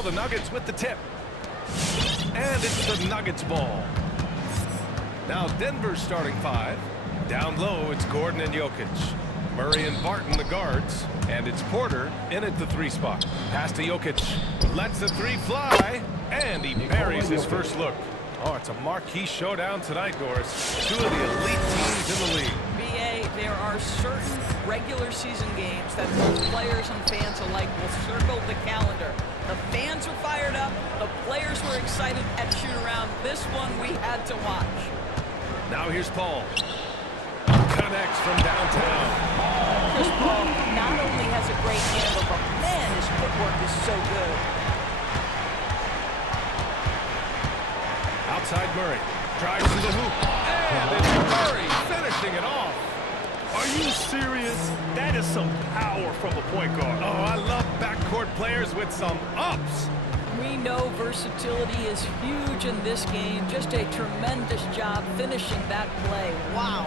So the Nuggets with the tip. And it's the Nuggets ball. Now Denver's starting five. Down low, it's Gordon and Jokic. Murray and Barton, the guards. And it's Porter in at the three spot. Pass to Jokic. Lets the three fly. And he buries his first look. Oh, it's a marquee showdown tonight, Doris. Two of the elite teams in the league. BA, there are certain regular season games that both players and fans alike will circle the calendar. The fans are fired up. The players were excited at shoot-around. This one we had to watch. Now here's Paul. Connects from downtown. Chris Paul not only has a great handle, but man, his footwork is so good. Outside Murray. Drives to the hoop. And it's Murray finishing it off. Are you serious? That is some power from a point guard. Oh, I love backcourt players with some ups. We know versatility is huge in this game. Just a tremendous job finishing that play. Wow.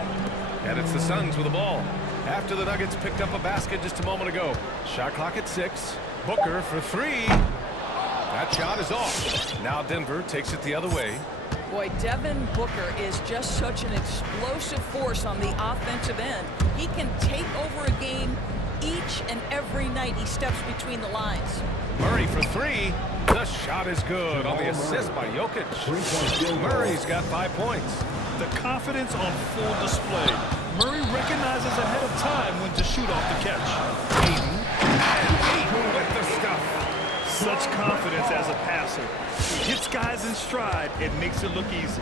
And it's the Suns with the ball. After the Nuggets picked up a basket just a moment ago. Shot clock at 6. Booker for 3. That shot is off. Now Denver takes it the other way. Boy, Devin Booker is just such an explosive force on the offensive end. He can take over a game each and every night he steps between the lines. Murray for 3. The shot is good on the assist by Jokic. Murray's got 5 points. The confidence on full display. Murray recognizes ahead of time when to shoot off the catch. Ayton. And Ayton with the stuff. Such confidence as a passer. He hits guys in stride. It makes it look easy.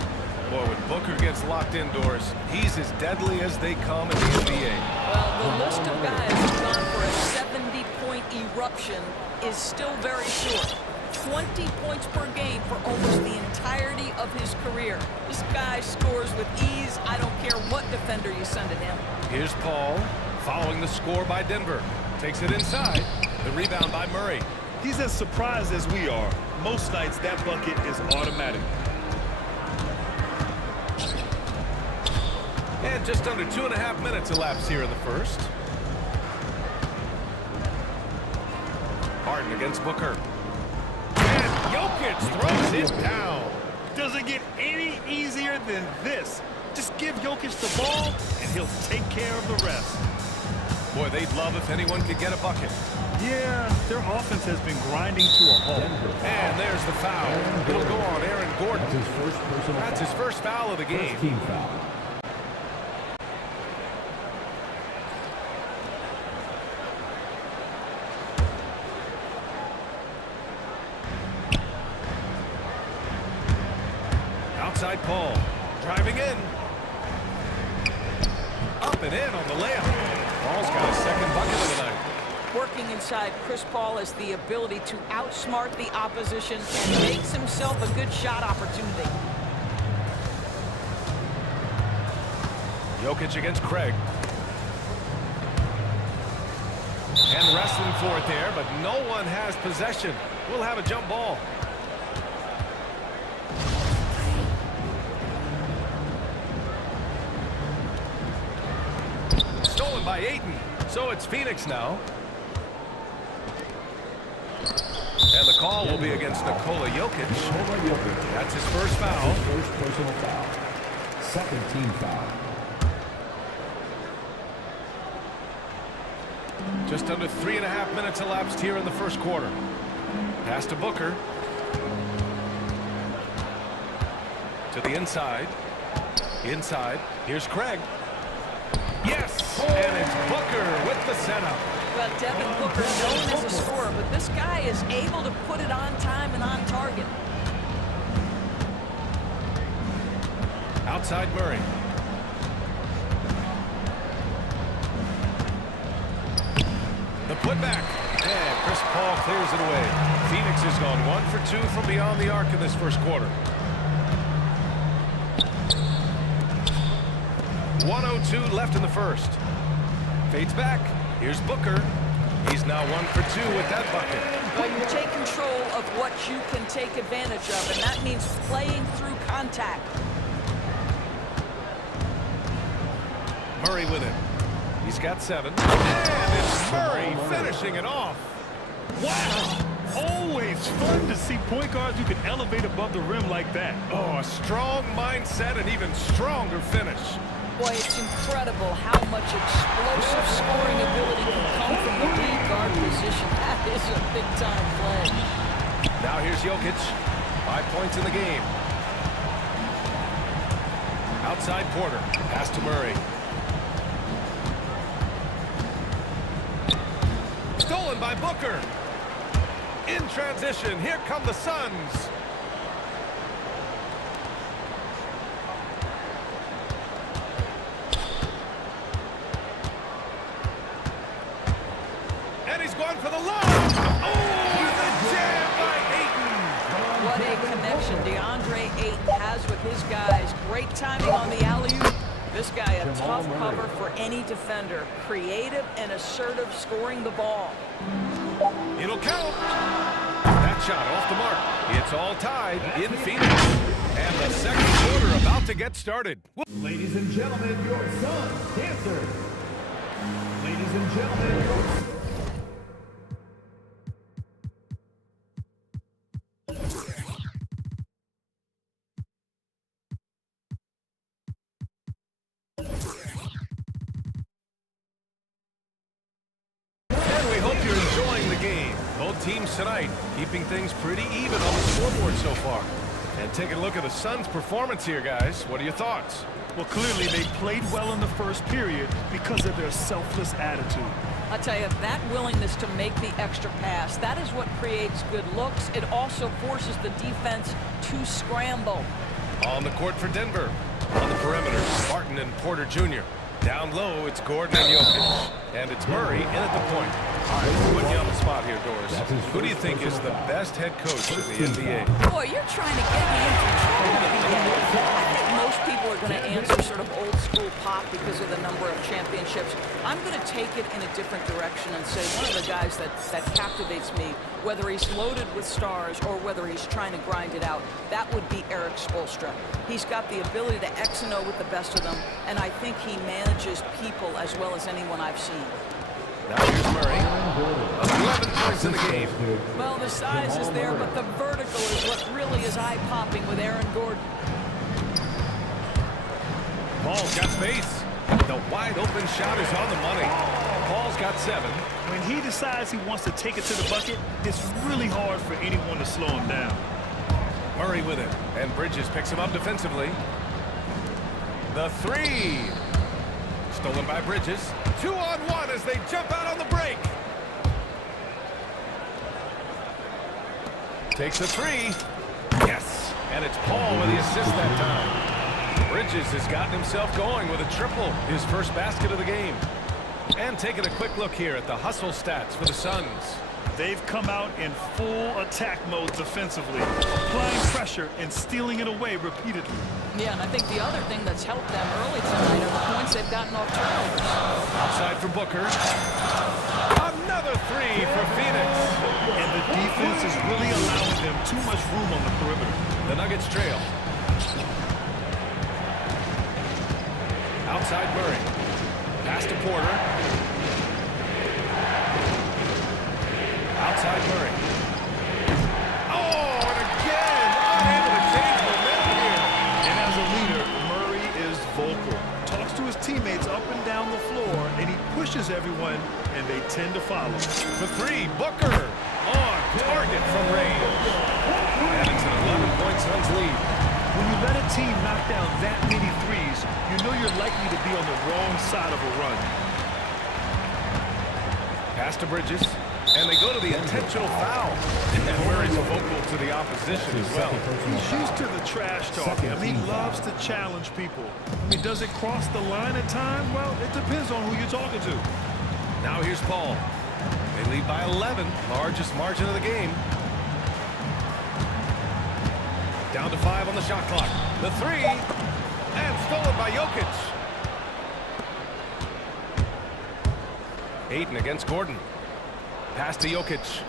Boy, when Booker gets locked indoors, he's as deadly as they come in the NBA. Well, the list of guys who've gone for a 70-point eruption is still very short. 20 points per game for almost the entirety of his career. This guy scores with ease. I don't care what defender you send at him. Here's Paul, following the score by Denver. Takes it inside. The rebound by Murray. He's as surprised as we are. Most nights, that bucket is automatic. And just under 2.5 minutes elapsed here in the first. Harden against Booker. And Jokic throws it down. Doesn't get any easier than this. Just give Jokic the ball, and he'll take care of the rest. Boy, they'd love if anyone could get a bucket. Yeah, their offense has been grinding to a halt. And there's the foul. It'll go on Aaron Gordon. That's his first foul of the game. Team foul. Outside Paul. Driving in. Up and in on the layup. Paul's got his second bucket of the night. Working inside, Chris Paul has the ability to outsmart the opposition and makes himself a good shot opportunity. Jokic against Craig. And wrestling for it there, but no one has possession. We'll have a jump ball. Stolen by Ayton. So it's Phoenix now. And the call will be against Nikola Jokic. That's his first foul. First personal foul. Second team foul. Just under 3.5 minutes elapsed here in the first quarter. Pass to Booker. To the inside. Inside. Here's Craig. Yes! And it's Booker with the setup. Well, Devin Booker known as a scorer, but this guy is able to put it on time and on target. Outside Murray. The putback. And Chris Paul clears it away. Phoenix has gone 1 for 2 from beyond the arc in this first quarter. 1:02 left in the first. Fades back. Here's Booker. He's now 1 for 2 with that bucket. Well, you take control of what you can take advantage of, and that means playing through contact. Murray with it. He's got 7. And it's Murray finishing it off. Wow! Always fun to see point guards who can elevate above the rim like that. Oh, a strong mindset and even stronger finish. Boy, it's incredible how much explosive scoring ability can come from the lead guard position. That is a big-time play. Now here's Jokic. 5 points in the game. Outside Porter. Pass to Murray. Stolen by Booker. In transition, here come the Suns. And he's going for the lob. Oh, the jam by Ayton. What a connection DeAndre Ayton has with his guys. Great timing on the alley-oop. This guy a tough cover for any defender. Creative and assertive scoring the ball. It'll count. That shot off the mark. It's all tied in Phoenix. And the second quarter about to get started. Ladies and gentlemen, your Suns dancer. Ladies and gentlemen, your And we hope you're enjoying the game. Both teams tonight keeping things pretty even on the scoreboard so far. And taking a look at the Suns' performance here, guys. What are your thoughts? Well, clearly they played well in the first period because of their selfless attitude. I tell you, that willingness to make the extra pass, that is what creates good looks. It also forces the defense to scramble. On the court for Denver. On the perimeter, Barton and Porter Jr. Down low, it's Gordon and Jokic. And it's Murray in at the point. All right, putting you on the spot here, Doris. Who do you think is the best head coach in the NBA? Boy, you're trying to get me into trouble here. I think most people are going to answer sort of old school Pop because of the number of championships. I'm going to take it in a different direction and say one of the guys that captivates me, whether he's loaded with stars or whether he's trying to grind it out, that would be Eric Spoelstra. He's got the ability to X and O with the best of them, and I think he manages people as well as anyone I've seen. Now here's Murray. 11 points in the game. Well, the size is there, but the vertical is what really is eye-popping with Aaron Gordon. Paul's got space. The wide-open shot is on the money. Paul's got 7. When he decides he wants to take it to the bucket, it's really hard for anyone to slow him down. Murray with it, and Bridges picks him up defensively. The 3. Stolen by Bridges. 2-on-1 as they jump out on the break. Takes the 3. Yes, and it's Paul with the assist that time. Bridges has gotten himself going with a triple, his first basket of the game. And taking a quick look here at the hustle stats for the Suns. They've come out in full attack mode defensively, applying pressure and stealing it away repeatedly. Yeah, and I think the other thing that's helped them early tonight are the points they've gotten off turnovers. Outside for Booker. Another 3 for Phoenix. And the defense is really allowing them too much room on the perimeter. The Nuggets trail. Outside Murray. Pass to Porter. Outside Murray. Oh, and again, unable to change momentum here. And as a leader, Murray is vocal. Talks to his teammates up and down the floor, and he pushes everyone, and they tend to follow. The 3, Booker on target from range. And it's an 11-point Suns lead. When you let a team knock down that many threes, you know you're likely to be on the wrong side of a run. Pass to Bridges. And they go to the intentional foul. And Murray's vocal to the opposition as well. He's used to the trash talking. I mean, he loves to challenge people. I mean, does it cross the line at times? Well, it depends on who you're talking to. Now here's Paul. They lead by 11, largest margin of the game. Down to 5 on the shot clock. The 3, and stolen by Jokic. Ayton against Gordon. Pass to Jokic.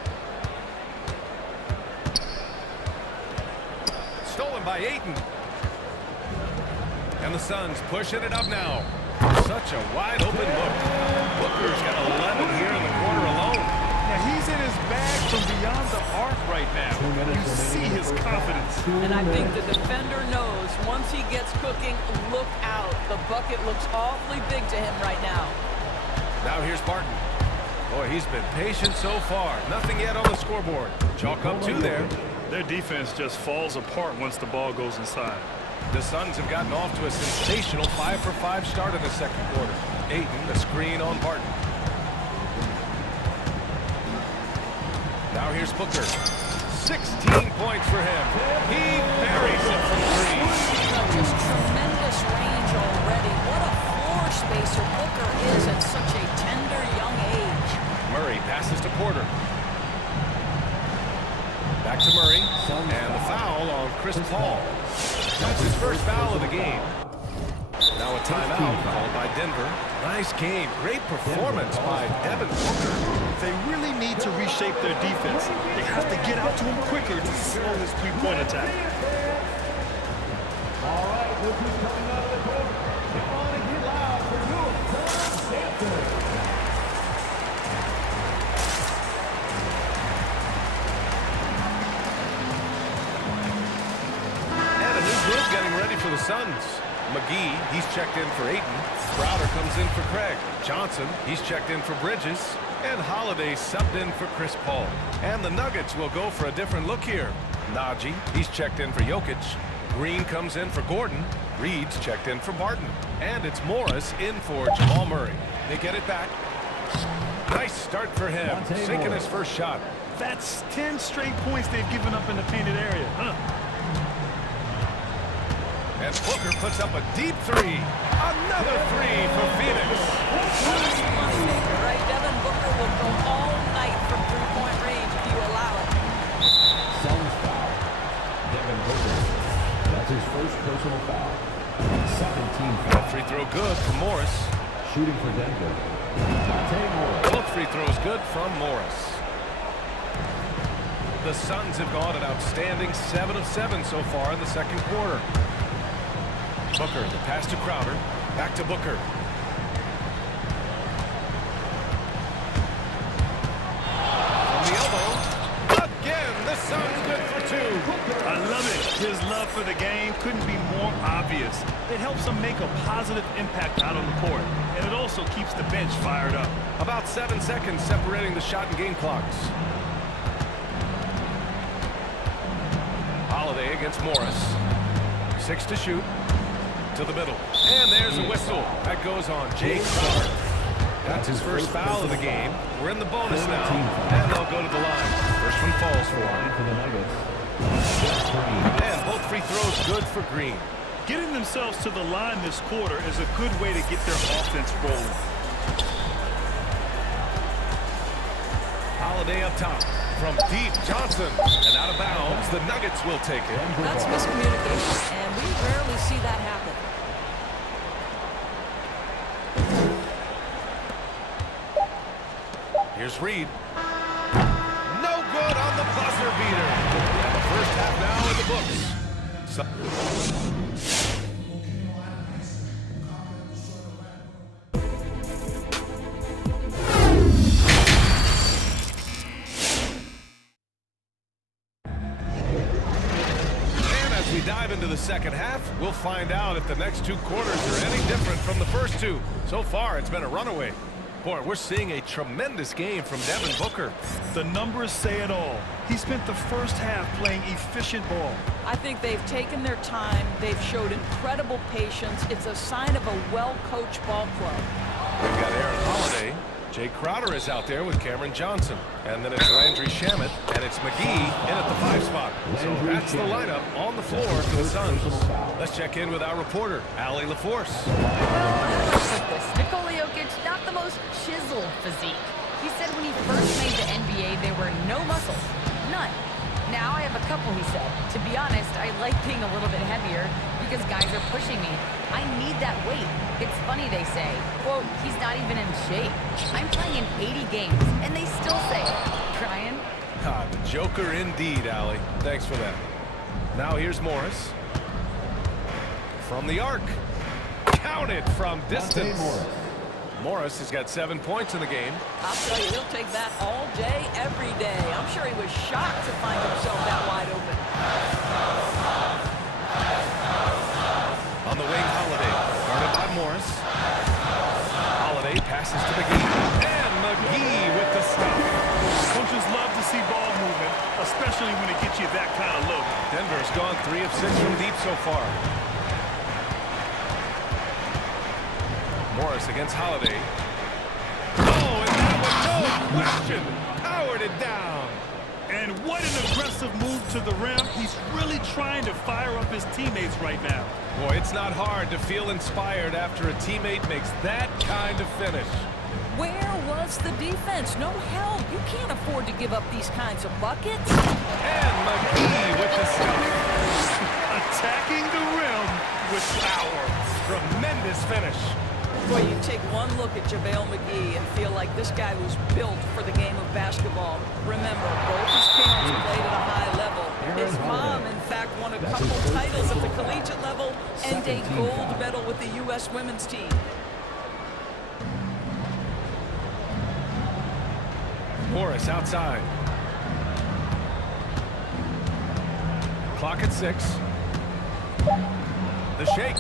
Stolen by Ayton. And the Suns pushing it up now. Such a wide open look. Booker's got 11 here in the quarter alone. Now he's in his bag right now. You see his confidence. And I think the defender knows once he gets cooking, look out. The bucket looks awfully big to him right now. Now here's Barton. Boy, he's been patient so far. Nothing yet on the scoreboard. Chalk up 2 there. Their defense just falls apart once the ball goes inside. The Suns have gotten off to a sensational 5-for-5 start in the second quarter. Ayton, the screen on Barton. Now here's Booker. 16 points for him. He buries it from 3. Just tremendous range already. What a floor spacer Booker is at such a tender young age. Murray passes to Porter. Back to Murray, and the foul on Chris Paul. That's his first foul of the game. Now a timeout called by Denver. Nice game, great performance by Devin Booker. They really need to reshape their defense. They have to get out to him quicker to slow his three-point attack. All right, look who's coming out of the corner. Come on and get loud for your dancer. Getting ready for the Suns. McGee, he's checked in for Ayton. Crowder comes in for Craig. Johnson, he's checked in for Bridges. And Holiday subbed in for Chris Paul. And the Nuggets will go for a different look here. Najee, he's checked in for Jokic. Green comes in for Gordon. Reed's checked in for Barton. And it's Morris in for Jamal Murray. They get it back. Nice start for him, sinking his first shot. That's 10 straight points they've given up in the painted area, huh? And Booker puts up a deep 3. Another 3 for Phoenix. Right, Devin Booker will go all night from 3-point range if you allow it. Suns foul. Devin Booker. That's his first personal foul. Second team foul. That free throw good from Morris. Shooting for Denver. Both free throws good from Morris. The Suns have gone an outstanding 7 of 7 so far in the second quarter. Booker, the pass to Crowder. Back to Booker. From the elbow. Again, the Suns good for 2. I love it. His love for the game couldn't be more obvious. It helps him make a positive impact out on the court. And it also keeps the bench fired up. About 7 seconds separating the shot and game clocks. Holiday against Morris. 6 to shoot. To the middle. And there's a whistle. That goes on Jay Crowder. That's his first foul of the game. We're in the bonus now. And they'll go to the line. First one falls for him. And both free throws good for Green. Getting themselves to the line this quarter is a good way to get their offense rolling. Holiday up top. From deep, Johnson. And out of bounds, the Nuggets will take it. That's miscommunication, and we rarely see that happen. Here's Reed. No good on the buzzer beater. And the first half now in the books. Dive into the second half, we'll find out if the next 2 quarters are any different from the first 2. So far, it's been a runaway. Boy, we're seeing a tremendous game from Devin Booker. The numbers say it all. He spent the first half playing efficient ball. I think they've taken their time. They've showed incredible patience. It's a sign of a well-coached ball club. We've got Aaron Holiday. Jay Crowder is out there with Cameron Johnson. And then it's Landry Shamet, and it's McGee in at the 5 spot. So that's the lineup on the floor for the Suns. Let's check in with our reporter, Allie LaForce. Nikola Jokic, not the most chiseled physique. He said when he first made the NBA, there were no muscles. None. Now I have a couple, he said. To be honest, I like being a little bit heavier because guys are pushing me. I need that weight. It's funny they say, quote, he's not even in shape. I'm playing in 80 games, and they still say it. Brian? Ah, the Joker indeed, Allie. Thanks for that. Now here's Morris. From the arc. Counted from distance. Morris has got 7 points in the game. I'll tell you, he'll take that all day, every day. I'm sure he was shocked to find himself that wide open. On the wing, Holiday, guarded by Morris. Holiday passes to McGee, and McGee with the stop. Coaches love to see ball movement, especially when it gets you that kind of look. Denver's gone 3 of 6 from deep so far. Morris against Holiday. Oh, and that one, no question, powered it down. And what an aggressive move to the rim. He's really trying to fire up his teammates right now. Boy, it's not hard to feel inspired after a teammate makes that kind of finish. Where was the defense? No help. You can't afford to give up these kinds of buckets. And McGee with the stop. Attacking the rim with power. Tremendous finish. Boy, you take one look at JaVale McGee and feel like this guy was built for the game of basketball. Remember, both his parents played at a high level. His mom, in fact, won a couple titles at the collegiate level and a gold medal with the U.S. women's team. Morris outside. Clock at 6. The shake.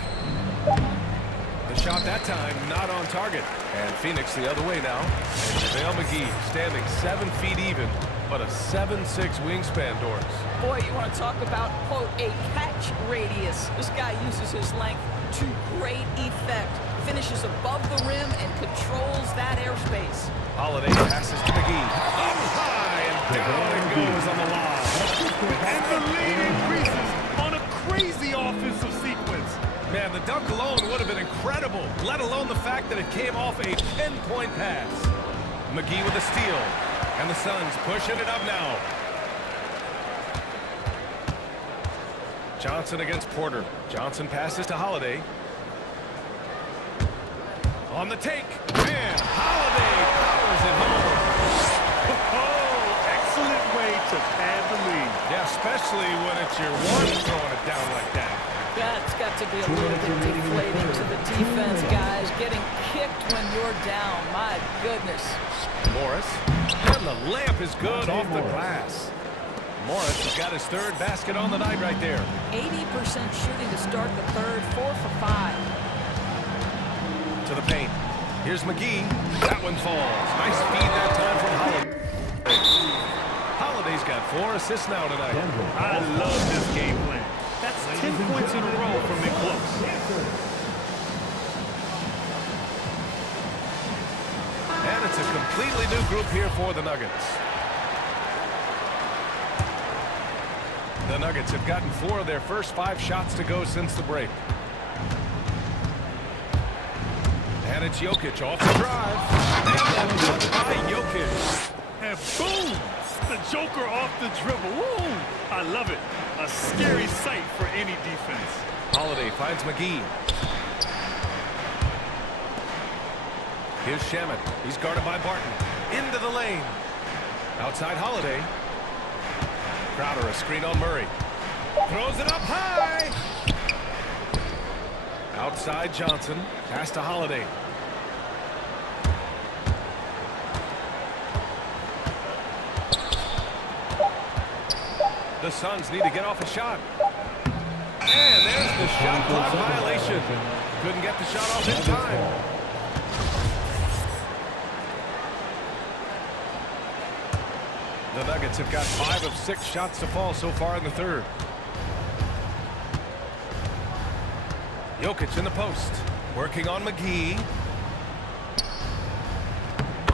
The shot that time not on target. And Phoenix the other way now. And JaVale McGee standing 7 feet even, but a 7'6" wingspan, Doris. Boy, you want to talk about, quote, a catch radius. This guy uses his length to great effect. Finishes above the rim and controls that airspace. Holiday passes to McGee. Up high and down it goes on the lob. And the lead increases on a crazy offensive sequence. Man, the dunk alone would have been incredible, let alone the fact that it came off a 10-point pass. McGee with a steal, and the Suns pushing it up now. Johnson against Porter. Johnson passes to Holiday. On the take, and Holiday powers it home. Oh, excellent way to pad the lead. Yeah, especially when it's your one throwing it down like that. That's got to be a little bit deflating to the defense, guys. Getting kicked when you're down. My goodness. Morris. And the layup is good off the glass. Morris has got his 3rd basket on the night right there. 80% shooting to start the third. 4 for 5. To the paint. Here's McGee. That one falls. Nice feed that time from Holiday. Holiday's got 4 assists now tonight. I love this game plan. That's 10 points in a row from Nick Close. And it's a completely new group here for the Nuggets. The Nuggets have gotten 4 of their first 5 shots to go since the break. And it's Jokic off the drive. And done by Jokic. And boom! The Joker off the dribble. Woo! I love it. A scary sight for any defense. Holiday finds McGee. Here's Shaman. He's guarded by Barton. Into the lane. Outside Holiday. Crowder a screen on Murray. Throws it up high. Outside Johnson. Pass to Holiday. The Suns need to get off a shot. And there's the shot clock violation. Couldn't get the shot off in time. The Nuggets have got 5 of 6 shots to fall so far in the third. Jokic in the post. Working on McGee.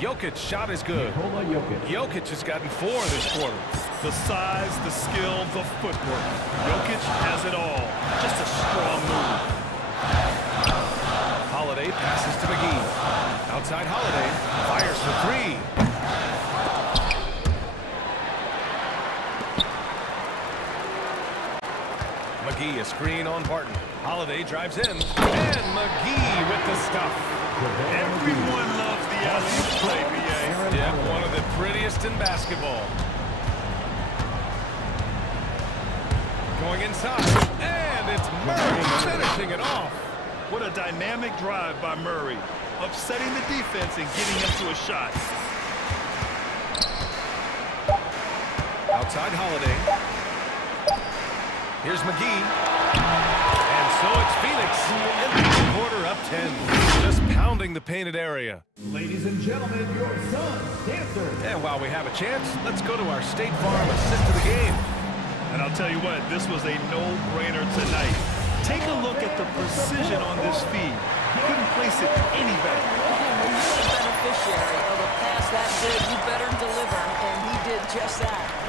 Jokic's shot is good. Jokic has gotten 4 this quarter. The size, the skill, the footwork. Jokic has it all. Just a strong move. Holiday passes to McGee. Outside Holiday. Fires for 3. McGee a screen on Barton. Holiday drives in. And McGee with the stuff. Everyone loves the alley-oop play, BA. Yeah, one of the prettiest in basketball. Going inside, and it's Murray finishing it off. What a dynamic drive by Murray, upsetting the defense and getting him to a shot. outside Holiday. Here's McGee. And so it's Phoenix in the quarter up 10. Just pounding the painted area. Ladies and gentlemen, your son, dancer. And while we have a chance, let's go to our State Farm assist of the game. And I'll tell you what, this was a no-brainer tonight. Take a look at the precision on this feed. You couldn't place it any better. When you're the beneficiary of a pass that good, you better deliver, and he did just that.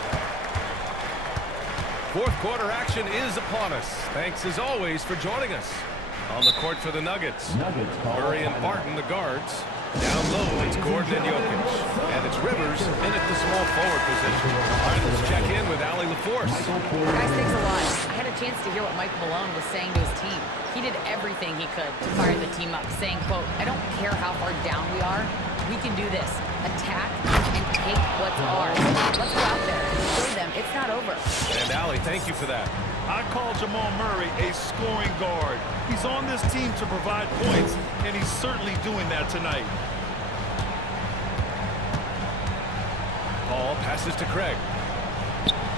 Fourth quarter action is upon us. Thanks as always for joining us. On the court for the Nuggets, Murray and Barton, the guards. Down low, it's Gordon and Jokic. And it's Rivers in at the small forward position. All right, let's check in with Allie LaForce. Guys, thanks a lot. I had a chance to hear what Mike Malone was saying to his team. He did everything he could to fire the team up, saying, quote, I don't care how far down we are. We can do this. Attack and take what's ours. Let's go out there and show them it's not over. And Allie, thank you for that. I call Jamal Murray a scoring guard. He's on this team to provide points, and he's certainly doing that tonight. Paul passes to Craig.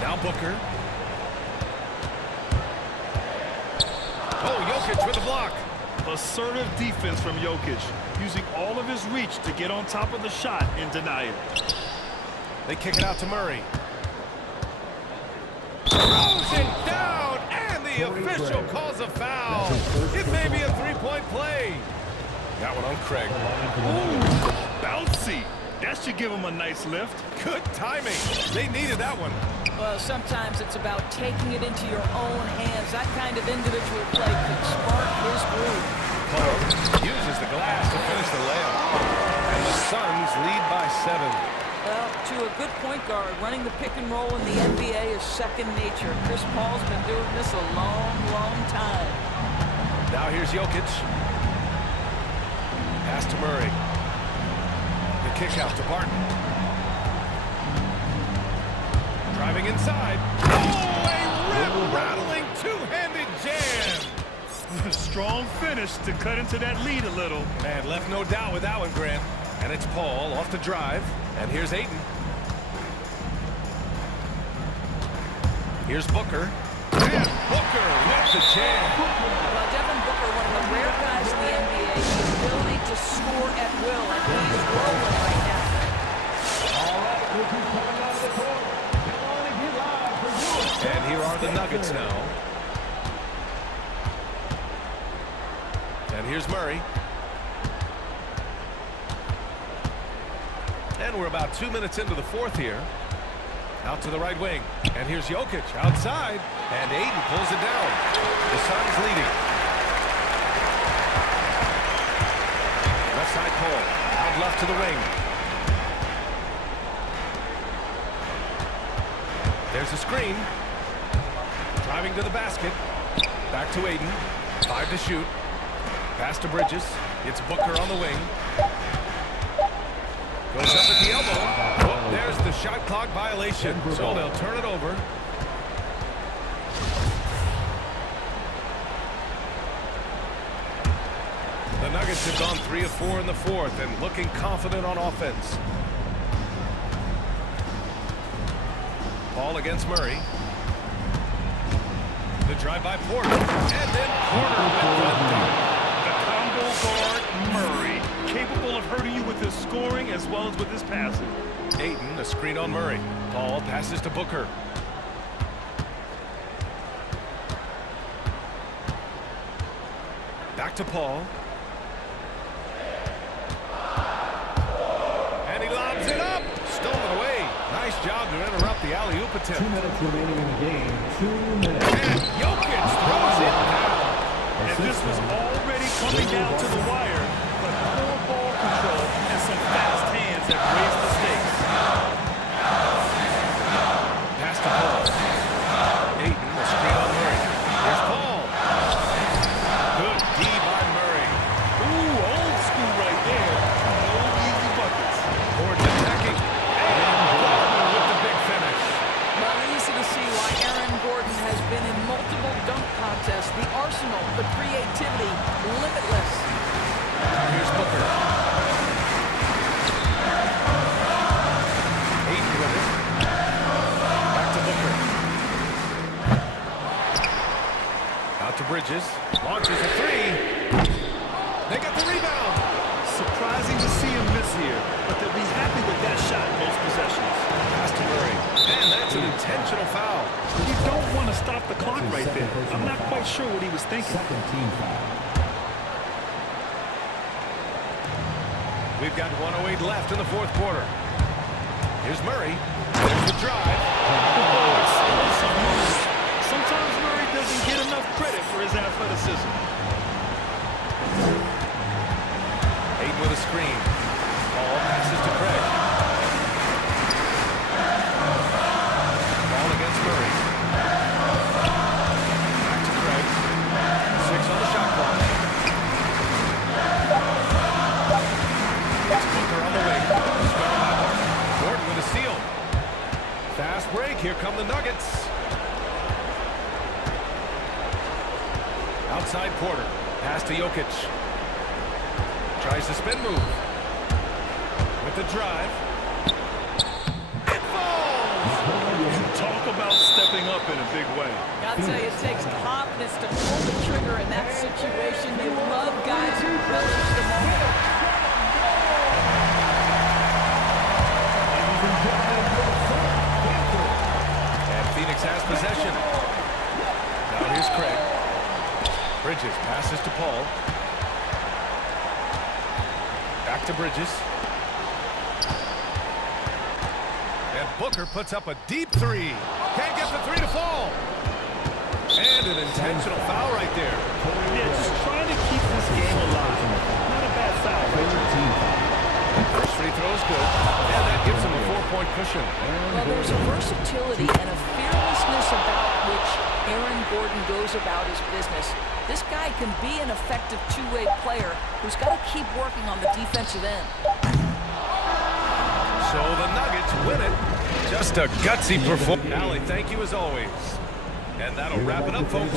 Now Booker. Oh, Jokic with a block. Assertive defense from Jokic, using all of his reach to get on top of the shot and deny it. They kick it out to Murray. Throws it down, and the official calls a foul. It may be a three-point play. That one on Craig. Ooh, bouncy. That should give him a nice lift. Good timing. They needed that one. Well, sometimes it's about taking it into your own hands. That kind of individual play could spark his groove. Paul uses the glass to finish the layup. And the Suns lead by 7. Well, to a good point guard, running the pick and roll in the NBA is second nature. Chris Paul's been doing this a long, long time. Now here's Jokic. Pass to Murray. The kick out to Barton. Driving inside. Oh, a rip-rattling two-handed jam. Strong finish to cut into that lead a little. And left no doubt with that one, Grant. And it's Paul off the drive. And here's Ayton. Here's Booker. And Booker with the jam. Well, Devin Booker, one of the rare guys in the NBA, the ability to score at will, and he's rolling right now. And here are the Nuggets now. And here's Murray. And we're about 2 minutes into the fourth here. Out to the right wing. And here's Jokic outside. And Ayton pulls it down. The Suns leading. Left side Paul. Out left to the wing. There's a screen. Driving to the basket. Back to Ayton. 5 to shoot. Pass to Bridges. It's Booker on the wing. Goes up at the elbow. Oh, there's the shot clock violation. So they'll turn it over. The Nuggets have gone 3 of 4 in the fourth and looking confident on offense. Ball against Murray. The drive by Porter. And then Porter with the dunk. The combo guard, Murray, capable of hurting you with his scoring as well as with his passing. Ayton, a screen on Murray. Paul passes to Booker. Back to Paul. And he lobs it up. Stolen away. Nice job to interrupt the alley-oop attempt. 2 minutes remaining in the game. 2 minutes. And Jokic throws it down. And this was already coming down to the wire, but poor ball control and some fast hands have raised the stakes. Pass to Paul. Ayton, a screen on Murray. Here's Paul. Good D by Murray. Ooh, old school right there. No easy buckets. Gordon attacking. And Gordon with the big finish. Well, easy to see why Aaron Gordon has been in multiple dunk contests. The arsenal, the creativity, limitless. Here's Booker. to Bridges. Launches a three. They got the rebound. Surprising to see him miss here, but they'll be happy with that shot most possessions. Pass to Murray. And that's an intentional foul. You don't want to stop the clock right there. I'm not quite sure what he was thinking. Second team foul. We've got 1:08 left in the fourth quarter. Here's Murray. There's the drive. Sometimes Murray doesn't get enough credit for his athleticism. Aiden with a screen. Ball passes to Craig. Ball against Murray. Back to Craig. 6 on the shot clock. It's Booker on the wing. Scored by Martin. Gordon with a steal. Fast break. Here come the Nuggets. Outside Porter. Pass to Jokic. Tries the spin move. With the drive. It falls! Talk about stepping up in a big way. I'll tell you, it takes confidence to pull the trigger in that situation. You love guys who relish the moment. And Phoenix has possession. Now here's Craig. Bridges passes to Paul. Back to Bridges. And Booker puts up a deep three. Can't get the three to fall. And an intentional foul right there. Yeah, just trying to keep this game alive. Not a bad foul, right? First free throw is good. And that gives him a 4-point cushion. Well, there's a versatility and a fearlessness about which Aaron Gordon goes about his business. This guy can be an effective two-way player who's got to keep working on the defensive end. So the Nuggets win it. Just a gutsy performance. Allie, thank you as always. And that'll wrap it up, folks.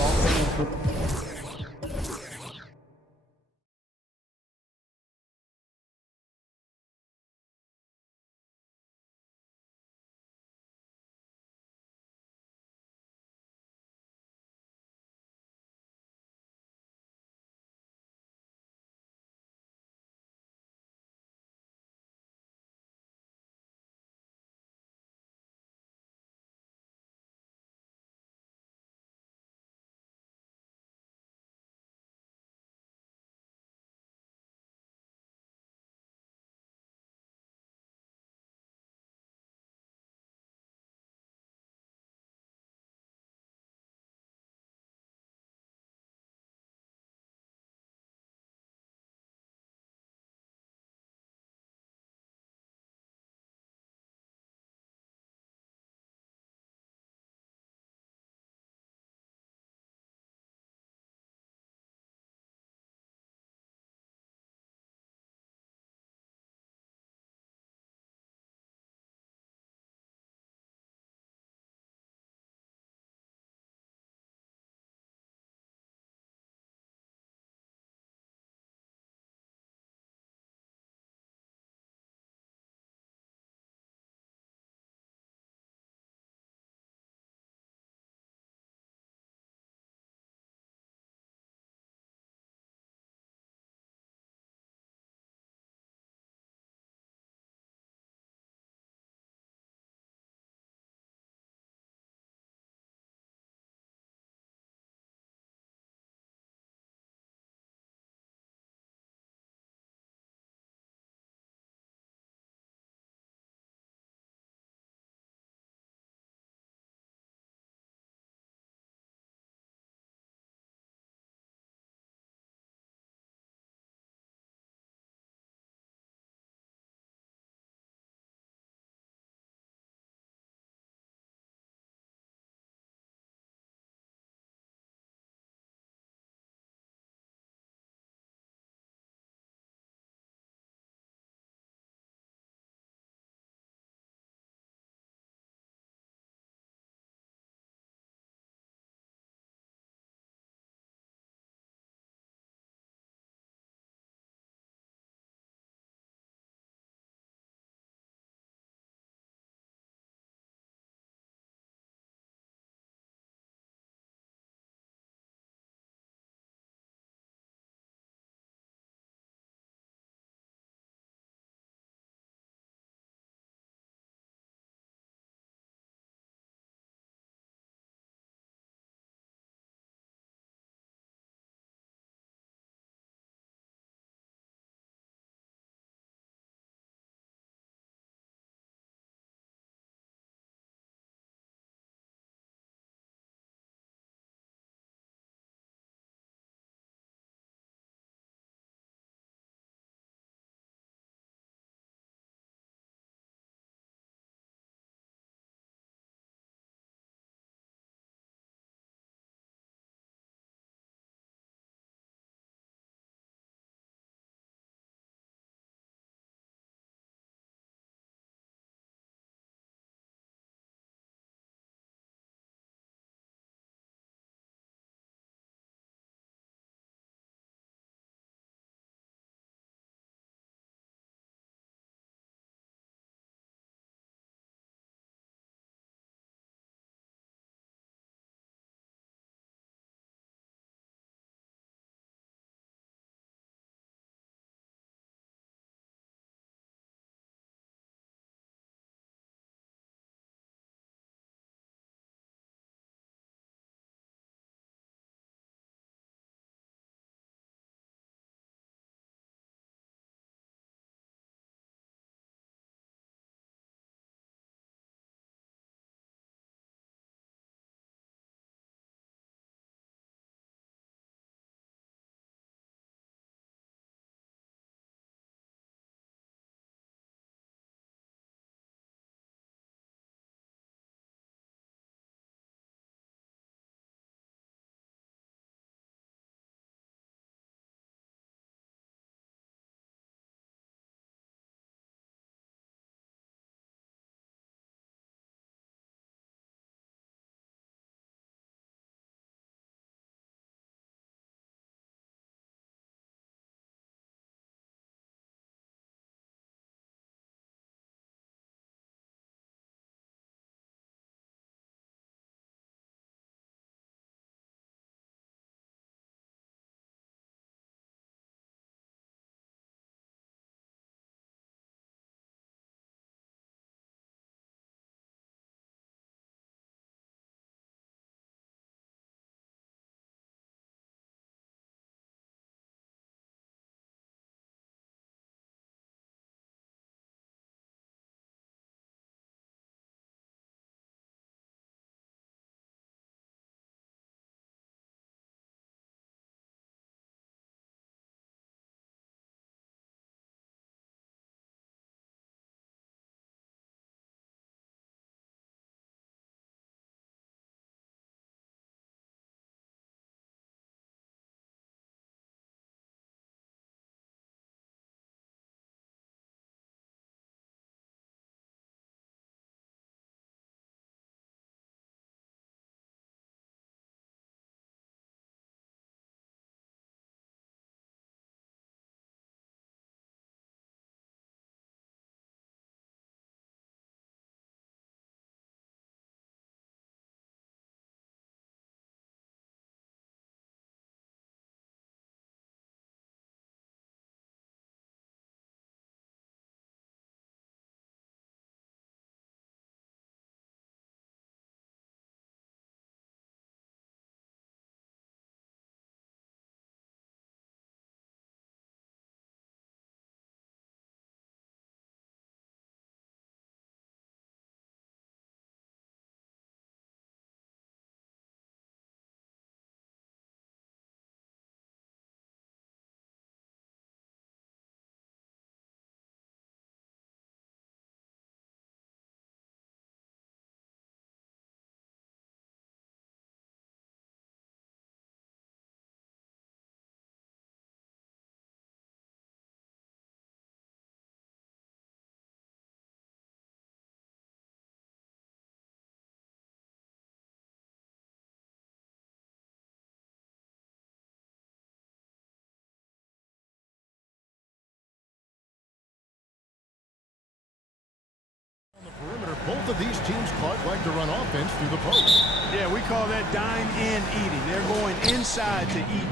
both of these teams, Clark, like to run offense through the post. Yeah, we call that dine-in eating. They're going inside to eat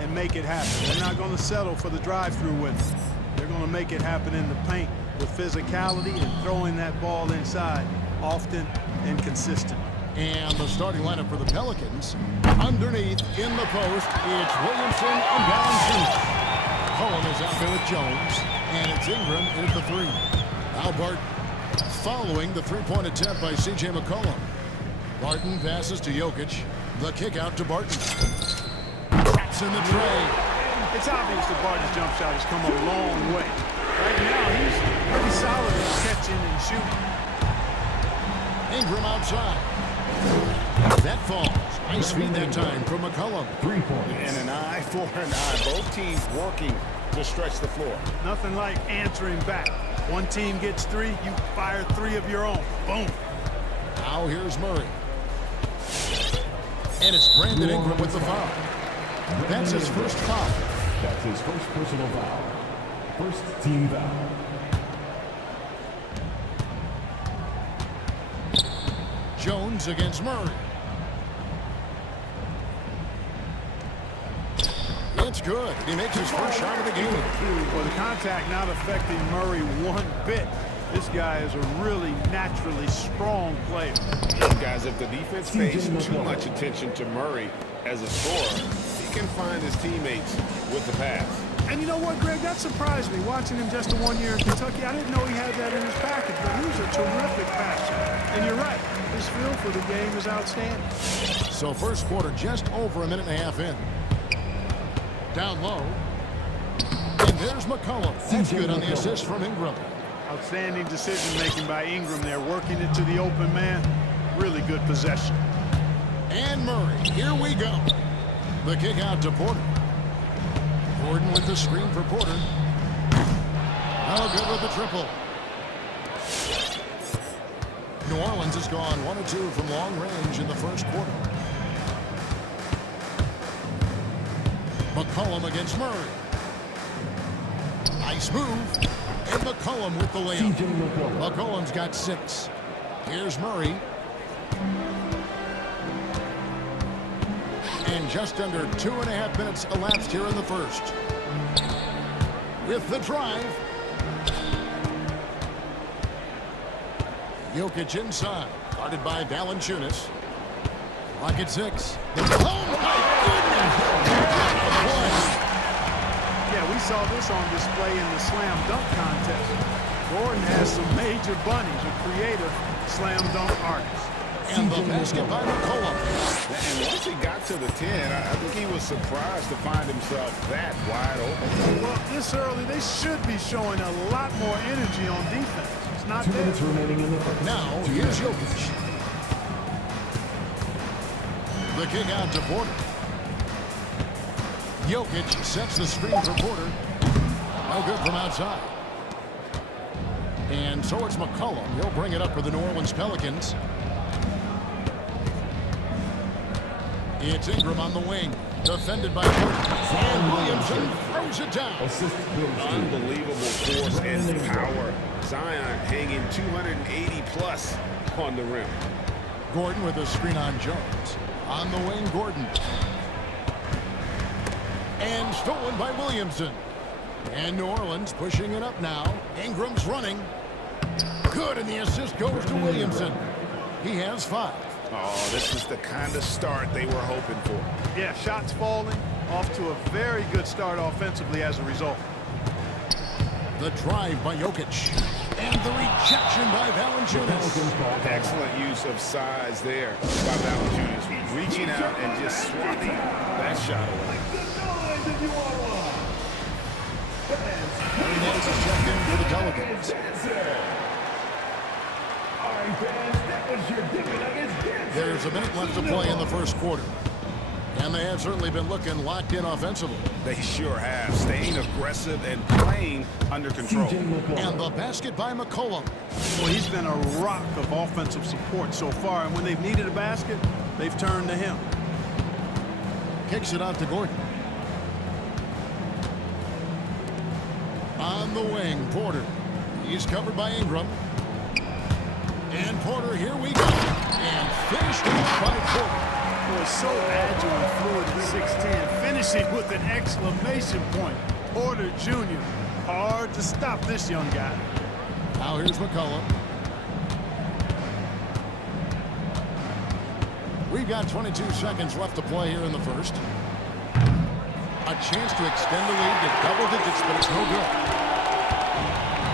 and make it happen. They're not going to settle for the drive-through window. They're going to make it happen in the paint with physicality and throwing that ball inside often and consistent. And the starting lineup for the Pelicans, underneath in the post, it's Williamson and Valanciunas. Cullen is out there with Jones, and it's Ingram in at the three. Now Barton following the three-point attempt by C.J. McCollum. Barton passes to Jokic. The kick out to Barton. Traps in the tray. It's obvious that Barton's jump shot has come a long way. Right now, he's pretty solid at catching and shooting. Ingram outside. That falls. Nice feed that time from McCollum. 3 points. And an eye for an eye. Both teams working to stretch the floor. Nothing like answering back. One team gets 3, you fire 3 of your own. Boom. Now here's Murray. And it's Brandon Ingram with the foul. That's his first foul. That's his first personal foul. First team foul. Jones against Murray. It's good. He makes his first shot of the game. Well, the contact not affecting Murray one bit. This guy is a really naturally strong player. Guys, if the defense pays too much attention to Murray as a scorer, he can find his teammates with the pass. And you know what, Greg? That surprised me, watching him just 1 year in Kentucky. I didn't know he had that in his package, but he was a terrific passer. And you're right, his feel for the game is outstanding. So first quarter just over a minute and a half in. Down low. And there's McCollum. That's good on the assist from Ingram. Outstanding decision-making by Ingram there, working it to the open man. Really good possession. And Murray, here we go. The kick out to Porter. Gordon with the screen for Porter. Oh, good with the triple. New Orleans has gone 1 of 2 from long range in the first quarter. McCollum against Murray. Nice move. And McCollum with the layup. McCollum's got 6. Here's Murray. And just under 2.5 minutes elapsed here in the first. With the drive. Jokic inside. Guarded by Valanciunas. Clock at 6. Oh, my goodness! Yeah, we saw this on display in the slam dunk contest. Gordon has some major bunnies, a creative slam dunk artist. And the basket by McCollum. And once he got to the 10, I think he was surprised to find himself that wide open. Well, this early, they should be showing a lot more energy on defense. It's not 2 there. minutes remaining in the first. Now, here's Jokic. The kick out to Porter. Jokic sets the screen for Porter. No good from outside. And so it's McCollum. He'll bring it up for the New Orleans Pelicans. It's Ingram on the wing. Defended by Porter. And Williamson throws it down. Unbelievable force and power. Zion hanging 280 plus on the rim. Gordon with a screen on Jones. On the wing, Gordon. And stolen by Williamson. And New Orleans pushing it up now. Ingram's running. Good, and the assist goes to Williamson. He has 5. Oh, this is the kind of start they were hoping for. Yeah, shots falling. Off to a very good start offensively as a result. The drive by Jokic. And the rejection by Valanciunas. Excellent use of size there by Valanciunas. Reaching out and just swatting that shot away. Hernandez is checked in for the Pelicans. There's a minute left to play in the first quarter. And they have certainly been looking locked in offensively. They sure have, staying aggressive and playing under control. And the basket by McCollum. Well, he's been a rock of offensive support so far, and when they've needed a basket, they've turned to him. Kicks it out to Gordon. On the wing, Porter. He's covered by Ingram. And Porter, here we go. And finished off by Porter. Boy, so agile and fluid at 6'10", finishing with an exclamation point. Porter Jr., hard to stop this young guy. Now here's McCollum. We've got 22 seconds left to play here in the first. A chance to extend the lead to double digits, but it's no good.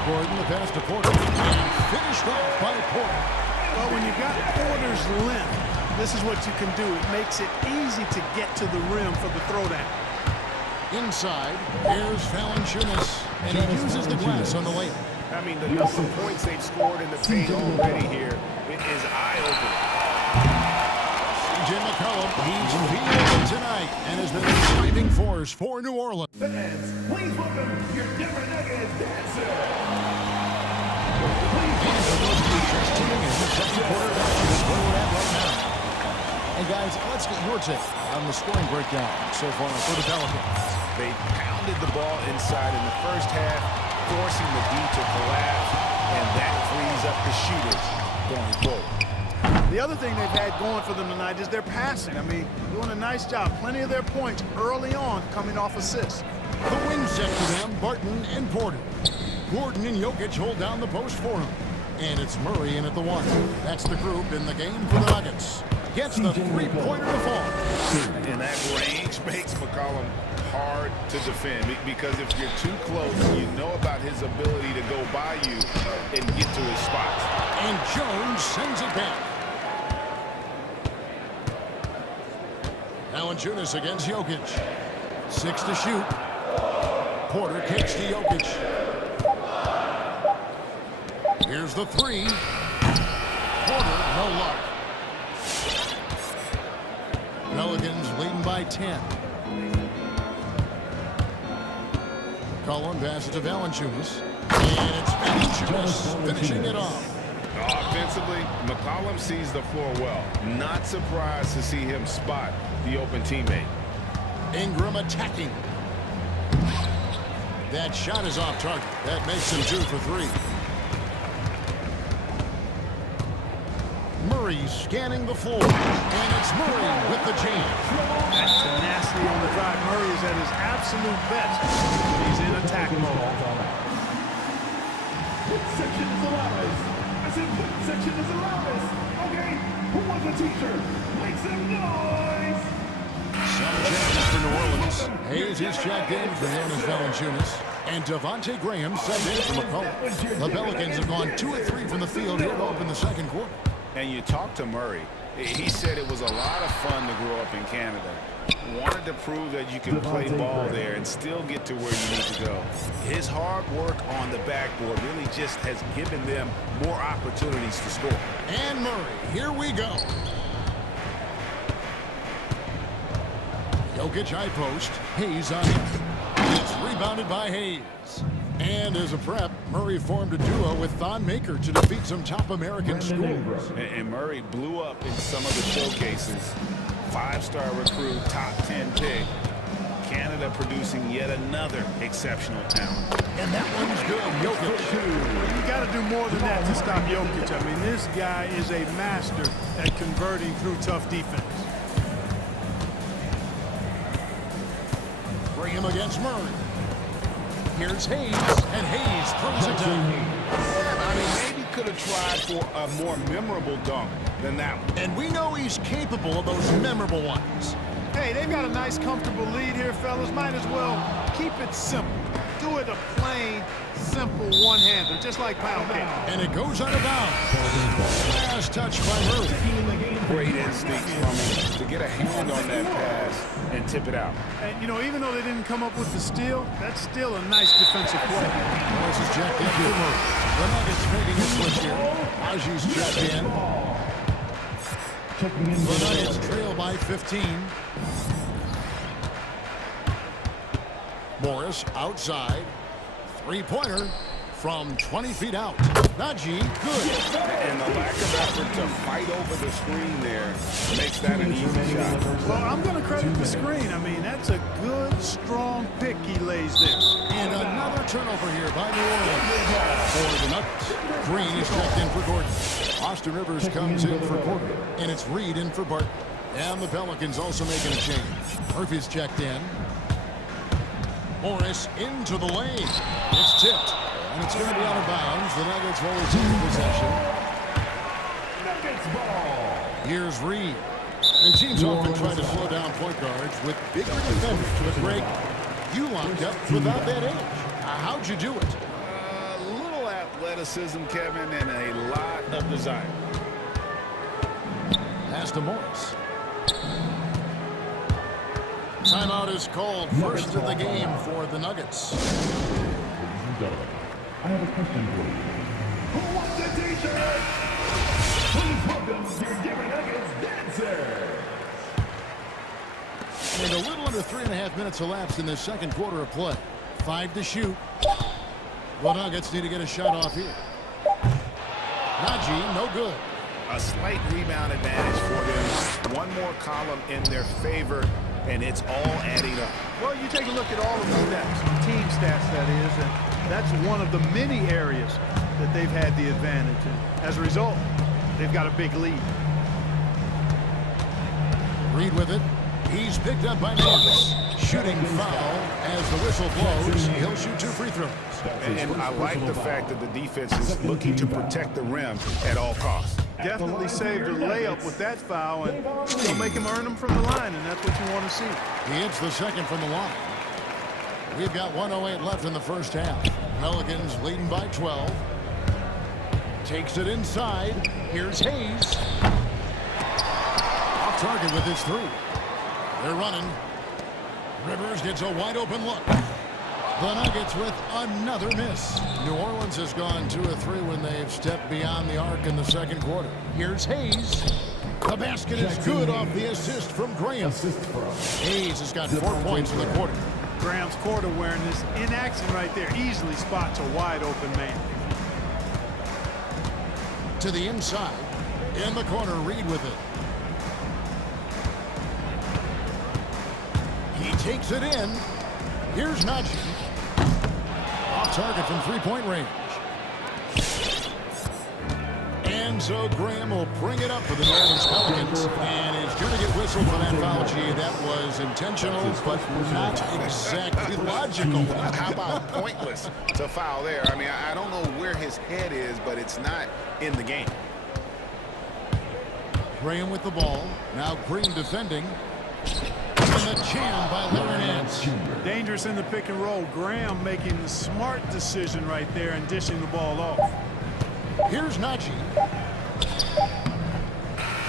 Gordon, the pass to Porter, and finished off by Porter. Well, when you got Porter's length, this is what you can do. It makes it easy to get to the rim for the throwdown. Inside, here's Valanciunas, and he uses the glass on the layup. I mean, the number of points they've scored in the paint already here, it is eye-opening. C.J. McCollum, he's feeling tonight and has been a driving force for New Orleans. Fans, please welcome your Denver Nuggets dancer. And for those of you just tuning in, the second quarter is where we're at right now. Hey guys, let's get your take on the scoring breakdown so far for the Pelicans. They pounded the ball inside in the first half, forcing the D to collapse, and that frees up the shooters going forward. The other thing they've had going for them tonight is their passing. I mean, doing a nice job. Plenty of their points early on coming off assists. The wing set for them, Barton and Porter. Gordon and Jokic hold down the post for him. And it's Murray in at the one. That's the group in the game for the Nuggets. Gets the three-pointer to fall. And that range makes McCollum hard to defend, because if you're too close, you know about his ability to go by you and get to his spots. And Jones sends it back. Valanciunas against Jokic. 6 to shoot. Porter kicks to Jokic. Here's the three. Porter, no luck. Pelicans leading by 10. Cullen passes to Valanciunas. And it's Valanciunas finishing it off. Offensively, McCollum sees the floor well. Not surprised to see him spot the open teammate. Ingram attacking. That shot is off target. That makes him 2 for 3. Murray scanning the floor. And it's Murray with the jam. That's tenacity on the drive. Murray is at his absolute best when he's in attack mode. What section is allowed? I said, what section is allowed? Okay, who wants a t-shirt? Make some noise! Some changes for New Orleans. Hayes is checked in for Jonas Valanciunas. And Devontae Graham sent in for McCollum. The Pelicans have gone 2 of 3 from the field here to open the second quarter. And you talk to Murray. He said it was a lot of fun to grow up in Canada. Wanted to prove that you can play ball there and still get to where you need to go. His hard work on the backboard really just has given them more opportunities to score. And Murray, here we go. Jokic high post. Hayes on him. It's rebounded by Hayes. And as a prep, Murray formed a duo with Thon Maker to defeat some top American schools. And Murray blew up in some of the showcases. 5-star recruit, top 10 pick. Canada producing yet another exceptional talent. And that one's good. Jokic. You got to do more than that to stop Jokic. I mean, this guy is a master at converting through tough defense. Bring him against Murray. Here's Hayes, and Hayes throws it down. Yeah, I mean, maybe could have tried for a more memorable dunk than that one. And we know he's capable of those memorable ones. Hey, they've got a nice, comfortable lead here, fellas. Might as well keep it simple. Do it a plain, simple one-hander, just like pound cake. And it goes out of bounds. Last touch by Murray. Great instincts from him to get a hand on that pass and tip it out. And, you know, even though they didn't come up with the steal, that's still a nice defensive play. This is checked in for Murray. The Nuggets making a switch here. Aji's checked in. The Nuggets trail by 15. Morris outside. Three-pointer from 20 feet out. Najee, good. And the lack of effort to fight over the screen there makes that an easy shot. Well, I'm going to credit the screen. I mean, that's a good, strong pick he lays there. And another turnover here by New Orleans. For the Nuggets, Green is checked in for Gordon. Austin Rivers comes in for Porter. And it's Reed in for Barton. And the Pelicans also making a change. Murphy's checked in. Morris into the lane. It's tipped. And it's going to be out of bounds. The Nuggets will retain possession. Nuggets ball. Here's Reed. And teams often try to slow down point guards with bigger defenders. With Greg, you locked up without that edge. How'd you do it? A little athleticism, Kevin, and a lot of desire. Pass to Morris. Timeout is called. First of the game for the Nuggets. I have a question for you. Who wants the t-shirt? Please welcome your Denver Nuggets dancer. And a little under 3.5 minutes elapsed in this second quarter of play. 5 to shoot. The Nuggets need to get a shot off here. Najee, no good. A slight rebound advantage for them. One more column in their favor, and it's all adding up. Well, you take a look at all of the stats, team stats that is, and that's one of the many areas that they've had the advantage. And as a result, they've got a big lead. Reed with it. He's picked up by Morris. Shooting foul as the whistle blows. He'll shoot 2 free throws. And I like the fact that the defense is looking to protect the rim at all costs. Definitely saved a layup with that foul, and it'll make him earn them from the line, and that's what you want to see. He hits the second from the line. We've got 1:08 left in the first half. Pelicans leading by 12. Takes it inside. Here's Hayes. Off target with his 3. They're running. Rivers gets a wide open look. The Nuggets with another miss. New Orleans has gone 2 of 3 when they've stepped beyond the arc in the second quarter. Here's Hayes. The basket is good off the assist from Graham. Hayes has got 4 points in the quarter. Graham's court awareness in action right there easily spots a wide open man. To the inside. In the corner, Reed with it. He takes it in. Here's Najee. Off target from 3-point range. And so Graham will bring it up for the New Orleans Pelicans. And is going to get whistled for that foul. Gee, that was intentional, but not exactly logical. How about pointless to foul there? I mean, I don't know where his head is, but it's not in the game. Graham with the ball. Now Green defending. And a jam by Larry Nance. Dangerous in the pick and roll. Graham making the smart decision right there and dishing the ball off. Here's Najee.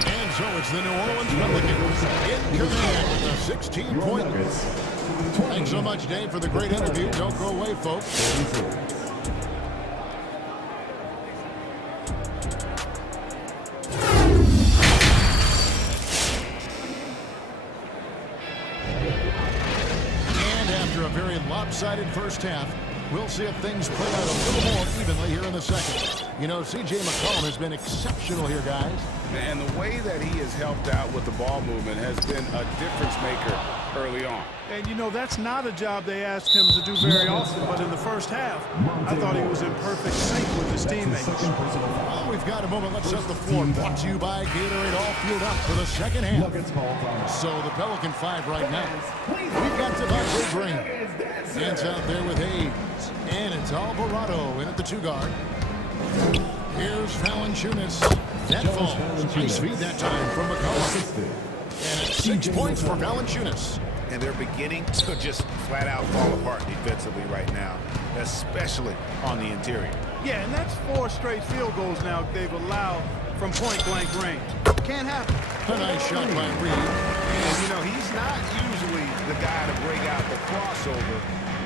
And so it's the New Orleans Pelicans in command with a 16-point lead. Thanks so much, Dave, for the great interview. Don't go away, folks. Lopsided first half. We'll see if things play out a little more evenly here in the second. You know, C.J. McCollum has been exceptional here, guys. And the way that he has helped out with the ball movement has been a difference maker early on. And, you know, that's not a job they asked him to do very often, but in the first half, I thought he was in perfect sync with his teammates. Well, we've got a moment. Let's set the floor. Brought to you by Gatorade, all fueled up for the second half. So the Pelican 5 right now. We've got Devontae Green. Stands out there with Hayes. And it's Alvarado in at the 2-guard. Here's Valanciunas. That falls. Nice feed that time from McCollum. And it's 6 points for Valanciunas. And they're beginning to just flat out fall apart defensively right now, especially on the interior. Yeah, and that's 4 straight field goals now they've allowed from point-blank range. Can't happen. A nice shot by Reed. And, you know, he's not usually the guy to break out the crossover.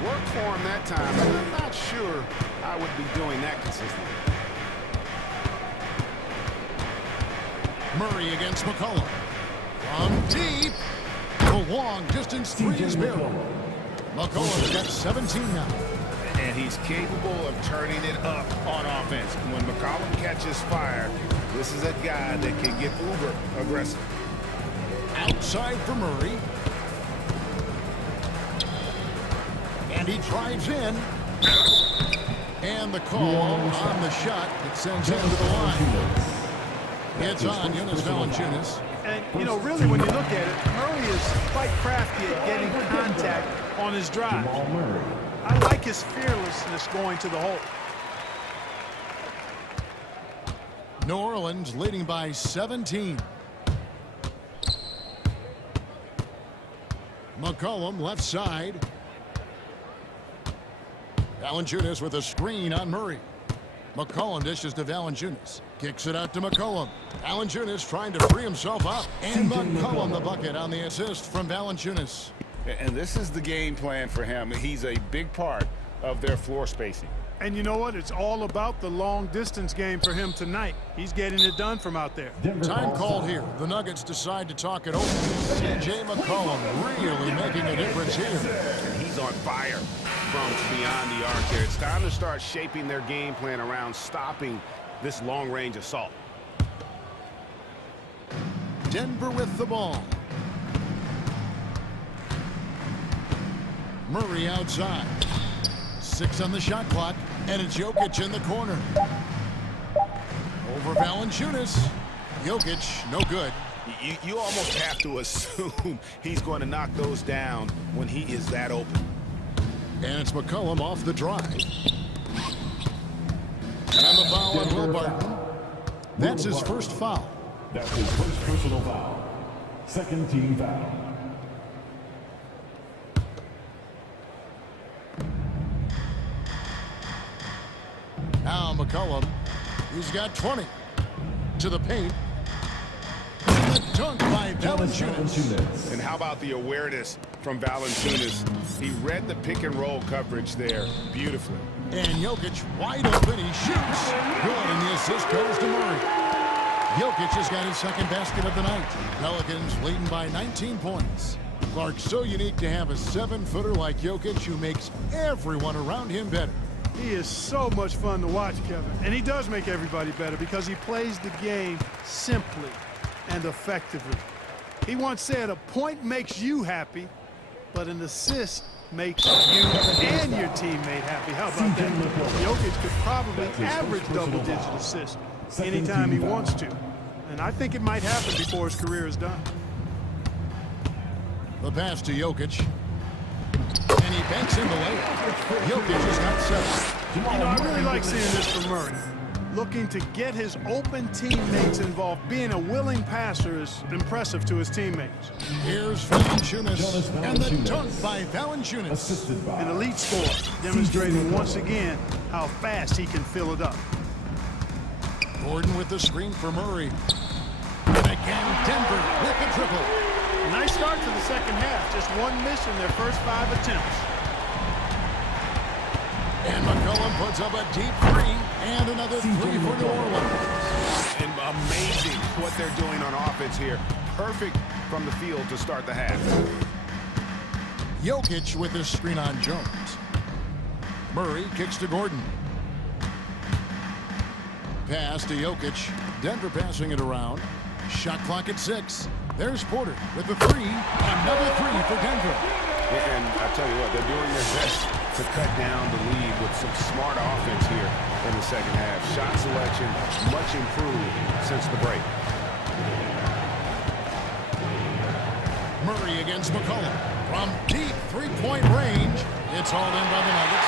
Worked for him that time, but I'm not sure I would be doing that consistently. Murray against McCollum. From deep. The long distance 3 is barrel. McCollum's got 17 now. And he's capable of turning it up on offense. When McCollum catches fire, this is a guy that can get uber aggressive. Outside for Murray. And And he drives in. And the call on the shot that sends him to the line. It's on Jonas Valanciunas. And, you know, really, when you look at it, Murray is quite crafty at getting contact on his drive. I like his fearlessness going to the hole. New Orleans leading by 17. McCollum left side. Valanciunas with a screen on Murray. McCollum dishes to Valanciunas. Kicks it out to McCollum. Valanciunas trying to free himself up. And McCollum the bucket on the assist from Valanciunas. And this is the game plan for him. He's a big part of their floor spacing. And you know what? It's all about the long-distance game for him tonight. He's getting it done from out there. Time called here. The Nuggets decide to talk it over. C.J. McCollum really making a difference here. And he's on fire from beyond the arc there. It's time to start shaping their game plan around stopping this long-range assault. Denver with the ball. Murray outside. 6 on the shot clock, and it's Jokic in the corner. Over Valanciunas. Jokic, no good. You almost have to assume he's going to knock those down when he is that open. And it's McCollum off the drive. And the foul on Will Barton. That's his first foul. That's his first personal foul. Second team foul. Now McCollum, he's got 20. To the paint. And the dunk by Valanciunas. And how about the awareness from Valanciunas? He read the pick and roll coverage there beautifully. And Jokic wide open, he shoots. Good, and the assist goes to Murray. Jokic has got his second basket of the night. Pelicans leading by 19 points. Clark, so unique to have a 7-footer like Jokic who makes everyone around him better. He is so much fun to watch, Kevin. And he does make everybody better because he plays the game simply and effectively. He once said, a point makes you happy, but an assist makes you and your teammate happy. How about that? Jokic could probably average double-digit assists anytime he wants to. And I think it might happen before his career is done. The pass to Jokic. And he banks in the layup. Jokic has got 7. You know, I really like seeing this from Murray. Looking to get his open teammates involved. Being a willing passer is impressive to his teammates. Here's Valanciunas. And the dunk by Valanciunas. An elite scorer, demonstrating once again how fast he can fill it up. Gordon with the screen for Murray. And again, Denver with the triple. Nice start to the second half. Just one miss in their first 5 attempts. And McCollum puts up a deep 3 and another 3 for New Orleans. And amazing what they're doing on offense here. Perfect from the field to start the half. Jokic with his screen on Jones. Murray kicks to Gordon. Pass to Jokic. Denver passing it around. Shot clock at 6. There's Porter with the 3. Another 3 for Denver. And I tell you what, they're doing their best to cut down the lead with some smart offense here in the second half. Shot selection much improved since the break. Murray against McCollum. From deep 3-point range. It's hauled in by the Nuggets.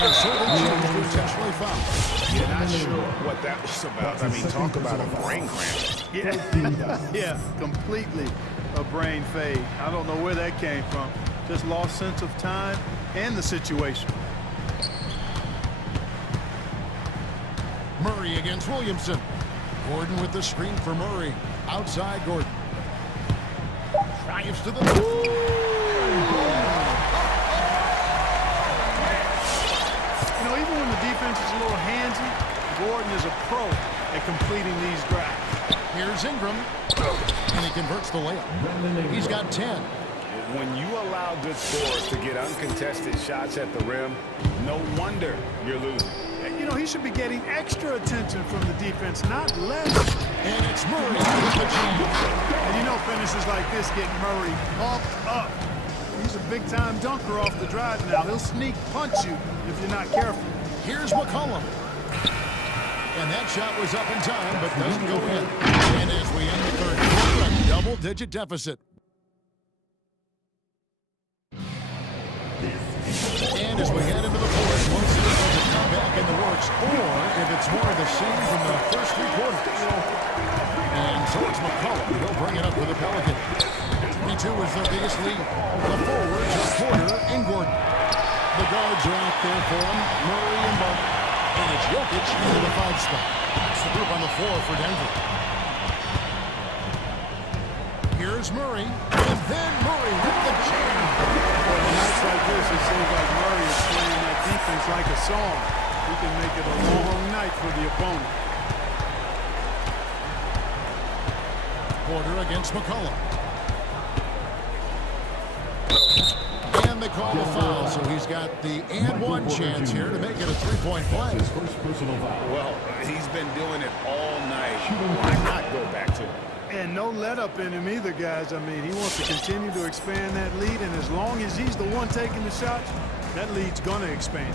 And so the Chiefs were intentionally fouled. You're not sure what that was about. I mean, talk about a brain cramp. Yeah, completely a brain fade. I don't know where that came from. Just lost sense of time and the situation. Murray against Williamson. Gordon with the screen for Murray. Outside Gordon. Drives to the... Defense is a little handsy. Gordon is a pro at completing these drives. Here's Ingram, and he converts the layup. He's got 10. When you allow good scorers to get uncontested shots at the rim, no wonder you're losing. You know, he should be getting extra attention from the defense, not less. And it's Murray with the jam. And you know finishes like this get Murray pumped up. He's a big-time dunker off the drive now. He'll sneak punch you if you're not careful. Here's McCollum. And that shot was up in time, but doesn't go in. And as we end the third quarter, a double-digit deficit. And as we head into the fourth, we'll see if there's a comeback in the works, or if it's more of the same from the first three quarters. And so it's McCollum. He'll bring it up for the Pelicans. 22 is their biggest lead. The forwards are Porter and Gordon. The guards are out there for him, Murray and Marta. And it's Jokic into the 5 spot. It's the group on the floor for Denver. Here's Murray, and then Murray with the jam. Well, on nights like this, it seems like Murray is playing that defense like a song. He can make it a long night for the opponent. Porter against McCollum. And they call the foul, so he's got the and one chance here to make it a three-point play. His first personal foul. Well, he's been doing it all night. Why not go back to it? And no let-up in him either, guys. I mean, he wants to continue to expand that lead, and as long as he's the one taking the shots, that lead's going to expand.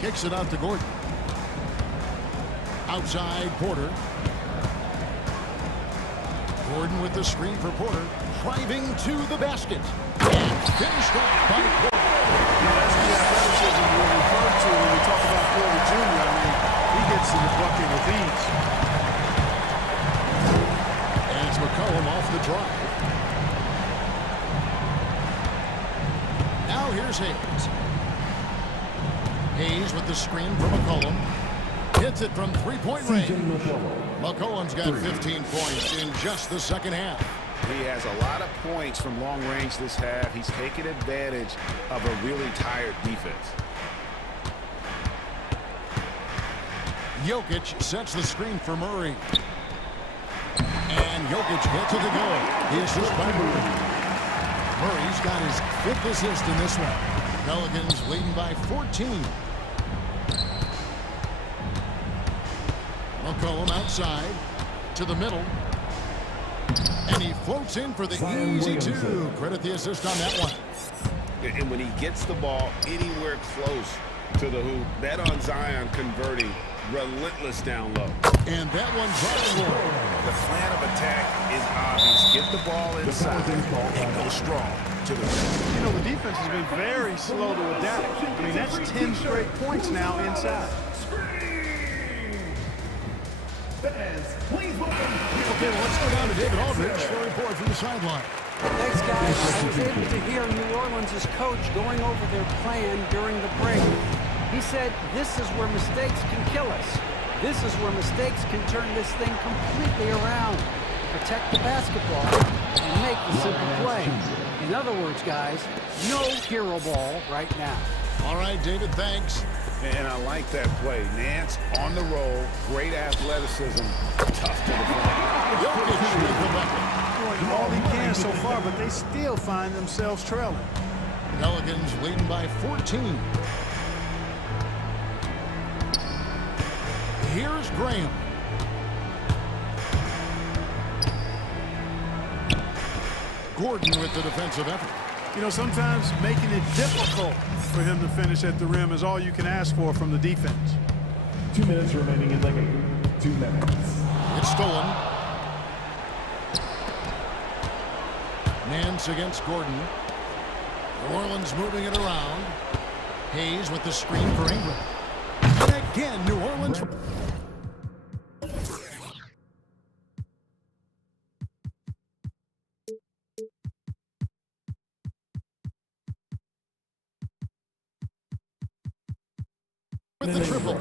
Kicks it out to Gordon. Outside, Porter. Gordon with the screen for Porter. Driving to the basket. And finished off by Porter. That's the athleticism we refer to when we talk about Porter Jr. I mean, he gets to the bucket with ease. And it's McCollum off the drive. Now here's Hayes. Hayes with the screen for McCollum. Hits it from three-point range. McCollum's got 15 points in just the second half. He has a lot of points from long range this half. He's taken advantage of a really tired defense. Jokic sets the screen for Murray. And Jokic gets it to go. The assist by Murray. Murray's got his 5th assist in this one. Pelicans leading by 14. McCollum outside to the middle. And he floats in for the easy 2. Credit the assist on that one. And when he gets the ball anywhere close to the hoop, bet on Zion converting, relentless down low. And that one's right. The plan of attack is obvious. Get the ball inside and go strong to the rim. You know, the defense has been very slow to adapt. I mean, that's 10 straight points now inside. Okay, well, let's go down to David Aldridge for a report from the sideline. Thanks, guys. I was able to hear New Orleans' coach going over their plan during the break. He said, this is where mistakes can kill us. This is where mistakes can turn this thing completely around. Protect the basketball and make the simple play. In other words, guys, no hero ball right now. All right, David, thanks. And I like that play. Nance on the roll, great athleticism, tough to defend. Doing all he can so far, but they still find themselves trailing. Pelicans leading by 14. Here's Graham. Gordon with the defensive effort. You know, sometimes making it difficult for him to finish at the rim is all you can ask for from the defense. 2 minutes remaining in the game. 2 minutes. It's stolen. Nance against Gordon. New Orleans moving it around. Hayes with the screen for Ingram. And again, New Orleans. With the triple.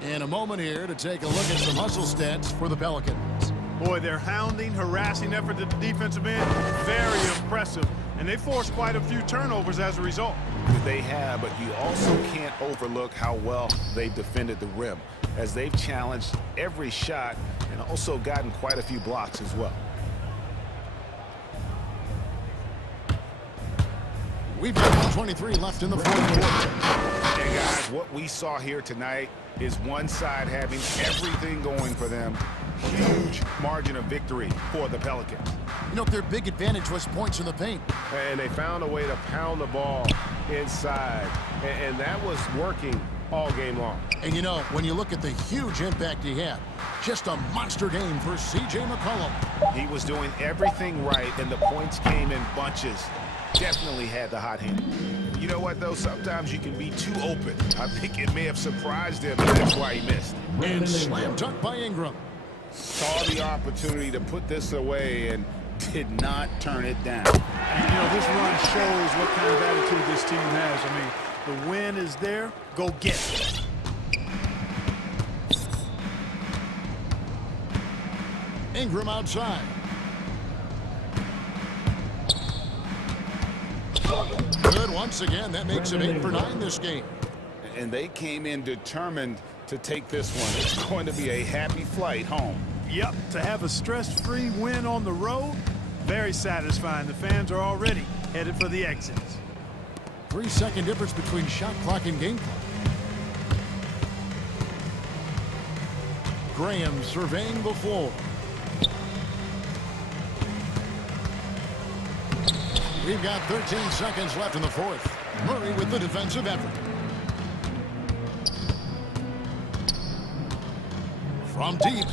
In a moment here to take a look at some hustle stats for the Pelicans. Boy, their hounding, harassing effort at the defensive end, very impressive. And they forced quite a few turnovers as a result. They have, but you also can't overlook how well they've defended the rim, as they've challenged every shot and also gotten quite a few blocks as well. We've got 123 left in the fourth quarter. And guys, what we saw here tonight is one side having everything going for them. Huge margin of victory for the Pelicans. You know, their big advantage was points in the paint. And they found a way to pound the ball inside. And that was working all game long. And you know, when you look at the huge impact he had, just a monster game for C.J. McCollum. He was doing everything right, and the points came in bunches. Definitely had the hot hand. You know what, though? Sometimes you can be too open. I think it may have surprised him, and that's why he missed. And slam dunk by Ingram. Saw the opportunity to put this away and did not turn it down. And, you know, this run shows what kind of attitude this team has. I mean, the win is there. Go get it. Ingram outside. Good once again. That makes it 8 for 9 this game. And they came in determined to take this one. It's going to be a happy flight home. Yep, to have a stress-free win on the road, very satisfying. The fans are already headed for the exits. 3-second difference between shot clock and game clock. Graham surveying the floor. We've got 13 seconds left in the fourth. Murray with the defensive effort. From deep.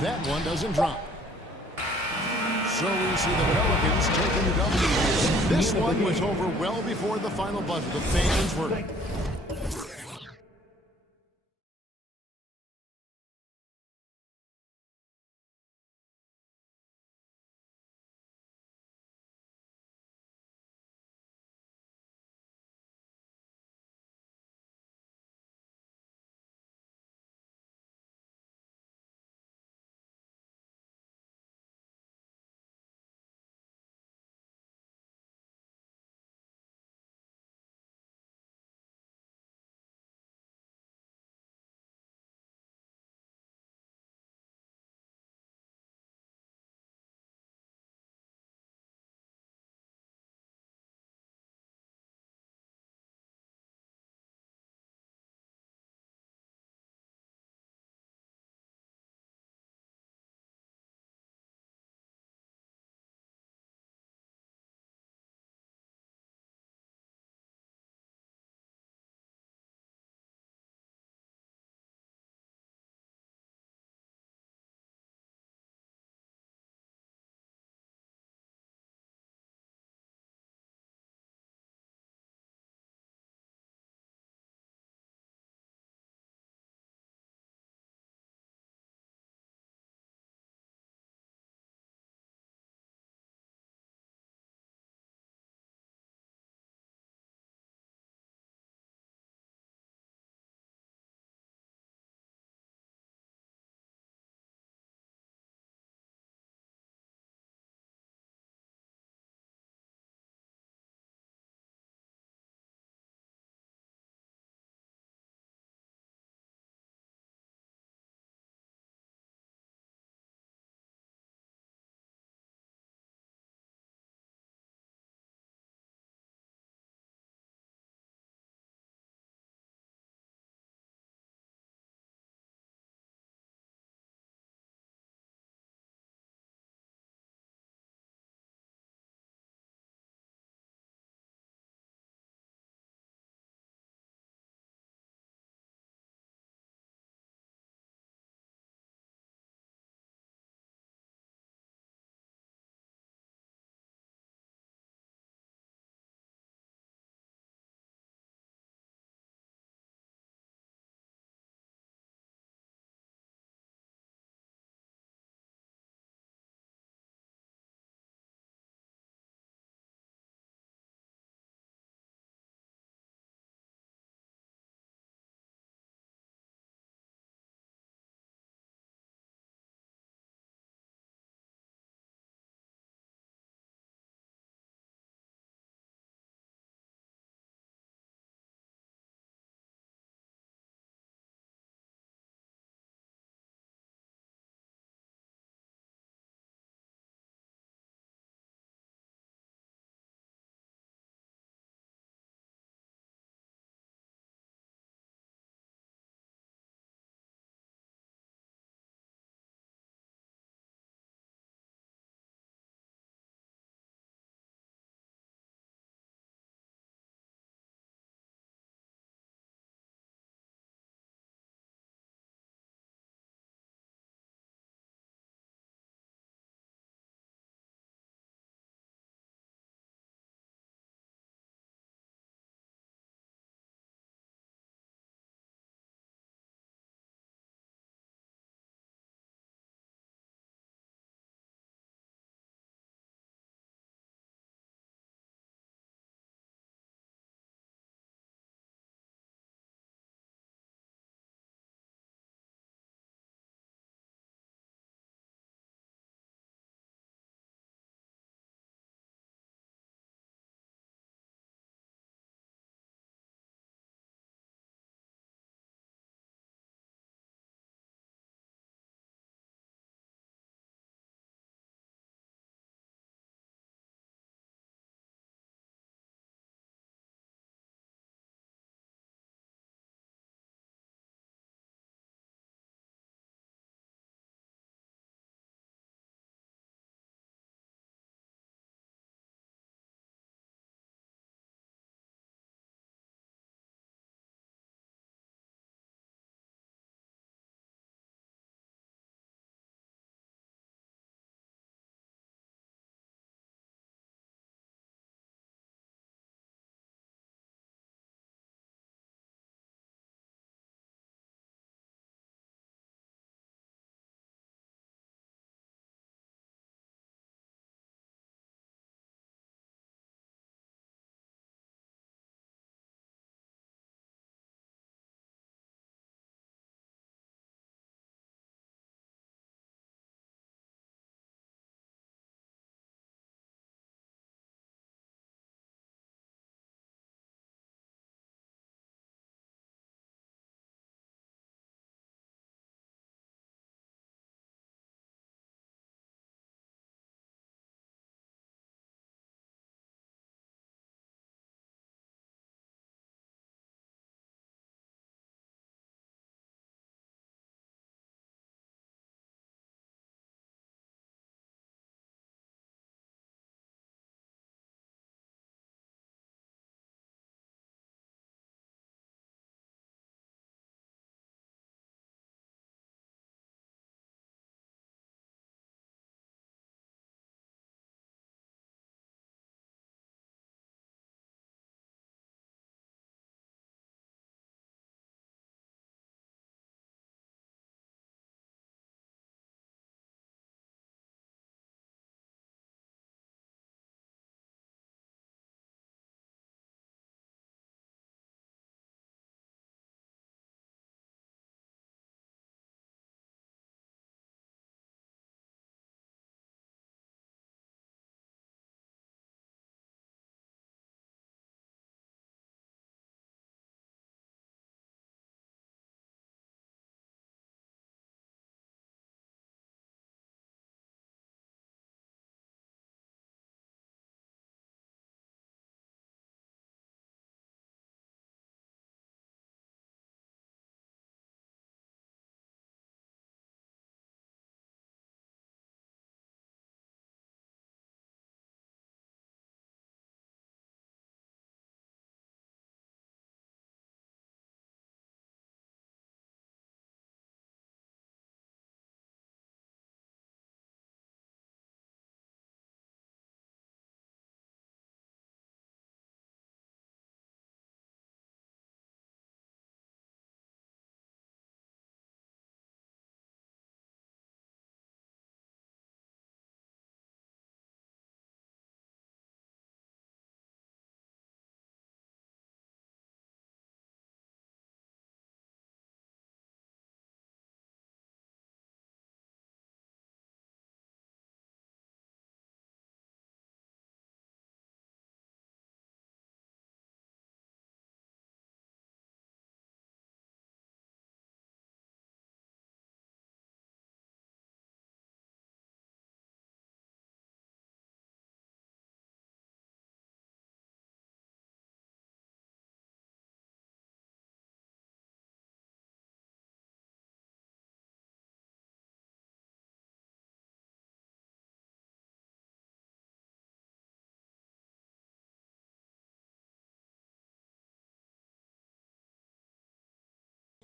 That one doesn't drop. So we see the Pelicans taking the W. This one was over well before the final buzzer. The fans were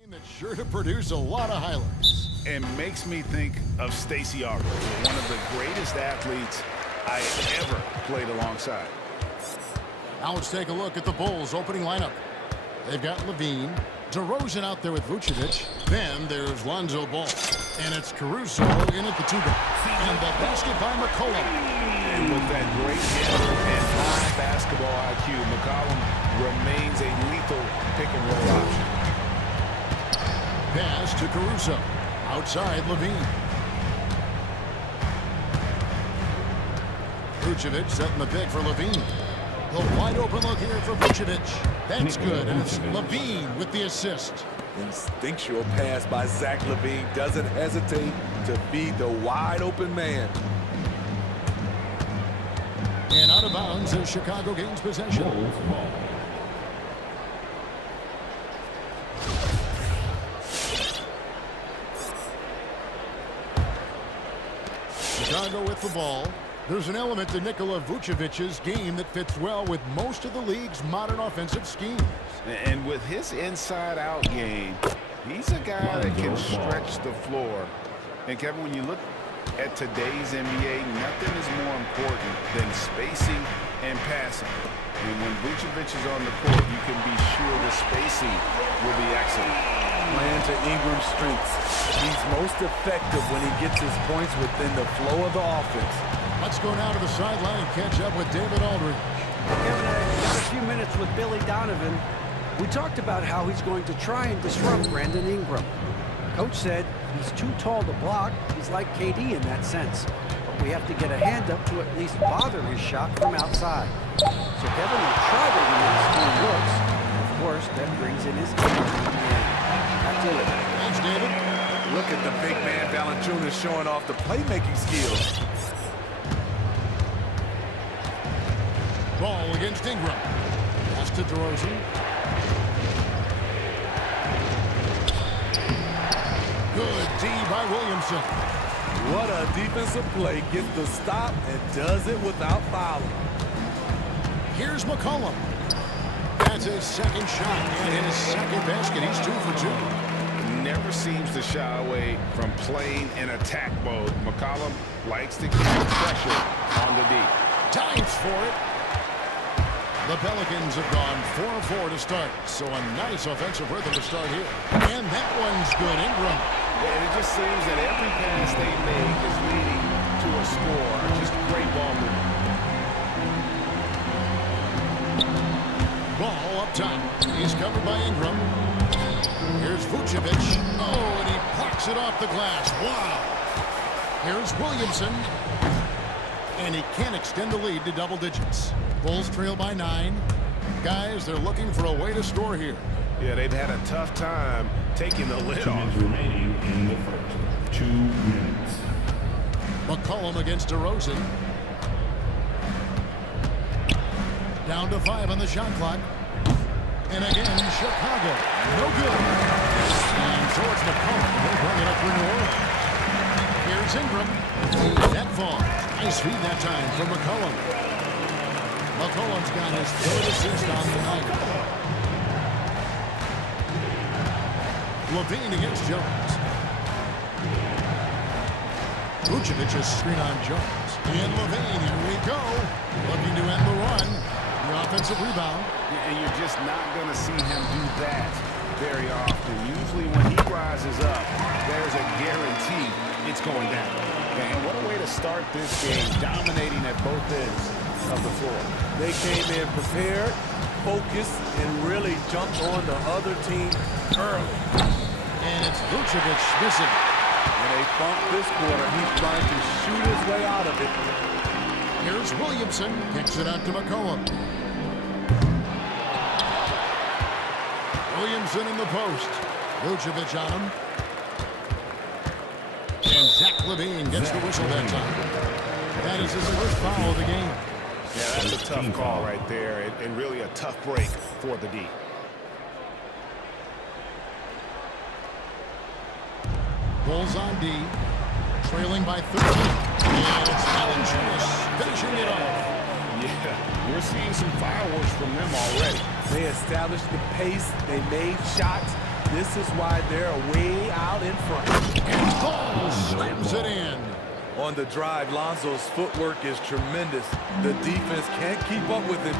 That's sure to produce a lot of highlights. And makes me think of Stacey Augers, one of the greatest athletes I ever played alongside. Now let's take a look at the Bulls' opening lineup. They've got Levine, DeRozan out there with Vucevic. Then there's Lonzo Ball. And it's Caruso in at the two-guard. And the basket by McCollum. And with that great handle and high basketball IQ, McCollum remains a lethal pick-and-roll option. Pass to Caruso. Outside Levine. Vucevic setting the pick for Levine. The wide open look here for Vucevic. That's good. And it's Levine with the assist. Instinctual pass by Zach LaVine. Doesn't hesitate to feed the wide open man. And out of bounds as Chicago gains possession. Chicago with the ball. There's an element to Nikola Vucevic's game that fits well with most of the league's modern offensive schemes. And with his inside-out game, he's a guy that can stretch the floor. And Kevin, when you look at today's NBA, nothing is more important than spacing and passing. And when Vucevic is on the court, you can be sure the spacing will be excellent. Playing to Ingram's strengths. He's most effective when he gets his points within the flow of the offense. Let's go now to the sideline and catch up with David Aldridge. Kevin, I got a few minutes with Billy Donovan. We talked about how he's going to try and disrupt Brandon Ingram. Coach said he's too tall to block. He's like KD in that sense. But we have to get a hand up to at least bother his shot from outside. So Kevin will try to limit his team looks. Of course, that brings in his team. That's it. Thanks, David. Look at the big man Valanciunas showing off the playmaking skills. Ball against Ingram. Pass to DeRozan. Good D by Williamson. What a defensive play. Gets the stop and does it without fouling. Here's McCollum. That's his second shot and his second basket. He's 2 for 2. Never seems to shy away from playing in attack mode. McCollum likes to keep pressure on the D. Dives for it. The Pelicans have gone 4-4 to start, so a nice offensive rhythm to start here. And that one's good. Ingram. And it just seems that every pass they make is leading to a score. Just great ball movement. Ball up top. He's covered by Ingram. Here's Vucevic. Oh, and he plucks it off the glass. Wow. Here's Williamson. And he can't extend the lead to double digits. Bulls trail by 9. Guys, they're looking for a way to score here. Yeah, they've had a tough time taking the lid off. Remaining in the first 2 minutes. McCollum against DeRozan. Down to 5 on the shot clock. And again, Chicago. No good. And George McCollum will bring it up for New Orleans. Here's Ingram. That falls. Nice feed that time from McCollum. McCollum's got his 3rd assist on the night. Levine against Jones. Vucevic's screen on Jones. And Levine, here we go. Looking to end the run. The offensive rebound. And you're just not going to see him do that very often. Usually when he rises up, there's a guarantee it's going down. And what a way to start this game, dominating at both ends of the floor. They came in prepared, focused, and really jumped on the other team early. And it's Vucevic missing. And they bumped this quarter. He's trying to shoot his way out of it. Here's Williamson. Kicks it out to McCollum. Williamson in the post. Vucevic on him. And Zach LaVine gets the whistle that time. That is his first foul of the game. Yeah, that's a tough call right there, and really a tough break for the D. Bulls on D, trailing by 13. And it's Valanciunas finishing it off. Yeah, we're seeing some fireworks from them already. They established the pace, they made shots, This is why they're way out in front. And Ball slams it in. On the drive, Lonzo's footwork is tremendous. The defense can't keep up with it.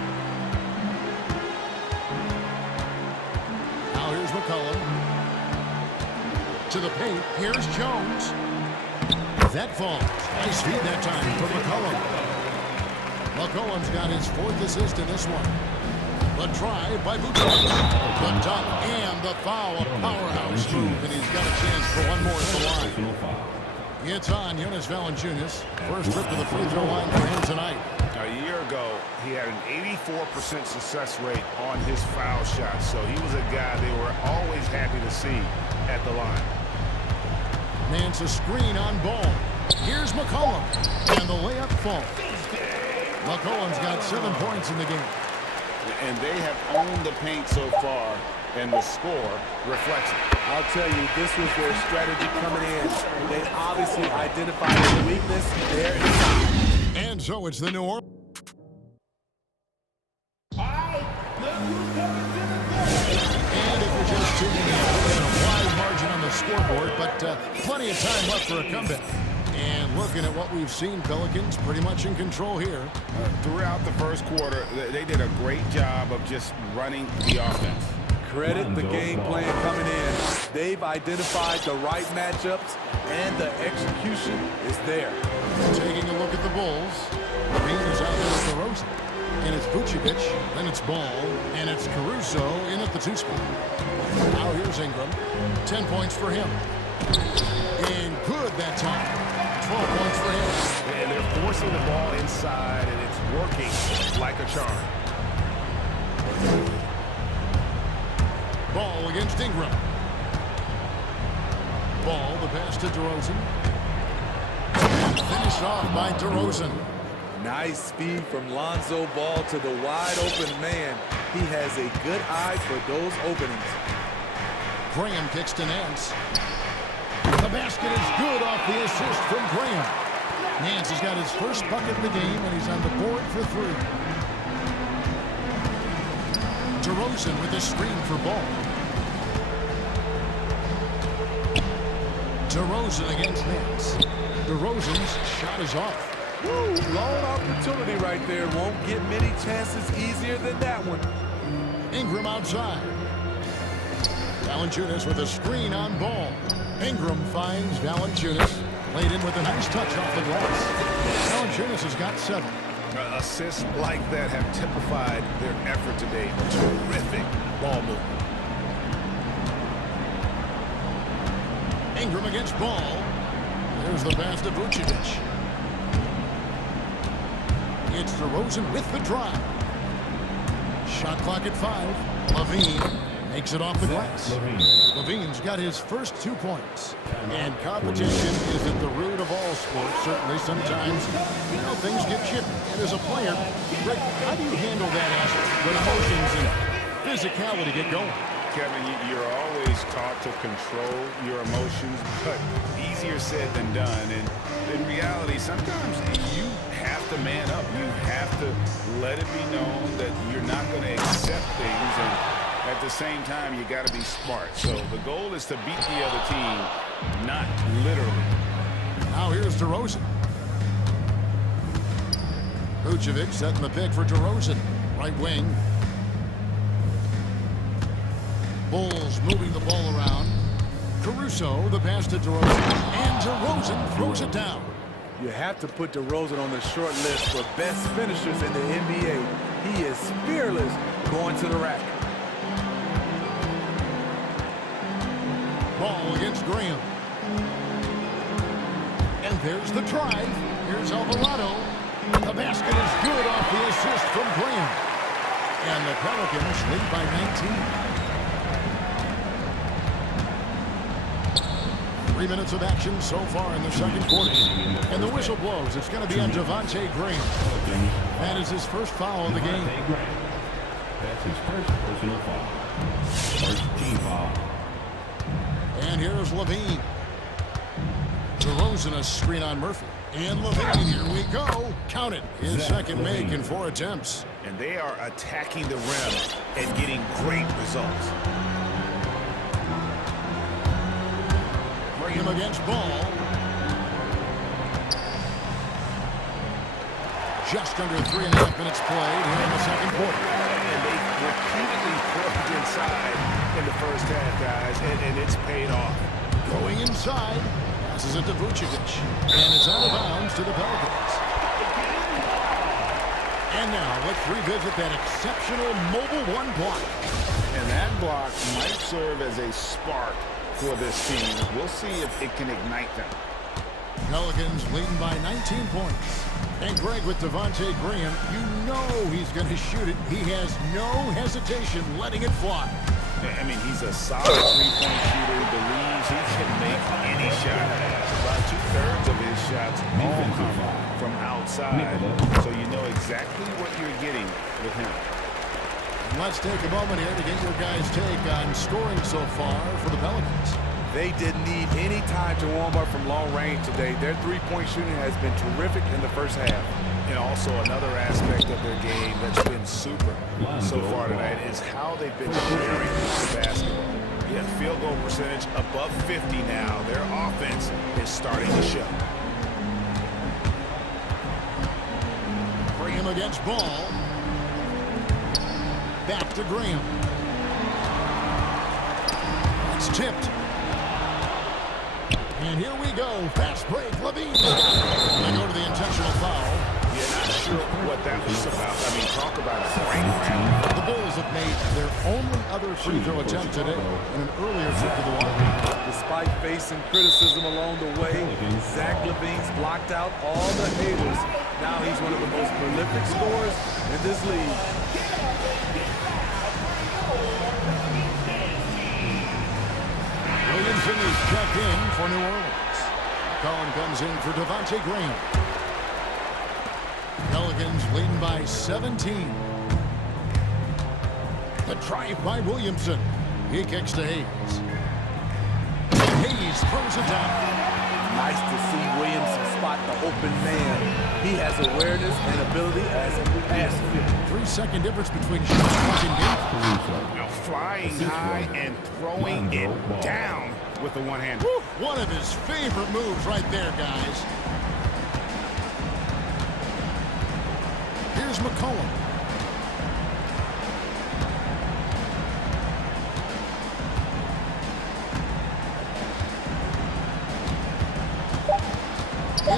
Now here's McCollum. To the paint. Here's Jones. That falls. Nice feed that time for McCollum. McCollum's got his 4th assist in this one. The drive by Vucevic. The dunk and the foul. A powerhouse move, and he's got a chance for one more at the line. It's on Jonas Valanciunas. First trip to the free throw line for him tonight. A year ago, he had an 84% success rate on his foul shots, so he was a guy they were always happy to see at the line. Nance a screen on Ball. Here's McCollum. And the layup falls. McCollum's got 7 points in the game. And they have owned the paint so far, and the score reflects it. I'll tell you, this was their strategy coming in. They obviously identified the weakness there inside. And so it's the New Orleans. And if you're just tuning in, there's a wide margin on the scoreboard, but plenty of time left for a comeback. And looking at what we've seen, Pelicans pretty much in control here. Throughout the first quarter, they did a great job of just running the offense. Credit the game plan coming in. They've identified the right matchups, and the execution is there. Taking a look at the Bulls. Levine is out there with DeRozan. And it's Vucevic, then it's Ball, and it's Caruso in at the 2 spot. Now here's Ingram. 10 points for him. And good that time. 12 points for him. And they're forcing the ball inside, and it's working like a charm. Ball against Ingram. Ball, the pass to DeRozan. Finished off by DeRozan. Nice speed from Lonzo Ball to the wide-open man. He has a good eye for those openings. Graham kicks to Nance. The basket is good off the assist from Graham. Nance has got his first bucket of the game, and he's on the board for 3. DeRozan with the screen for Ball. DeRozan against Nance. DeRozan's shot is off. Woo, long opportunity right there. Won't get many chances easier than that one. Ingram outside. Valanciunas with a screen on Ball. Ingram finds Valanciunas. Laid in with a nice touch off the glass. Valanciunas has got 7. Assists like that have typified their effort today. Terrific ball movement. Ingram against Ball. There's the pass to Vucevic. It's DeRozan with the drive. Shot clock at 5. Levine makes it off the glass. Levine's got his first 2 points. And competition is at the root of all sports. Certainly sometimes, things get chippy. And as a player, Rick, how do you handle that aspect when emotions and physicality get going? Kevin, you're always taught to control your emotions, but easier said than done. And in reality, sometimes you have to man up. You have to let it be known that you're not going to accept things. And at the same time, you got to be smart. So the goal is to beat the other team, not literally. Now here's DeRozan. Vucevic setting the pick for DeRozan. Right wing. Bulls moving the ball around. Caruso, the pass to DeRozan. And DeRozan throws it down. You have to put DeRozan on the short list for best finishers in the NBA. He is fearless going to the rack. Ball against Graham. And there's the drive. Here's Alvarado. The basket is good off the assist from Graham. And the Pelicans lead by 19. 3 minutes of action so far in the second quarter. And the whistle blows. It's going to be on Devontae Graham. That is his first foul of the game. That's his first personal foul. First team foul. And here's Levine. DeRozan a screen on Murphy. And Levine, here we go. Count it. His second make in 4 attempts. And they are attacking the rim and getting great results. against ball. Just under 3.5 minutes played here in the second quarter. And they repeatedly plugged inside in the first half, guys, and it's paid off. Going inside, passes it to Vucevic, and it's out of bounds to the Pelicans. And now let's revisit that exceptional mobile one block. And that block might serve as a spark for this team. We'll see if it can ignite them. Pelicans leading by 19 points. And Greg, with Devontae Graham, you know he's going to shoot it. He has no hesitation letting it fly. I mean, he's a solid three-point shooter. He believes he can make any shot. About 2/3 of his shots all come from outside. So you know exactly what you're getting with him. Let's take a moment here to get your guys' take on scoring so far for the Pelicans. They didn't need any time to warm up from long range today. Their three-point shooting has been terrific in the first half. And also another aspect of their game that's been super so far tonight is how they've been clearing the basketball. Yeah, field goal percentage above 50 now. Their offense is starting to show. Graham against ball. Back to Graham. It's tipped. And here we go. Fast break. Levine. They go to the intentional foul. Yeah, not sure what that was about. I mean, talk about a break round. The Bulls have made their only other free throw attempt today in an earlier trip to the line. Despite facing criticism along the way, Zach LaVine's blocked out all the haters. Now he's one of the most prolific scorers in this league. Williamson is checked in for New Orleans. Collin comes in for Devontae Graham. Pelicans leading by 17. The drive by Williamson. He kicks to Hayes. Hayes throws it down. Nice to see Williamson spot the open man. He has awareness and ability as a passer. 3-second difference between shot clock and game. Flying high and throwing it down with the one hand. One of his favorite moves right there, guys. Here's McCollum.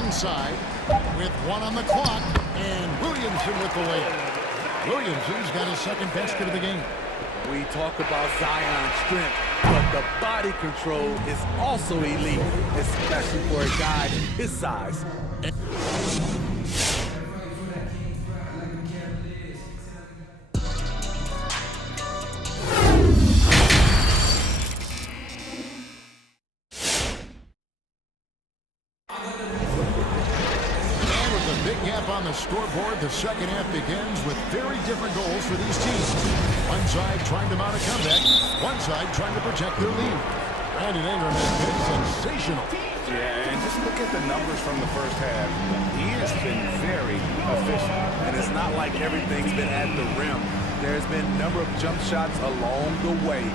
Inside with one on the clock, and Williamson with the layup. Williamson's got his second basket of the game. We talk about Zion's strength, but the body control is also elite, especially for a guy his size. On the scoreboard, the second half begins with very different goals for these teams. One side trying to mount a comeback, one side trying to protect their lead. Brandon Ingram has been sensational. Yeah, and just look at the numbers from the first half. He has been very efficient. And it's not like everything's been at the rim. There's been a number of jump shots along the way.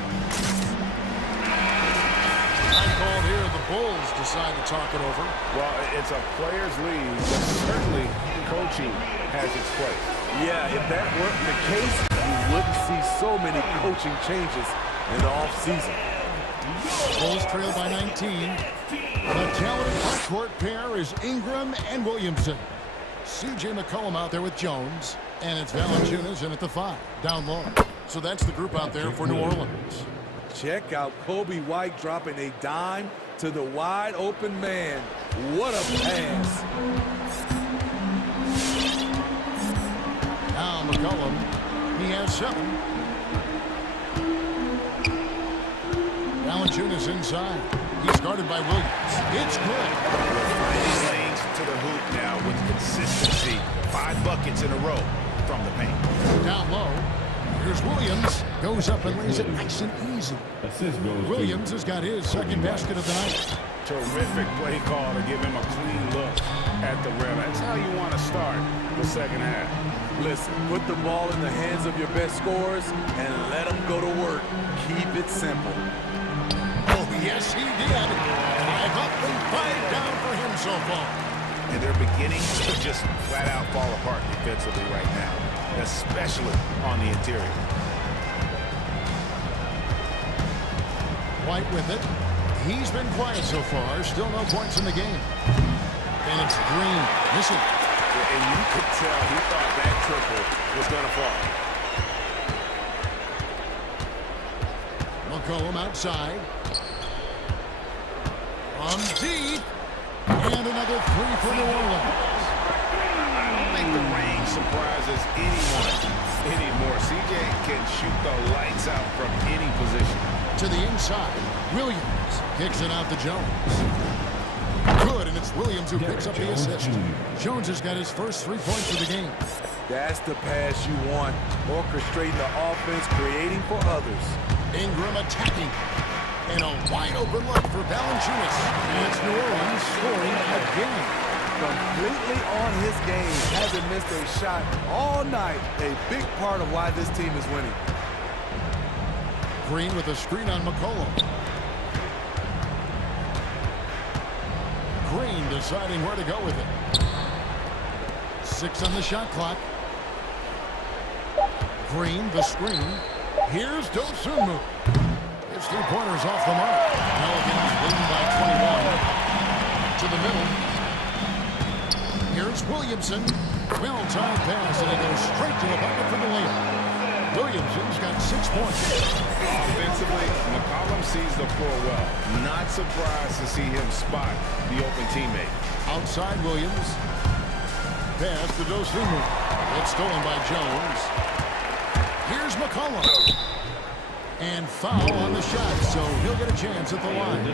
Called here, the Bulls decide to talk it over. Well, it's a players' league, but certainly coaching has its place. Yeah, if that weren't the case, you wouldn't see so many coaching changes in the offseason. Bulls trail by 19. The talented front-court pair is Ingram and Williamson. C.J. McCollum out there with Jones, and it's Valanciunas in at the 5, down low. So that's the group out there for New Orleans. Check out Kobe White dropping a dime to the wide open man. What a pass. Now McCollum, he has 7. Valanciunas inside. He's guarded by Williams. It's good. Finding lanes to the hoop now with consistency. 5 buckets in a row from the paint. Down low. Here's Williams. Goes up and lays it nice and easy. Williams has got his second basket of the night. Terrific play call to give him a clean look at the rim. That's how you want to start the second half. Listen, put the ball in the hands of your best scorers and let them go to work. Keep it simple. Oh, yes, he did. 5 up game so far. And they're beginning to just flat out fall apart defensively right now, especially on the interior. White with it. He's been quiet so far. Still no points in the game. And it's Green. Missing. And you could tell he thought that triple was going to fall. McCollum outside. From deep. And another three for New Orleans. I don't think the range surprises anyone anymore. CJ can shoot the lights out from any position. To the inside. Williams kicks it out to Jones. Good, and it's Williams who picks up the assist. Jones has got his first 3 points of the game. That's the pass you want. Orchestrating the offense, creating for others. Ingram attacking. And a wide open look for Valanciunas. And it's New Orleans scoring again. Completely on his game. Hasn't missed a shot all night. A big part of why this team is winning. Green with a screen on McCollum. Green deciding where to go with it. 6 on the shot clock. Green, the screen. Here's Dosunmu. His 3-pointers off the mark. Pelicans leading by 21. To the middle. Here's Williamson. Well-timed pass, and he goes straight to the bucket for the layup. Williamson's got 6 points. Offensively, McCollum sees the floor well. Not surprised to see him spot the open teammate. Outside Williams. Pass to Dosunmu. It's stolen by Jones. Here's McCollum. And foul on the shot, so he'll get a chance at the line.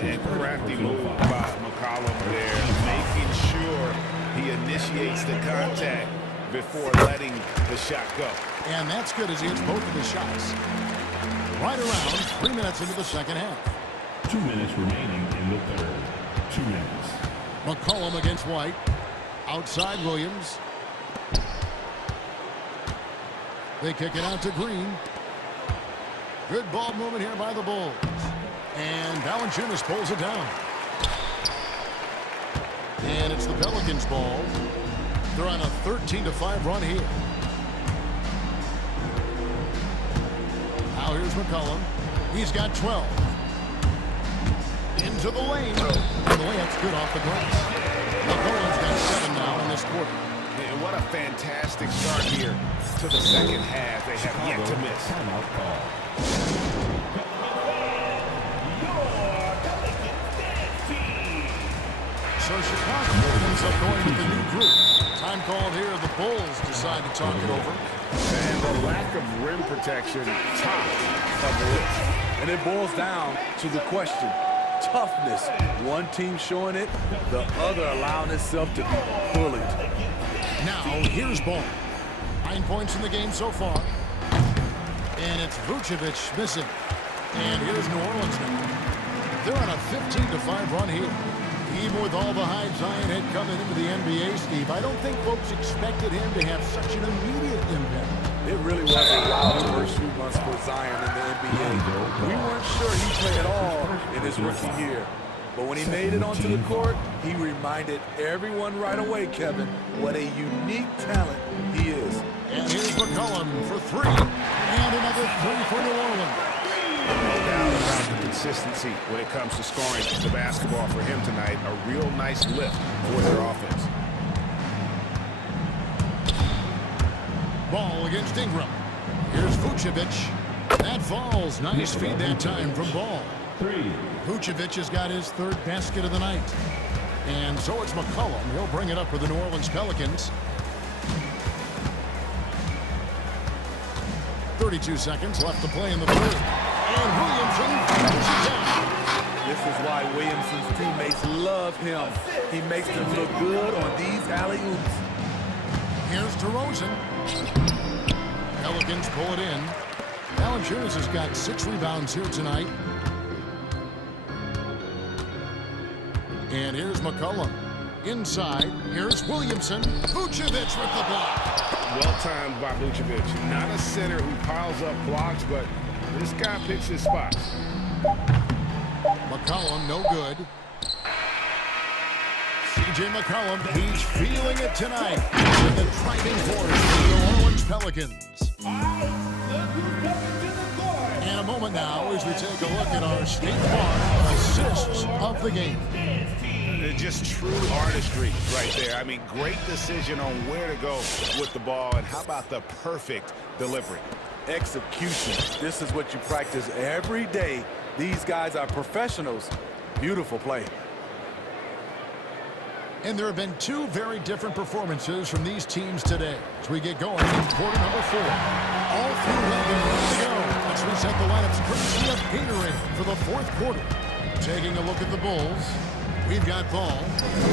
And crafty move by McCollum there, making sure he initiates the contact before letting the shot go. And that's good as he hits both of his shots. Right around 3 minutes into the second half. 2 minutes remaining in the third. 2 minutes. McCollum against White. Outside Williams. They kick it out to Green. Good ball movement here by the Bulls. And Valanciunas pulls it down. And it's the Pelicans' ball. They're on a 13-5 run here. Now here's McCollum. He's got 12. Into the lane. And the layup's good off the glass. McCollum's got 7 now in this quarter. And what a fantastic start here to the second half. They have yet to miss. So Chicago ends up going with a new group. Time called here. The Bulls decide to talk it over. And the lack of rim protection, top of the list. And it boils down to the question. Toughness. One team showing it, the other allowing itself to be bullied. Now, here's ball. 9 points in the game so far. And it's Vucevic missing. And here's New Orleans now. They're on a 15-5 run here. Even with all the hype Zion had coming into the NBA, Steve, I don't think folks expected him to have such an immediate impact. It really was a wild first few months for Zion in the NBA. We weren't sure he'd play at all in his rookie year. But when he made it onto the court, he reminded everyone right away, Kevin, what a unique talent he is. And here's McCollum for 3. And another 3 for New Orleans. No doubt about the consistency when it comes to scoring the basketball for him tonight. A real nice lift for their offense. Ball against Ingram. Here's Vucevic. That falls. Nice feed that time from Ball. 3. Vucevic has got his 3rd basket of the night. And so it's McCollum. He'll bring it up for the New Orleans Pelicans. 32 seconds left to play in the third. And Williamson puts it down. This is why Williamson's teammates love him. He makes them look good on these alley-oops. Here's DeRozan. Pelicans pull it in. Valanciunas has got 6 rebounds here tonight. And here's McCollum. Inside, here's Williamson. Vucevic with the block. Well-timed by Vucevic. Not a center who piles up blocks, but this guy picks his spots. McCollum, no good. C.J. McCollum, he's feeling it tonight. With the driving force for the New Orleans Pelicans. And a moment now as we take a look at our State Farm assists of the game. Just true artistry right there. I mean, great decision on where to go with the ball, and how about the perfect delivery? Execution. This is what you practice every day. These guys are professionals. Beautiful play. And there have been two very different performances from these teams today as we get going in quarter number 4. All through 11 ready to go. Let's reset the lineups courtesy of Gatorade for the fourth quarter. Taking a look at the Bulls, we've got Ball.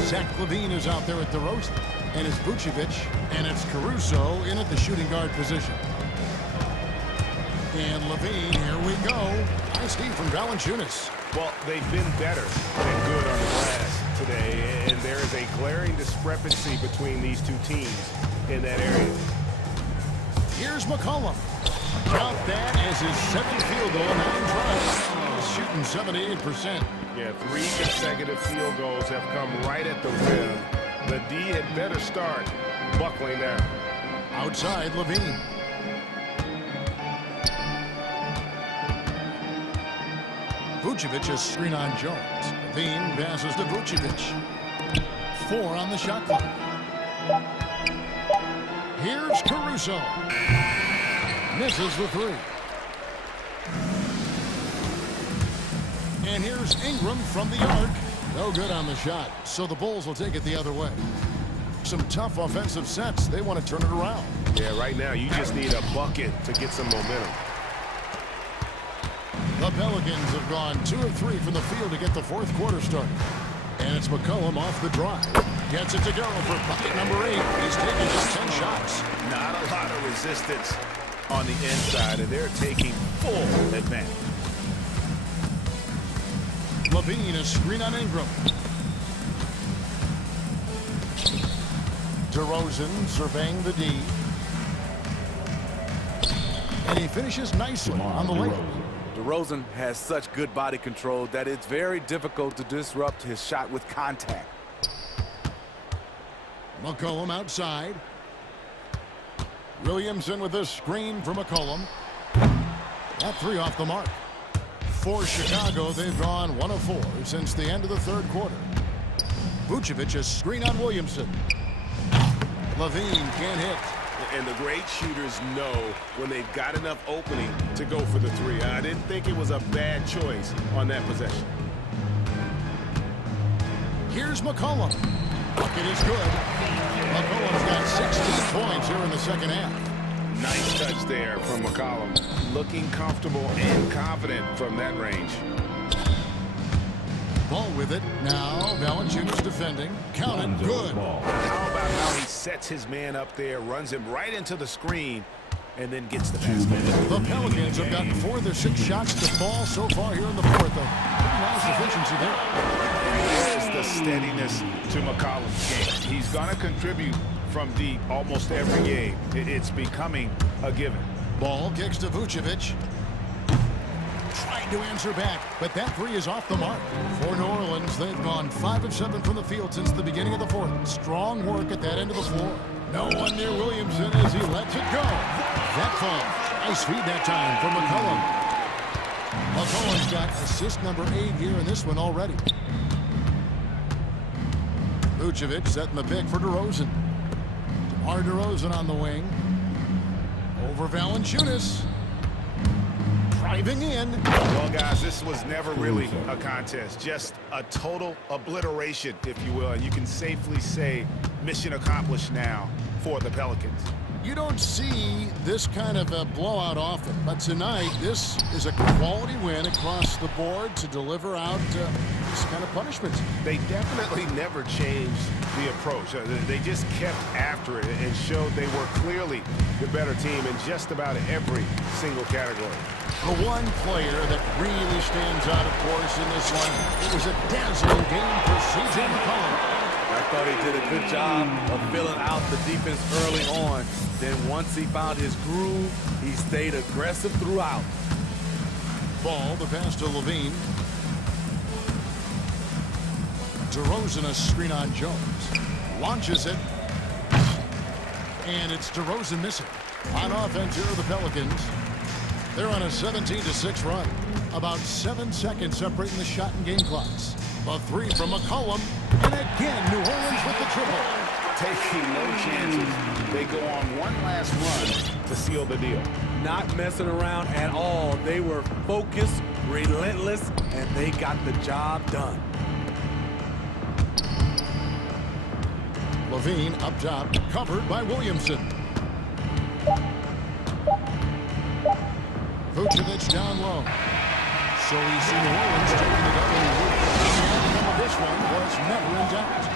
Zach LaVine is out there at DeRozan. And it's Vucevic. And it's Caruso in at the shooting guard position. And LaVine, here we go. Nice D from Valanciunas. Well, they've been better than good on the glass today, and there is a glaring discrepancy between these two teams in that area. Here's McCollum. Count that as his 7th field goal in 9 tries. Shooting 78%. Yeah, 3 consecutive field goals have come right at the rim. The D had better start buckling down. Outside, LaVine. Vucevic is screen on Jones. LaVine passes to Vucevic. 4 on the shot clock. Here's Caruso. Misses the 3. And here's Ingram from the arc. No good on the shot. So the Bulls will take it the other way. Some tough offensive sets. They want to turn it around. Yeah, right now you just need a bucket to get some momentum. The Pelicans have gone 2 of 3 from the field to get the fourth quarter started. And it's McCollum off the drive. Gets it to go for bucket number 8. He's taking just 10 shots. Not a lot of resistance on the inside, and they're taking full advantage. LaVine, a screen on Ingram. DeRozan surveying the D. And he finishes nicely on the layup. DeRozan has such good body control that it's very difficult to disrupt his shot with contact. McCollum outside. Williamson with a screen for McCollum. That 3 off the mark. For Chicago, they've gone 1 of 4 since the end of the third quarter. Vucevic a screen on Williamson. LaVine can't hit. And the great shooters know when they've got enough opening to go for the 3. I didn't think it was a bad choice on that possession. Here's McCollum. Bucket is good. McCollum's got 16 points here in the second half. Nice touch there from McCollum. Looking comfortable and confident from that range. Ball with it. Now Valanciunas defending. Count it. Good. How about how he sets his man up there, runs him right into the screen, and then gets the basket. The Pelicans have gotten 4 of their 6 shots to fall so far here in the fourth. Pretty nice efficiency there. There's the steadiness to McCollum's game. He's going to contribute from deep almost every game. It's becoming a given. Ball kicks to Vucevic. Trying to answer back, but that 3 is off the mark. For New Orleans, they've gone 5 of 7 from the field since the beginning of the fourth. Strong work at that end of the floor. No one near Williamson as he lets it go. That falls. Nice feed that time for McCollum. McCollum's got assist number 8 here in this one already. Vucevic setting the pick for DeRozan. DeMar DeRozan on the wing. Over Valanciunas. Driving in. Well, guys, this was never really a contest. Just a total obliteration, if you will. And you can safely say mission accomplished now for the Pelicans. You don't see this kind of a blowout often, but tonight this is a quality win across the board to deliver out this kind of punishment. They definitely never changed the approach. They just kept after it and showed they were clearly the better team in just about every single category. The one player that really stands out, of course, in this one, it was a dazzling game for C.J. McCollum. I thought he did a good job of filling out the defense early on. Then once he found his groove, he stayed aggressive throughout. Ball, the pass to LaVine. DeRozan a screen on Jones. Launches it. And it's DeRozan missing. On offense, here are the Pelicans. They're on a 17-6 run. About 7 seconds separating the shot and game clocks. A three from McCollum. And again, New Orleans with the triple. Taking no chances. They go on one last run to seal the deal. Not messing around at all. They were focused, relentless, and they got the job done. Levine up top, covered by Williamson. Vucevic down low. So we see New Orleans taking the double lead. The outcome of this one was never in doubt.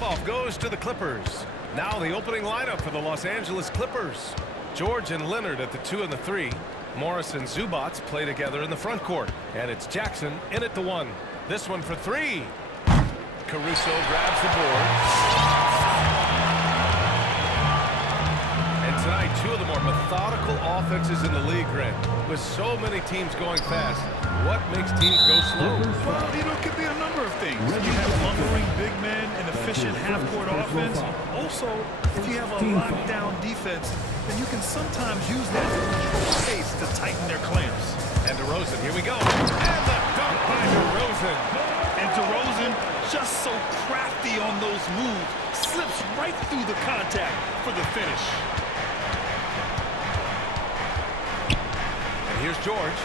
tip-off goes to the Clippers. Now the opening lineup for the Los Angeles Clippers. George and Leonard at the 2 and the 3. Morris and Zubats play together in the front court. And it's Jackson in at the 1. This one for 3. Caruso grabs the board. And tonight, 2 of the more methodical offenses in the league, Grant. With so many teams going fast, what makes teams go slow? Well, you know, it could be a number of things. You have lumbering big men and efficient half-court offense. Also, if you have a lockdown defense, then you can sometimes use that to control pace to tighten their clamps. And DeRozan, here we go. And the dunk by DeRozan. And DeRozan, just so crafty on those moves, slips right through the contact for the finish. And here's George.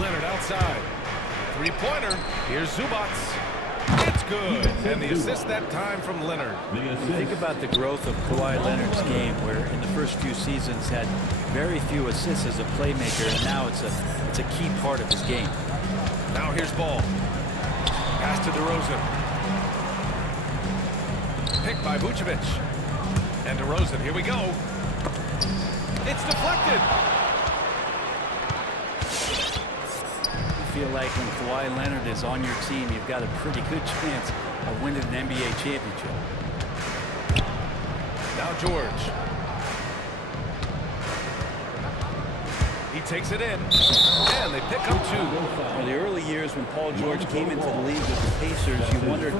Leonard outside. Three-pointer. Here's Zubats. It's good. And the assist that time from Leonard. Think about the growth of Kawhi Leonard's game, where in the first few seasons had very few assists as a playmaker, and now it's a key part of his game. Now here's Ball. Pass to DeRozan. Picked by Vucevic. And DeRozan, here we go. It's deflected. I feel like when Kawhi Leonard is on your team, you've got a pretty good chance of winning an NBA championship. Now George. He takes it in, and they pick up 2. In the early years when Paul George came into the league with the Pacers, you wondered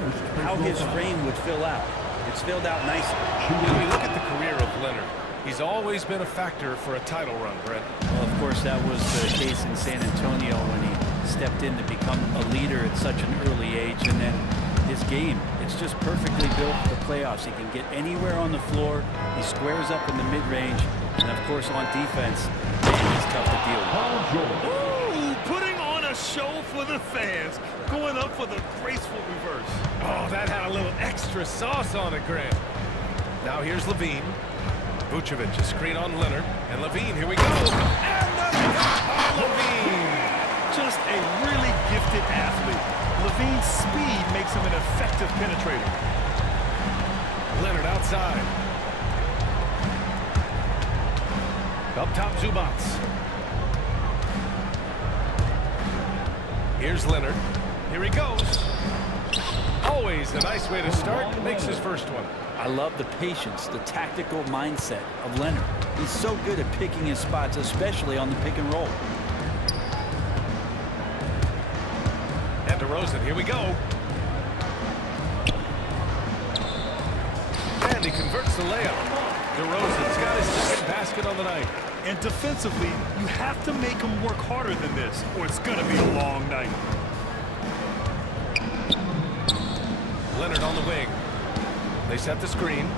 how his frame would fill out. It's filled out nicely. When you look at the career of Leonard, he's always been a factor for a title run, Brett. Well, of course, that was the case in San Antonio when he stepped in to become a leader at such an early age. And then his game, it's just perfectly built for the playoffs. He can get anywhere on the floor. He squares up in the mid-range. And, of course, on defense, man, he's tough to deal with. Ooh, putting on a show for the fans. Going up for the graceful reverse. Oh, that had a little extra sauce on it, Grant. Now here's Levine. Vucevic, a screen on Leonard. And Levine, here we go. And the dunk by Levine. Just a really gifted athlete. Levine's speed makes him an effective penetrator. Leonard outside. Up top, Zubats. Here's Leonard. Here he goes. Always a nice way to start. Makes his first one. I love the patience, the tactical mindset of Leonard. He's so good at picking his spots, especially on the pick and roll. And DeRozan, here we go. And he converts the layup. DeRozan's got his second basket on the night. And defensively, you have to make him work harder than this, or it's going to be a long night. Leonard on the wing. They set the screen.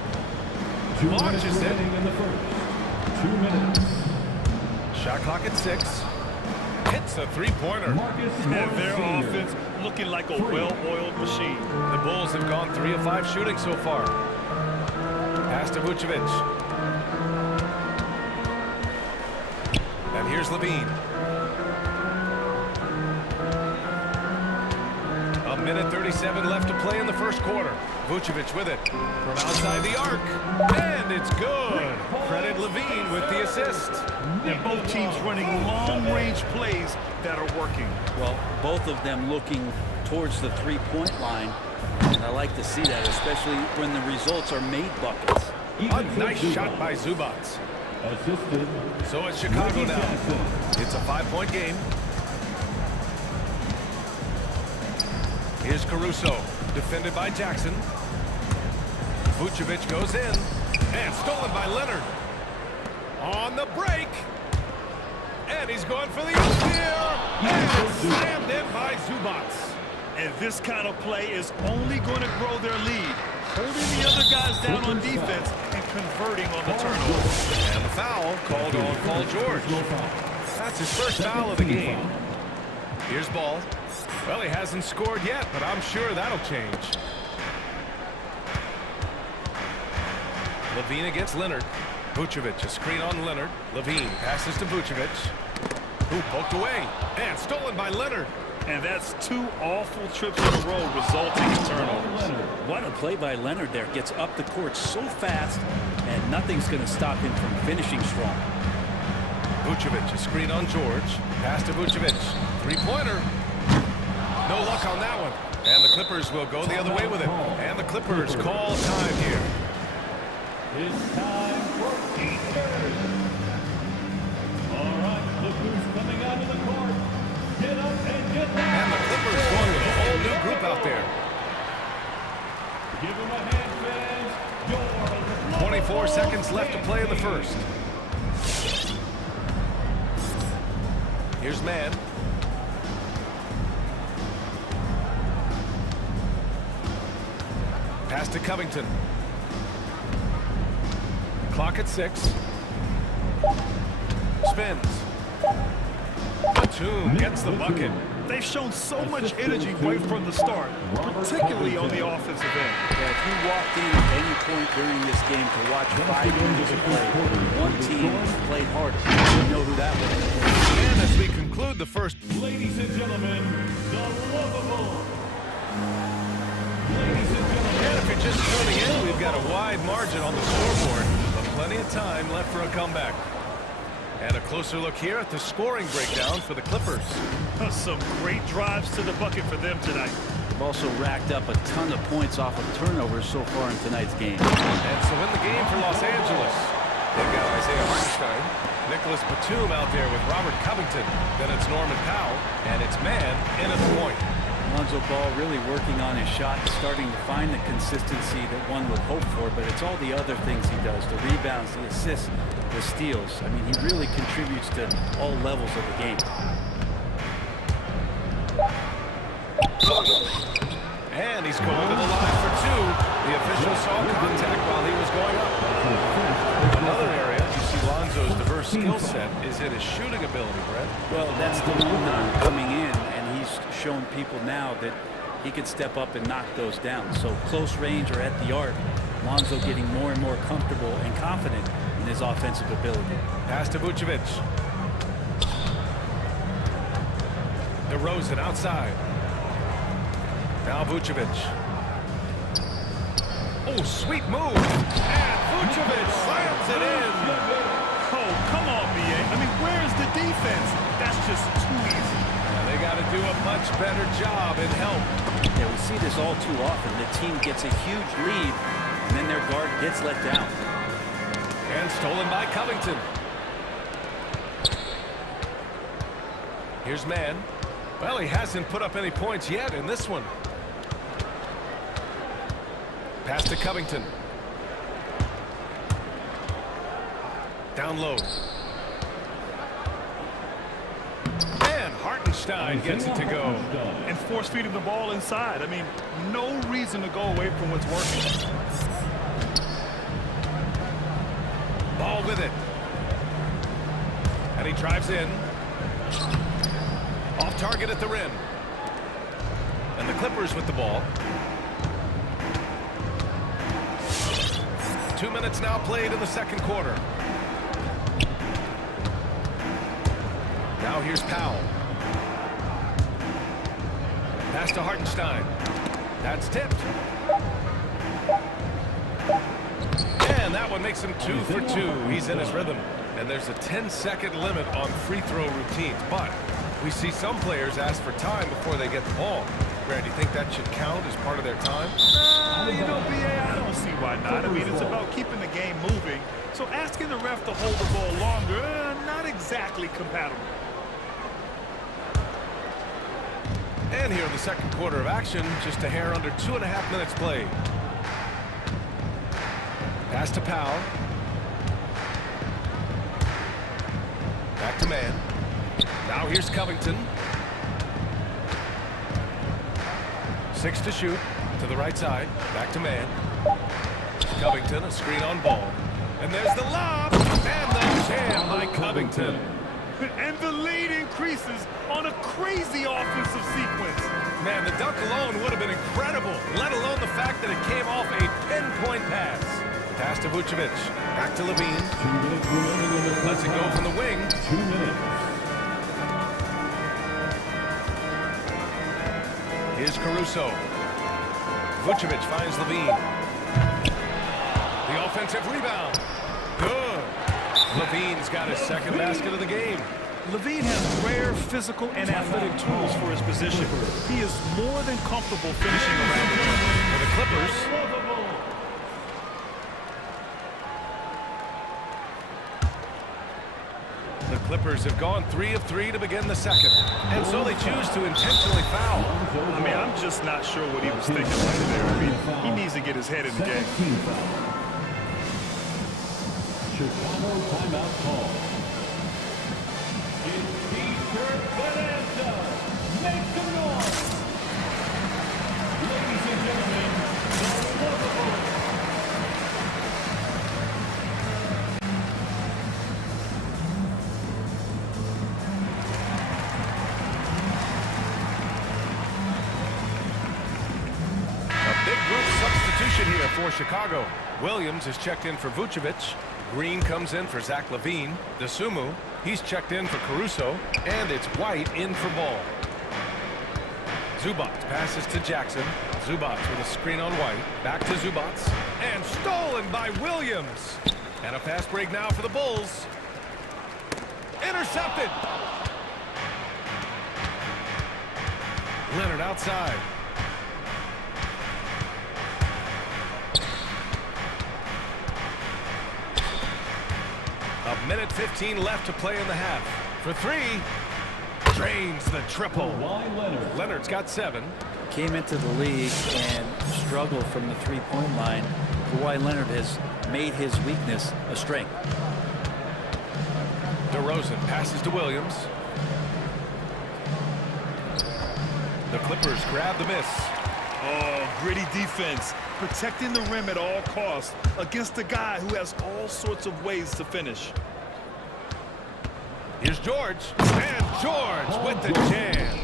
Launches it. In the first. 2 minutes. Shot clock at 6. Hits a three-pointer. And their offense looking like a well-oiled machine. The Bulls have gone 3 of 5 shooting so far. Pass to Vucevic. And here's Levine. A minute 37 left to play in the first quarter. Vucevic with it from outside the arc. And it's good. Credit Levine with the assist. And both teams running long-range plays that are working. Well, both of them looking towards the three-point line. And I like to see that, especially when the results are made buckets. A nice shot by Zubats. Assisted. So it's Chicago now. It's a 5-point game. Here's Caruso, defended by Jackson. Vucevic goes in, and stolen by Leonard. On the break, and he's going for the here, and slammed in by Zubats. And this kind of play is only going to grow their lead, holding the other guys down on defense and converting on the turnover. And the foul called on Paul George. That's his first foul of the game. Here's Ball. Well, he hasn't scored yet, but I'm sure that'll change. Levine against Leonard. Vucevic, a screen on Leonard. Levine passes to Vucevic, who poked away and stolen by Leonard. And that's 2 awful trips in a row resulting in turnovers. What a play by Leonard there. Gets up the court so fast, and nothing's going to stop him from finishing strong. Vucevic, a screen on George. Pass to Vucevic. Three-pointer. No luck on that one. And the Clippers will go the other way with it. And the Clippers call time here. It's time for Eastern. All right, look who's coming out of the court. Get up and get down. And the Clippers going with a whole new group out there. Give them a hand, fans. 24 seconds left to play in the first. Here's man. Pass to Covington. Clock at 6. Spins. Batum gets the bucket. They've shown so much energy right from the start, particularly on the offensive end. Yeah, if you walked in at any point during this game to watch 5 minutes of play, one team played harder. You know who that was. And as we conclude the first... Ladies and gentlemen, the lovable. Ladies and gentlemen. And if you're just tuning in, we've got a wide margin on the scoreboard, but plenty of time left for a comeback. And a closer look here at the scoring breakdown for the Clippers. Some great drives to the bucket for them tonight. They've also racked up a ton of points off of turnovers so far in tonight's game. And so in the game for Los Angeles, they've got Isaiah Hartenstein, Nicholas Batum out there with Robert Covington. Then it's Norman Powell, and it's man in at the point. Lonzo Ball really working on his shot, starting to find the consistency that one would hope for, but it's all the other things he does, the rebounds, the assists, the steals. I mean, he really contributes to all levels of the game. And he's going to the line for 2. The official saw contact while he was going up. Another area you see Lonzo's diverse skill set is in his shooting ability, Brett. Well, that's the not coming in, and he's shown people now that he can step up and knock those down. So close range or at the arc, Lonzo getting more and more comfortable and confident in his offensive ability. Pass to Vucevic. DeRozan outside. Now Vucevic. Oh, sweet move. And Vucevic slams it in. Oh, come on, B.A. I mean, where's the defense? That's just too easy. They got to do a much better job in help. Yeah, we see this all too often. The team gets a huge lead, and then their guard gets let down. And stolen by Covington. Here's man. Well, he hasn't put up any points yet in this one. Pass to Covington. Down low. And Hartenstein gets it to go. And force feeding the ball inside. I mean, no reason to go away from what's working. Ball with it. And he drives in. Off target at the rim. And the Clippers with the ball. 2 minutes now played in the second quarter. Now here's Powell. Pass to Hartenstein. That's tipped. And that one makes him 2 for 2. He's in his rhythm. And there's a 10-second limit on free throw routines. But we see some players ask for time before they get the ball. Brad, do you think that should count as part of their time? You know, B.A., I don't see why not. I mean, it's about keeping the game moving. So asking the ref to hold the ball longer, not exactly compatible. And here in the second quarter of action, just a hair under 2.5 minutes played. Pass to Powell. Back to man. Now here's Covington. 6 to shoot. To the right side. Back to man. Covington, a screen on ball. And there's the lob. And the jam by Covington. And the lead increases on a crazy offensive sequence. Man, the dunk alone would have been incredible, let alone the fact that it came off a pinpoint pass. Pass to Vucevic. Back to Levine. Lets it go from the wing. 2 minutes. Here's Caruso. Vucevic finds Levine. The offensive rebound. Good. Levine's got his second basket of the game. Levine has rare physical and athletic tools for his position. He is more than comfortable finishing around the rim. For the Clippers. The Clippers have gone 3 of 3 to begin the second. And so they choose to intentionally foul. I mean, I'm just not sure what he was thinking right there. I mean, he needs to get his head in the game. Chicago timeout call. Make some noise. Ladies and gentlemen, Substitution here for Chicago. Williams is checked in for Vucevic. Green comes in for Zach Levine. DeSumo, he's checked in for Caruso. And it's White in for Ball. Zubac passes to Jackson. Zubac with a screen on White. Back to Zubac. And stolen by Williams. And a fast break now for the Bulls. Intercepted. Leonard outside. A minute 15 left to play in the half. For three, drains the triple. Leonard's got 7. Came into the league and struggled from the three-point line. Kawhi Leonard has made his weakness a strength. DeRozan passes to Williams. The Clippers grab the miss. Oh, gritty defense. Protecting the rim at all costs against a guy who has all sorts of ways to finish. Here's George. And George with the jam.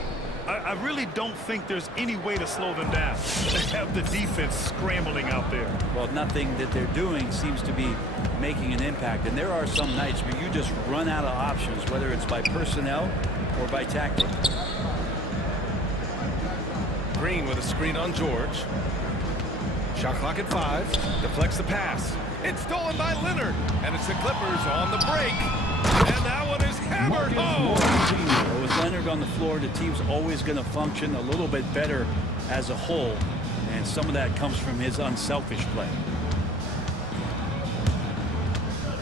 I really don't think there's any way to slow them down. They have the defense scrambling out there. Well, nothing that they're doing seems to be making an impact. And there are some nights where you just run out of options, whether it's by personnel or by tactic. Green with a screen on George. Shot clock at 5. Deflects the pass. It's stolen by Leonard. And it's the Clippers on the break. And that one is hammered home. With Leonard on the floor, the team's always going to function a little bit better as a whole. And some of that comes from his unselfish play.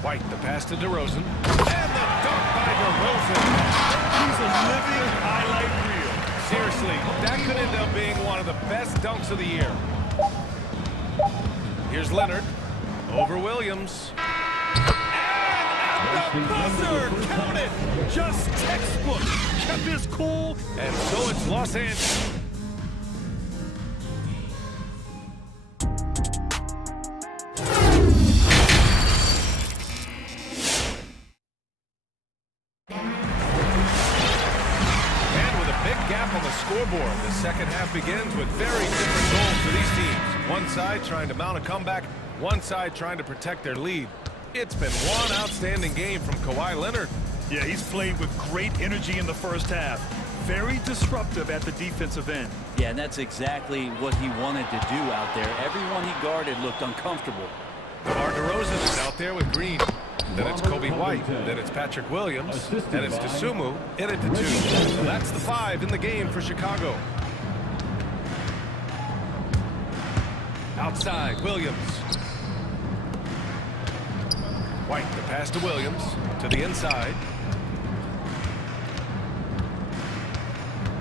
White, the pass to DeRozan. And the dunk by DeRozan. He's a living highlight reel. Seriously, that could end up being one of the best dunks of the year. Here's Leonard. Over Williams. And at the buzzer! Count it! Just textbook. Kept his cool. And so it's Los Angeles. Scoreboard. The second half begins with very different goals for these teams. One side trying to mount a comeback, one side trying to protect their lead. It's been one outstanding game from Kawhi Leonard. Yeah, he's played with great energy in the first half. Very disruptive at the defensive end. Yeah, and that's exactly what he wanted to do out there. Everyone he guarded looked uncomfortable. DeMar DeRozan is out there with Green. Then it's Kobe White. Then it's Patrick Williams. Then it's DeSumo in it to 2. So that's the 5 in the game for Chicago. Outside, Williams. White, the pass to Williams. To the inside.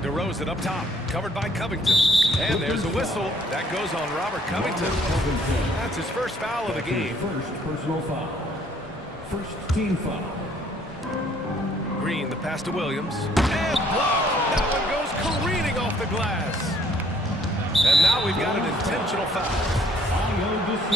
DeRozan up top. Covered by Covington. And there's a whistle. That goes on Robert Covington. That's his first foul of the game. First personal foul. First team foul. Green, the pass to Williams. And blocked. That one goes careening off the glass. And now we've got an intentional foul.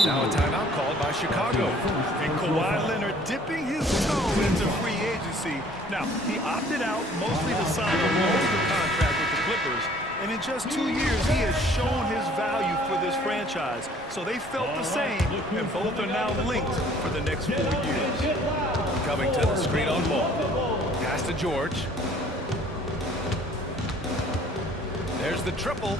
Now a timeout called by Chicago. And Kawhi Leonard dipping his toe into free agency. Now, he opted out mostly to sign a longer contract with the Clippers. And in just 2 years, he has shown his value for this franchise. So they felt the same, and both are now linked for the next 4 years. Covington, screen on Ball. Pass to George. There's the triple.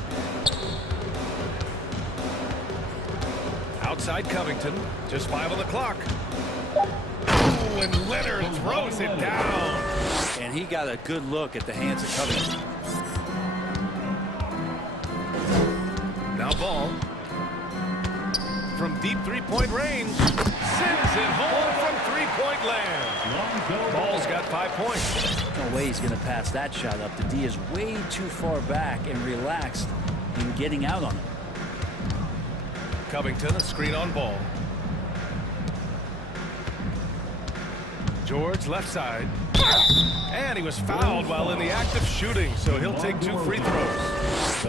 Outside Covington, just 5 on the clock. Ooh, and Leonard throws it down. And he got a good look at the hands of Covington. Now Ball. From deep three-point range. Sends it home from three-point land. Ball's got 5 points. No way he's going to pass that shot up. The D is way too far back and relaxed in getting out on it. Covington, a screen on Ball. George, left side. And he was fouled while in the act of shooting, so he'll take 2 free throws.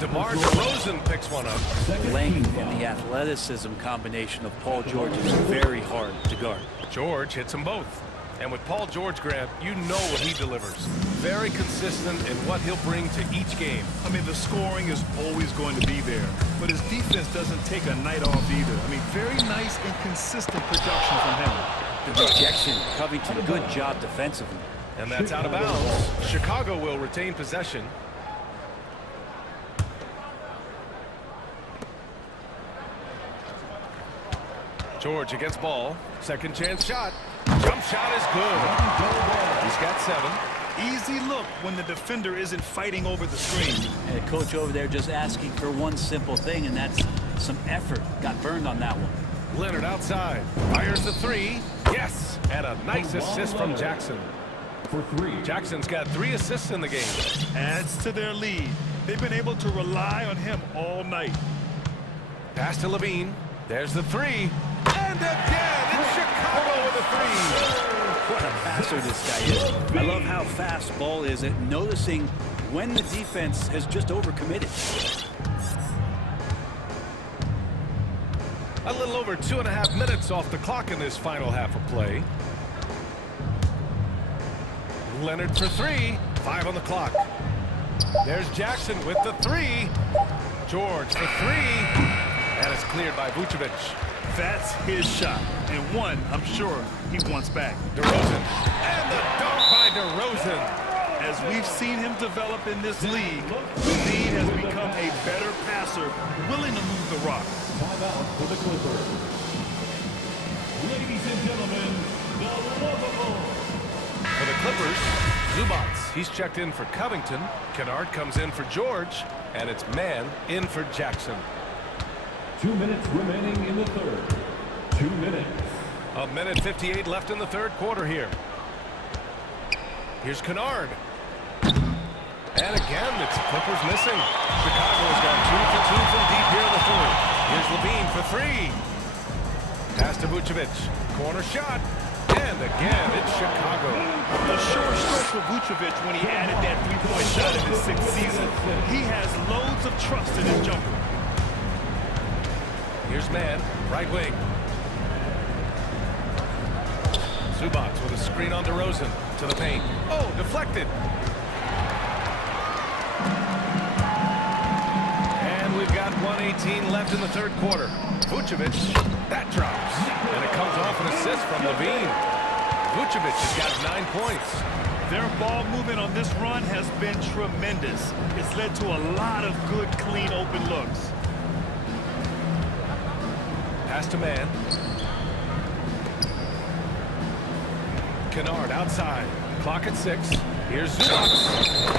DeMar DeRozan picks one up. The length and the athleticism combination of Paul George is very hard to guard. George hits them both. And with Paul George, Grant, you know what he delivers. Very consistent in what he'll bring to each game. I mean, the scoring is always going to be there, but his defense doesn't take a night off either. I mean, very nice and consistent production from him. The rejection, Covington, good job defensively. And that's out of bounds. Chicago will retain possession. George against Ball. Second chance shot. Jump shot is good. He's got 7. Easy look when the defender isn't fighting over the screen. And the coach over there just asking for one simple thing, and that's some effort. Got burned on that one. Leonard outside. Fires the 3. Yes. And a nice assist from Jackson. For 3. Jackson's got 3 assists in the game. Adds to their lead. They've been able to rely on him all night. Pass to Levine. There's the 3. And again, it's Chicago with a 3. What a passer this guy is. I love how fast Ball is at noticing when the defense has just overcommitted. A little over 2.5 minutes off the clock in this final half of play. Leonard for 3. 5 on the clock. There's Jackson with the 3. George for 3. And it's cleared by Vucevic. That's his shot, and one I'm sure he wants back. DeRozan. And the dunk by DeRozan. As we've seen him develop in this league, Levine has become a better passer, willing to move the rock. Timeout for the Clippers. Ladies and gentlemen, the lovable. For the Clippers, Zubats. He's checked in for Covington. Kennard comes in for George. And it's Mann in for Jackson. 2 minutes remaining in the third. 2 minutes. 1:58 left in the third quarter here. Here's Kennard. And again, it's Clippers missing. Chicago has gone 2 for 2 from deep here in the third. Here's Levine for 3. Pass to Vucevic. Corner shot. And again, it's Chicago. A short stroke for Vucevic when he added that three-point shot in his 6th season. He has loads of trust in his jumper. Here's Mann, right wing. Zubats with a screen on DeRozan to the paint. Oh, deflected. And we've got 1:18 left in the third quarter. Vucevic, that drops. And it comes off an assist from Levine. Vucevic has got 9 points. Their ball movement on this run has been tremendous. It's led to a lot of good, clean, open looks. Pass to Mann. Kennard outside. Clock at 6. Here's Zubats.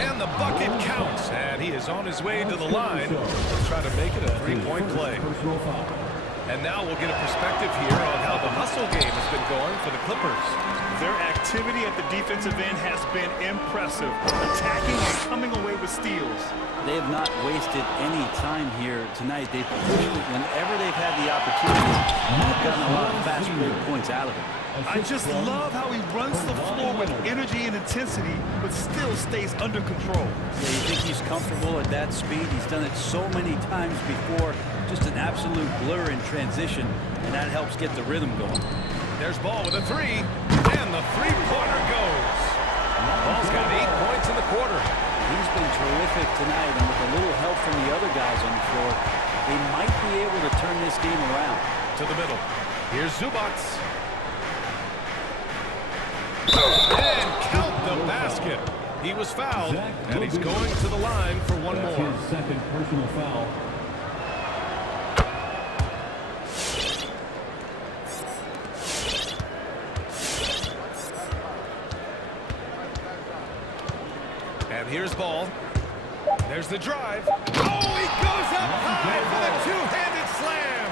And the bucket counts. And he is on his way to the line. He'll try to make it a 3-point play. And now we'll get a perspective here on how the hustle game has been going for the Clippers. Their activity at the defensive end has been impressive, attacking and coming away with steals. They have not wasted any time here tonight. They've pushed it whenever they've had the opportunity. They've gotten a lot of fast break points out of it. I just love how he runs the floor with energy and intensity, but still stays under control. Yeah, you think he's comfortable at that speed? He's done it so many times before. Just an absolute blur in transition, and that helps get the rhythm going. There's Ball with a 3, and the three-pointer goes. Ball's got 8 points in the quarter. He's been terrific tonight, and with a little help from the other guys on the floor, they might be able to turn this game around. To the middle. Here's Zubats. And count the basket. He was fouled, and he's going to the line for one That's more. his second personal foul. And here's ball. There's the drive. Oh, he goes up high for the two-handed slam.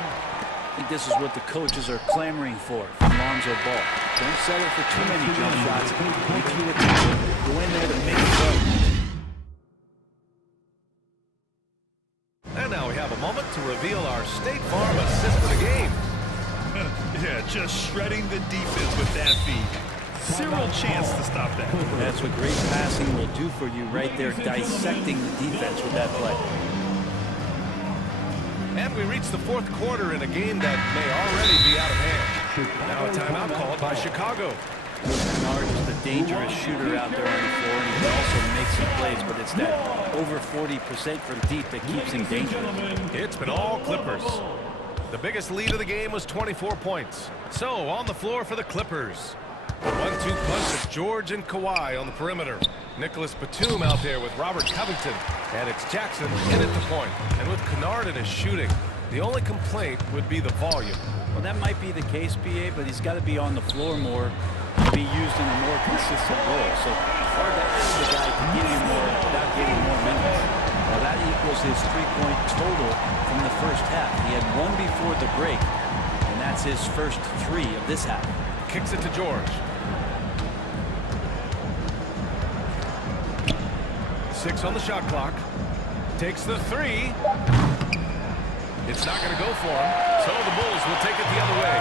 I think this is what the coaches are clamoring for from Lonzo Ball. Don't settle for too many jump shots. Make you go in there to make it go. And now we have a moment to reveal our State Farm assist for the game. Yeah, just shredding the defense with that feed. Zero chance to stop that. That's what great passing will do for you right there, dissecting the defense with that play. And we reach the fourth quarter in a game that may already be out of hand. Now a timeout called by Chicago. Kennard is the dangerous shooter out there on the floor, and he can also make some plays, but it's that over 40% from deep that keeps him dangerous. It's been all Clippers. The biggest lead of the game was 24 points. So on the floor for the Clippers. A 1-2 punch of George and Kawhi on the perimeter. Nicholas Batum out there with Robert Covington. And it's Jackson in at the point. And with Kennard in his shooting, the only complaint would be the volume. Well, that might be the case, BA, but he's got to be on the floor more to be used in a more consistent role. So hard to ask the guy to give you more without getting more minutes. Well, that equals his three-point total from the first half. He had one before the break, and that's his first three of this half. Kicks it to George. 6 on the shot clock. Takes the three. It's not going to go for him, so the Bulls will take it the other way.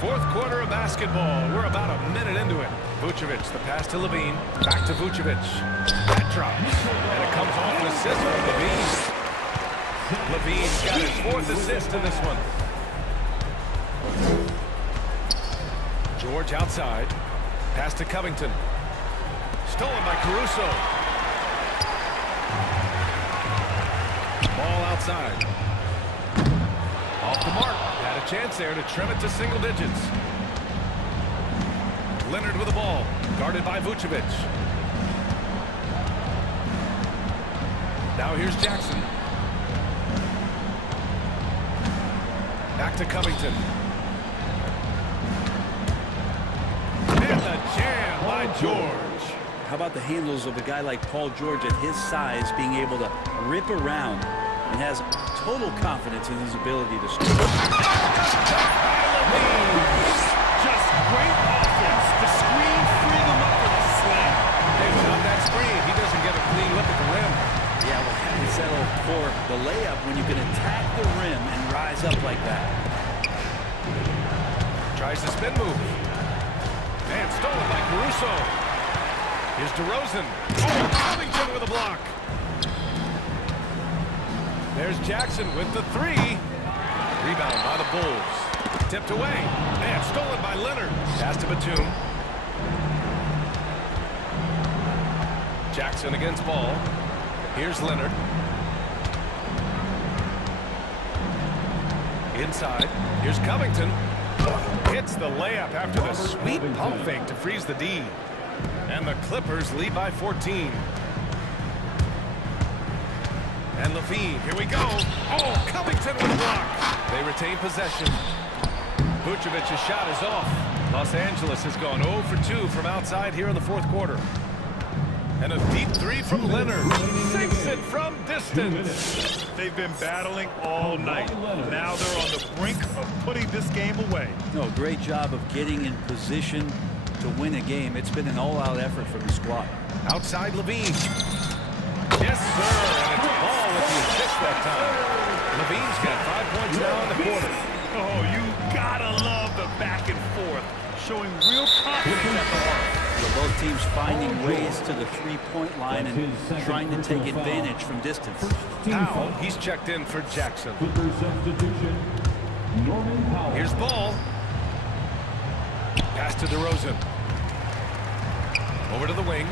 Fourth quarter of basketball. We're about a minute into it. Vucevic, the pass to Levine. Back to Vucevic. That drops. And it comes off an assist from Levine. Levine's got his fourth assist in this one. George outside. Pass to Covington. Stolen by Caruso. Ball outside. Off the mark. Had a chance there to trim it to single digits. Leonard with the ball. Guarded by Vucevic. Now here's Jackson. Back to Covington. And the jam by George. How about the handles of a guy like Paul George at his size being able to rip around and has total confidence in his ability to score. Just great offense. The screen freed him up for the slam. Hey, without that screen, he doesn't get a clean look at the rim. Yeah, well, how do you settle for the layup when you can attack the rim and rise up like that? Tries the spin move. And stolen by Caruso. Here's DeRozan. Oh, Covington with a block. There's Jackson with the three. Rebound by the Bulls. Tipped away. And stolen by Leonard. Pass to Batum. Jackson against ball. Here's Leonard. Inside. Here's Covington. Hits the layup after the sweet pump fake to freeze the D. And the Clippers lead by 14. And Levine, here we go. Oh, Covington with a block. They retain possession. Vucevic's shot is off. Los Angeles has gone 0 for 2 from outside here in the fourth quarter. And a deep three from Leonard. Sinks it from distance. They've been battling all night. Now they're on the brink of putting this game away. No, great job of getting in position to win a game. It's been an all-out effort from the squad. Outside Levine. Yes, sir. And it's Ball with the assist that time. Levine's got 5 points now in the quarter. Oh, you gotta love the back and forth. Showing real confidence at the heart. So both teams finding ways to the three-point line and trying to take advantage from distance. Powell, he's checked in for Jackson. Norman Here's Ball. Pass to DeRozan. Over to the wing.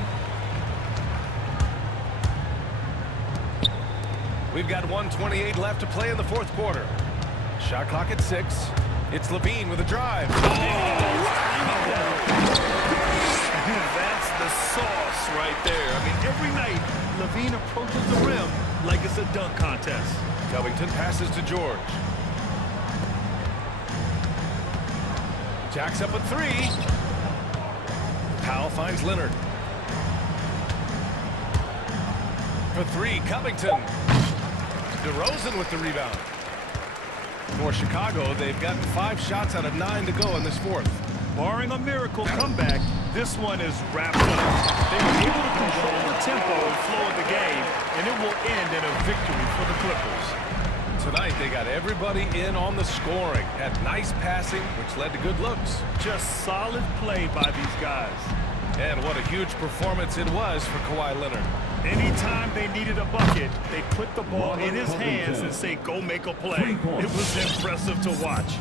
We've got 1:28 left to play in the fourth quarter. Shot clock at 6. It's Levine with a drive. Oh, That's the sauce right there. I mean, every night, Levine approaches the rim like it's a dunk contest. Covington passes to George. Jacks up a three. Powell finds Leonard. For three, Covington. DeRozan with the rebound. For Chicago, they've gotten 5 shots out of 9 to go in this fourth. Barring a miracle comeback, this one is wrapped up. They were able to control the tempo and flow of the game, and it will end in a victory for the Clippers. Tonight, they got everybody in on the scoring. Had nice passing, which led to good looks. Just solid play by these guys. And what a huge performance it was for Kawhi Leonard. Anytime they needed a bucket, they put the ball in his hands and say, go make a play. It was impressive to watch.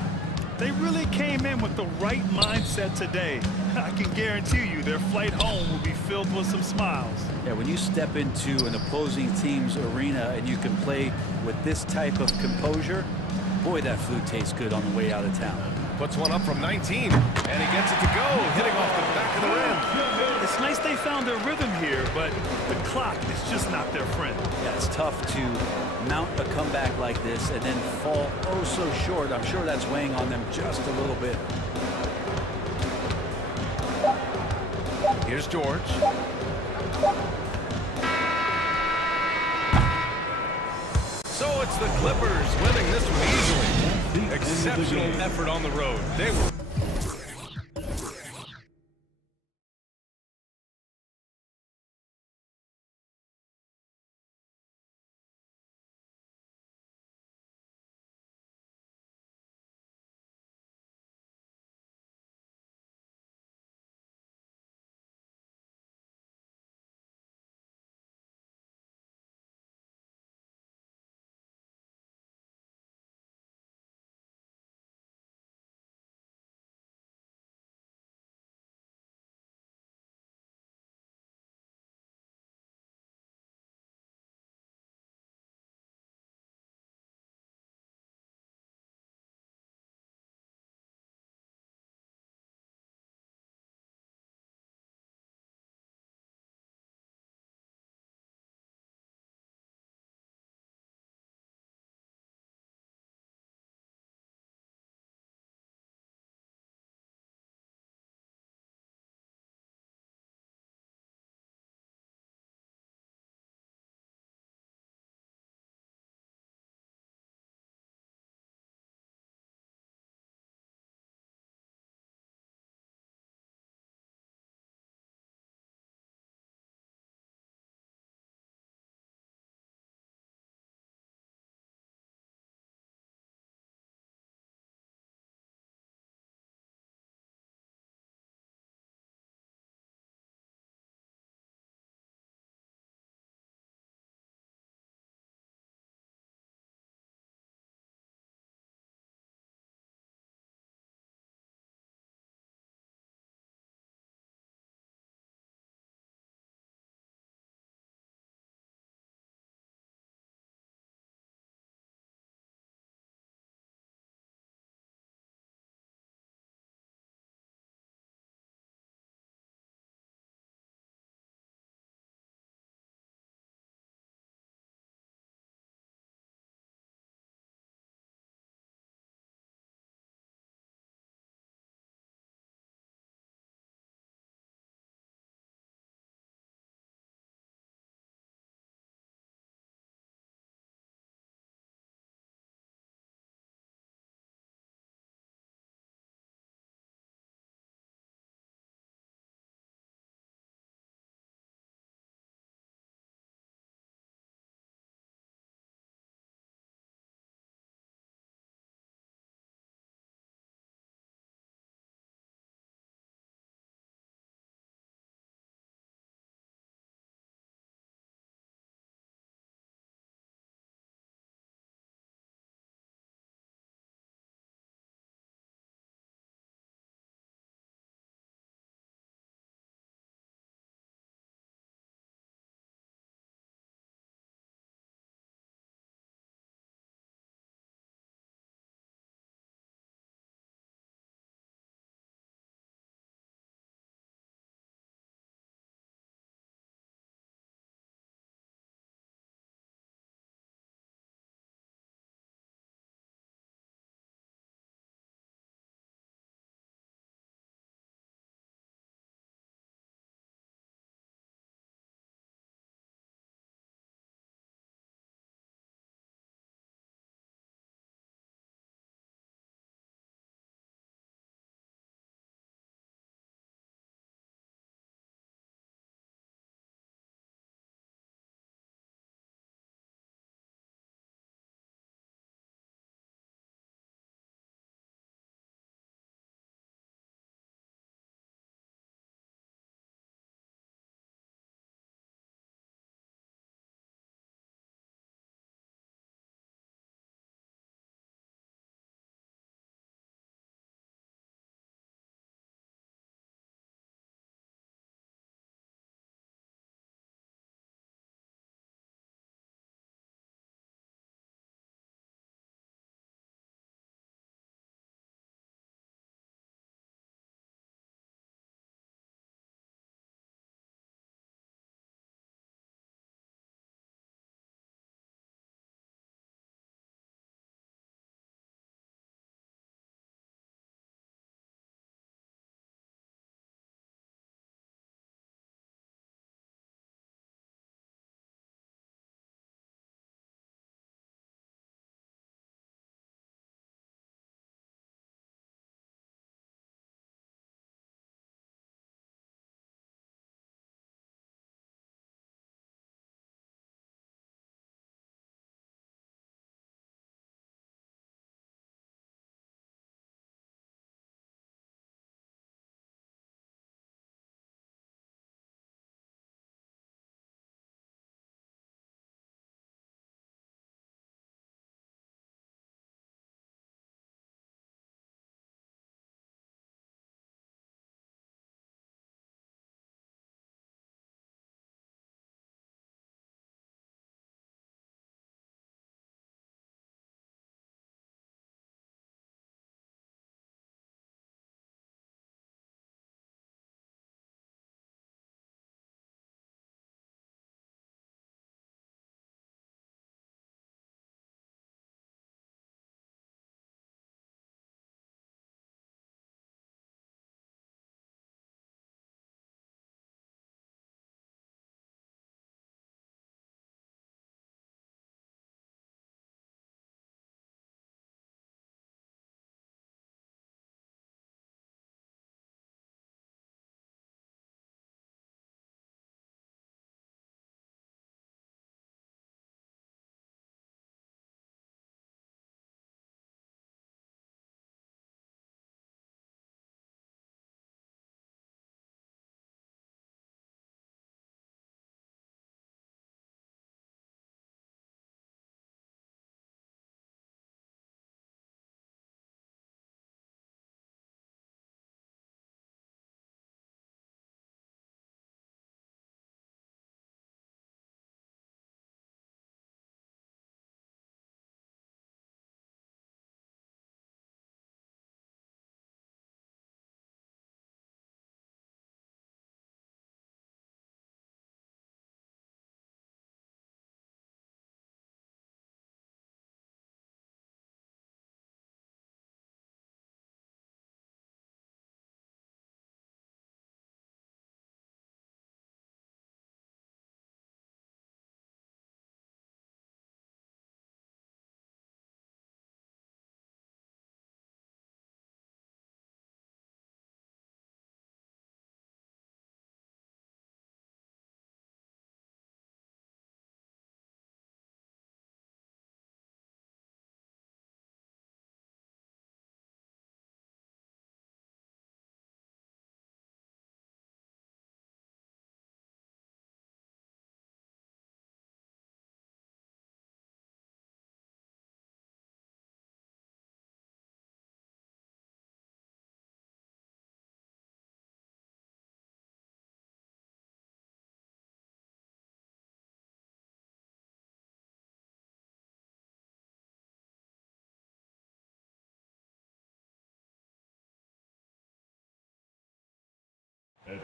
They really came in with the right mindset today. I can guarantee you their flight home will be filled with some smiles. Yeah, when you step into an opposing team's arena and you can play with this type of composure, boy, that food tastes good on the way out of town. Puts one up from 19, and he gets it to go, hitting off the back of the rim. It's nice they found their rhythm here, but the clock is just not their friend. Yeah, it's tough to mount a comeback like this and then fall oh so short. I'm sure that's weighing on them just a little bit. Here's George. So it's the Clippers winning this one easily. Exceptional effort on the road. They were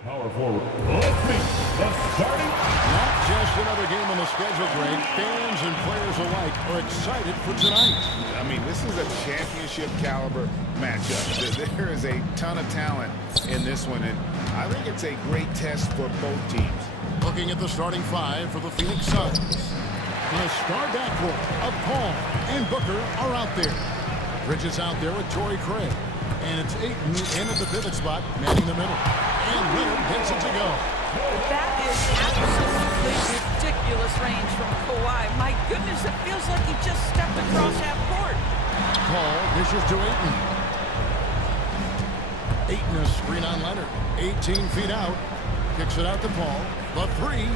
Power forward. Let's meet the starting. Not just another game on the schedule, Greg. Fans and players alike are excited for tonight. I mean, this is a championship caliber matchup. There is a ton of talent in this one, and I think it's a great test for both teams. Looking at the starting five for the Phoenix Suns. The star backcourt of Paul and Booker are out there. Bridges out there with Torrey Craig. And it's Ayton in at the pivot spot, manning the middle. And Leonard gets it to go. That is absolutely ridiculous range from Kawhi. My goodness, it feels like he just stepped across half court. Paul dishes to Ayton. Ayton a screen on Leonard. 18 feet out. Kicks it out to Paul. The three.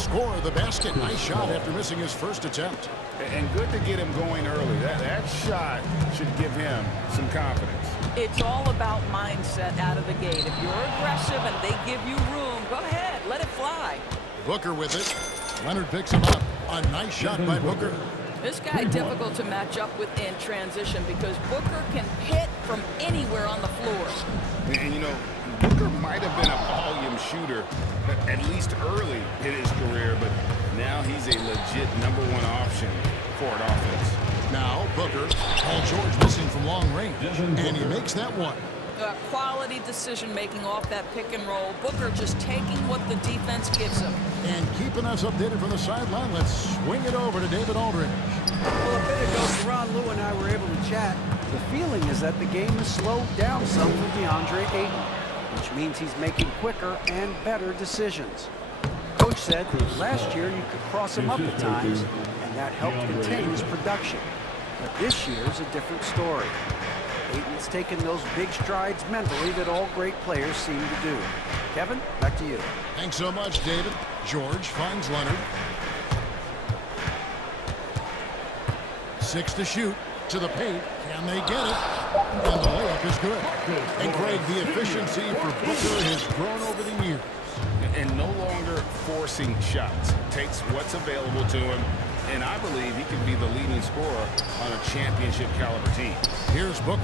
Score the basket. Nice shot after missing his first attempt. And good to get him going early. That shot should give him some confidence. It's all about mindset out of the gate. If you're aggressive and they give you room, go ahead, let it fly. Booker with it. Leonard picks him up. A nice shot by Booker. This guy difficult to match up with in transition because Booker can hit from anywhere on the floor. And you know, Booker might have been a volume shooter, at least early in his career, but now he's a legit #1 option for an offense. Now Booker, Paul George missing from long range, and he makes that one. Quality decision-making off that pick and roll. Booker just taking what the defense gives him. And keeping us updated from the sideline, let's swing it over to David Aldridge. Well, a bit ago, Ron, Lou, and I were able to chat. The feeling is that the game has slowed down some for DeAndre Ayton, which means he's making quicker and better decisions. Coach said last year you could cross him up at times, and that helped contain his production. But this year's a different story. Ayton's taken those big strides mentally that all great players seem to do. Kevin, back to you. Thanks so much, David. George finds Leonard. 6 to shoot. To the paint. Can they get it? And the layup is good. And Greg, the efficiency for Booker has grown over the years. And no longer forcing shots. Takes what's available to him, and I believe he can be the leading scorer on a championship caliber team. Here's Booker.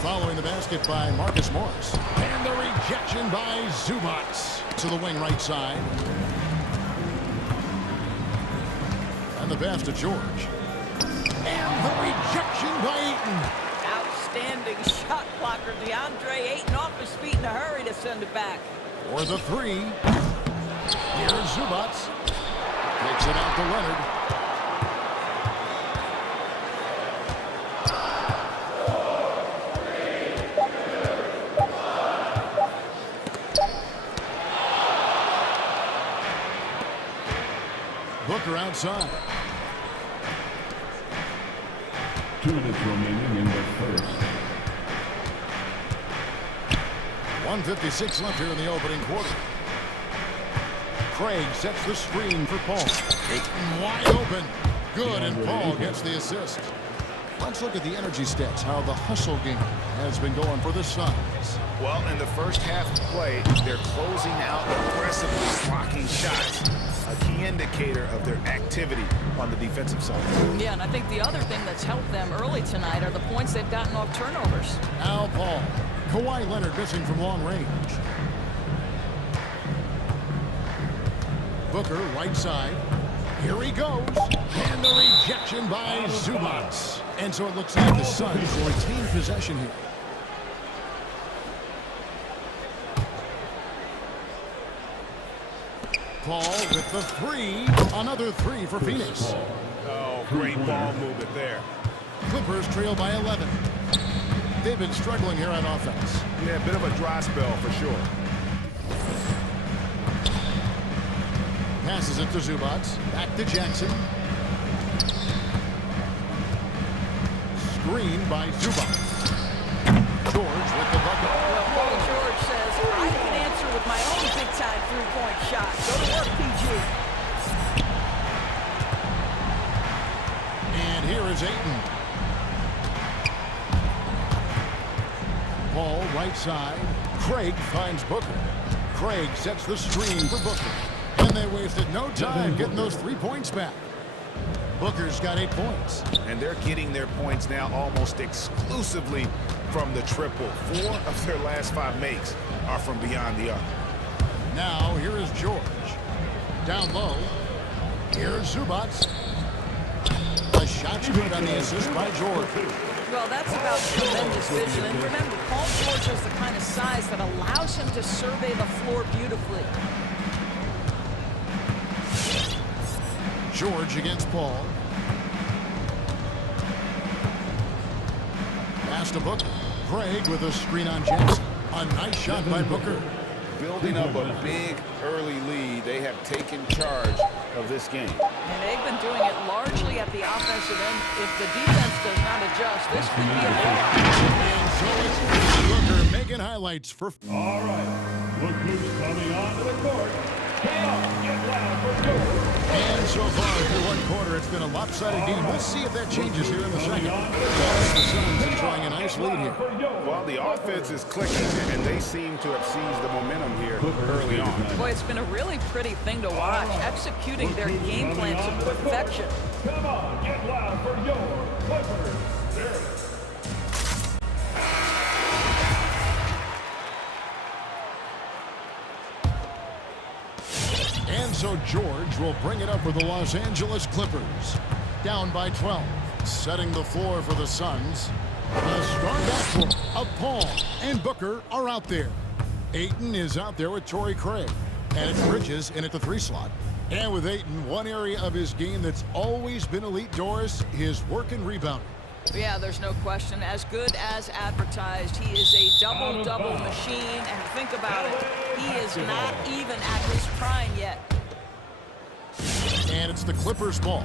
Following the basket by Marcus Morris. And the rejection by Zubac to the wing right side. And the pass to George. And the rejection by Ayton. Outstanding shot blocker. DeAndre Ayton off his feet in a hurry to send it back. For the three. Here's Zubac. Takes it out to Leonard. Booker outside. 2 minutes remaining in the first. 1:56 left here in the opening quarter. Craig sets the screen for Paul. Ayton wide open. Good, and Paul gets the assist. Let's look at the energy stats, how the hustle game has been going for the Suns. Well, in the first half of play, they're closing out aggressively, blocking shots. A key indicator of their activity on the defensive side. Yeah, and I think the other thing that's helped them early tonight are the points they've gotten off turnovers. Now Paul. Kawhi Leonard missing from long range. Booker right side. Here he goes. And the rejection by Zubac. And so it looks like the Suns will retain possession here. Paul with the three. Another three for Phoenix. Oh, great ball movement there. Clippers trail by 11. They've been struggling here on offense. Yeah, a bit of a dry spell for sure. Passes it to Zubac. Back to Jackson. Screen by Zubac. George with the bucket. Well, Paul George says, I can answer with my own big-time three-point shot. Go to work, PG. And here is Ayton. Paul right side. Craig finds Booker. Craig sets the screen for Booker. And they wasted no time getting those 3 points back. Booker's got 8 points. And they're getting their points now almost exclusively from the triple. 4 of their last 5 makes are from beyond the arc. Now, here is George. Down low. Here's Zubats. A shot's good on the assist by George. Well, that's about tremendous vision. And remember, Paul George has the kind of size that allows him to survey the floor beautifully. George against Paul. Pass to Booker. Craig with a screen on Jackson. A nice shot by Booker. Building up a big early lead, they have taken charge of this game. And they've been doing it largely at the offensive end. If the defense does not adjust, this could be a blowout. And so it's Booker making highlights for... All right. Look who's coming onto the court. Get up, get loud for George. And so far through one quarter, it's been a lopsided game. Let's see if that changes here in the second. The Suns enjoying a nice lead here. Well, the offense is clicking, and they seem to have seized the momentum here early on. Boy, it's been a really pretty thing to watch, executing their game plan to perfection. Come on, get loud for your Clippers. And so George will bring it up for the Los Angeles Clippers. Down by 12. Setting the floor for the Suns. The star backcourt of Paul and Booker are out there. Ayton is out there with Torrey Craig. And it's Bridges in at the 3 slot. And with Ayton, one area of his game that's always been elite, Doris, his work and rebounding. Yeah, there's no question. As good as advertised, he is a double-double machine. And think about it, he is not even at his prime yet. And it's the Clippers' ball.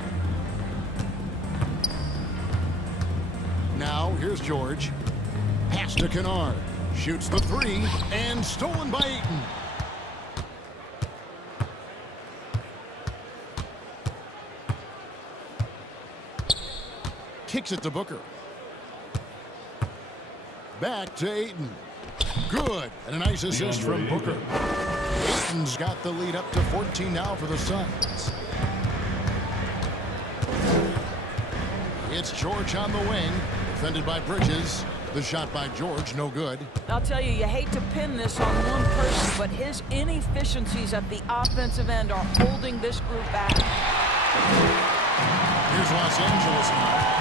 Now, here's George. Pass to Kennard. Shoots the 3, and stolen by Ayton. Kicks it to Booker. Back to Ayton. Good. And a nice assist from Booker. Ayton's got the lead up to 14 now for the Suns. It's George on the wing. Defended by Bridges. The shot by George, no good. I'll tell you, you hate to pin this on one person, but his inefficiencies at the offensive end are holding this group back. Here's Los Angeles now.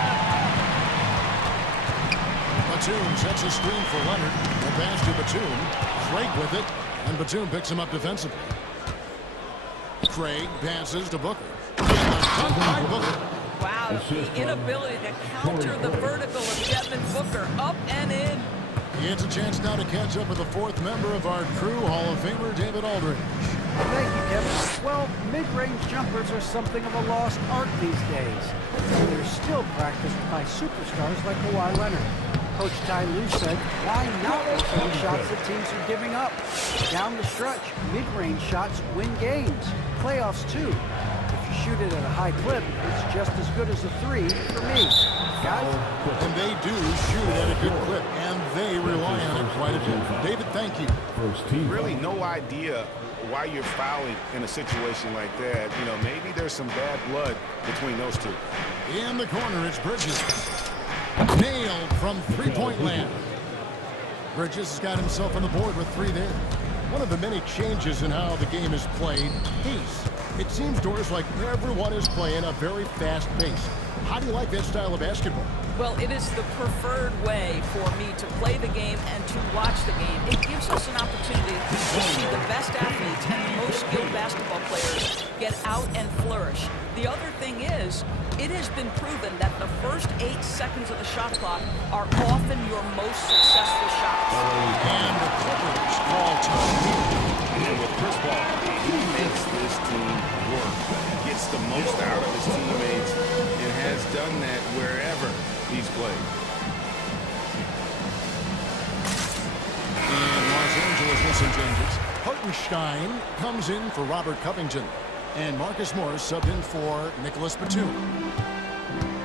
Batum sets a screen for Leonard. A pass to Batum. Craig with it, and Batum picks him up defensively. Craig passes to Booker. By Booker. Wow, the inability to counter the vertical of Devin Booker, up and in. It's a chance now to catch up with the 4th member of our crew, Hall of Famer David Aldridge. Thank you, Kevin. Well, mid-range jumpers are something of a lost art these days. They're still practiced by superstars like Kawhi Leonard. Coach Ty Lue said, why not look for the shots that teams are giving up? Down the stretch, mid-range shots win games. Playoffs, too. If you shoot it at a high clip, it's just as good as a 3 for me. Guys? And they do shoot at a good clip, and they rely on it quite a bit. David, thank you. Really no idea why you're fouling in a situation like that. You know, maybe there's some bad blood between those two. In the corner, it's Bridges. Nailed from 3-point land. Bridges has got himself on the board with 3 there. One of the many changes in how the game is played, pace. It seems, Doris, like everyone is playing a very fast pace. How do you like that style of basketball? Well, it is the preferred way for me to play the game and to watch the game. It gives us an opportunity to see the best athletes and the most skilled basketball players get out and flourish. The other thing is, it has been proven that the first 8 seconds of the shot clock are often your most successful shots. And the Clippers call time. And with Chris Paul, he makes this team work, gets the most out of his teammates, and has done that wherever he's played. And Los Angeles with some changes. Hartenstein comes in for Robert Covington. And Marcus Morris subbed in for Nicholas Batum.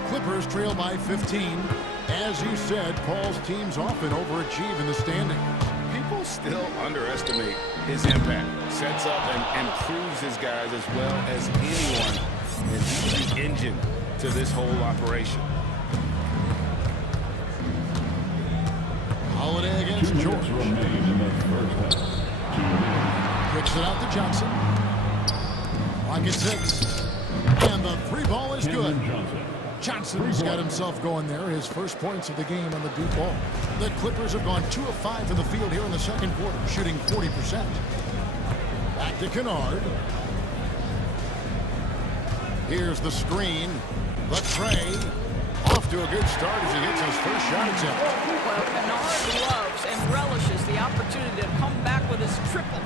Clippers trail by 15. As you said, Paul's teams often overachieve in the standings. People still underestimate his impact. Sets up and proves his guys as well as anyone. And he's the engine to this whole operation. Holiday against George. Kicks it out to Johnson. Pocket 6. And the 3 ball is good. Johnson's got himself going there. His first points of the game on the deep ball. The Clippers have gone 2 of 5 in the field here in the second quarter, shooting 40%. Back to Kennard. Here's the screen. The tray. Off to a good start as he hits his first shot attempt. Well, Kennard loves and relishes the opportunity to come back with his triple.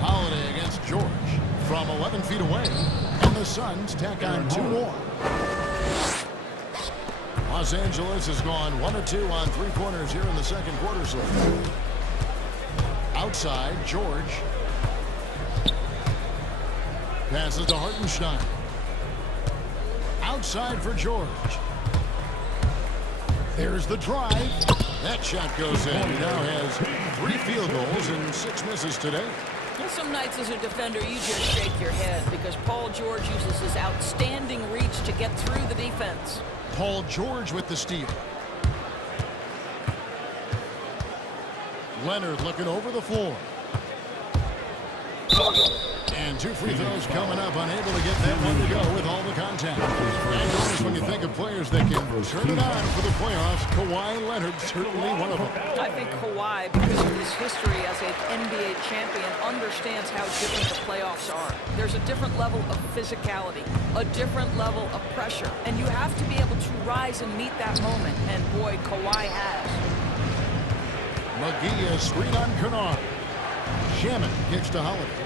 Holiday against George from 11 feet away. And the Suns tack on 2 more. Los Angeles has gone 1 of 2 on 3-pointers here in the second quarter so far. Outside, George. Passes to Hartenstein. Outside for George. There's the drive. That shot goes in. He now has 3 field goals and 6 misses today. Some nights as a defender, you just shake your head because Paul George uses his outstanding reach to get through the defense. Paul George with the steal. Leonard looking over the floor. And 2 free throws coming up, unable to get that one to go with all the contact. And notice when you think of players that can turn it on for the playoffs, Kawhi Leonard certainly one of them. I think Kawhi, because of his history as an NBA champion, understands how different the playoffs are. There's a different level of physicality, a different level of pressure, and you have to be able to rise and meet that moment, and boy, Kawhi has. McGee is screen on Kennard. Shaman kicks to Holiday.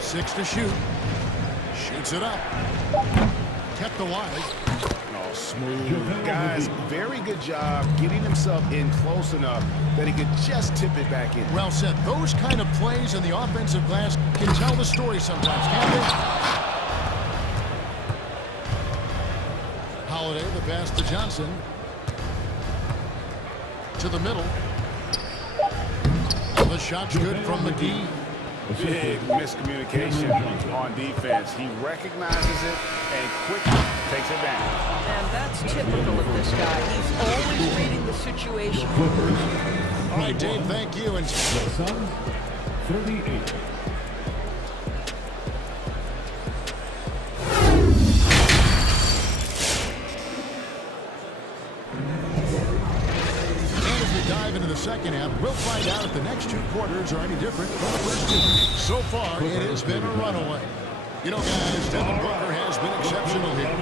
6 to shoot. Shoots it up. Kept the wide. Oh, smooth. Guys, very good job getting himself in close enough that he could just tip it back in. Well said. Those kind of plays in the offensive glass can tell the story sometimes, can't they? Holiday, the pass to Johnson. To the middle. The shot's good from McGee. Big miscommunication on defense. He recognizes it and quickly takes it down. And that's typical of this guy. He's always reading the situation. All right, Dave, thank you. And 38. Into the second half, we'll find out if the next 2 quarters are any different from the first 2. So far, it has been a runaway. You know, guys, Devin Booker has been exceptional here.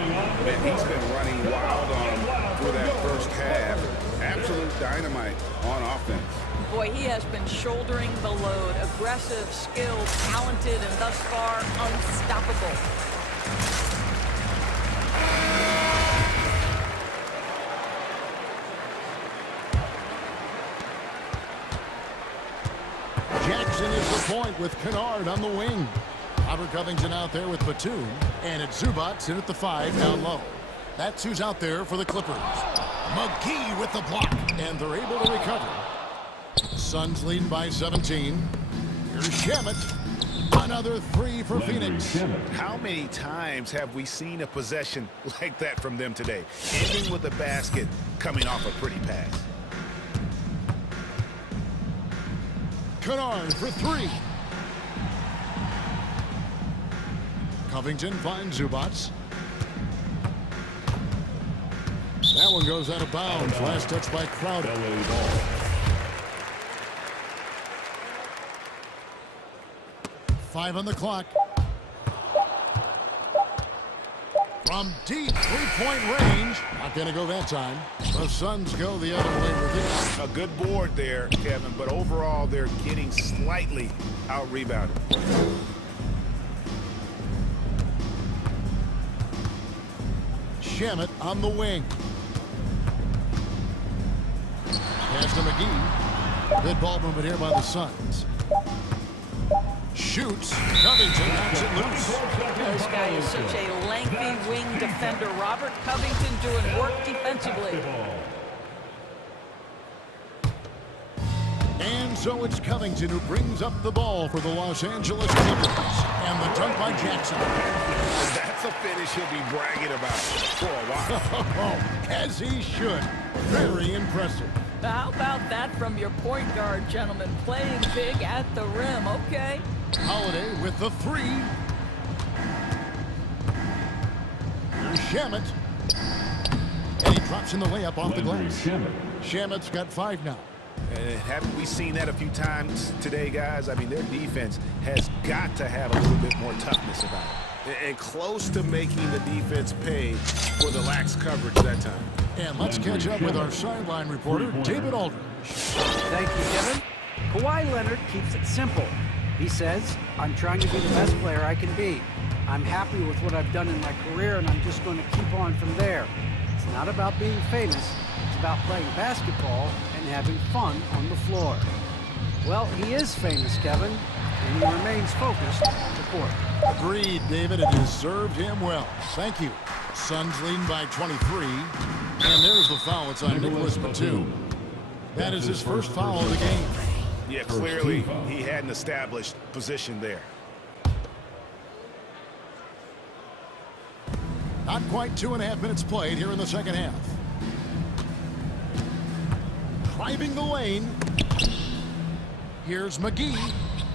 Man, he's been running wild on him through that first half. Absolute dynamite on offense. Boy, he has been shouldering the load. Aggressive, skilled, talented, and thus far, unstoppable. Jackson is the point with Kennard on the wing. Robert Covington out there with Batum. And it's Zubac in at the 5 down low. That's who's out there for the Clippers. McGee with the block. And they're able to recover. Suns leading by 17. Here's Shamet. Another 3 for Phoenix. How many times have we seen a possession like that from them today? Ending with a basket, coming off a pretty pass. Kennard for 3. Covington finds Zubac. That one goes out of bounds. Last touch by Crowder. 5 on the clock. From deep 3-point range. Not going to go that time. The Suns go the other way with it. A good board there, Kevin, but overall they're getting slightly out-rebounded. Shamet on the wing. Pass to McGee. Good ball movement here by the Suns. Shoots. Covington knocks it loose. This guy is such a lengthy wing defender. Robert Covington doing work defensively. And so it's Covington who brings up the ball for the Los Angeles Clippers. And the dunk by Jackson. That's a finish he'll be bragging about for a while. As he should. Very impressive. How about that from your point guard, gentlemen? Playing big at the rim, okay? Holiday with the three. Here's Shamet. And he drops in the layup off the glass. Shamet's got 5 now. And haven't we seen that a few times today, guys? I mean, their defense has got to have a little bit more toughness about it. And close to making the defense pay for the lax coverage that time. And let's catch up with our sideline reporter, David Aldridge. Thank you, Kevin. Kawhi Leonard keeps it simple. He says, I'm trying to be the best player I can be. I'm happy with what I've done in my career, and I'm just going to keep on from there. It's not about being famous. It's about playing basketball and having fun on the floor. Well, he is famous, Kevin, and he remains focused on the court. Agreed, David. It has served him well. Thank you. Suns leading by 23. And there's the foul. It's on Nicholas Batum. That is his first foul of the game. Yeah, clearly he had an established position there. Not quite 2.5 minutes played here in the second half. Driving the lane. Here's McGee.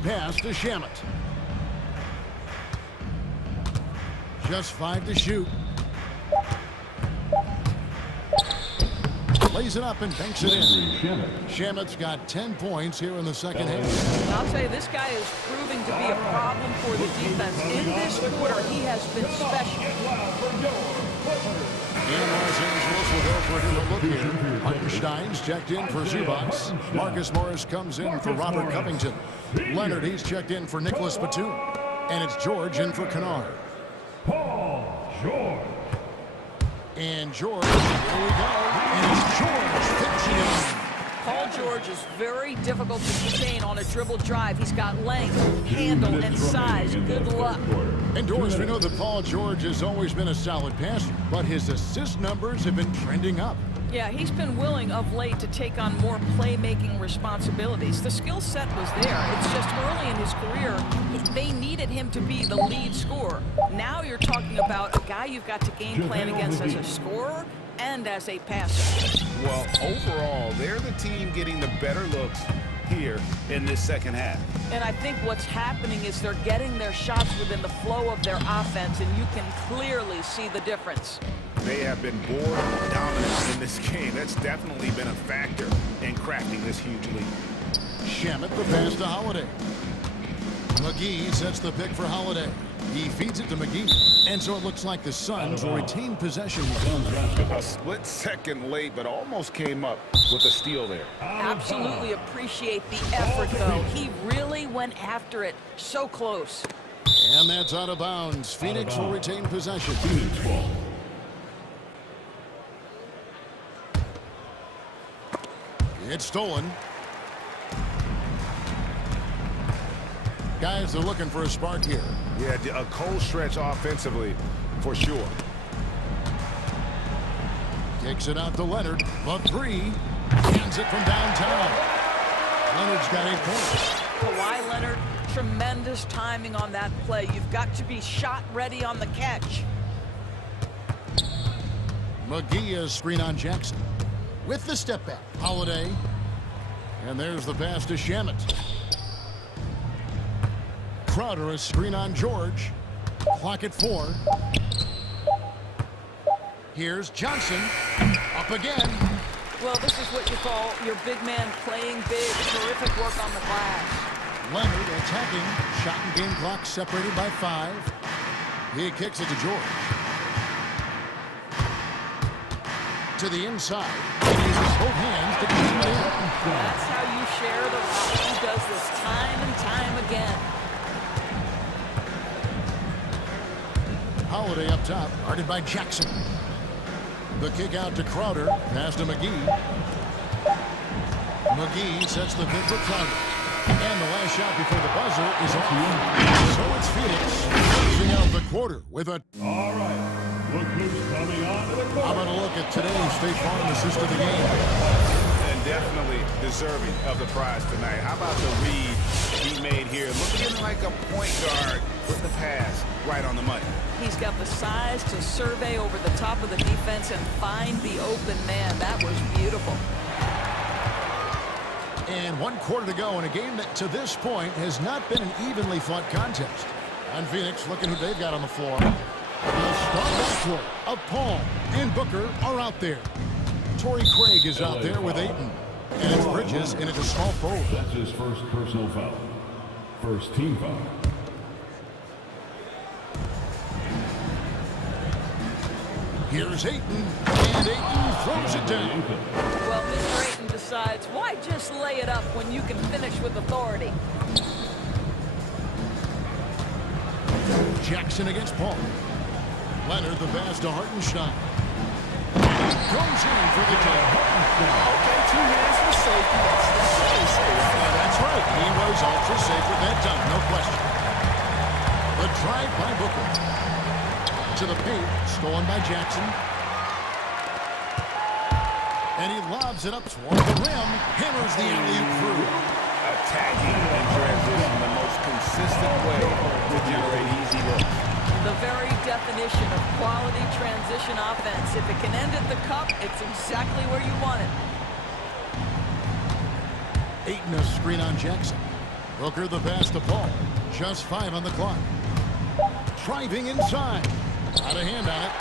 Pass to Shamet. Just 5 to shoot. Lays it up and banks it in. Shamet's got 10 points here in the second half. I'll tell you, this guy is proving to be a problem for the defense. In this quarter, he has been special. And Los Angeles will go for a different look here. Hartenstein's checked in for Zubats. Marcus Morris comes in for Robert Covington. Leonard, he's checked in for Nicholas Batum. And it's George in for Kennard. Paul George. And George, here we go. And it's George pitching in. Paul George is very difficult to contain on a dribble drive. He's got length, handle, and size. Good luck. And Doris, we know that Paul George has always been a solid passer, but his assist numbers have been trending up. Yeah, he's been willing of late to take on more playmaking responsibilities. The skill set was there. It's just early in his career, they needed him to be the lead scorer. Now you're talking about a guy you've got to game plan against as a scorer and as a passer. Well, overall, they're the team getting the better looks here in this second half. And I think what's happening is they're getting their shots within the flow of their offense, and you can clearly see the difference. They have been board dominant in this game. That's definitely been a factor in crafting this huge lead. Shamet the pass to Holiday. McGee sets the pick for Holiday. He feeds it to McGee. And so it looks like the Suns will retain possession. A split second late, but almost came up with a steal there. Absolutely appreciate the effort, though. He really went after it. So close. And that's out of bounds. Phoenix will retain possession. It's stolen. Guys are looking for a spark here. Yeah, a cold stretch offensively, for sure. Kicks it out to Leonard. The three. Hands it from downtown. Leonard's got 8 points. Kawhi Leonard, tremendous timing on that play. You've got to be shot ready on the catch. McGee is screen on Jackson. With the step back. Holiday. And there's the pass to Shamet. Crowder a screen on George. Clock at 4. Here's Johnson. Up again. Well, this is what you call your big man playing big. Terrific work on the glass. Leonard attacking. Shot and game clock separated by 5. He kicks it to George. To the inside. And he uses both hands to keep it in. That's how you share the rock. He does this time and time again. Holiday up top, guarded by Jackson. The kick out to Crowder, pass to McGee. McGee sets the pick for Crowder. And the last shot before the buzzer is off. So it's Phoenix closing out the quarter with a... All right, look who's coming on to the court. How about a look at today's State Farm assist of the game? And definitely deserving of the prize tonight. How about the read he made here? Looking like a point guard with the pass right on the money. He's got the size to survey over the top of the defense and find the open man. That was beautiful. And 1 quarter to go in a game that to this point has not been an evenly fought contest. And Phoenix looking who they've got on the floor. The star backcourt of Paul and Booker are out there. Torrey Craig is out there with Ayton. And it's Bridges in at the small forward. That's his first personal foul. First team foul. Here's Ayton, and Ayton throws it down. Well, Mr. Ayton decides, why just lay it up when you can finish with authority? Jackson against Paul. Leonard the pass to Hartenstein. Goes in for the jump. Okay, 2 hands for safety. That's really safe. That's right. He was ultra safe with that dunk, no question. The drive by Booker. To the paint, stolen by Jackson. And he lobs it up toward the rim. Hammers the alley-oop through. Attacking in transition, the most consistent way to generate easy looks. The very definition of quality transition offense. If it can end at the cup, it's exactly where you want it. Ayton a screen on Jackson. Booker the pass to Paul. Just 5 on the clock. Driving inside. Out of hand on it.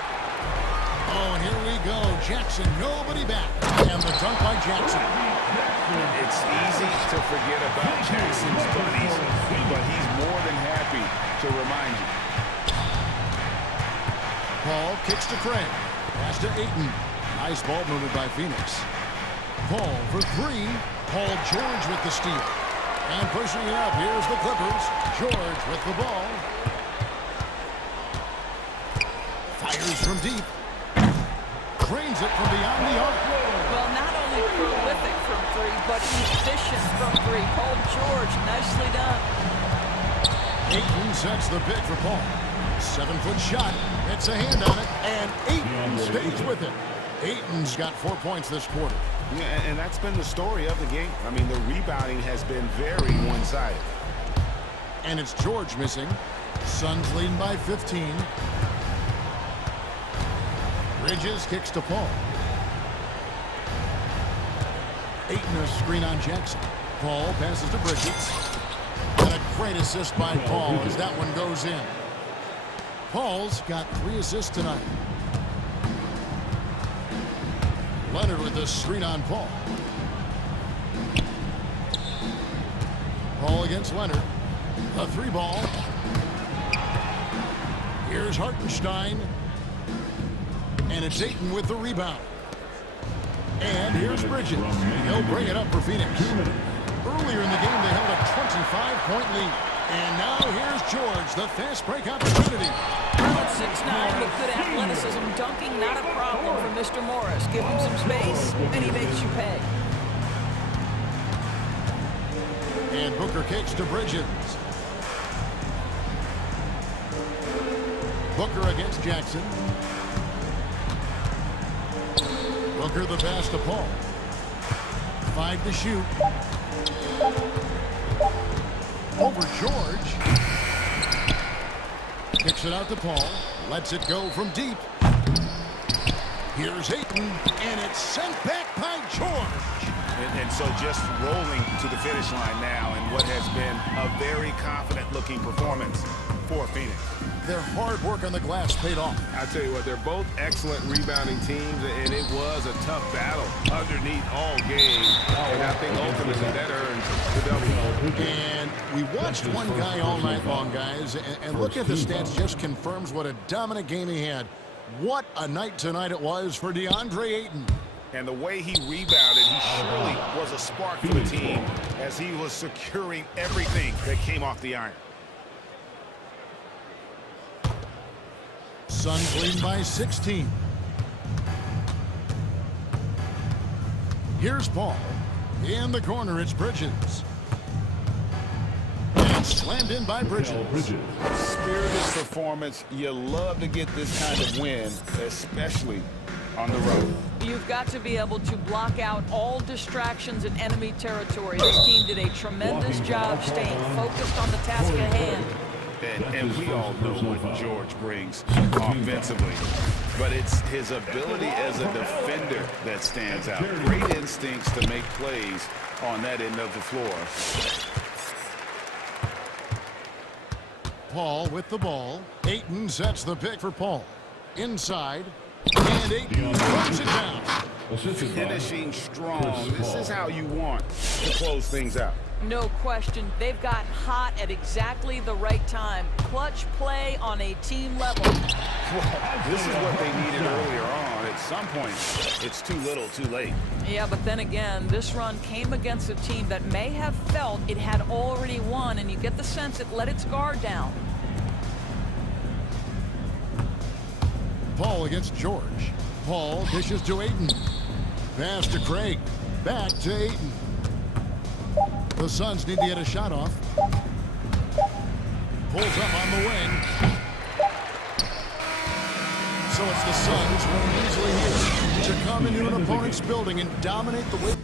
Oh, and here we go. Jackson, nobody back. And the dunk by Jackson. It's easy to forget about Jackson's buddies, but he's more than happy to remind you. Paul kicks to Craig. Pass to Ayton. Nice ball movement by Phoenix. Paul for 3. Paul George with the steal. And pushing it up, here's the Clippers. George with the ball. Fires from deep. Cranes it from beyond the arc. Well, not only prolific from 3, but efficient from 3. Paul George, nicely done. Ayton sets the pick for Paul. 7-foot shot. Gets a hand on it. And Ayton stays with it. Ayton's got 4 points this quarter. Yeah, and that's been the story of the game. I mean, the rebounding has been very one-sided. And it's George missing. Suns leading by 15. Bridges kicks to Paul. Ayton a screen on Jackson. Paul passes to Bridges. And a great assist by Paul as that one goes in. Paul's got 3 assists tonight. Leonard with the screen on Paul. Paul against Leonard. A 3 ball. Here's Hartenstein. And it's Ayton with the rebound. And here's Bridges. He'll bring it up for Phoenix. Earlier in the game, they held a 25-point lead. And now here's George, the fast break opportunity. 6'9", with good athleticism. Dunking, not a problem for Mr. Morris. Give him some space, and he makes you pay. And Booker kicks to Bridges. Booker against Jackson. Booker the pass to Paul. 5 to shoot. Over George. Kicks it out to Paul. Lets it go from deep. Here's Ayton, and it's sent back by George. And so just rolling to the finish line now in what has been a very confident-looking performance for Phoenix. Their hard work on the glass paid off. I tell you what, they're both excellent rebounding teams, and it was a tough battle underneath all game. And I think ultimately that earns the W. And we watched one guy all night long, guys, and look at the stats, just confirms what a dominant game he had. What a night tonight it was for DeAndre Ayton. And the way he rebounded, he surely was a spark for the team as he was securing everything that came off the iron. Suns lead by 16. Here's Paul. In the corner, it's Bridges. And slammed in by Bridges. Spirited performance. You love to get this kind of win, especially on the road. You've got to be able to block out all distractions in enemy territory. This team did a tremendous job staying focused on the task at hand. And we all know what George brings offensively. But it's his ability as a defender that stands out. Great instincts to make plays on that end of the floor. Paul with the ball. Ayton sets the pick for Paul. Inside. And Ayton puts it down. Finishing strong. This is how you want to close things out. No question. They've got hot at exactly the right time. Clutch play on a team level. Well, this is what they needed earlier on. At some point, it's too little, too late. Yeah, but then again, this run came against a team that may have felt it had already won, and you get the sense it let its guard down. Paul against George. Paul dishes to Ayton. Pass to Craig. Back to Ayton. The Suns need to get a shot off. Pulls up on the wing. So it's the Suns winning easily here to come into an opponent's building and dominate the way.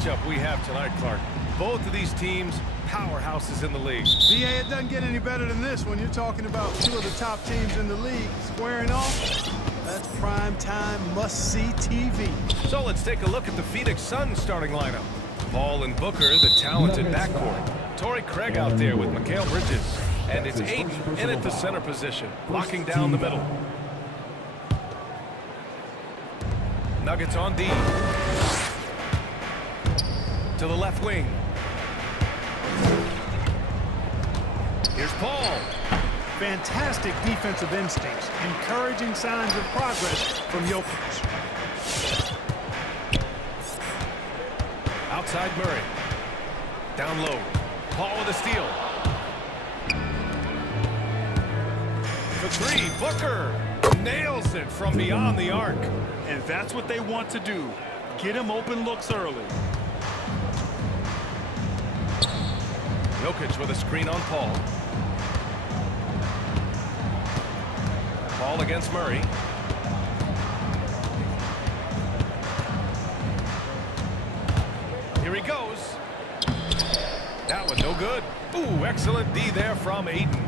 matchup we have tonight, Clark. Both of these teams, powerhouses in the league. BA, it doesn't get any better than this when you're talking about two of the top teams in the league squaring off. That's prime time, must-see TV. So let's take a look at the Phoenix Suns starting lineup. Paul and Booker, the talented backcourt. Torrey Craig out there with Mikal Bridges. And it's Ayton in at the center position, locking down the middle. Nuggets on D. To the left wing. Here's Paul. Fantastic defensive instincts, encouraging signs of progress from Jokic. Outside Murray. Down low. Paul with a steal. For three, Booker nails it from beyond the arc. And that's what they want to do. Get him open looks early. Jokic with a screen on Paul. Paul against Murray. Here he goes. That one no good. Ooh, excellent D there from Ayton.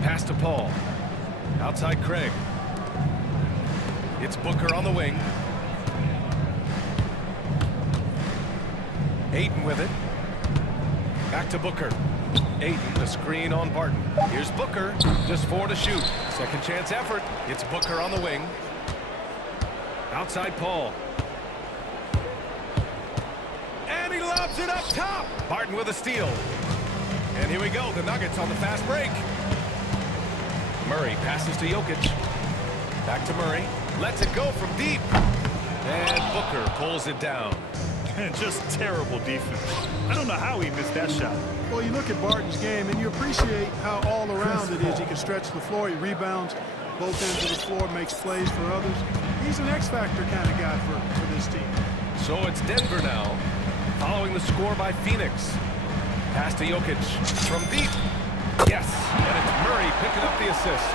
Pass to Paul. Outside Craig. It's Booker on the wing. Ayton with it. Back to Booker. Ayton, the screen on Barton. Here's Booker, just 4 to shoot. Second chance effort. It's Booker on the wing. Outside Paul. And he lobs it up top. Barton with a steal. And here we go, the Nuggets on the fast break. Murray passes to Jokic. Back to Murray. Lets it go from deep. And Booker pulls it down. Just terrible defense. I don't know how he missed that shot. Well, you look at Barton's game, and you appreciate how all-around it is. He can stretch the floor, he rebounds both ends of the floor, makes plays for others. He's an X-factor kind of guy for this team. So it's Denver now, following the score by Phoenix. Pass to Jokic from deep. Yes, and it's Murray picking up the assist.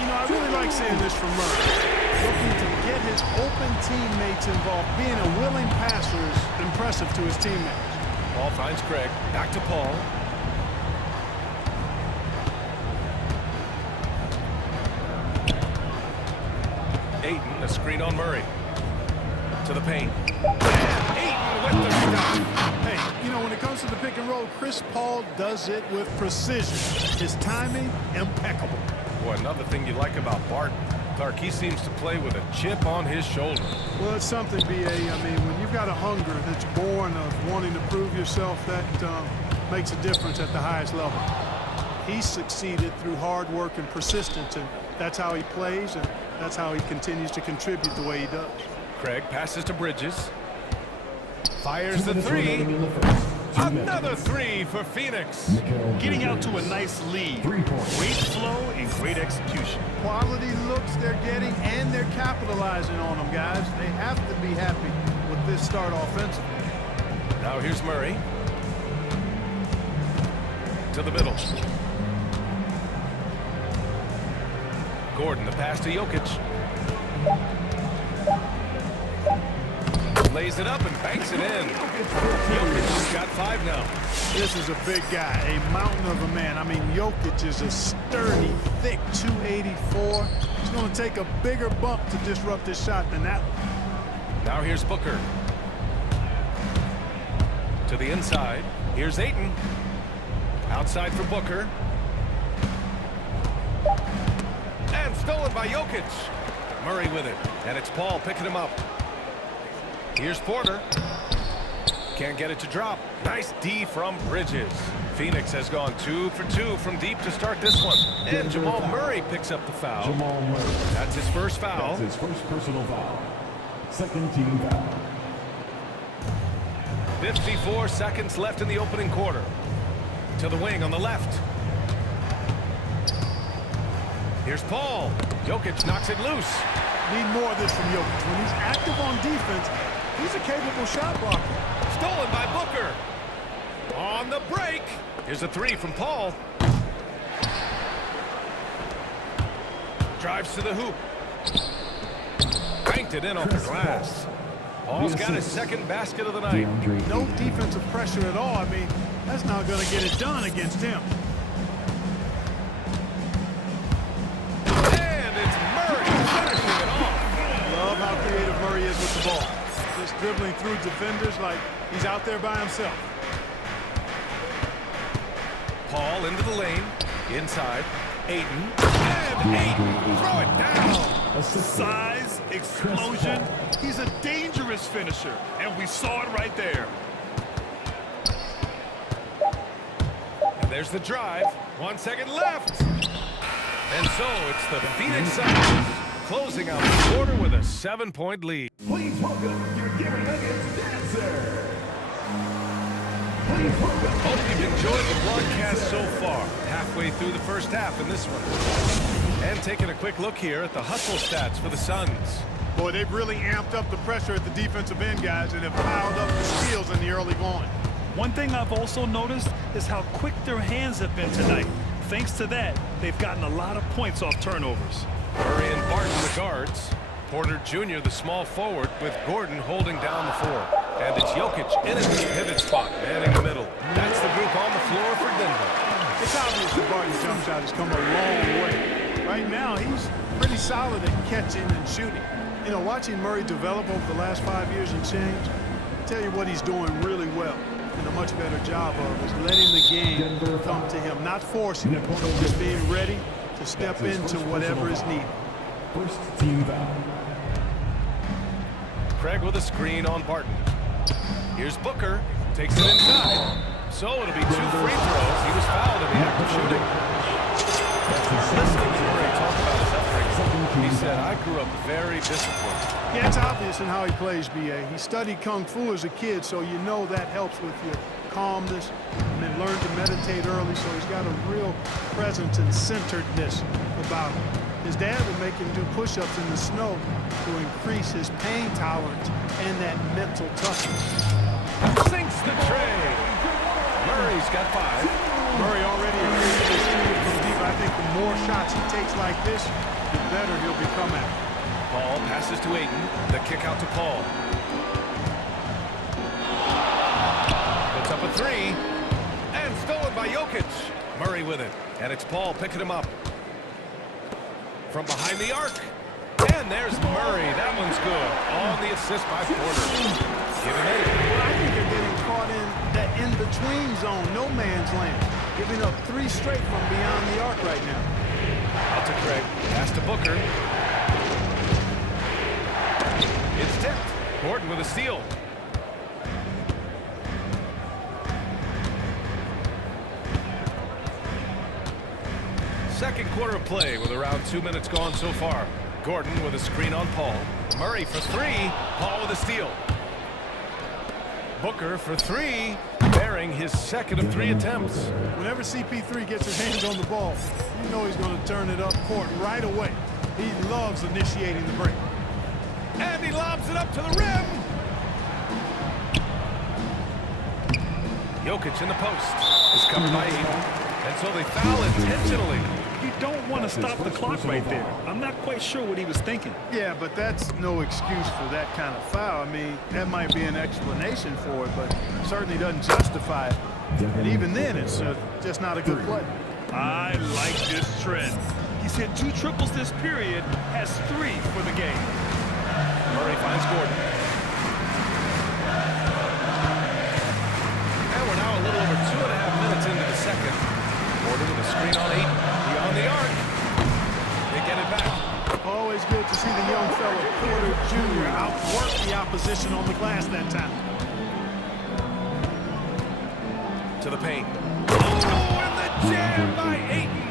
You know, I really like seeing this from Murray. Looking to get his open teammates involved. Being a willing passer is impressive to his teammates. Paul finds Craig. Back to Paul. Ayton, a screen on Murray. To the paint. And Ayton with the stop. Hey, you know, when it comes to the pick and roll, Chris Paul does it with precision. His timing, impeccable. Boy, another thing you like about Barton, Clark, he seems to play with a chip on his shoulder. Well, it's something, B.A. I mean, when you've got a hunger that's born of wanting to prove yourself, that makes a difference at the highest level. He succeeded through hard work and persistence, and that's how he plays, and that's how he continues to contribute the way he does. Craig passes to Bridges. Fires the three. Another three for Phoenix. Getting out to a nice lead. Great flow and great execution. Quality looks they're getting, and they're capitalizing on them, guys. They have to be happy with this start offensively. Now here's Murray. To the middle. Gordon, the pass to Jokic. Lays it up and banks it in. Jokic has got 5 now. This is a big guy, a mountain of a man. I mean, Jokic is a sturdy, thick 284. He's going to take a bigger bump to disrupt his shot than that one. Now here's Booker. To the inside. Here's Ayton. Outside for Booker. And stolen by Jokic. Murray with it. And it's Paul picking him up. Here's Porter. Can't get it to drop. Nice D from Bridges. Phoenix has gone 2 for 2 from deep to start this one. And Jamal Murray picks up the foul. Jamal Murray. That's his first foul. That's his first personal foul. Second team foul. 54 seconds left in the opening quarter. To the wing on the left. Here's Paul. Jokic knocks it loose. Need more of this from Jokic. When he's active on defense, he's a capable shot blocker. Stolen by Booker. On the break. Here's a 3 from Paul. Drives to the hoop. Banked it in off the glass. Paul's got his second basket of the night. No defensive pressure at all. I mean, that's not going to get it done against him. And it's Murray finishing it off. Love how creative Murray is with the ball. Just dribbling through defenders like he's out there by himself. Paul into the lane. Inside. Ayton. And Ayton. Throw it down. Size, explosion. He's a dangerous finisher, and we saw it right there. And there's the drive. 1 second left. And so it's the Phoenix Suns closing out the quarter with a 7-point lead. Please welcome your Denver Nuggets dancer. Please welcome. Hope you've enjoyed the broadcast so far. Halfway through the first half in this one. And taking a quick look here at the hustle stats for the Suns. Boy, they've really amped up the pressure at the defensive end, guys, and have piled up the steals in the early going. One thing I've also noticed is how quick their hands have been tonight. Thanks to that, they've gotten a lot of points off turnovers. Murray and Barton the guards. Porter Jr. the small forward with Gordon holding down the floor. And it's Jokic in his pivot spot, manning the middle. That's the group on the floor for Denver. It's obvious that Barton's jump shot has come a long way. Right now, he's pretty solid at catching and shooting. You know, watching Murray develop over the last 5 years and change, I tell you what he's doing really well and a much better job of is letting the game come to him, not forcing it, just being ready to step into whatever is needed. First team foul. Craig with a screen on Barton. Here's Booker. Takes it inside. So it'll be 2 free throws. He was fouled in the act of shooting. Listening to Murray talk about his upbringing, he said, I grew up very disciplined. Yeah, it's obvious in how he plays, B.A. He studied Kung Fu as a kid, so you know that helps with your calmness, and then learned to meditate early, so he's got a real presence and centeredness about him. His dad would make him do push-ups in the snow to increase his pain tolerance and that mental toughness. Sinks the tray. Murray's got 5. Murray already agrees to shooting from deep. I think the more shots he takes like this, the better he'll become at it. Paul passes to Ayton. The kick out to Paul. Puts up a 3. And stolen by Jokic. Murray with it. And it's Paul picking him up. From behind the arc. And there's Murray. That one's good. On the assist by Porter. Giving it. I think they're getting caught in that in-between zone, no man's land. Giving up 3 straight from beyond the arc right now. Out to Craig. Pass to Booker. It's tipped. Gordon with a steal. Second quarter of play with around 2 minutes gone so far. Gordon with a screen on Paul. Murray for 3. Paul with a steal. Booker for 3. Bearing his second of 3 attempts. Whenever CP3 gets his hands on the ball, you know he's going to turn it up court right away. He loves initiating the break. And he lobs it up to the rim. Jokic in the post. Is covered by Ayton. And so they foul intentionally. You don't want to stop the clock right there. I'm not quite sure what he was thinking. Yeah, but that's no excuse for that kind of foul. I mean, that might be an explanation for it, but certainly doesn't justify it. And even then, it's just not a good play. I like this trend. He said 2 triples this period, has 3 for the game. Murray finds Gordon. And we're now a little over 2.5 minutes into the second. Gordon with a screen on Ayton. Beyond the arc. They get it back. Always good to see the young fella, Porter Jr., outwork the opposition on the glass that time. To the paint. Oh, and the jam by Ayton.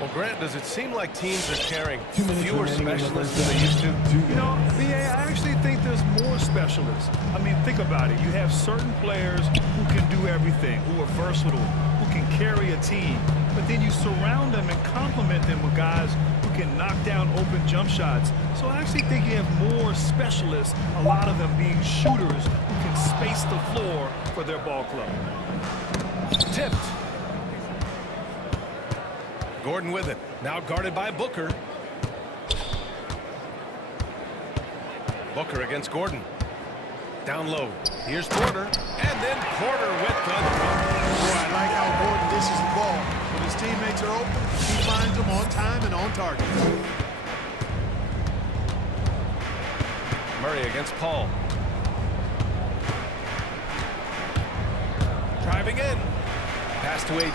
Well, Grant, does it seem like teams are carrying fewer specialists than they used to? You know, BA, I actually think there's more specialists. I mean, think about it. You have certain players who can do everything, who are versatile, who can carry a team. But then you surround them and complement them with guys who can knock down open jump shots. So I actually think you have more specialists, a lot of them being shooters who can space the floor for their ball club. Tipped. Gordon with it. Now guarded by Booker. Booker against Gordon. Down low. Here's Porter. And then Porter with the dunk. Boy, I like how Gordon dishes the ball. When his teammates are open, he finds them on time and on target. Murray against Paul. Driving in. Pass to Aiden.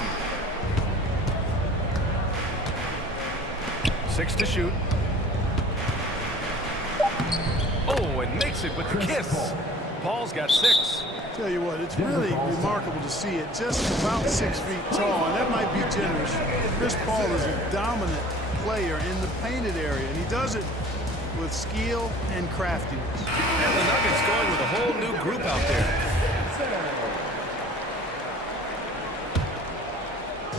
6 to shoot. Oh, and makes it with the kiss. Paul's got 6. Tell you what, it's really remarkable to see it just about 6 feet tall, and that might be generous. Chris Paul is a dominant player in the painted area, and he does it with skill and craftiness. And the Nuggets going with a whole new group out there.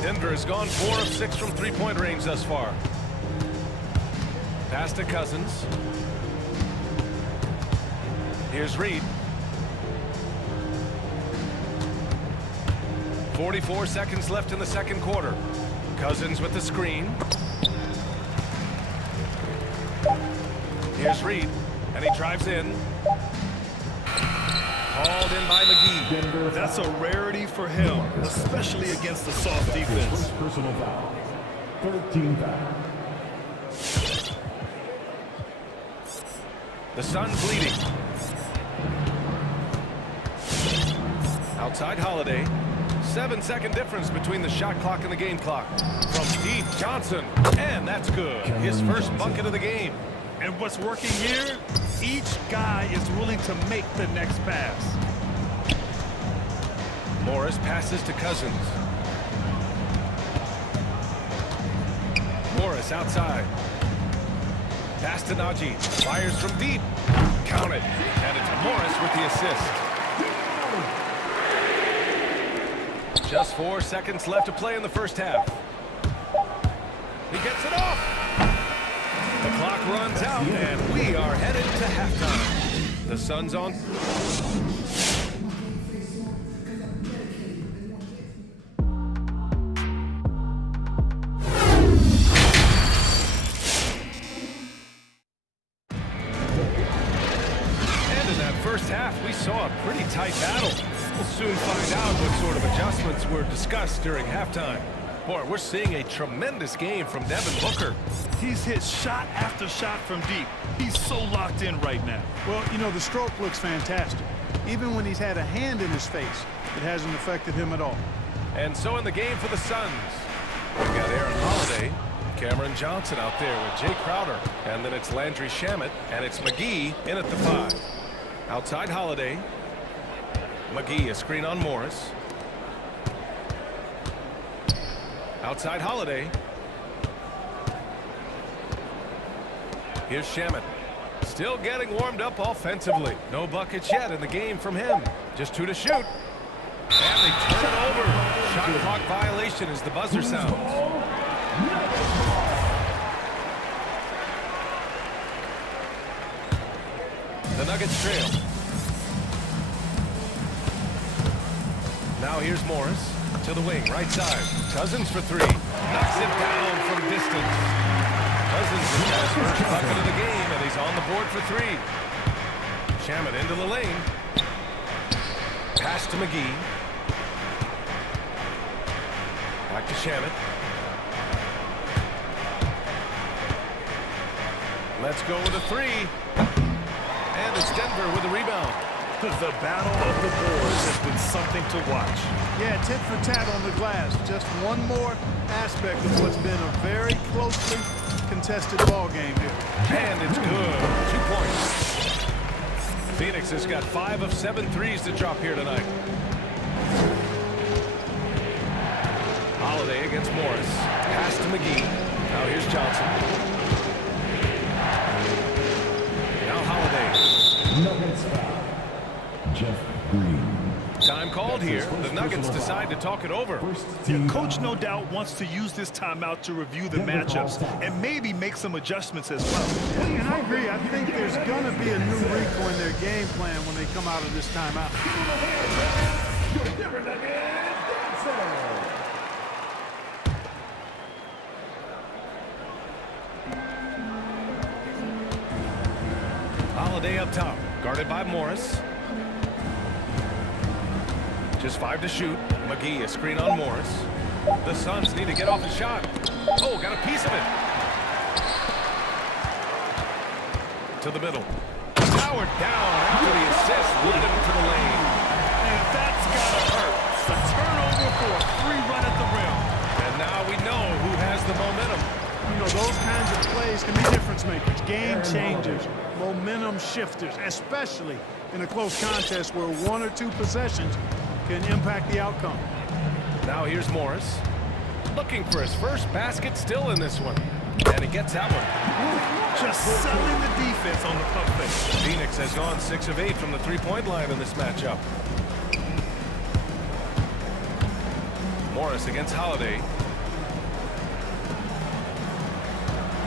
Denver has gone 4 of 6 from three-point range thus far. Pass to Cousins. Here's Reed. 44 seconds left in the second quarter. Cousins with the screen. Here's Reed, and he drives in. Hauled in by McGee. That's a rarity for him, especially against the soft defense. First personal foul. 13 foul. The Suns leading. Outside Holiday. 7-second difference between the shot clock and the game clock. From deep, Johnson. And that's good. His first bucket of the game. And what's working here, each guy is willing to make the next pass. Morris passes to Cousins. Morris outside. Pass to Najee. Fires from deep. Count it. And it's Morris with the assist. Just 4 seconds left to play in the first half. He gets it off. The clock runs out, and we are headed to halftime. The Suns on. And in that first half, we saw a pretty tight battle. We'll soon find out what sort of adjustments were discussed during halftime. Boy, we're seeing a tremendous game from Devin Booker. He's hit shot after shot from deep. He's so locked in right now. Well, you know, the stroke looks fantastic. Even when he's had a hand in his face, it hasn't affected him at all. And so in the game for the Suns, we've got Aaron Holiday, Cameron Johnson out there with Jay Crowder, and then it's Landry Shamet, and it's McGee in at the 5. Outside Holiday. McGee, a screen on Morris. Outside Holiday. Here's Shamet. Still getting warmed up offensively. No buckets yet in the game from him. Just 2 to shoot. And they turn it over. Shot clock violation as the buzzer sounds. The Nuggets trail. Now here's Morris to the wing, right side. Cousins for 3. Knocks it down from distance. Cousins has got his first bucket of the game, and he's on the board for 3. Shamet into the lane. Pass to McGee. Back to Shamet. Let's go with a 3. And it's Denver with the rebound. The battle of the boards has been something to watch. Yeah, tit for tat on the glass. Just one more aspect of what's been a very closely contested ball game here. And it's good. 2 points. Phoenix has got 5 of 7 threes to drop here tonight. Holiday against Morris. Pass to McGee. Now here's Johnson. Now Holiday. Nuggets foul. Jeff Green. Time called here. The Nuggets decide to talk it over. Yeah, coach no doubt wants to use this timeout to review the matchups and maybe make some adjustments as well. And I agree. I think there's going to be a new wrinkle in their game plan when they come out of this timeout. Holiday up top, guarded by Morris. Just 5 to shoot. McGee, a screen on Morris. The Suns need to get off the shot. Oh, got a piece of it. To the middle. Powered down after the assist. Led him to the lane. And that's gotta hurt. A turnover for a free run at the rim. And now we know who has the momentum. You know, those kinds of plays can be difference makers, game changers, momentum shifters, especially in a close contest where 1 or 2 possessions can impact the outcome. Now here's Morris. Looking for his first basket still in this one. And he gets that one. Just selling the defense on the pump fake. Phoenix has gone 6 of 8 from the three-point line in this matchup. Morris against Holiday.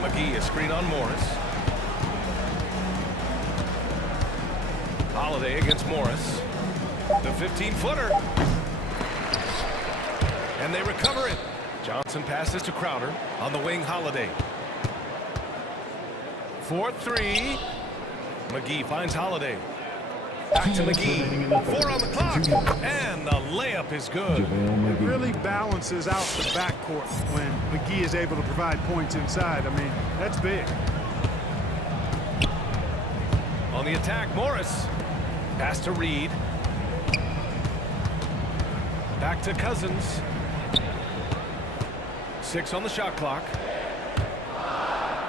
McGee, a screen on Morris. Holiday against Morris. The 15-footer. And they recover it. Johnson passes to Crowder. On the wing, Holiday. 4-3. McGee finds Holiday. Back to McGee. 4 on the clock. And the layup is good. It really balances out the backcourt when McGee is able to provide points inside. I mean, that's big. On the attack, Morris. Pass to Reed. Back to Cousins. 6 on the shot clock.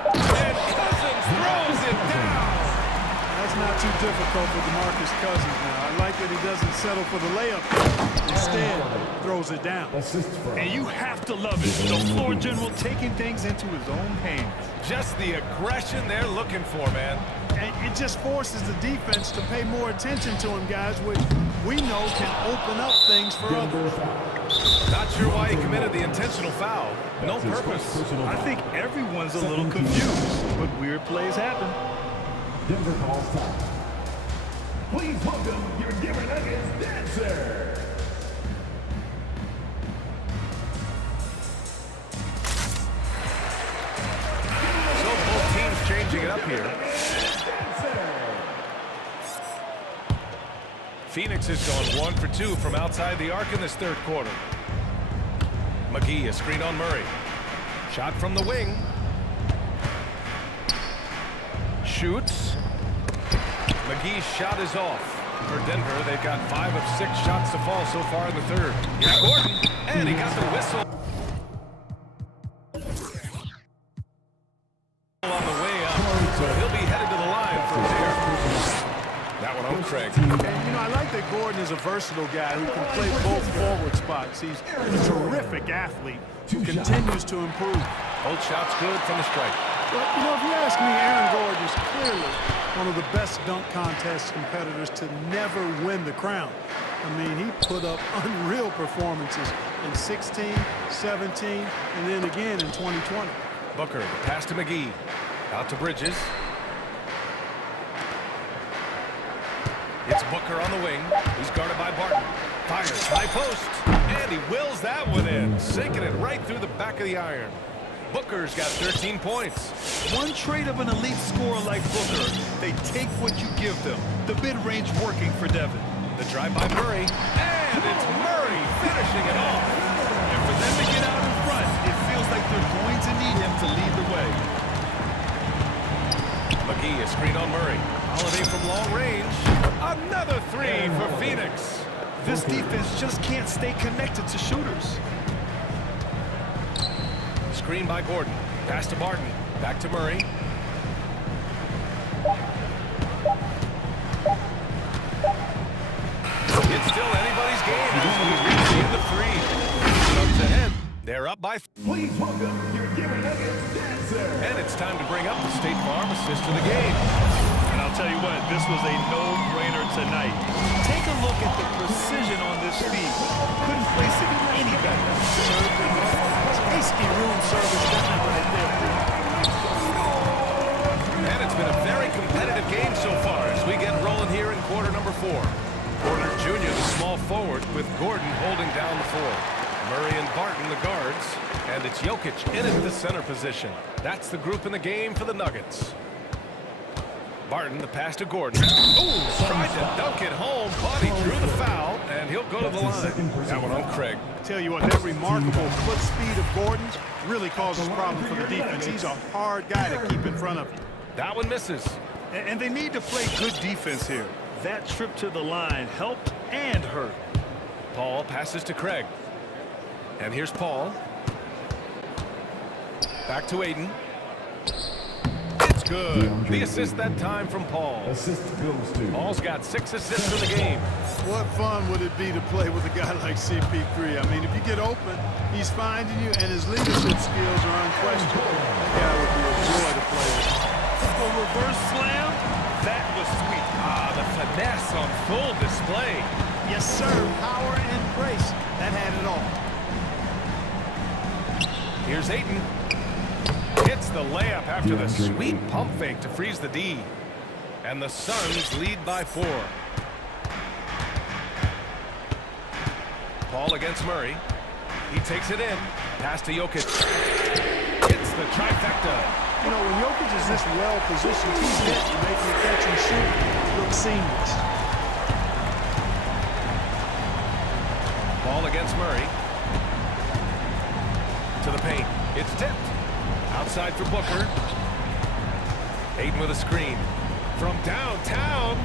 And Cousins throws it down. That's not too difficult for DeMarcus Cousins now. I like that he doesn't settle for the layup. Instead, throws it down. And you have to love it. The floor general taking things into his own hands. Just the aggression they're looking for, man. And it just forces the defense to pay more attention to him, guys, which we know can open up things for others. Not sure why he committed the intentional foul. No purpose. I think everyone's a little confused, but weird plays happen. Denver calls time. Please welcome your Denver Nuggets dancer. So both teams changing it up here. Phoenix has gone 1 for 2 from outside the arc in this third quarter. McGee, a screen on Murray. Shot from the wing. Shoots. McGee's shot is off. For Denver, they've got 5 of 6 shots to fall so far in the third. Here's Gordon, and he got the whistle. On the way up, so he'll be headed to the line from there. That one on Craig. And, you know, I like that Gordon is a versatile guy who can play both forward spots. He's a terrific athlete who continues to improve. Both shots good from the stripe. But, you know, if you ask me, Aaron Gordon is clearly one of the best dunk contest competitors to never win the crown. I mean, he put up unreal performances in 16, 17, and then again in 2020. Booker, the pass to McGee. Out to Bridges. It's Booker on the wing. He's guarded by Barton. Fires, high post. And he wills that one in, sinking it right through the back of the iron. Booker's got 13 points. One trait of an elite scorer like Booker, they take what you give them. The mid-range working for Devin. The drive by Murray. And it's Murray finishing it off. And for them to get out in front, it feels like they're going to need him to lead the way. McGee, a screen on Murray. Holiday from long range. Another 3 for Phoenix. This defense just can't stay connected to shooters. Screen by Gordon. Pass to Barton. Back to Murray. It's still anybody's game as we reach the end of 3. Comes ahead. They're up by. Please welcome your Denver Nuggets dancer. And it's time to bring up the State Farm assist of the game. And I'll tell you what, this was a no-brainer tonight. Take a look at the precision on this feed. Couldn't place it any better. Tasty room service right there. And it's been a very competitive game so far as we get rolling here in quarter number 4. Porter Jr., the small forward, with Gordon holding down the 4. Murray and Barton, the guards. And it's Jokic in at the center position. That's the group in the game for the Nuggets. Barton, the pass to Gordon. Ooh, tried to dunk it home, but he drew the foul, and he'll go to the line. That one on Craig. Tell you what, that remarkable foot speed of Gordon's really causes problems for the defense. He's a hard guy to keep in front of you. That one misses. And they need to play good defense here. That trip to the line helped and hurt. Paul passes to Craig. And here's Paul. Back to Aiden. It's good. The assist that time from Paul. Assist goes to. Paul's got 6 assists in the game. What fun would it be to play with a guy like CP3? I mean, if you get open, he's finding you, and his leadership skills are unquestionable. That guy would be a joy to play with. A reverse slam, that was sweet. Ah, the finesse on full display. Yes, sir. Power and grace. That had it all. Here's Aiden. Hits the layup after the sweet pump fake to freeze the D. And the Suns lead by 4. Paul against Murray. He takes it in. Pass to Jokic. Hits the trifecta. You know, when Jokic is this well positioned, he's hitting, making the catch and shoot look seamless. Ball against Murray. To the paint. It's tipped. Outside for Booker. Aiden with a screen. From downtown.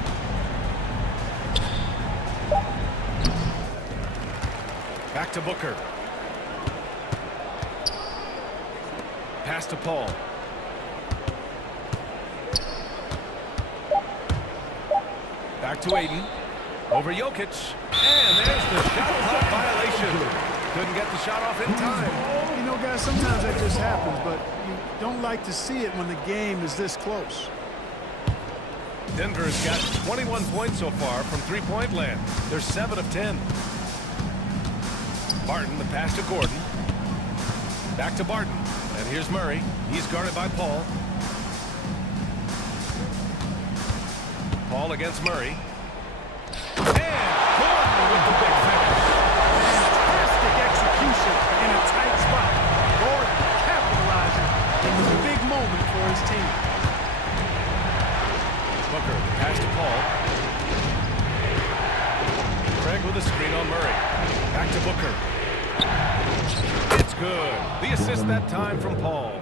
Back to Booker. Pass to Paul. Back to Aiden. Over Jokic. And there's the shot clock violation. Couldn't get the shot off in time. You know, guys, sometimes that just happens, but you don't like to see it when the game is this close. Denver's got 21 points so far from three-point land. They're 7 of 10. Barton, the pass to Gordon. Back to Barton. And here's Murray. He's guarded by Paul. Paul against Murray. And Gordon with the big finish. Fantastic execution in a tight spot. Gordon capitalizing. It was a big moment for his team. Booker, the pass to Paul. Craig with a screen on Murray. Back to Booker. It's good. The assist that time from Paul.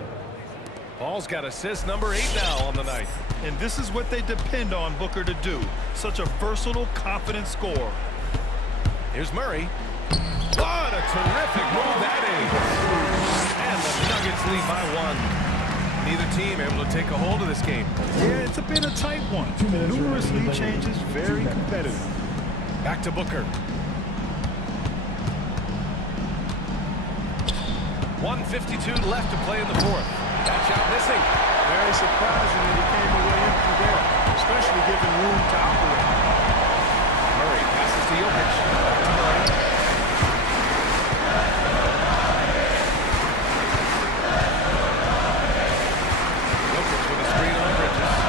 Paul's got assist number 8 now on the night. And this is what they depend on Booker to do. Such a versatile, confident scorer. Here's Murray. What a terrific move that is. And the Nuggets lead by 1. Neither team able to take a hold of this game. Yeah, it's been a tight one. Numerous lead changes, very competitive. Back to Booker. 1:52 left to play in the 4th. That shot missing. Very surprising that he came away empty there, especially given room to operate. Murray passes to Jokic. Back to Murray. Jokic with a screen on Bridges.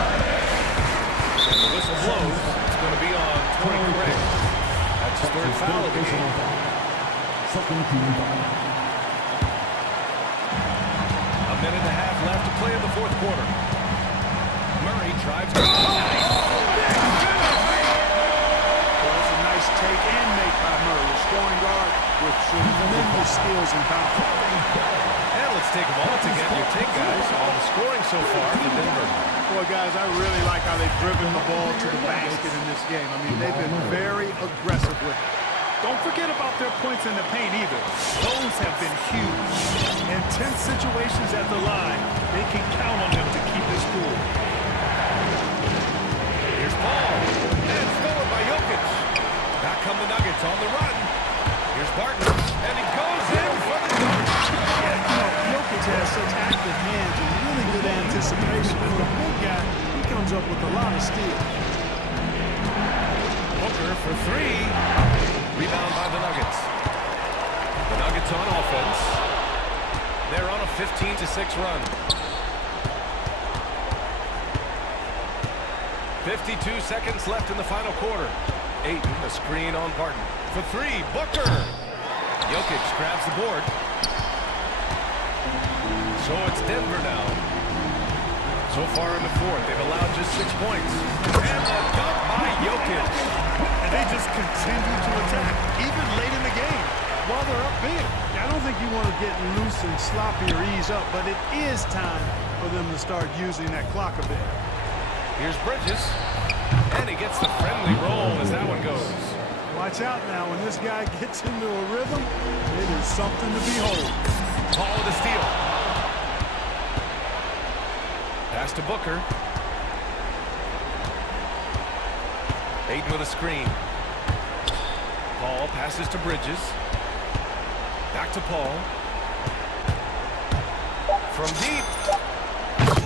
And the whistle blows. It's going to be on Torrey Craig. That's his 3rd foul of the game. Second team foul. A minute and a half left to play in the 4th quarter. Murray drives. Well, it's a nice take and make by Murray, a scoring guard with tremendous skills and confidence. And let's take a moment to get your take, guys, on the scoring so far for Denver. Boy, guys, I really like how they've driven the ball to the basket in this game. I mean, they've been very aggressive with it. Don't forget about their points in the paint either. Those have been huge. In tense situations at the line, they can count on them to keep it cool. Here's Paul. And stolen by Jokic. Back come the Nuggets on the run. Here's Barton. And he goes in for the dunk. Yeah, you know, Jokic has such active hands and really good anticipation. And the big guy, he comes up with a lot of steals. Booker for 3. Rebound by the Nuggets. The Nuggets on offense. They're on a 15-6 run. 52 seconds left in the final quarter. Aiden, the screen on Barton. For 3, Booker. Jokic grabs the board. So it's Denver now. So far in the fourth, they've allowed just 6 points. And the dunk by Jokic. And they just continue to attack, even late in the game, while they're up big. I don't think you want to get loose and sloppy or ease up, but it is time for them to start using that clock a bit. Here's Bridges. And he gets the friendly roll as that one goes. Watch out now. When this guy gets into a rhythm, it is something to behold. Paul with a steal. Pass to Booker. Aiden with a screen. Paul passes to Bridges. Back to Paul. From deep.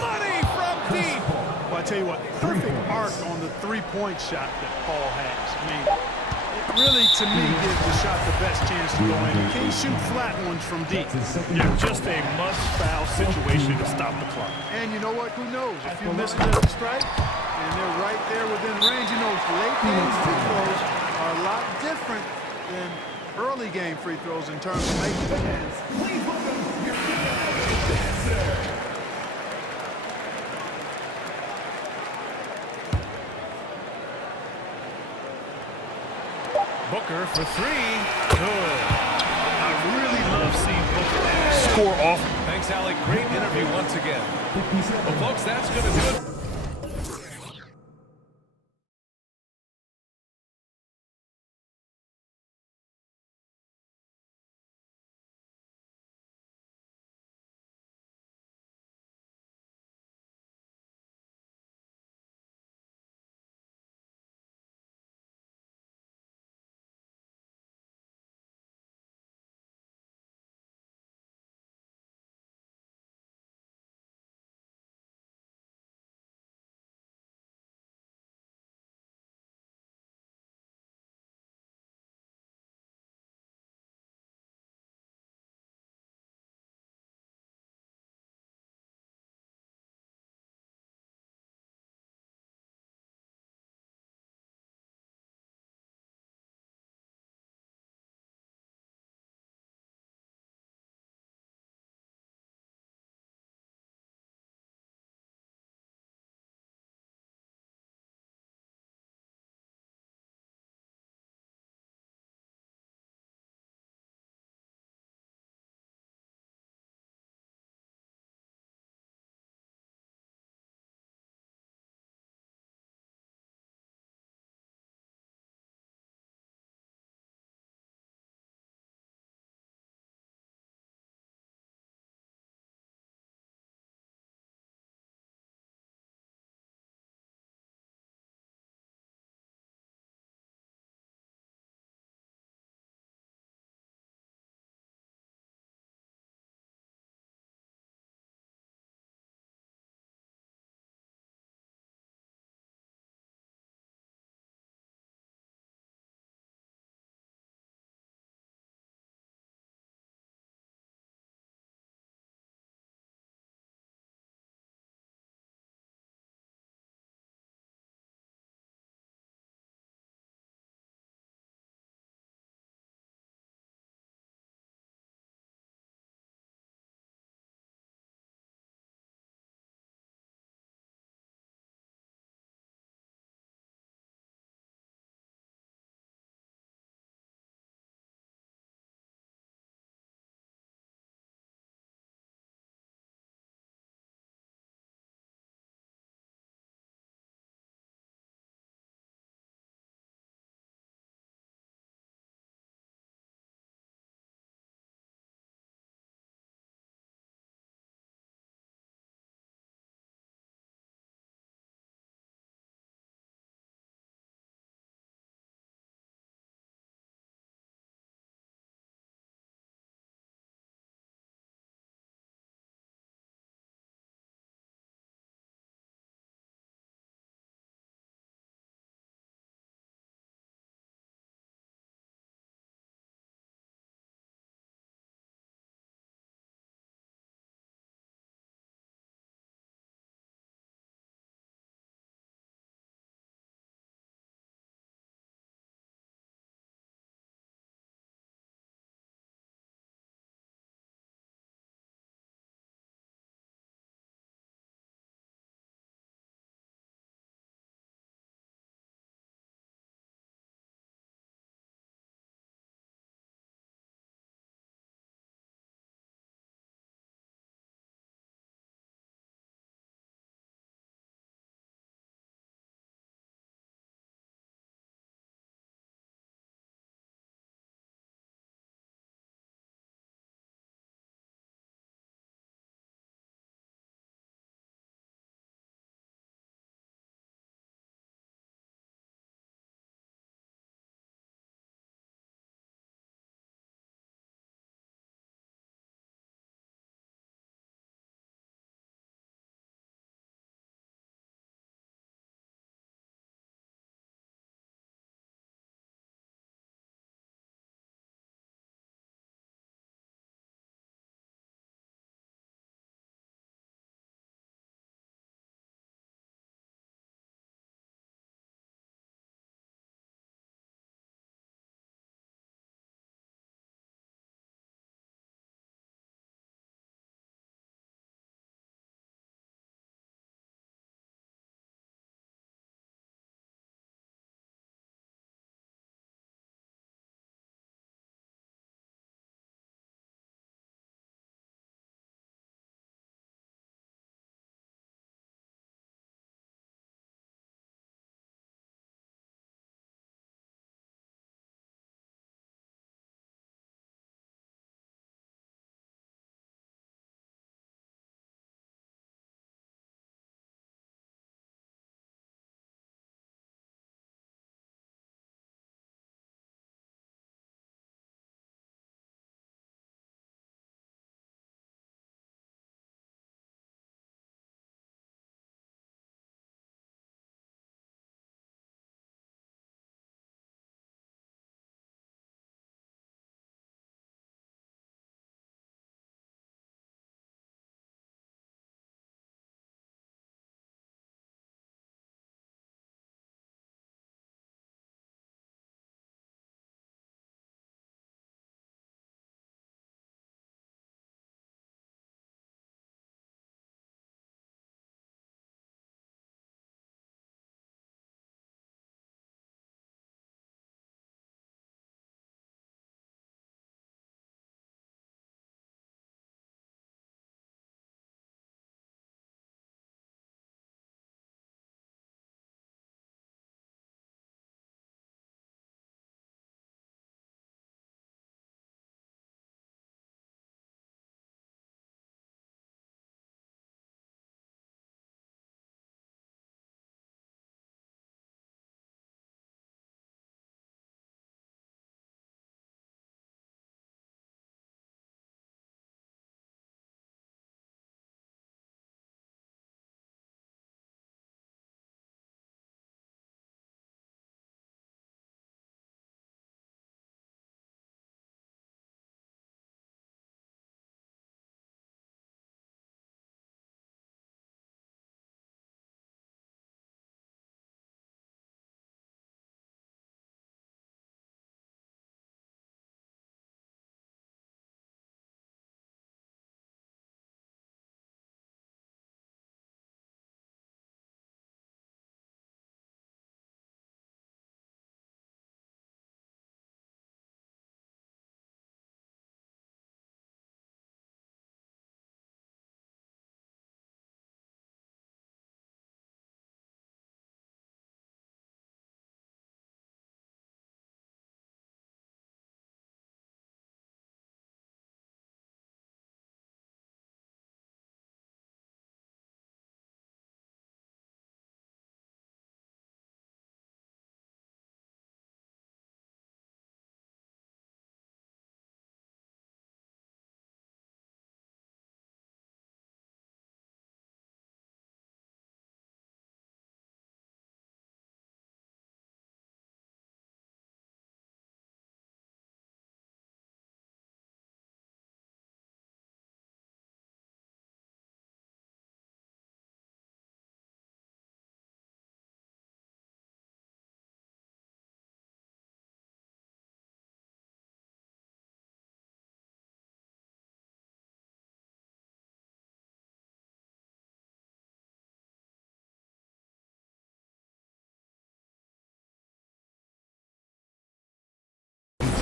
Money from deep. Well, I tell you what, perfect arc on the three-point shot that Paul has. I mean, it really, to me, gives the shot the best chance to go in. You can't shoot flat ones from deep. Yeah, just a must-foul situation to stop the clock. And you know what? Who knows? If you miss another strike, and they're right there within range, you know, late game free throws are a lot different than early game free throws in terms of making the hands. Please welcome your dancer. Booker for three. Good. I really love seeing Booker score off. Thanks, Alec. Great interview once again. Well, folks, that's going to do it.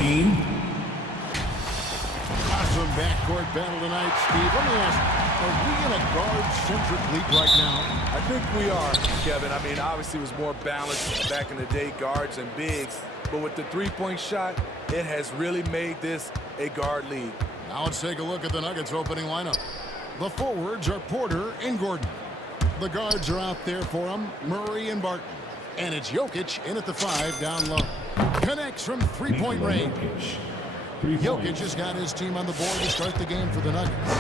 14. Awesome backcourt battle tonight, Steve. Let me ask, are we in a guard-centric league right now? I think we are, Kevin. I mean, obviously it was more balanced back in the day, guards and bigs. But with the three-point shot, it has really made this a guard league. Now let's take a look at the Nuggets opening lineup. The forwards are Porter and Gordon. The guards are out there for them, Murray and Barton. And it's Jokic in at the 5 down low. Connects from three-point range. Jokic has got his team on the board to start the game for the Nuggets.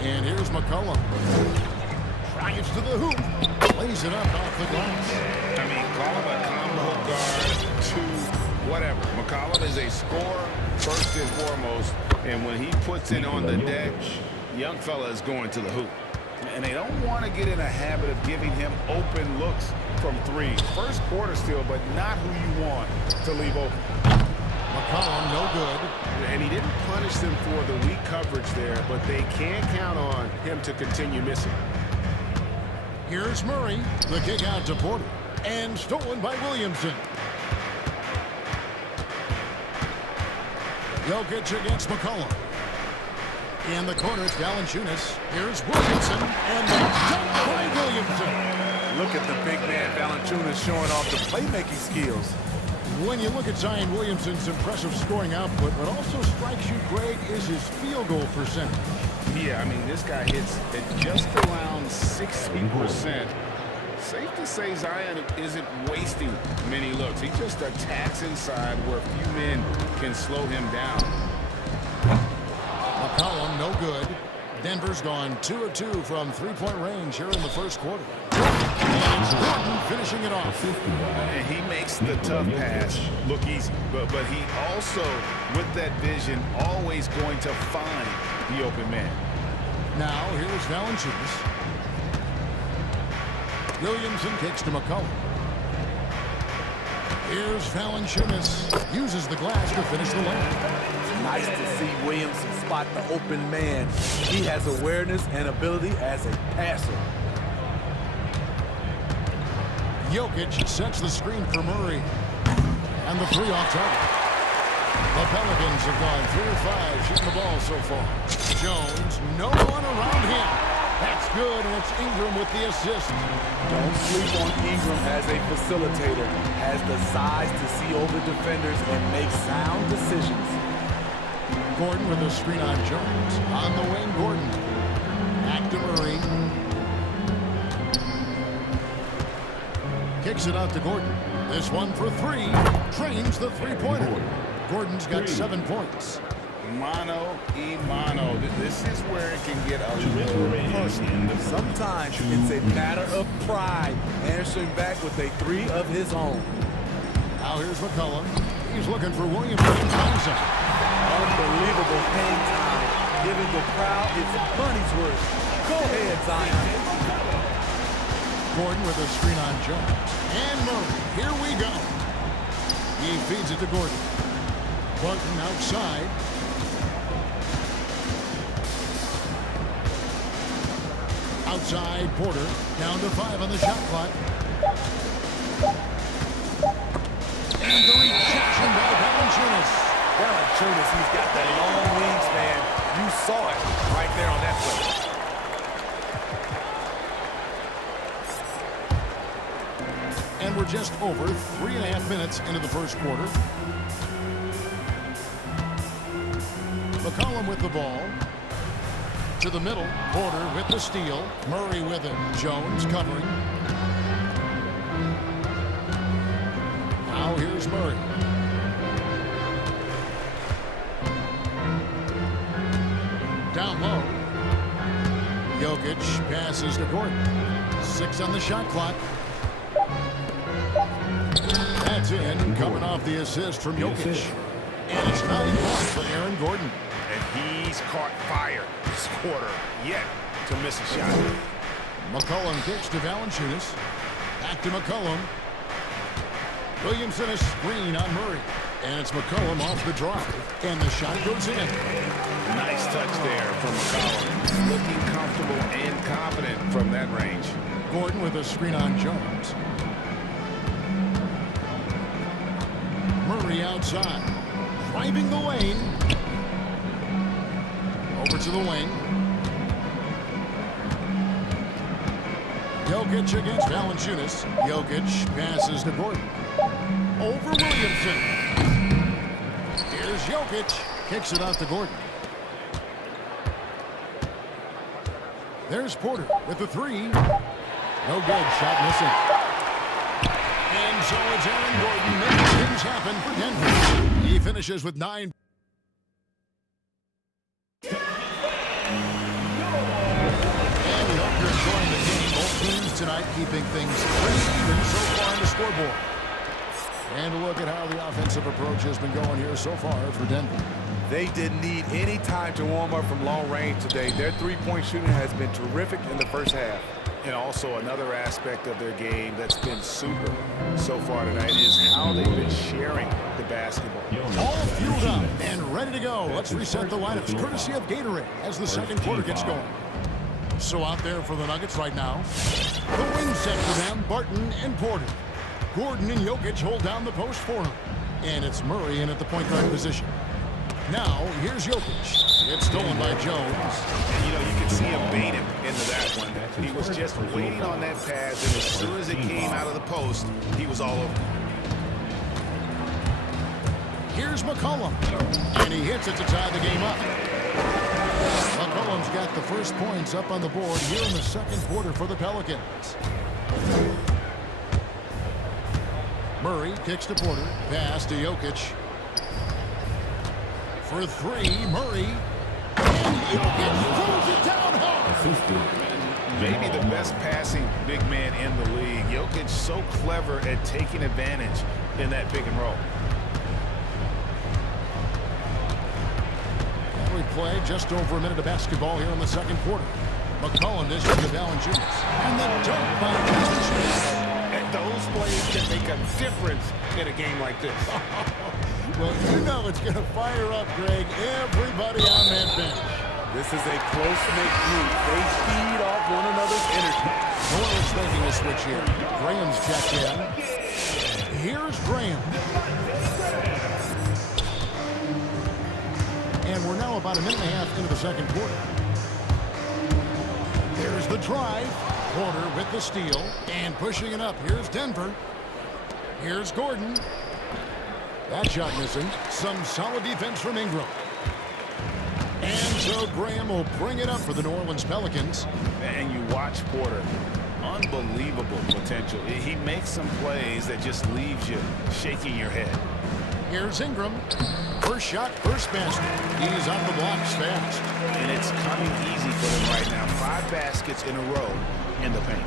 And here's McCollum. Drives to the hoop. Lays it up off the glass. I mean, call him a combo guard, 2, whatever. McCollum is a scorer, first and foremost. And when he puts it on the deck, young fella is going to the hoop. And they don't want to get in a habit of giving him open looks from 3. First quarter still, but not who you want to leave open. McCollum, no good. And he didn't punish them for the weak coverage there, but they can count on him to continue missing. Here's Murray. The kick out to Porter. And stolen by Williamson. Jokic against McCollum. In the corner, it's Valanciunas. Here's Williamson. And the dunk by Williamson. Look at the big man Valanciunas showing off the playmaking skills. When you look at Zion Williamson's impressive scoring output, what also strikes you, Greg, is his field goal percentage. Yeah, I mean, this guy hits at just around 60%. Safe to say Zion isn't wasting many looks. He just attacks inside where few men can slow him down. McCollum, no good. Denver's gone 2 of 2 from three-point range here in the first quarter. And it's Gordon finishing it off. And he makes the tough pass look easy. But he also, with that vision, always going to find the open man. Now, here's Valanciunas. Williamson kicks to McCollum. Here's Valanciunas. Uses the glass to finish the lane. Nice to see Williamson spot the open man. He has awareness and ability as a passer. Jokic sets the screen for Murray. And the 3 off target. The Pelicans have gone 3 of 5 shooting the ball so far. Jones, no one around him. That's good, and it's Ingram with the assist. Don't sleep on Ingram as a facilitator. Has the size to see over defenders and make sound decisions. Gordon with a screen on Jones. On the wing, Gordon. Back to Murray. Kicks it out to Gordon. This one for 3. Trains the three-pointer. Gordon's got 7 points. Mano y mano. This is where it can get a little personal. Sometimes it's a matter of pride. Answering back with a 3 of his own. Now here's McCollum. He's looking for Williamson. Finds him. Unbelievable hang time. Giving the crowd its money's worth. Go ahead, Zion. Gordon with a screen on Jones. And Murray. Here we go. He feeds it to Gordon. Barton outside. Outside, Porter. Down to 5 on the shot clock. And the rejection by Valanciunas. Valanciunas, he's got that long wingspan. You saw it right there on that play. And we're just over 3.5 minutes into the first quarter. McCollum with the ball. To the middle. Porter with the steal. Murray with it. Jones covering. Now here's Murray. Down low. Jokic passes to Gordon. 6 on the shot clock. That's in. Coming off the assist from Jokic. And it's 9 points for Aaron Gordon. And he's caught fire this quarter yet to miss a shot. McCollum kicks to Valanciunas. Back to McCollum. Williamson a screen on Murray. And it's McCollum off the drive. And the shot goes in. Nice touch there from McCollum. Looking comfortable and confident from that range. Gordon with a screen on Jones. the outside. Driving the lane. Over to the wing. Jokic against Valanciunas. Jokic passes to Gordon. Over Williamson. Here's Jokic. Kicks it out to Gordon. There's Porter with the three. No good. Shot missing. And so it's Aaron Gordon making things happen for Denver. He finishes with 9. And we hope you're enjoying the game. Both teams tonight keeping things pretty even so far on the scoreboard. And a look at how the offensive approach has been going here so far for Denver. They didn't need any time to warm up from long range today. Their three-point shooting has been terrific in the first half. And also another aspect of their game that's been super so far tonight is how they've been sharing the basketball. All fueled up and ready to go. Let's reset the lineups courtesy of Gatorade as the second quarter gets going. So out there for the Nuggets right now, the wing set for them, Barton and Porter. Gordon and Jokic hold down the post for him. And it's Murray in at the point guard position. Now, here's Jokic. It's stolen by Jones. And, you know, you can see him bait him into that one. He was just waiting on that pass, and as soon as it came out of the post, he was all over. Here's McCollum. And he hits it to tie the game up. McCollum's got the first points up on the board here in the second quarter for the Pelicans. Murray kicks to Porter. Pass to Jokic. For three, Murray. And Jokic throws it down hard. Maybe the best passing big man in the league. Jokic so clever at taking advantage in that pick and roll. And we play just over a minute of basketball here in the second quarter. McCollum dishes to Valanciunas. And the dunk by Valanciunas. And those plays can make a difference in a game like this. Well, you know it's going to fire up, Greg, everybody on that bench. This is a close-knit group. They feed off one another's energy. Norris making a switch here. Graham's checked in. Here's Graham. And we're now about a minute and a half into the second quarter. There's the drive. Porter with the steal. And pushing it up. Here's Denver. Here's Gordon. That shot missing. Some solid defense from Ingram. And so Graham will bring it up for the New Orleans Pelicans. And you watch Porter. Unbelievable potential. He makes some plays that just leaves you shaking your head. Here's Ingram. First shot, first basket. He's on the blocks fast. And it's coming easy for them right now. 5 baskets in a row in the paint.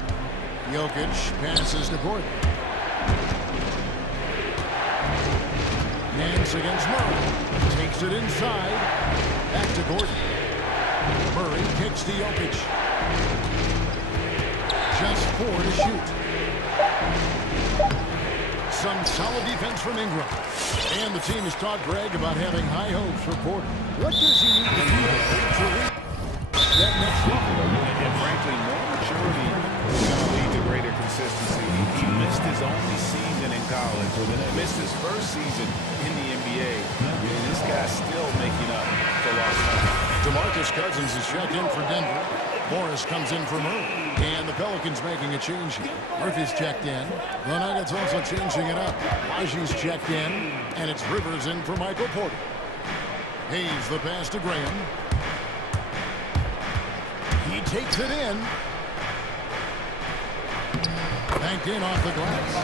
Jokic passes to Gordon. Nance against Murray. Takes it inside. Back to Gordon. Murray kicks to Jokic. Just 4 to shoot. Some solid defense from Ingram. And the team has taught Greg about having high hopes for Porter. What does he need to do to reach that next level? And frankly, more maturity is going to lead to greater consistency. He missed his only season in college. Missed his first season in the NBA. And this guy's still making up for lost time. DeMarcus Cousins is checked in for Denver. Morris comes in for Murray. And the Pelicans making a change here. Murphy's checked in. The Nuggets also changing it up. Raji's checked in. And it's Rivers in for Michael Porter. Hayes the pass to Graham. He takes it in. Banked in off the glass.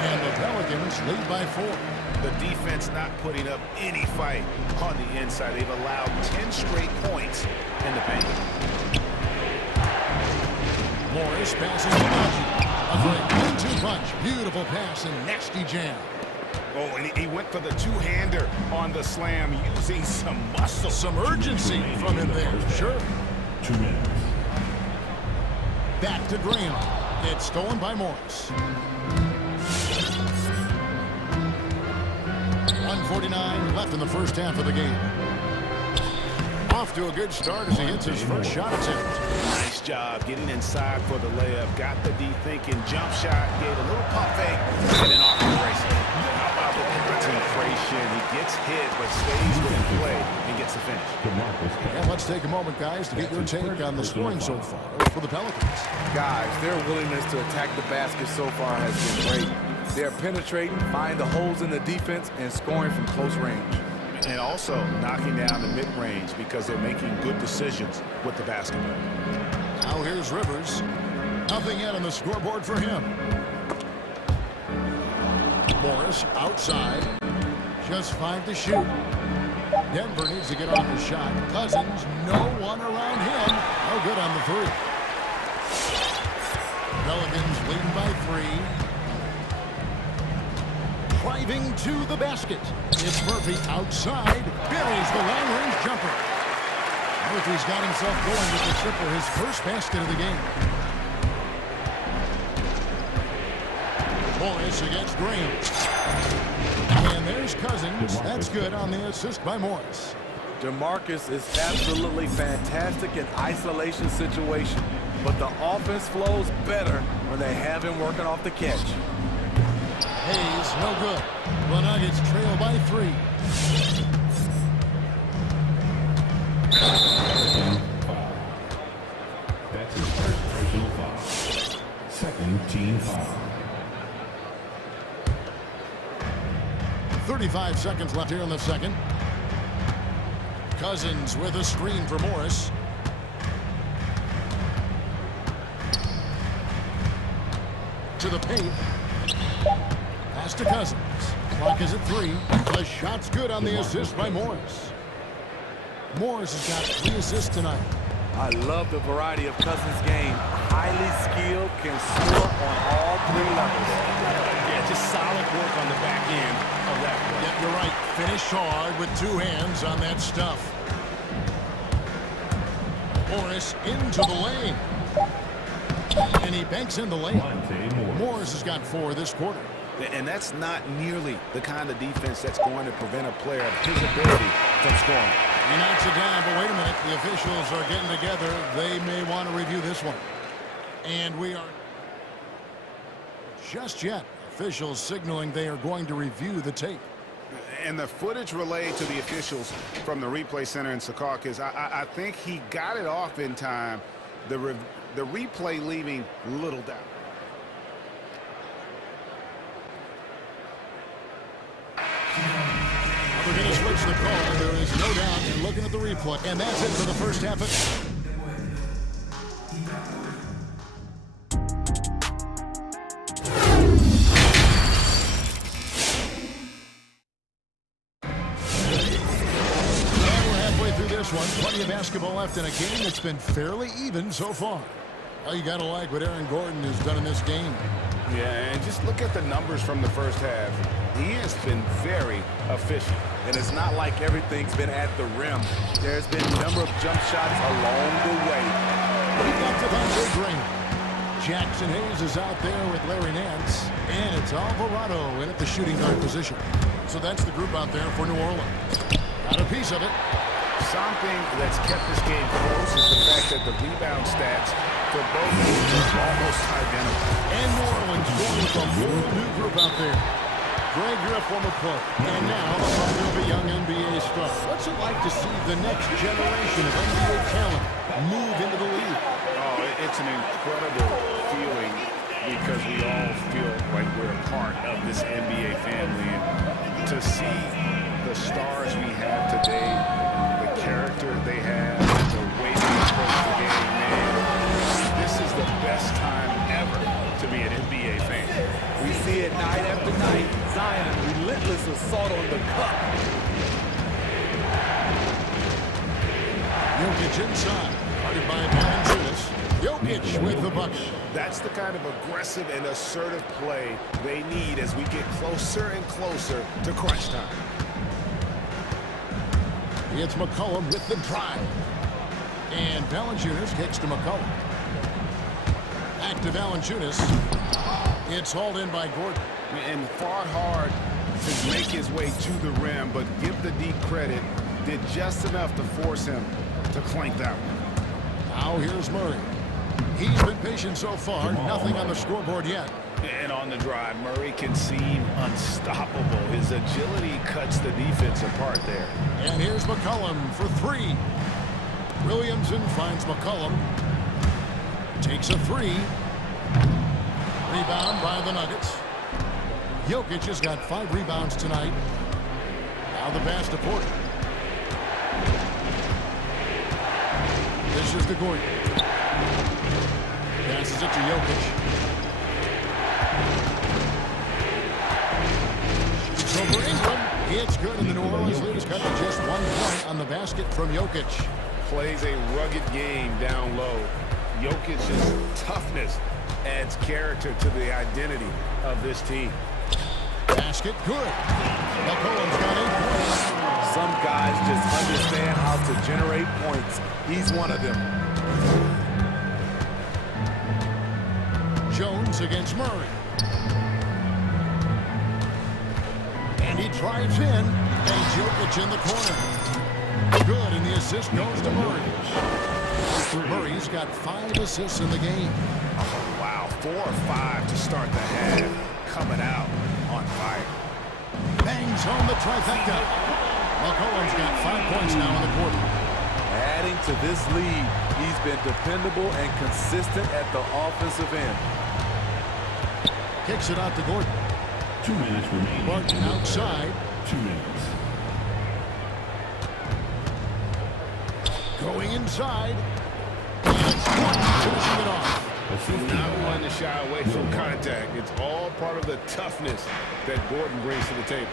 And the Pelicans lead by 4. The defense not putting up any fight on the inside. They've allowed 10 straight points in the paint. Morris passing to Raji. A great 1-2 punch. Beautiful pass and nasty jam. Oh, and he went for the two-hander on the slam using some muscle. Some urgency from him there. Sure. 2 minutes. Back to Graham. It's stolen by Morris. 1:49 left in the first half of the game. Off to a good start as he hits his first shot attempt. Nice job getting inside for the layup. Got the D thinking. Jump shot. Gave a little pump fake. And then off to the race. How about the team phrase gets hit, but stays with the play and gets the finish. And let's take a moment, guys, to get your take on the scoring so far for the Pelicans. Guys, their willingness to attack the basket so far has been great. They're penetrating, finding the holes in the defense, and scoring from close range. And also knocking down the mid-range because they're making good decisions with the basketball. Now here's Rivers. Nothing yet on the scoreboard for him. Morris outside. Just 5 to shoot. Denver needs to get off the shot. Cousins, no one around him. No good on the 3. Pelicans leading by 3. Driving to the basket. It's Murphy outside. Buries the long-range jumper. Murphy's got himself going with the triple, his first basket of the game. Morris against Green. And there's Cousins. That's good on the assist by Morris. DeMarcus is absolutely fantastic in isolation situation, but the offense flows better when they have him working off the catch. Hayes, no good. The Nuggets trail by 3. That's his first personal foul. Second team foul. 35 seconds left here in the second. Cousins with a screen for Morris. To the paint. Pass to Cousins. Clock is at 3. The shot's good on the assist by Morris. Morris has got 3 assists tonight. I love the variety of Cousins' game. Highly skilled, can score on all 3 levels. Yeah, just solid work on the back end of that play. Yep, you're right. Finish hard with 2 hands on that stuff. Morris into the lane. And he banks in the lane. Morris has got 4 this quarter. And that's not nearly the kind of defense that's going to prevent a player of his ability from scoring. He knocks it down, but wait a minute. The officials are getting together. They may want to review this one. And we are just yet. Officials signaling they are going to review the tape. And the footage relayed to the officials from the replay center in Secaucus, I think he got it off in time. The replay leaving little doubt. We're going to switch the call. There is no doubt in looking at the replay. And that's it for the first half of... One. Plenty of basketball left in a game that's been fairly even so far. Well, you gotta like what Aaron Gordon has done in this game. Yeah, and just look at the numbers from the first half. He has been very efficient. And it's not like everything's been at the rim. There's been a number of jump shots along the way. We've got Devontae Green. Jackson Hayes is out there with Larry Nance. And it's Alvarado in at the shooting guard position. So that's the group out there for New Orleans. Got a piece of it. Something that's kept this game close is the fact that the rebound stats for both teams are almost identical. And New Orleans going with a whole new group out there. Greg, you're a former player, and now the father of a young NBA star. What's it like to see the next generation of NBA talent move into the league? Oh, it's an incredible feeling because we all feel like we're a part of this NBA family. And to see the stars we have today, the character they have, the way they approach the game, man, this is the best time ever to be an NBA fan. We see it night after night. Zion, relentless assault on the cup. Jokic inside, guarded by Valanciunas. Jokic with the bucket. That's the kind of aggressive and assertive play they need as we get closer and closer to crunch time. It's McCollum with the drive. And Valanciunas kicks to McCollum. Back to Valanciunas. It's hauled in by Gordon. And fought hard to make his way to the rim, but give the D credit, did just enough to force him to clank that one. Now here's Murray. He's been patient so far. Nothing on the scoreboard yet. And on the drive, Murray can seem unstoppable. His agility cuts the defense apart there. And here's McCollum for three. Williamson finds McCollum. Takes a three. Rebound by the Nuggets. Jokic has got 5 rebounds tonight. Now the pass to Porter. This is to Gordon. Passes it to Jokic. Shoots over Ingram. It's good, and the New Orleans lead is cut to just 1 point on the basket from Jokic. Plays a rugged game down low. Jokic's toughness adds character to the identity of this team. Basket good. McCollum's got 8 points. Some guys just understand how to generate points. He's one of them. Jones against Murray. And he drives in. And Jokic in the corner. Good, and the assist goes to Murray. Murray's got 5 assists in the game. Oh, wow, 4 or 5 to start the half. Coming out on fire. Bangs home the trifecta. McCollum's got 5 points now in the quarter. Adding to this lead, he's been dependable and consistent at the offensive end. Kicks it out to Gordon. 2 minutes remaining. Barton outside. 2 minutes. Going inside. And it's Gordon finishing it off. Not one to shy away from contact. It's all part of the toughness that Gordon brings to the table.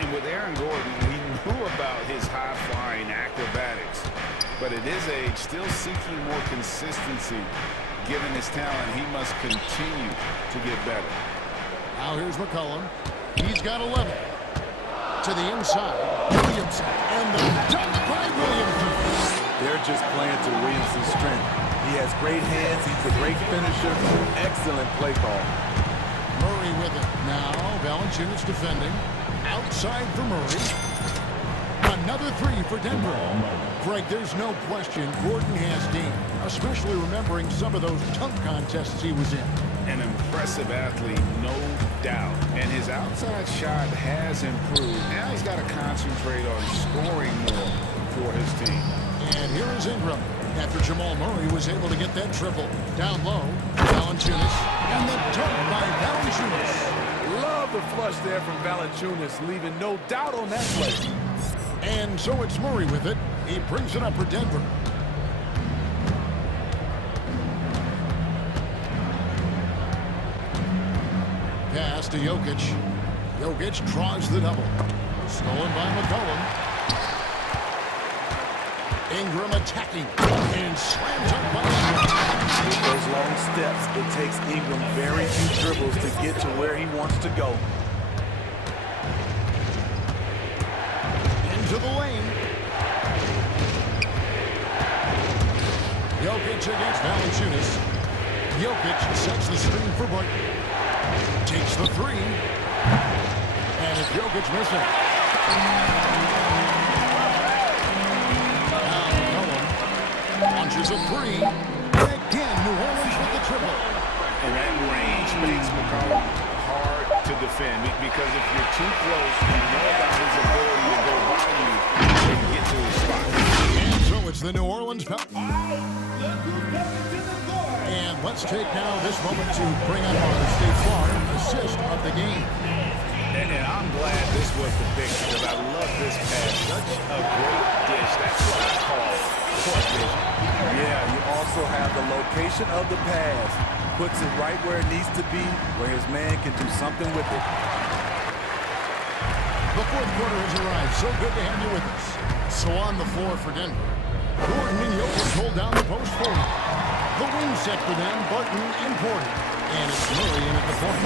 And with Aaron Gordon, we knew about his high-flying acrobatics. But at his age, still seeking more consistency. Given his talent, he must continue to get better. Now here's McCollum. He's got 11. To the inside. Williamson. And the dunk by Williamson. They're just playing to Williamson's strength. He has great hands. He's a great finisher. Excellent play call. Murray with it. Now Valanciunas defending. Outside for Murray. Another 3 for Denver. Greg, there's no question Gordon has game, especially remembering some of those tough contests he was in. An impressive athlete, no doubt. And his outside shot has improved. Now he's got to concentrate on scoring more for his team. And here is Ingram. After Jamal Murray was able to get that triple. Down low, Valanciunas. And the dunk by Valanciunas. Love the flush there from Valanciunas, leaving no doubt on that play. And so it's Murray with it. He brings it up for Denver. Pass to Jokic. Jokic draws the double. Stolen by McCollum. Ingram attacking. And slams up by With those long steps, it takes Ingram very few dribbles to get to where he wants to go. Into the lane. Jokic against Valanciunas. Jokic sets the screen for Barton. Takes the 3. And it's Jokic missing. Now McCollum launches a 3. And again, New Orleans with the triple. And that range makes McCollum hard to defend because if you're too close, you know about his ability to go by you and get to his spot. And so it's the New Orleans Pelicans. And let's take now this moment to bring up our State Farm assist of the game. And I'm glad this was the pick because I love this pass. Such a great dish. That's what I call court vision. Yeah, you also have the location of the pass. Puts it right where it needs to be, where his man can do something with it. The fourth quarter has arrived. So good to have you with us. So on the floor for Denver. Gordon and Jokic hold down the post forward. The wing set for them, Barton and Porter. And it's Murray in at the point.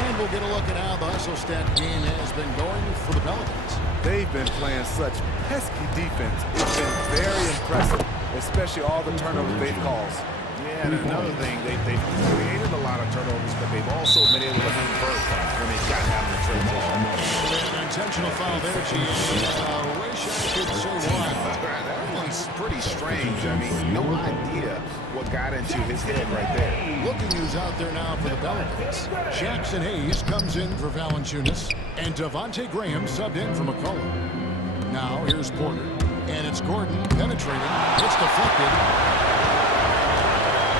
And we'll get a look at how the hustle stat game has been going for the Pelicans. They've been playing such pesky defense. It's been very impressive, especially all the turnovers they've caused. Yeah, and another thing, they've created a lot of turnovers, but they've also been able to convert when they've got out of the transition. An intentional foul there, GA. Wish I could say why. That one's pretty strange. I mean, no idea what got into his head right there. Looking who's out there now for the Pelicans. Jackson Hayes comes in for Valanciunas, and Devontae Graham subbed in for McCollum. Now here's Porter, and it's Gordon penetrating. It's deflected.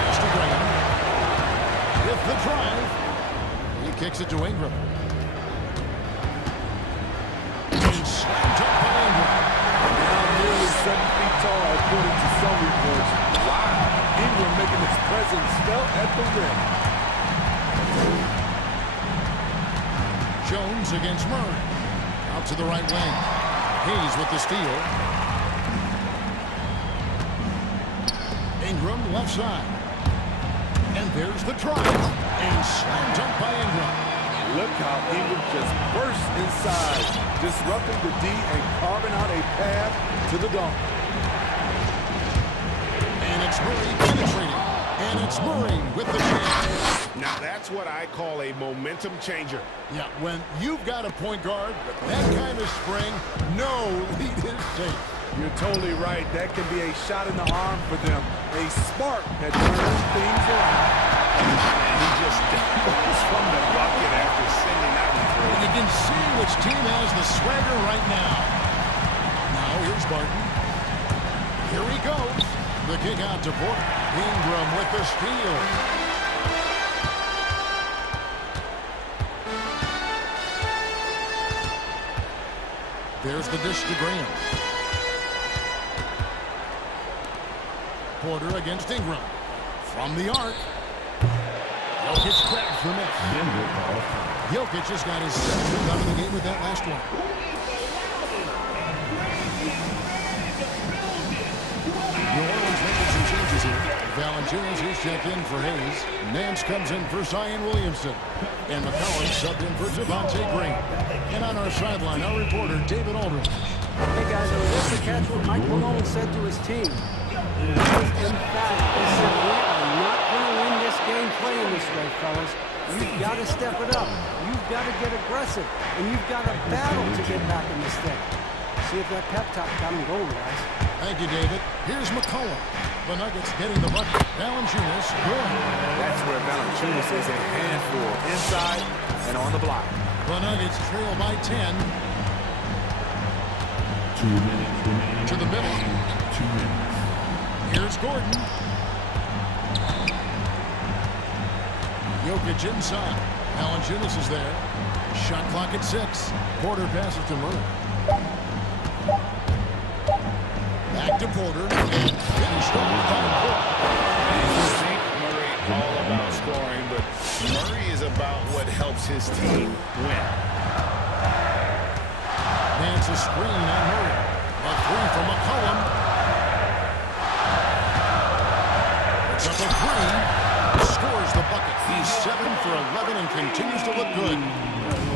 Mr. Graham with the drive. He kicks it to Ingram. And slammed up by Ingram. Now nearly 7 feet tall, according to some reports. Wow. Ingram making his presence felt at the rim. Jones against Murray. Out to the right wing. Hayes with the steal. Ingram left side. And there's the drive. And slam dunk by Ingram. Look how Ingram just bursts inside, disrupting the D and carving out a path to the dunk. And it's Murray penetrating. And it's Murray with the shot. Now that's what I call a momentum changer. Yeah, when you've got a point guard, that kind of spring, no lead is safe. You're totally right. That can be a shot in the arm for them. A spark that turns things around. And he just goes from the bucket after sending out the throw. And you can see which team has the swagger right now. Now here's Barton. Here he goes. The kick out to Porter. Ingram with the steal. There's the dish to Graham. Porter against Ingram. From the arc. Jokic grabs the miss. Jokic has got his second out of the game with that last one. New Orleans making some changes here. Valanciunas is checked in for Hayes. Nance comes in for Zion Williamson. And McCollum subbed in for Devontae Graham. And on our sideline, our reporter, David Aldridge. Hey guys, I was just to catch what Mike Malone said to his team. He was emphatic. He said, we are not going to win this game playing this way, fellas. You've got to step it up. You've got to get aggressive. And you've got to battle to get back in this thing. See if that pep talk got him going, guys. Thank you, David. Here's McCollum. The Nuggets getting the bucket. Valanciunas, good. That's where Valanciunas is a handful, inside and on the block. The Nuggets trail by 10. 2 minutes remaining. To the middle. 2 minutes. Here's Gordon. Jokic inside. Valanciunas is there. Shot clock at 6. Porter passes to Murray. Back to Porter. And finished off by Porter. You think Murray all about scoring, but Murray is about what helps his team win. Nance a screen on Murray. A three from McCollum. It's up a three. Scores the bucket. He's 7 for 11 and continues to look good.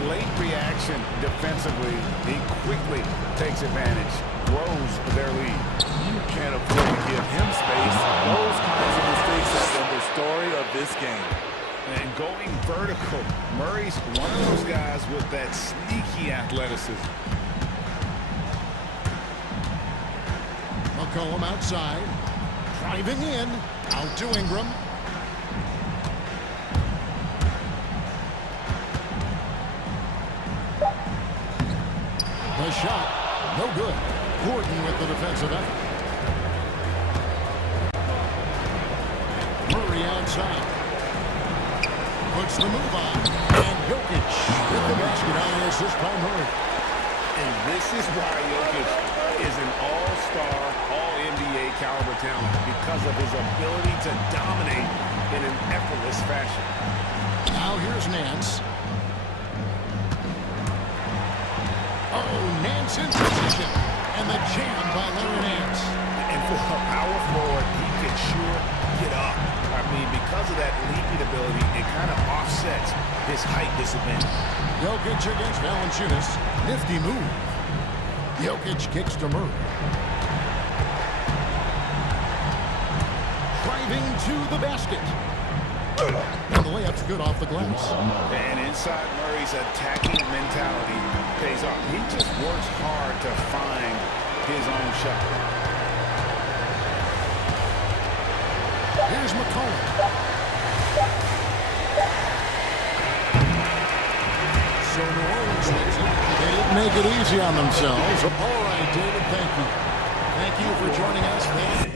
Late reaction defensively. He quickly takes advantage. Grows their lead. You can't afford to give him space. Those kinds of mistakes have been the story of this game. And going vertical. Murray's one of those guys with that sneaky athleticism. McCollum outside. Driving in. Out to Ingram. The shot. No good. Gordon with the defensive effort. Murray outside. Puts the move on. And Jokic with the basket on the assist by Murray. And this is why Jokic is an all-star, all-NBA caliber talent, because of his ability to dominate in an effortless fashion. Now here's Nance. Nance in position. And the jam by Larry Nance. And for a power forward, he can sure get up. I mean, because of that leaping ability, it kind of offsets his height disadvantage. Jokic against Valanciunas. Nifty move. Jokic kicks to Murray. driving to the basket. And the layup's good off the glass. And inside Murray's attacking mentality pays off. He just works hard to find his own shot. Here's McCollum. So New Orleans makes it. They didn't make it easy on themselves. All right, David, thank you. Thank you for joining us.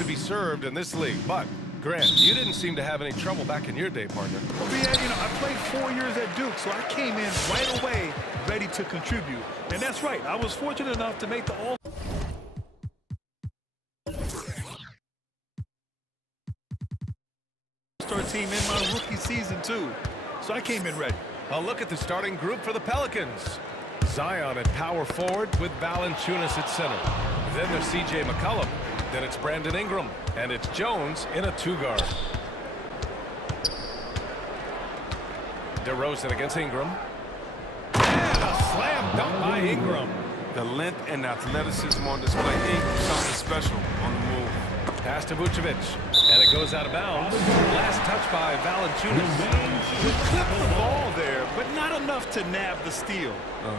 to be served in this league. But, Grant, you didn't seem to have any trouble back in your day, partner. Well, yeah, you know, I played 4 years at Duke, so I came in right away ready to contribute. And that's right, I was fortunate enough to make the All-Star team in my rookie season, too. So I came in ready. A look at the starting group for the Pelicans. Zion at power forward with Valanciunas at center. Then there's C.J. McCollum. Then it's Brandon Ingram. And it's Jones in a two-guard. DeRozan against Ingram. And a slam dunk by Ingram. The length and athleticism on display. Ingram, something special on the move. Pass to Vucevic. And it goes out of bounds. Last touch by Valanciunas. He clipped the ball there, but not enough to nab the steal.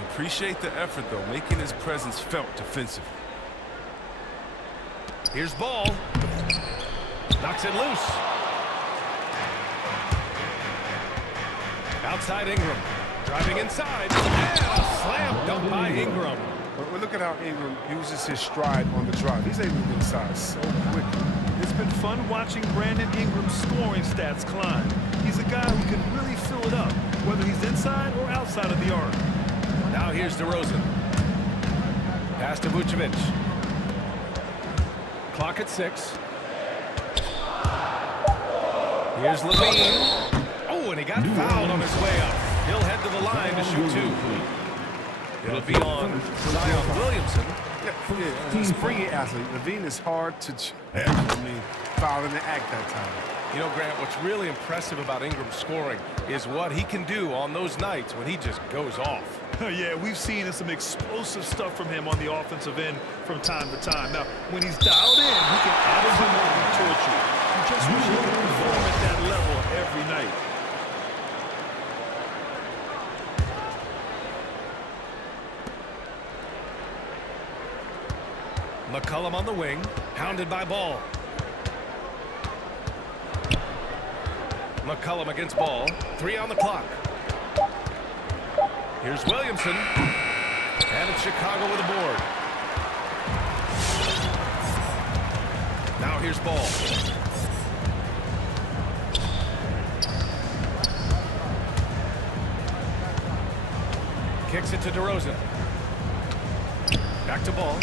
Appreciate the effort, though, making his presence felt defensively. Here's Ball. Knocks it loose. Outside Ingram. Driving inside. And a slam dunk by Ingram. But look at how Ingram uses his stride on the drive. He's able to get inside so quickly. It's been fun watching Brandon Ingram's scoring stats climb. He's a guy who can really fill it up, whether he's inside or outside of the arc. Now here's DeRozan. Pass to Vucevic. Clock at 6. Here's Levine. Oh, and he got fouled on his way up. He'll head to the line to shoot 2. It'll be on Zion Williamson. Yeah, springy athlete. Levine is hard to foul in the act that time. You know, Grant, what's really impressive about Ingram's scoring is what he can do on those nights when he just goes off. Yeah, we've seen some explosive stuff from him on the offensive end from time to time. Now, when he's dialed in, he can absolutely torch you. You just wish he could perform at that level every night. McCollum on the wing, hounded by Ball. McCollum against Ball. 3 on the clock. Here's Williamson. And it's Chicago with a board. Now here's Ball. Kicks it to DeRozan. Back to Ball.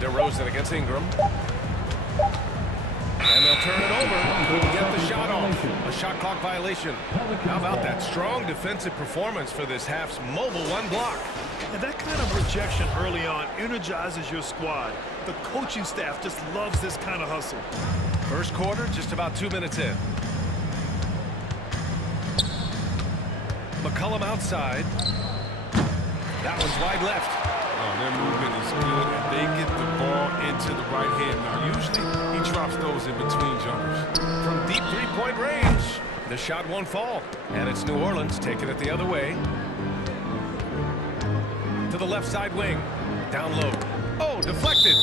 DeRozan against Ingram. And they'll turn it over. Couldn't get the shot off. A shot clock violation. How about that strong defensive performance for this half's mobile one block? And that kind of rejection early on energizes your squad. The coaching staff just loves this kind of hustle. First quarter, just about 2 minutes in. McCollum outside. That one's wide left. Their movement is good, and they get the ball into the right hand. Now, usually, he drops those in between jumpers. From deep three-point range, the shot won't fall. And it's New Orleans taking it the other way. To the left side wing. Down low. Oh, deflected.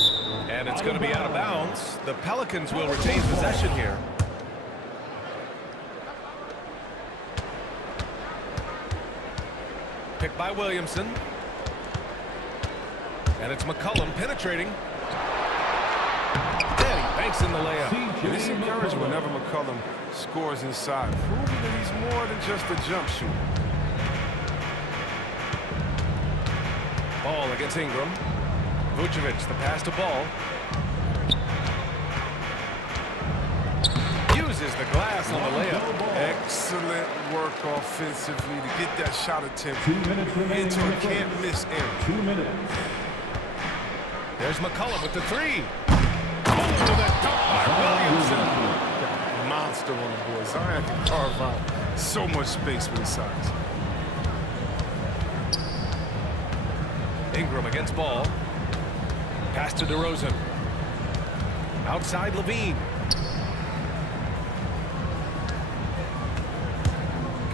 And it's going to be out of bounds. The Pelicans will retain possession here. Picked by Williamson. And it's McCollum penetrating. And he banks in the layup. It's encouraging whenever McCollum scores inside, proving that he's more than just a jump shooter. Ball against Ingram. Vucevic, the pass to Ball. Uses the glass on the layup. Excellent work offensively to get that shot attempt into a can't-miss area. 2 minutes. There's McCollum with the 3. Oh, the dunk by Williamson. Monster on the board. Zion can carve out so much space with his size. Ingram against Ball. Pass to DeRozan. Outside Levine.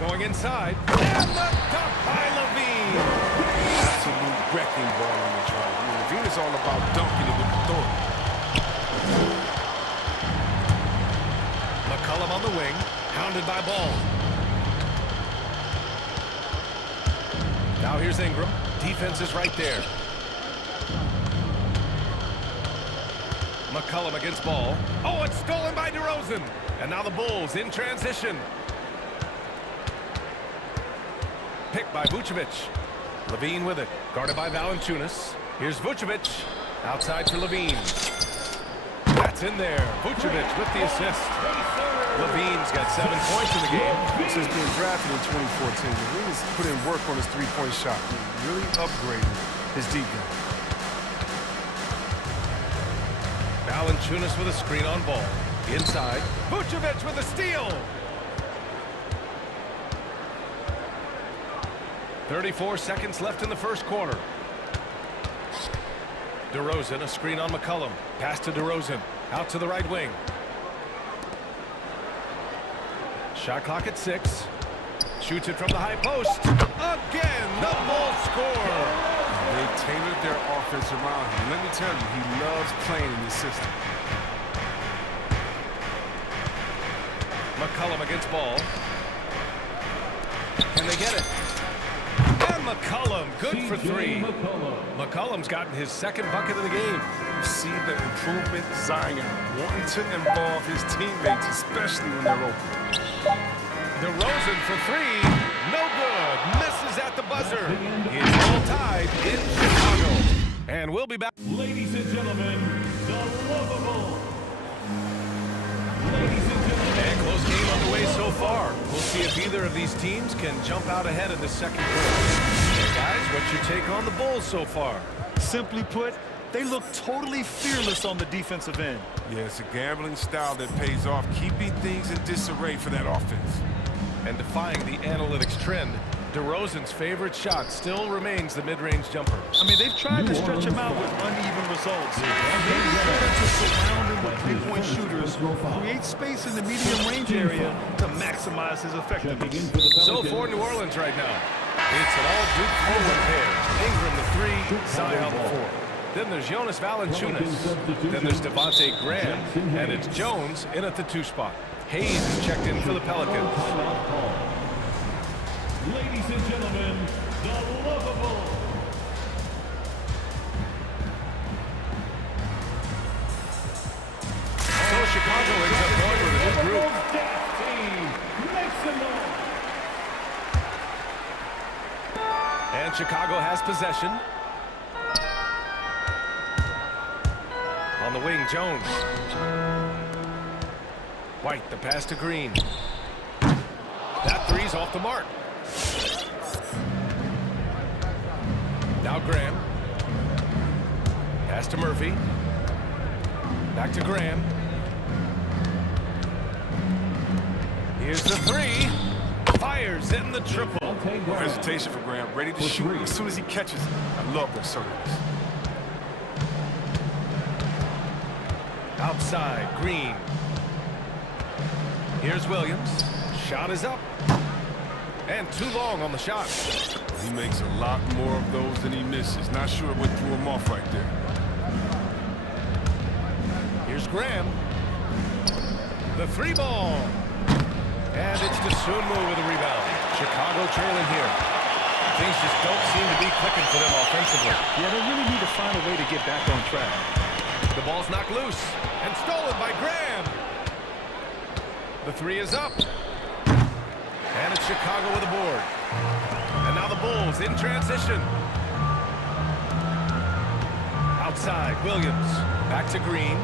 Going inside. And the dunk by Levine. Absolute wrecking ball on the drive. Levine is all about dunking it with authority. McCollum on the wing, hounded by Ball. Now here's Ingram. Defense is right there. McCollum against ball. Oh, it's stolen by DeRozan. And now the Bulls in transition. Picked by Vucevic. Levine with it. Guarded by Valanciunas. Here's Vucevic. Outside for Levine. That's in there. Vucevic with the assist. Levine's got 7 points in the game. Since being drafted in 2014, he really put in work on his three-point shot. He really upgraded his deep game. Valanciunas with a screen on ball. Inside. Vucevic with a steal. 34 seconds left in the first quarter. DeRozan, a screen on McCollum. Pass to DeRozan. Out to the right wing. Shot clock at 6. Shoots it from the high post. Again, the Bulls score. They've tailored their offense around him. Let me tell you, he loves playing in this system. McCollum against ball. Can they get it? And McCollum, good for 3. McCollum's gotten his second bucket of the game. You see the improvement, Zion wanting to involve his teammates, especially when they're open. DeRozan for 3. No good. Misses at the buzzer. It's all tied in Chicago. And we'll be back. Ladies and gentlemen, the lovable. Ladies and gentlemen. And close game on the way so far. We'll see if either of these teams can jump out ahead in the second quarter. And guys, what's your take on the Bulls so far? Simply put, they look totally fearless on the defensive end. Yeah, it's a gambling style that pays off, keeping things in disarray for that offense. And defying the analytics trend, DeRozan's favorite shot still remains the mid-range jumper. I mean, they've tried to stretch him out with uneven results. Maybe better to surround him with three-point shooters, create space in the medium range area to maximize his effectiveness. So for New Orleans right now, it's an all-Duke forward pair. Ingram the 3, Zion the 4. Then there's Jonas Valanciunas. Then there's Devontae Graham. And it's Jones in at the 2 spot. Hayes is checked in for the Pelicans. Ladies and gentlemen, the lovable. So Chicago ends up going with a new group. And Chicago has possession. On the wing, Jones. White, the pass to Green. That 3's off the mark. Now Graham. Pass to Murphy. Back to Graham. Here's the 3. Fires in the triple. No hesitation for Graham. Ready to shoot as soon as he catches it. I love their service. Outside, Green. Here's Williams. Shot is up. And too long on the shot. He makes a lot more of those than he misses. Not sure what threw him off right there. Here's Graham. The 3 ball. And it's Dosunmu with a rebound. Chicago trailing here. Things just don't seem to be clicking for them offensively. Yeah, they really need to find a way to get back on track. The ball's knocked loose and stolen by Graham. The 3 is up. And it's Chicago with a board. And now the Bulls in transition. Outside, Williams. Back to Green.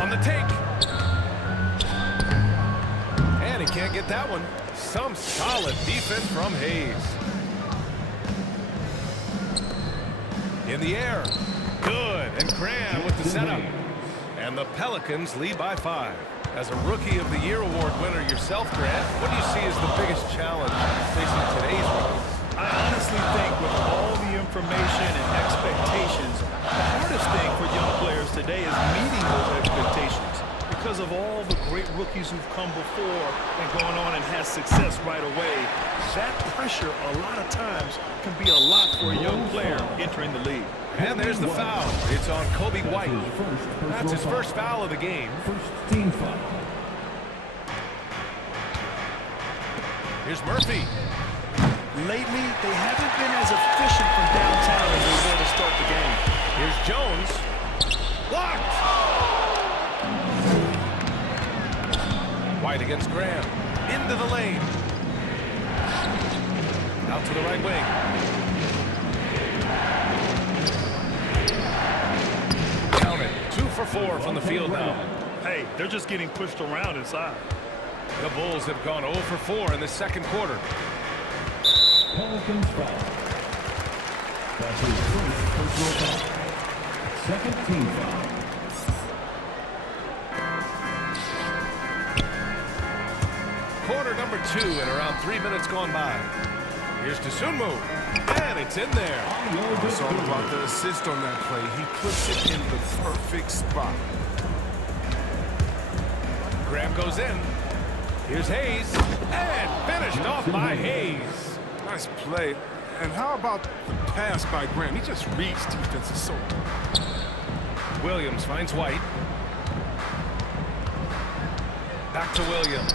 On the take. And he can't get that one. Some solid defense from Hayes. In the air. Good. And Graham with the setup. And the Pelicans lead by 5. As a Rookie of the Year award winner yourself, Grant, what do you see as the biggest challenge facing today's rookies? I honestly think with all the information and expectations, the hardest thing for young players today is meeting those expectations. Because of all the great rookies who've come before and gone on and had success right away, that pressure a lot of times can be a lot for a young player entering the league. And there's the foul. It's on Kobe White. That's his first foul of the game. First team foul. Here's Murphy. Lately, they haven't been as efficient from downtown as they were to start the game. Here's Jones. against Graham. Into the lane. Out to the right wing. Count it. 2 for 4 from the field now. Hey, they're just getting pushed around inside. The Bulls have gone 0 for 4 in the second quarter. Pelicans foul. That's his first personal foul. Second team foul. Quarter number 2 and around 3 minutes gone by. Here's Dosunmu, and it's in there. It's all about the assist on that play. He puts it in the perfect spot. Graham goes in. Here's Hayes, and finished off by Hayes. Nice play. And how about the pass by Graham? He just reads defenses so well. Williams finds White. Back to Williams.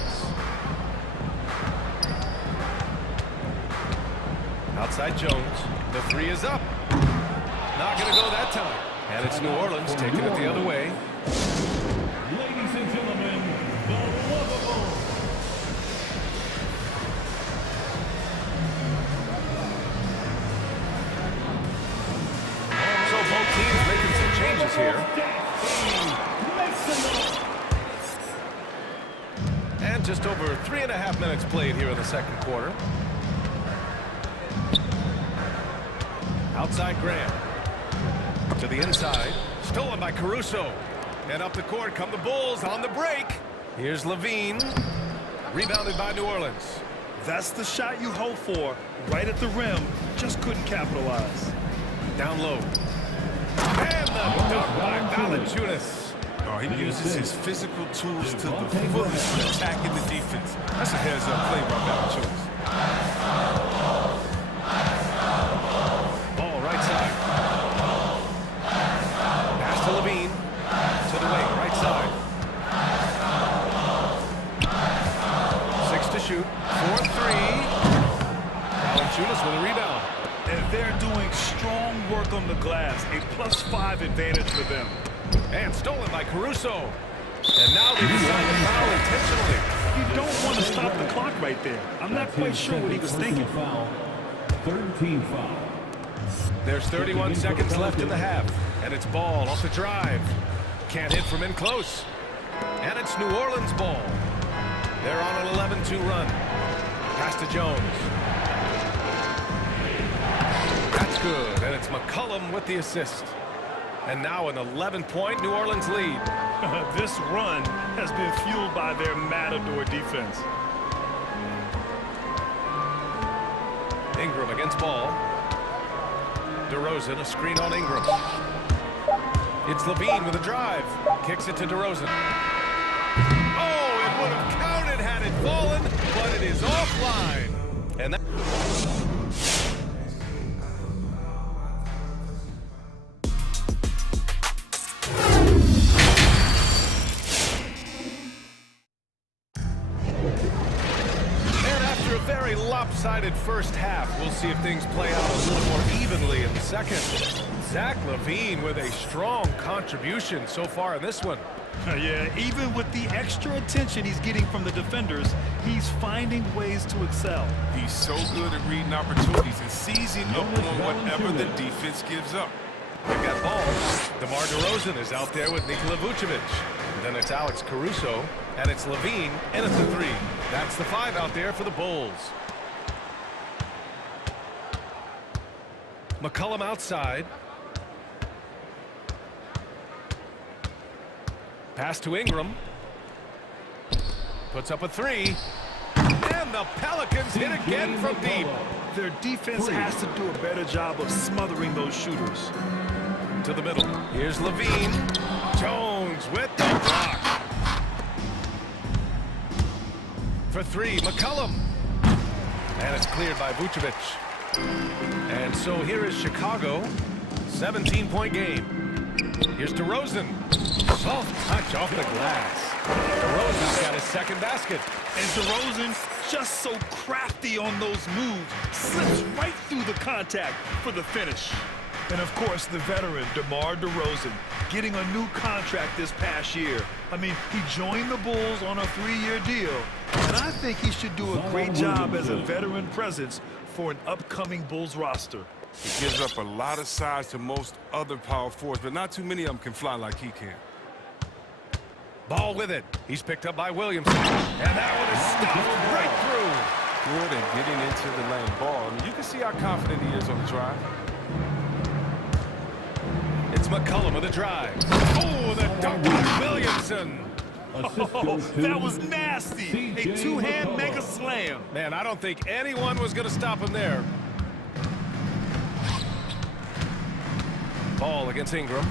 Outside Jones. The 3 is up. Not going to go that time. And it's New Orleans taking it the other way. Ladies and gentlemen, the lovable. So both teams making some changes here. And just over 3.5 minutes played here in the second quarter. Outside Graham. To the inside. Stolen by Caruso. And up the court come the Bulls on the break. Here's Levine. Rebounded by New Orleans. That's the shot you hope for. Right at the rim. Just couldn't capitalize. Down low. And the dunk by Valanciunas. Oh, he uses his physical tools to the fullest when attacking the defense. That's a heads-up play by Valanciunas. Ball right side. Pass to Levine. To the wing, right side. 6 to shoot. 4-3. Valanciunas with a rebound. And they're doing strong work on the glass. A +5 advantage for them. And stolen by Caruso. And now they decide to foul intentionally. You don't want to stop the clock right there. I'm not quite sure what he was thinking. Third team foul. There's 31 seconds left in the half. And it's Ball off the drive. Can't hit from in close. And it's New Orleans ball. They're on an 11-2 run. Pass to Jones. That's good. And it's McCollum with the assist. And now an 11-point New Orleans lead. This run has been fueled by their matador defense. Ingram against Ball. DeRozan, a screen on Ingram. It's Levine with a drive. Kicks it to DeRozan. Oh, it would have counted had it fallen, but it is offline. And that... lopsided first half. We'll see if things play out a little more evenly in the second. Zach LaVine with a strong contribution so far in this one. Yeah, even with the extra attention he's getting from the defenders, he's finding ways to excel. He's so good at reading opportunities and seizing up on whatever the defense gives up. They've got Ball. DeMar DeRozan is out there with Nikola Vucevic. Then it's Alex Caruso, and it's Levine, and it's a 3. That's the 5 out there for the Bulls. McCollum outside. Pass to Ingram. Puts up a 3. And the Pelicans hit again from deep. Their defense has to do a better job of smothering those shooters. To the middle. Here's Levine. Jones with the block. For 3, McCollum. And it's cleared by Vucevic. And so here is Chicago. 17-point game. Here's DeRozan. Soft touch off the glass. DeRozan's got his second basket. And DeRozan, just so crafty on those moves, slips right through the contact for the finish. And of course, the veteran, DeMar DeRozan, getting a new contract this past year. I mean, he joined the Bulls on a 3-year deal, and I think he should do a great job as a veteran presence for an upcoming Bulls roster. He gives up a lot of size to most other power forwards, but not too many of them can fly like he can. Ball with it. He's picked up by Williamson. And that one is stuffed right through. Good at getting into the lane ball. I mean, you can see how confident he is on the drive. It's McCollum with a drive. Oh, the dunk by Williamson. Oh, that was nasty. A two-hand mega slam. Man, I don't think anyone was going to stop him there. Ball against Ingram.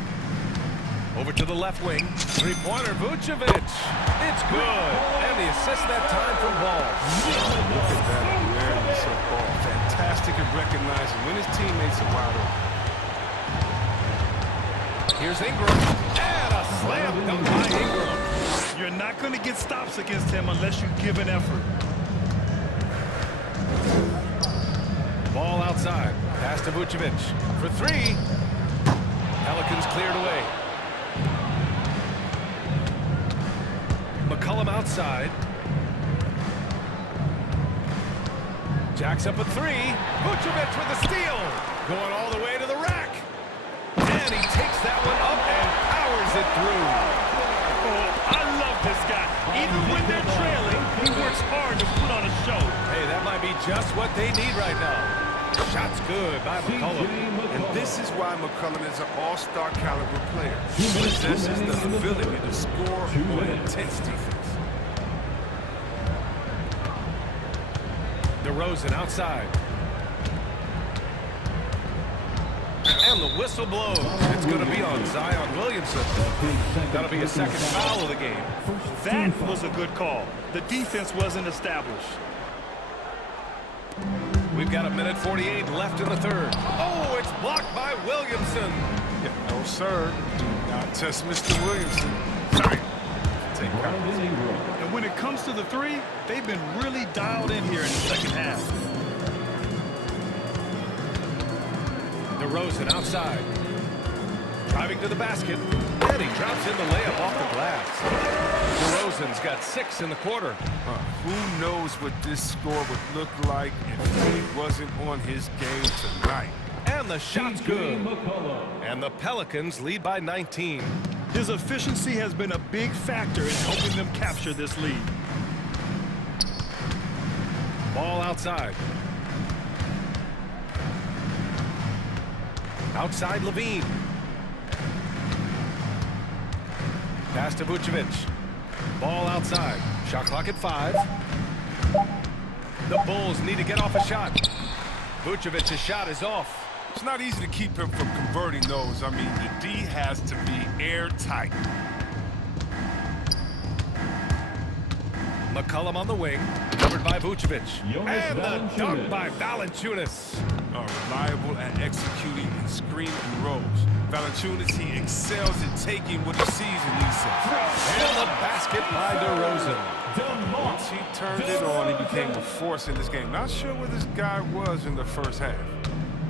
Over to the left wing. Three-pointer, Vucevic. It's good. And the assist that time from Ball. Look at that awareness of Ball. Fantastic at recognizing when his teammates are wide open. Here's Ingram. And a slam dunk by Ingram. You're not going to get stops against him unless you give an effort. Ball outside. Pass to Vucevic. For three. Pelicans cleared away. McCollum outside. Jacks up a three. Vucevic with the steal. Going all the way to the rack. And he takes that one up and powers it through. Oh, I love this guy. Even when they're trailing, he works hard to put on a show. Hey, that might be just what they need right now. Shot's good by McCollum. And this is why McCollum is an all-star caliber player. He possesses the ability to score on intense defense. DeRozan outside. And the whistle blows. It's going to be on Zion Williamson. That'll be his second foul of the game. That was a good call. The defense wasn't established. We've got 1:48 left in the third. Oh, it's blocked by Williamson. Yeah, no, sir. Do not test Mr. Williamson. Sorry. Take coverage. And when it comes to the three, they've been really dialed in here in the second half. DeRozan outside. Driving to the basket. And he drops in the layup off the glass. DeRozan's got 6 in the quarter. Who knows what this score would look like if he wasn't on his game tonight. And the shot's good. And the Pelicans lead by 19. His efficiency has been a big factor in helping them capture this lead. Ball outside. Outside Levine. Pass to Vucevic. Ball outside. Shot clock at 5. The Bulls need to get off a shot. Vucevic's shot is off. It's not easy to keep him from converting those. I mean, the D has to be airtight. McCollum on the wing, covered by Vucevic. And the dunk by Valanciunas. Reliable at executing in screen and rolls. Valanciunas, he excels at taking what he sees in these sets. And the basket by DeRozan. Once he turned it on, he became a force in this game. Not sure where this guy was in the first half.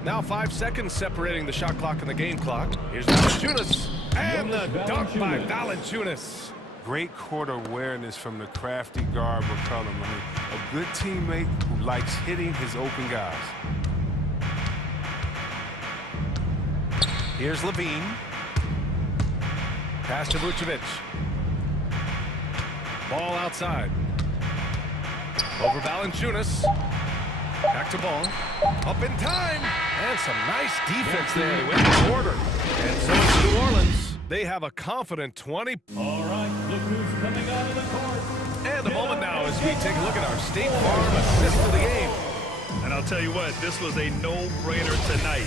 Now 5 seconds separating the shot clock and the game clock. Here's Valanciunas. And the dunk by Valanciunas. Great court awareness from the crafty guard McCollum. I mean, a good teammate who likes hitting his open guys. Here's Levine. Pass to Vucevic. Ball outside. Over Valanciunas. Back to Ball. Up in time. And some nice defense there to win the quarter. And so it's New Orleans. They have a confident 20. All right, look who's coming out of the court. And the moment now as we take a look at our State Farm assist of the game. And I'll tell you what, this was a no-brainer tonight.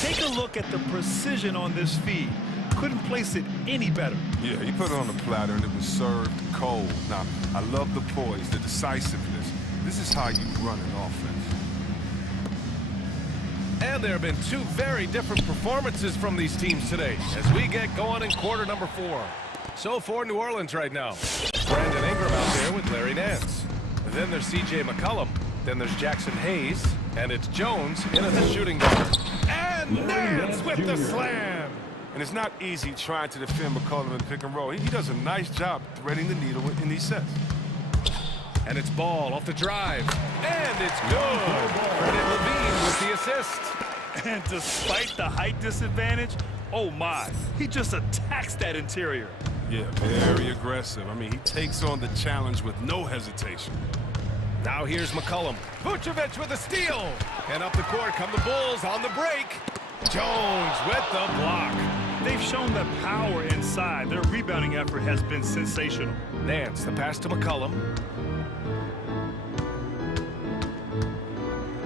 Take a look at the precision on this feed. Couldn't place it any better. Yeah, he put it on the platter and it was served cold. Now, I love the poise, the decisiveness. This is how you run an offense. And there have been 2 very different performances from these teams today as we get going in quarter number 4. So for New Orleans right now, Brandon Ingram out there with Larry Nance. Then there's C.J. McCollum. Then there's Jackson Hayes. And it's Jones in at the shooting guard. And And Nance with the slam. And it's not easy trying to defend McCollum in pick and roll. He does a nice job threading the needle in these sets. And it's ball off the drive. And it's good. Credit Levine with the assist. And despite the height disadvantage, oh my, he just attacks that interior. Yeah, very aggressive. I mean, he takes on the challenge with no hesitation. Now here's McCollum. Vucevic with a steal. And up the court come the Bulls on the break. Jones with the block. They've shown that power inside. Their rebounding effort has been sensational. Nance, the pass to McCollum.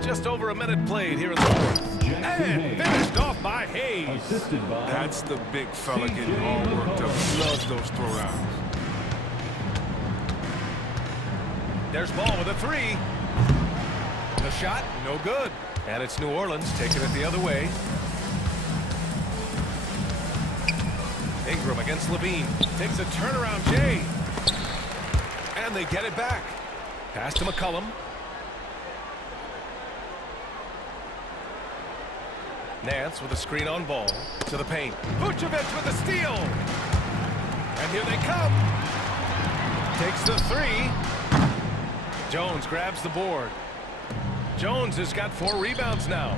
Just over a minute played here in the fourth. And finished off by Hayes. That's the big fella getting all worked up. He loves those throwdowns. There's Ball with a three. The shot, no good. And it's New Orleans taking it the other way. Ingram against Levine. Takes a turnaround Jay. And they get it back. Pass to McCollum. Nance with a screen on Ball to the paint. Vucevic with a steal. And here they come. Takes the three. Jones grabs the board. Jones has got 4 rebounds now.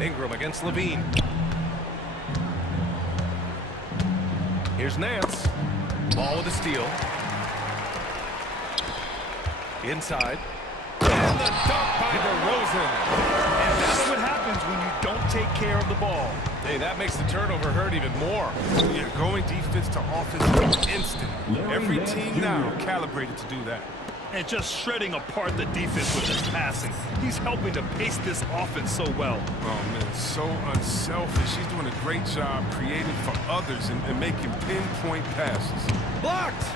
Ingram against Levine. Here's Nance. Ball with a steal. Inside. And the dunk by DeRozan. And that's what happens when you don't take care of the ball. Hey, that makes the turnover hurt even more. Yeah, going defense to offense is instant. Every team now calibrated to do that. And just shredding apart the defense with his passing. He's helping to pace this offense so well. Oh, man, so unselfish. He's doing a great job creating for others and making pinpoint passes. Blocked!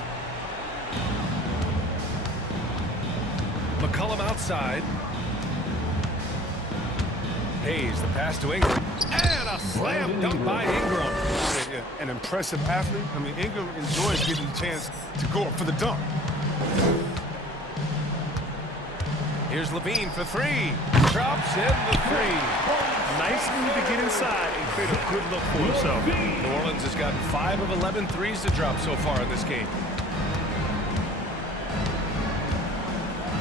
McCollum outside. Hayes, the pass to Ingram. And a slam dunk by Ingram. Yeah, an impressive athlete. I mean, Ingram enjoys getting the chance to go up for the dunk. Here's Levine for three. Drops in the three. Nice move to get inside and create a good look for himself. New Orleans has gotten 5 of 11 threes to drop so far in this game.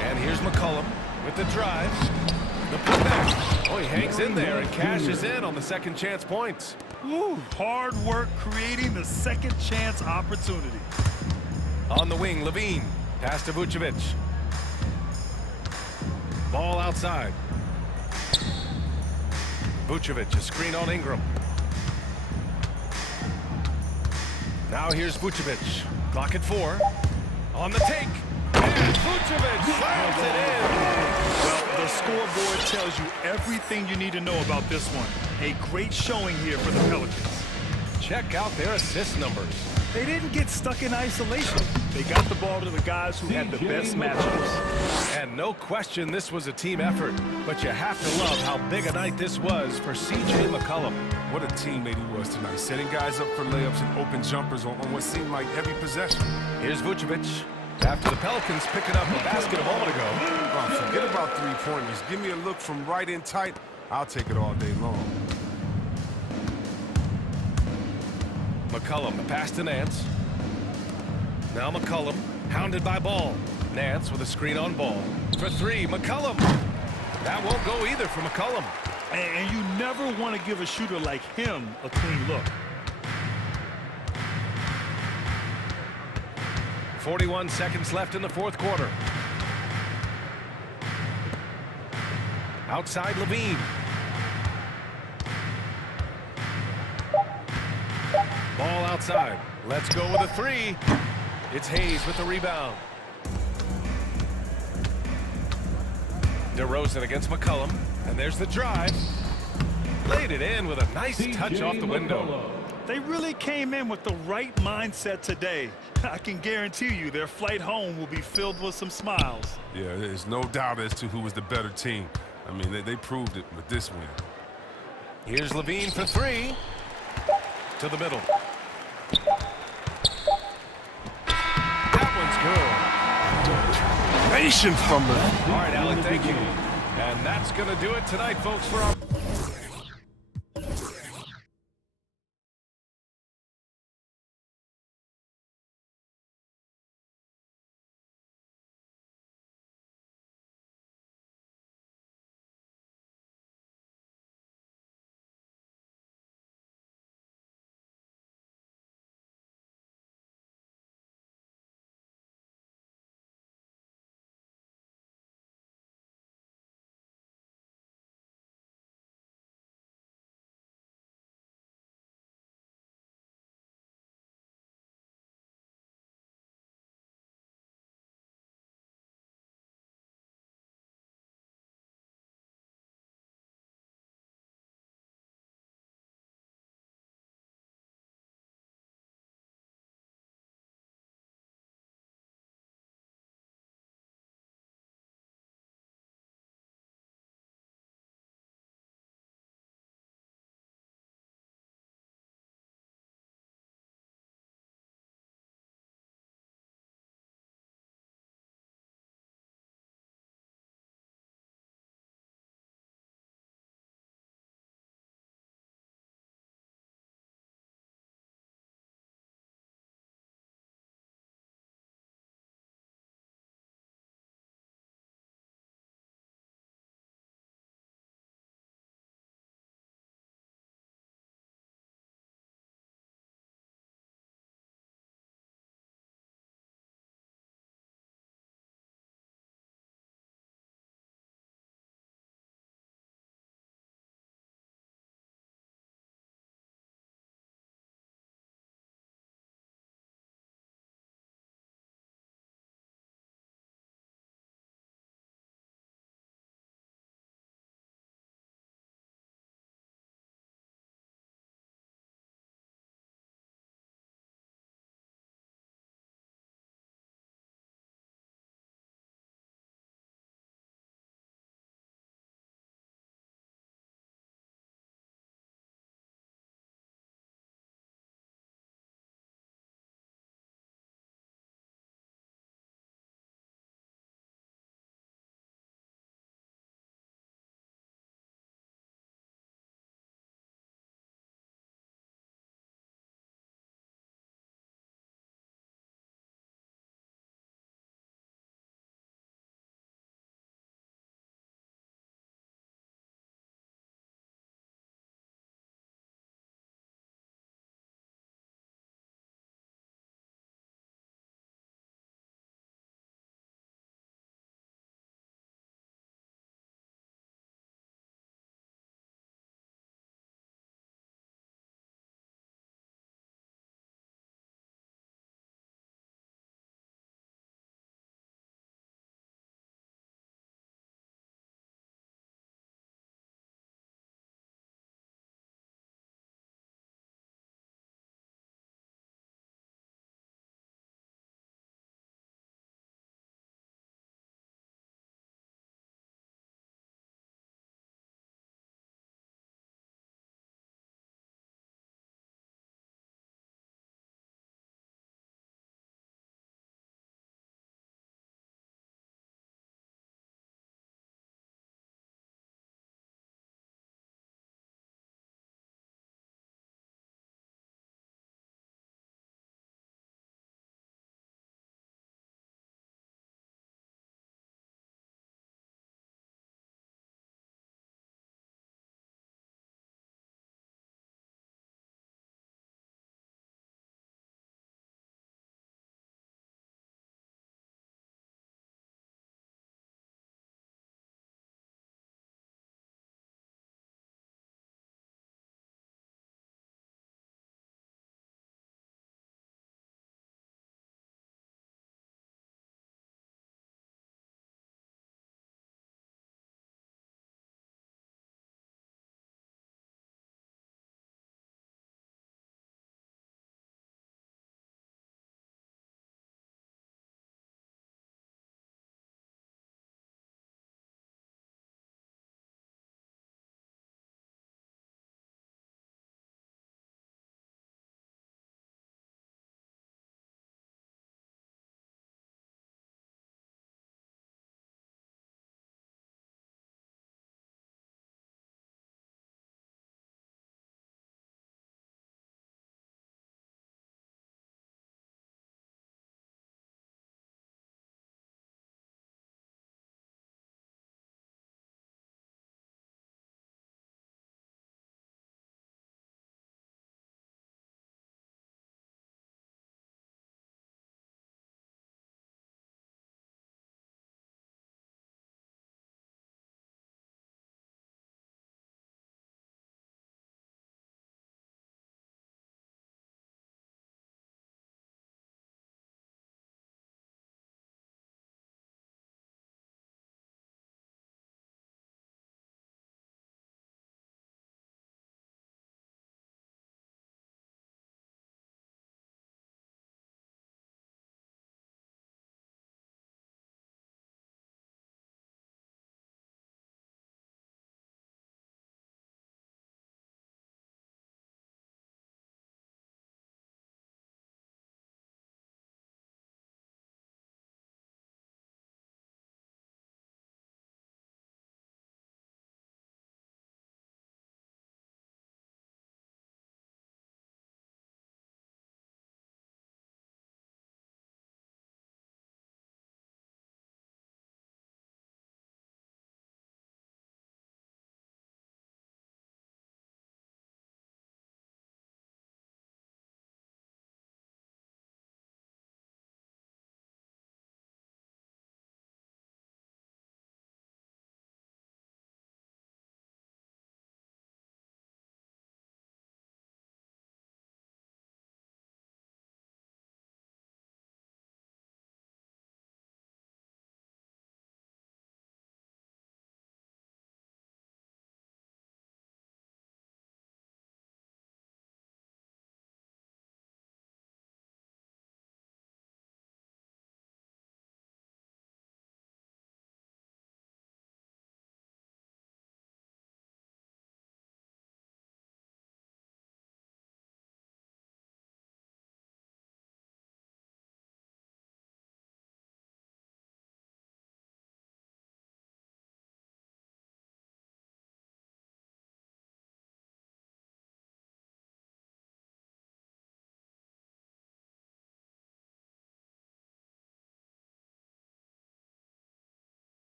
And here's McCollum with the drive. The putback. Oh, he hangs in there and cashes in on the second chance points. Ooh, hard work creating the second chance opportunity. On the wing, Levine. Pass to Vucevic. Ball outside. Vucevic, a screen on Ingram. Now here's Vucevic. Clock at 4. On the take. And Vucevic slams it in. Well, the scoreboard tells you everything you need to know about this one. A great showing here for the Pelicans. Check out their assist numbers. They didn't get stuck in isolation. They got the ball to the guys who had the best matchups. And no question this was a team effort, but you have to love how big a night this was for C.J. McCollum. What a teammate he was tonight, setting guys up for layups and open jumpers on what seemed like every possession. Here's Vucevic. After the Pelicans picking up a basket a moment ago. Oh, forget about three-pointers. Give me a look from right in tight. I'll take it all day long. McCollum, the pass to Nance. Now McCollum, hounded by Ball. Nance with a screen on Ball. For three, McCollum. That won't go either for McCollum. And you never want to give a shooter like him a clean look. 41 seconds left in the fourth quarter. Outside Levine. Ball outside. Let's go with a three. It's Hayes with the rebound. DeRozan against McCollum. And there's the drive. Laid it in with a nice touch off the window. They really came in with the right mindset today. I can guarantee you their flight home will be filled with some smiles. Yeah, there's no doubt as to who was the better team. I mean, they proved it with this win. Here's Levine for three. To the middle. That one's good. Nation from the... All right, Alec, thank you. And that's going to do it tonight, folks, for our...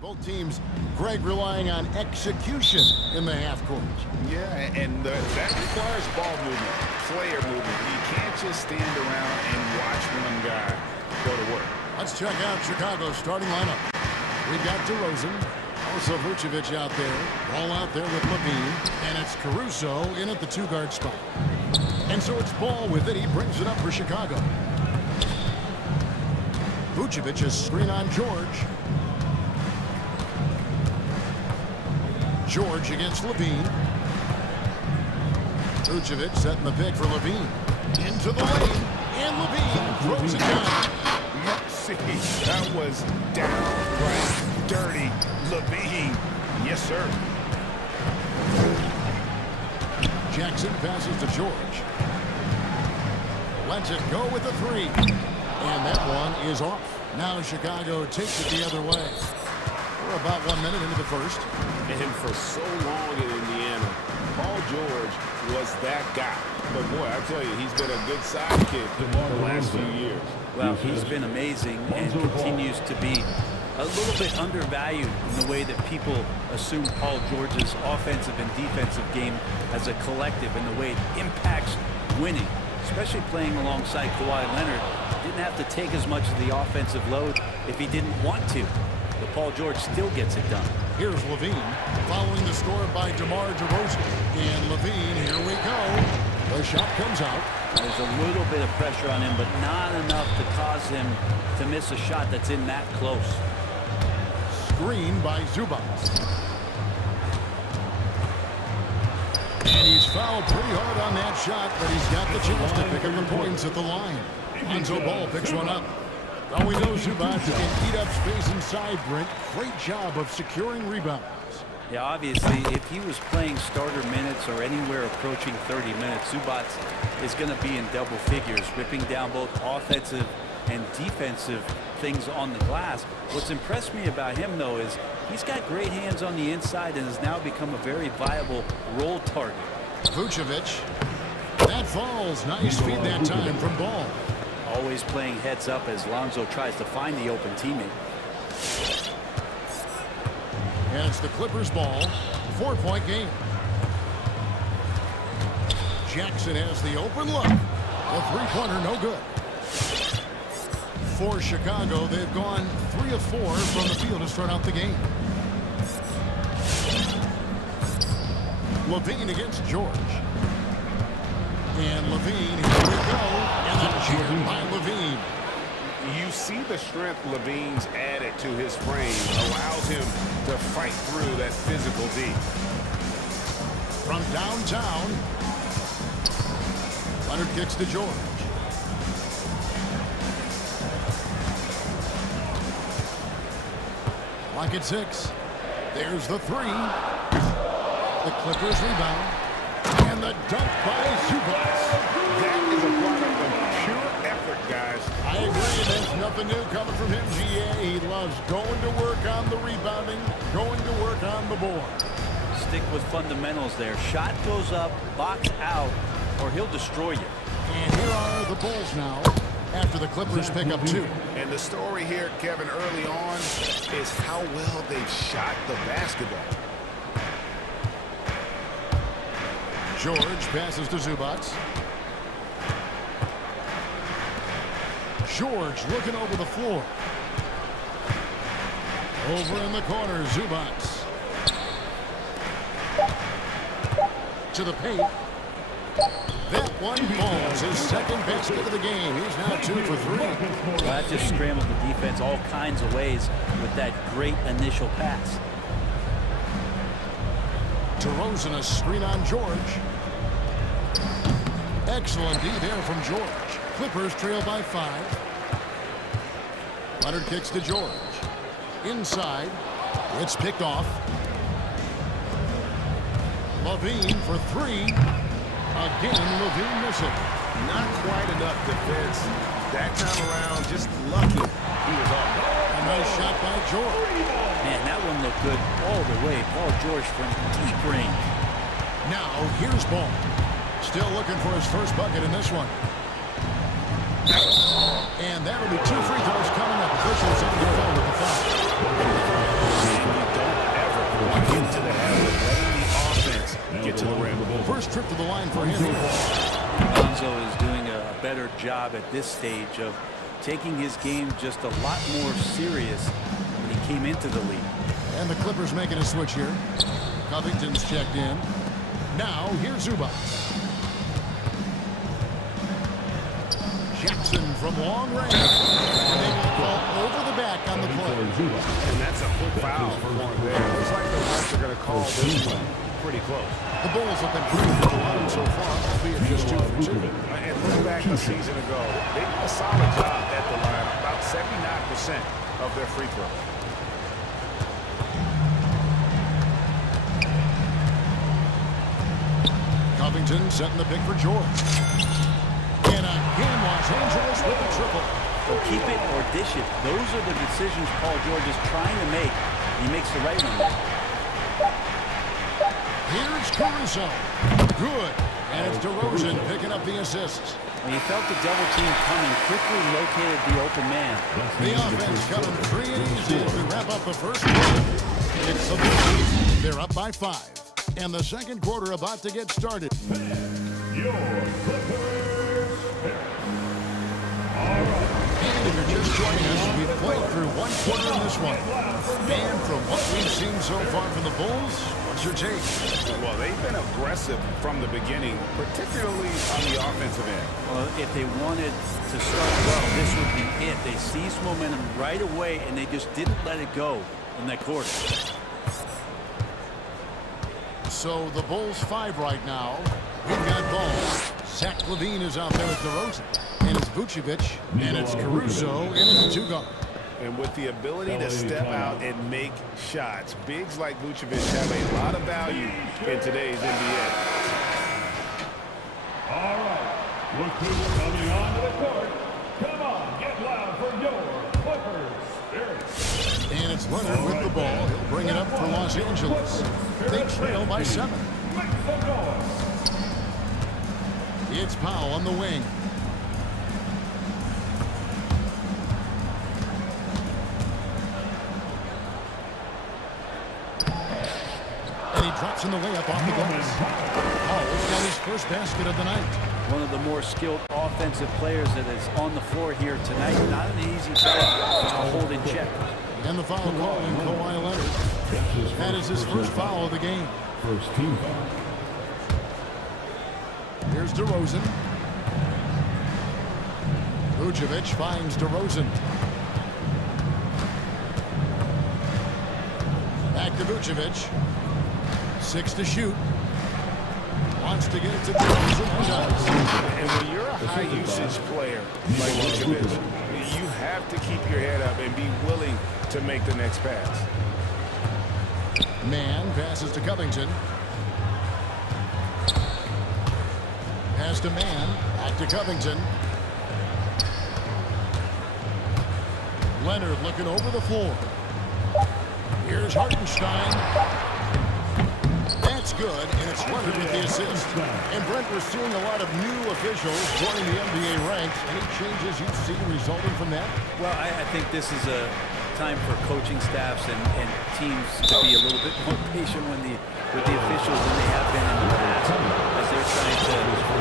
Both teams, Greg, relying on execution in the half court. Yeah, and that requires ball movement, player movement. You can't just stand around and watch one guy go to work. Let's check out Chicago's starting lineup. We've got DeRozan, also Vucevic out there, Ball out there with Levine, and it's Caruso in at the two-guard spot. And so it's Ball with it. He brings it up for Chicago. Vucevic is screen on George. George against Levine. Vucevic setting the pick for Levine. Into the lane, and Levine throws it down. See, that was downright dirty Levine. Yes, sir. Jackson passes to George. Lets it go with the three. And that one is off. Now Chicago takes it the other way. We're about 1 minute into the first. And for so long in Indiana, Paul George was that guy. But boy, I tell you, he's been a good sidekick the last few years. Well, he's been amazing and continues to be a little bit undervalued in the way that people assume Paul George's offensive and defensive game as a collective and the way it impacts winning, especially playing alongside Kawhi Leonard. Didn't have to take as much of the offensive load if he didn't want to. But Paul George still gets it done. Here's Levine, following the score by DeMar DeRozan. And Levine, here we go. The shot comes out. There's a little bit of pressure on him, but not enough to cause him to miss a shot that's in that close. Screen by Zubac. And he's fouled pretty hard on that shot, but he's got the chance to pick up the points at the line. Lonzo Ball picks one up. Well, we know Zubac can eat up space inside, Brent. Great job of securing rebounds. Yeah, obviously, if he was playing starter minutes or anywhere approaching 30 minutes, Zubac is going to be in double figures, ripping down both offensive and defensive things on the glass. What's impressed me about him, though, is he's got great hands on the inside and has now become a very viable roll target. Vucevic. That falls. Nice feed that time from Ball. Always playing heads up as Lonzo tries to find the open teammate. And it's the Clippers ball. 4-point game. Jackson has the open look. The three-pointer no good. For Chicago, they've gone 3 of 4 from the field to start out the game. Levine against George. And Levine, here we go. And a jam by Levine. You see the strength Levine's added to his frame, allows him to fight through that physical D. From downtown, Leonard kicks to George. Lock at 6. There's the three. The Clippers rebound. And the dunk by Zubac. That is a product of pure effort, guys. I agree. There's nothing new coming from him, GA. He loves going to work on the rebounding, going to work on the board. Stick with fundamentals there. Shot goes up, box out, or he'll destroy you. And here are the Bulls now after the Clippers pick up 2. And the story here, Kevin, early on is how well they've shot the basketball. George passes to Zubac. George looking over the floor. Over in the corner, Zubac. To the paint. That one falls. His second basket of the game. He's now 2 for 3. Well, that just scrambled the defense all kinds of ways with that great initial pass. DeRozan, a screen on George. Excellent D there from George. Clippers trail by 5. Leonard kicks to George. Inside. It's picked off. Levine for 3. Again, Levine missing. Not quite enough defense. That time around, just lucky he was off. A nice shot by George. Man, that one looked good all the way. Paul George from deep range. Now, here's Ball. Still looking for his first bucket in this one. And that'll be 2 free throws coming up. Officials on the phone with the foul. First trip to the line for him. Alonso is doing a better job at this stage of taking his game just a lot more serious when he came into the league. And the Clippers making a switch here. Covington's checked in. Now, here's Zubac. Jackson from long range. And they will call over the back on the play. And that's a quick foul for one there. Looks like the refs are going to call this one pretty close. The Bulls have been pretty good the line so far, albeit just 2 for 2. And look back a season ago, they did a solid job at the line, about 79% of their free throws. Covington setting the pick for George. And again, Los Angeles with a triple. Well, keep it or dish it. Those are the decisions Paul George is trying to make. He makes the right one there. Here's Caruso. Good. And it's DeRozan picking up the assists. When he felt the double team coming, quickly located the open man. The offense coming free and easy as we wrap up the first quarter. It's the Bulls. They're up by 5. And the second quarter about to get started. Your Clippers. All right. And if you're just joining us, we've played through 1 quarter in this one. And from what we've seen so far from the Bulls, what's your take? Well, they've been aggressive from the beginning, particularly on the offensive end. Well, if they wanted to start well, this would be it. They seized momentum right away, and they just didn't let it go in that quarter. So the Bulls 5 right now. We've got ball. Zach LaVine is out there with DeRozan. And it's Vucevic. And it's Caruso in at the 2 guard. And with the ability to step out and make shots, bigs like Vucevic have a lot of value in today's NBA. All right. Look who's coming onto the court. Come on, get loud for your Clippers Spirit. And it's Leonard with the ball. He'll bring it up for Los Angeles. They trail by 7. It's Powell on the wing. And he drops in the way up off the glass. Powell's got his first basket of the night. One of the more skilled offensive players that is on the floor here tonight. Not an easy job to hold in check. And the foul called in Kawhi Leonard. That is his first foul of the game. First team foul. Here's DeRozan. Vucevic finds DeRozan. Back to Vucevic. 6 to shoot. Wants to get it to DeRozan and does. And when you're a high-usage player like Vucevic, you have to keep your head up and be willing to make the next pass. Man passes to Covington. Pass to Man. Back to Covington. Leonard looking over the floor. Here's Hartenstein. That's good, and it's Leonard with the assist. And Brent, we're seeing a lot of new officials joining the NBA ranks. Any changes you see resulting from that? Well, I think this is a time for coaching staffs and teams to be a little bit more patient with the officials than they have been in the past, as they're trying to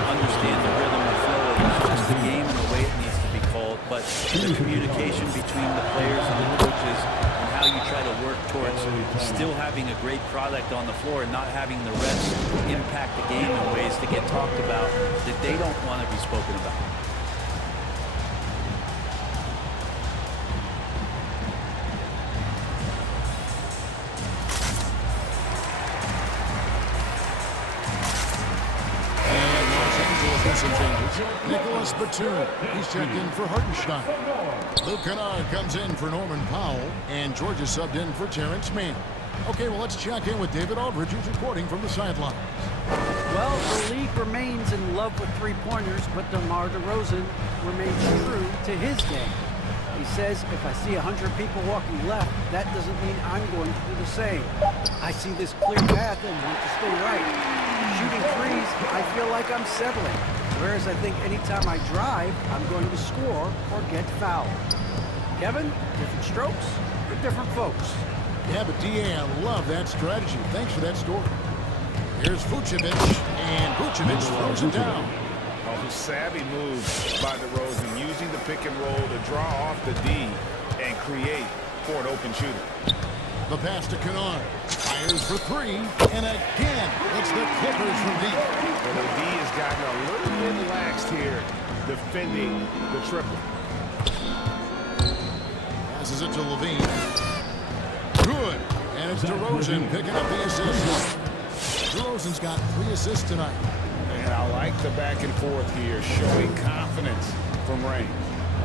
understand the rhythm and flow of the game and the way it needs to be called. But the communication between the players and the coaches and how you try to work towards still having a great product on the floor and not having the refs impact the game in ways to get talked about that they don't want to be spoken about. Some changes. Nicholas Batum, he's checked in for Hartenstein. Luke Kennard comes in for Norman Powell, and Georgia subbed in for Terrence Mann. Okay, well, let's check in with David Aldridge, who's reporting from the sidelines. Well, the league remains in love with three-pointers, but DeMar DeRozan remains true to his game. He says, if I see 100 people walking left, that doesn't mean I'm going to do the same. I see this clear path and want to stay right. Shooting threes, I feel like I'm settling. Whereas I think anytime I drive, I'm going to score or get fouled. Kevin, different strokes for different folks. Yeah, but DA, I love that strategy. Thanks for that story. Here's Vucevic, and Vucevic throws it down. Oh, savvy move by DeRozan, using the pick and roll to draw off the D and create for an open shooter. The pass to Kennard. Fires for three, and again, it's the Clippers from deep. Well, the D has gotten a little bit laxed here, defending the triple. Passes it to Levine. Good, and it's DeRozan picking up the assist. DeRozan's got 3 assists tonight. And I like the back and forth here, showing confidence from range.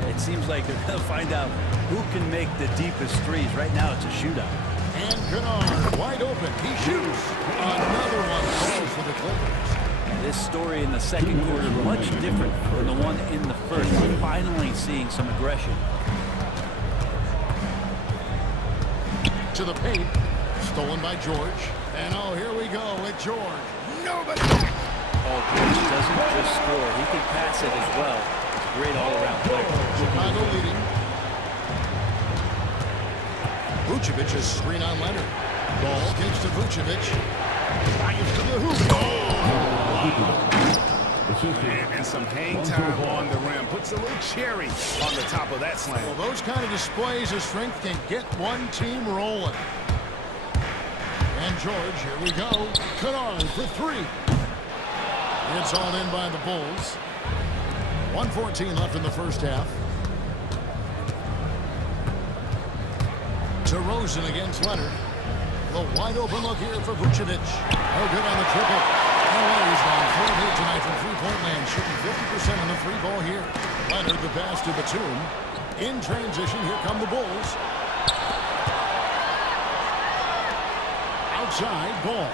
It seems like they're going to find out who can make the deepest threes. Right now, it's a shootout. And Kennard wide open. He shoots. Another one falls for the Clippers. This story in the second quarter much different than the one in the first. We're finally seeing some aggression. To the paint. Stolen by George. And oh, here we go with George. Nobody. Oh, George doesn't just score. He can pass it as well. He's a great all-around player. Chicago leading. Vucevic is screen on Leonard. Ball gives to Vucevic. Drives to the hoop. And some hang time on the rim. Puts a little cherry on the top of that slam. Well, those kind of displays of strength can get one team rolling. And George, here we go. Kennard for three. It's all in by the Bulls. 1:14 left in the first half. DeRozan against Leonard. The wide open look here for Vucevic. No good on the triple. LA's gone 4-8 tonight from three-point land, shooting 50% on the free ball here. Leonard the pass to Batum. In transition, here come the Bulls. Outside, ball.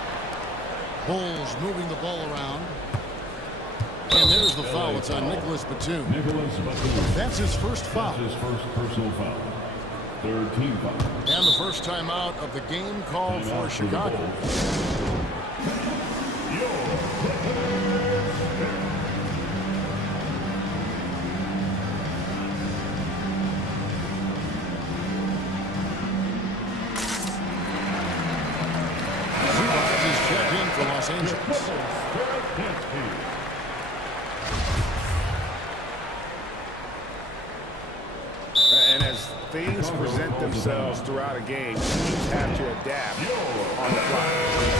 Bulls moving the ball around. And there's the foul. It's on Nicholas Batum. That's his first foul. That's his first personal foul. Third team foul. And the first time out of the game called for Chicago. Zubac is checked in for Los Angeles. And as things present themselves throughout a game, teams have to adapt on the fly.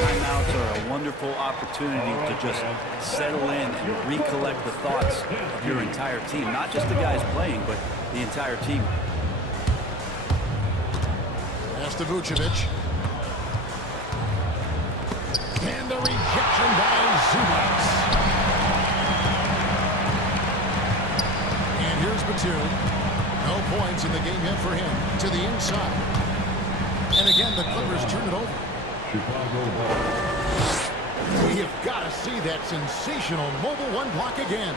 Timeouts are a wonderful opportunity to just settle in and recollect the thoughts of your entire team. Not just the guys playing, but the entire team. Pass to Vucevic. And the rejection by Zubac. And here's Batum. No points in the game yet for him. To the inside. And again, the Clippers turn it over. Chicago ball. We have got to see that sensational mobile one block again.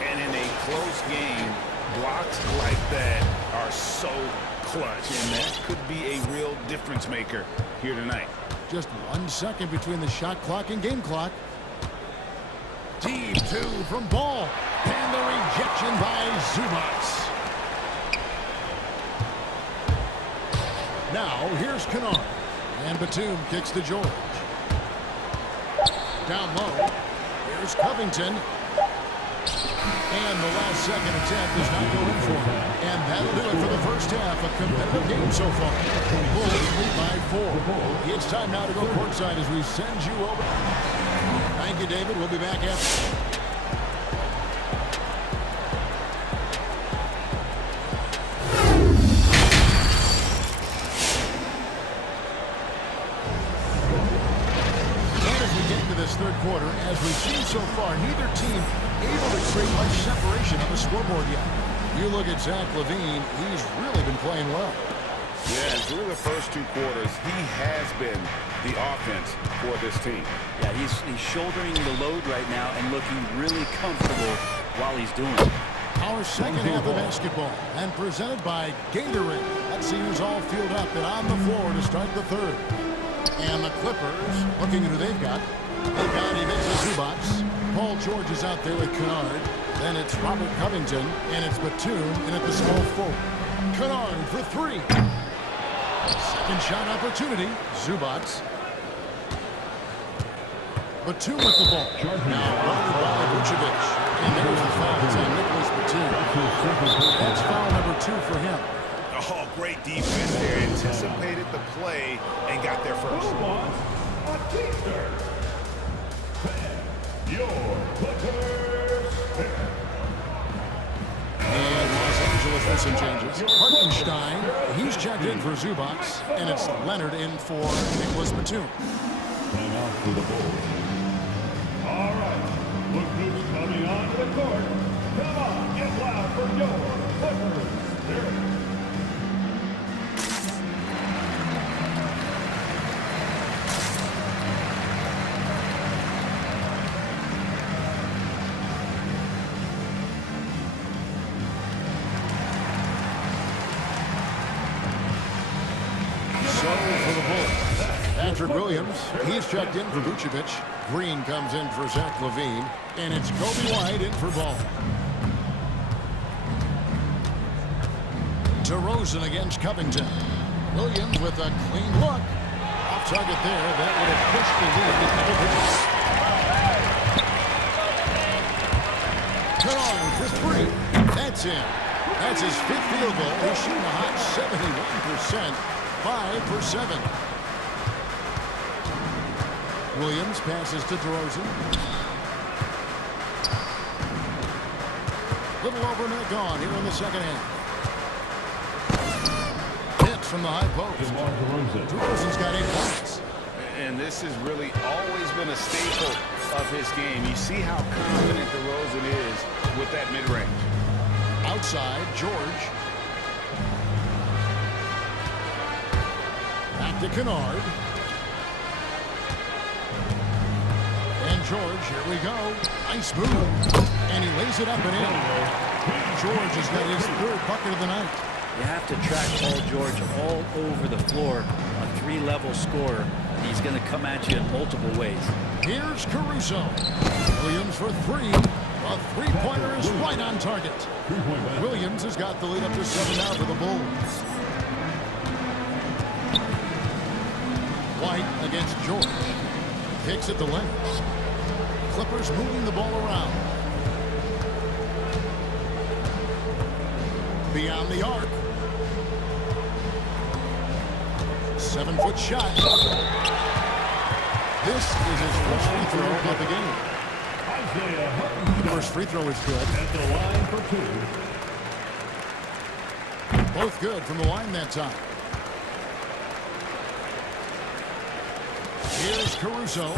And in a close game, blocks like that are so clutch. And that could be a real difference maker here tonight. Just 1 second between the shot clock and game clock. Deep two from Ball. And the rejection by Zubac. Now, here's Kennard. And Batum kicks to George. Down low. Here's Covington. And the last second attempt does not go in for him. And that'll do it for the first half. A competitive game so far. Bulls lead by 4. It's time now to go courtside as we send you over. Thank you, David. We'll be back after. Third quarter, as we've seen so far, neither team able to create much separation on the scoreboard yet. You look at Zach LaVine, he's really been playing well. Yeah, through the first 2 quarters, he has been the offense for this team. Yeah, he's shouldering the load right now and looking really comfortable while he's doing it. Our second half of basketball, and presented by Gatorade. Let's see who's all filled up and on the floor to start the third. And the Clippers, looking at who they've got. They've got Ivica Zubac. Paul George is out there with Kennard. Then it's Robert Covington, and it's Batum in at the small forward. Kennard for three. Second shot opportunity. Zubac. Batum with the ball. Now guarded by Vucevic. And there's the foul. It's on Nicholas Batum. That's foul number 2 for him. Oh, great defense there. Anticipated the play and got there first. And Los Angeles with some changes. Hartenstein, he's checked in for Zubac, and it's Leonard in for Nicholas Batum. Time out for the Bulls. All right, look who's coming onto the court. Come on, get loud for your Clippers. Patrick Williams, he's checked in for Vucevic. Green comes in for Zach LaVine. And it's Kobe White in for Ball. DeRozan against Covington. Williams with a clean look. Off target there. That would have pushed the lead to Canard for 3. That's in. That's his 5th field goal. He's shooting a hot 71%. 5 for 7. Williams passes to DeRozan. Little over a minute gone here in the second half. Hit from the high post. DeRozan's got 8 points. And this has really always been a staple of his game. You see how confident DeRozan is with that mid-range. Outside, George. Back to Canard. And George, here we go. Nice move. And he lays it up and in. George has got his 3rd bucket of the night. You have to track Paul George all over the floor, a 3-level scorer. He's going to come at you in multiple ways. Here's Caruso. Williams for 3. A 3-pointer is right on target. Williams has got the lead up to 7 now for the Bulls. White against George. Kicks it to Leonard. Clippers moving the ball around. Beyond the arc. 7-foot shot. This is his first free throw of the game. The first free throw is good. At the line for 2. Both good from the line that time. Here's Caruso.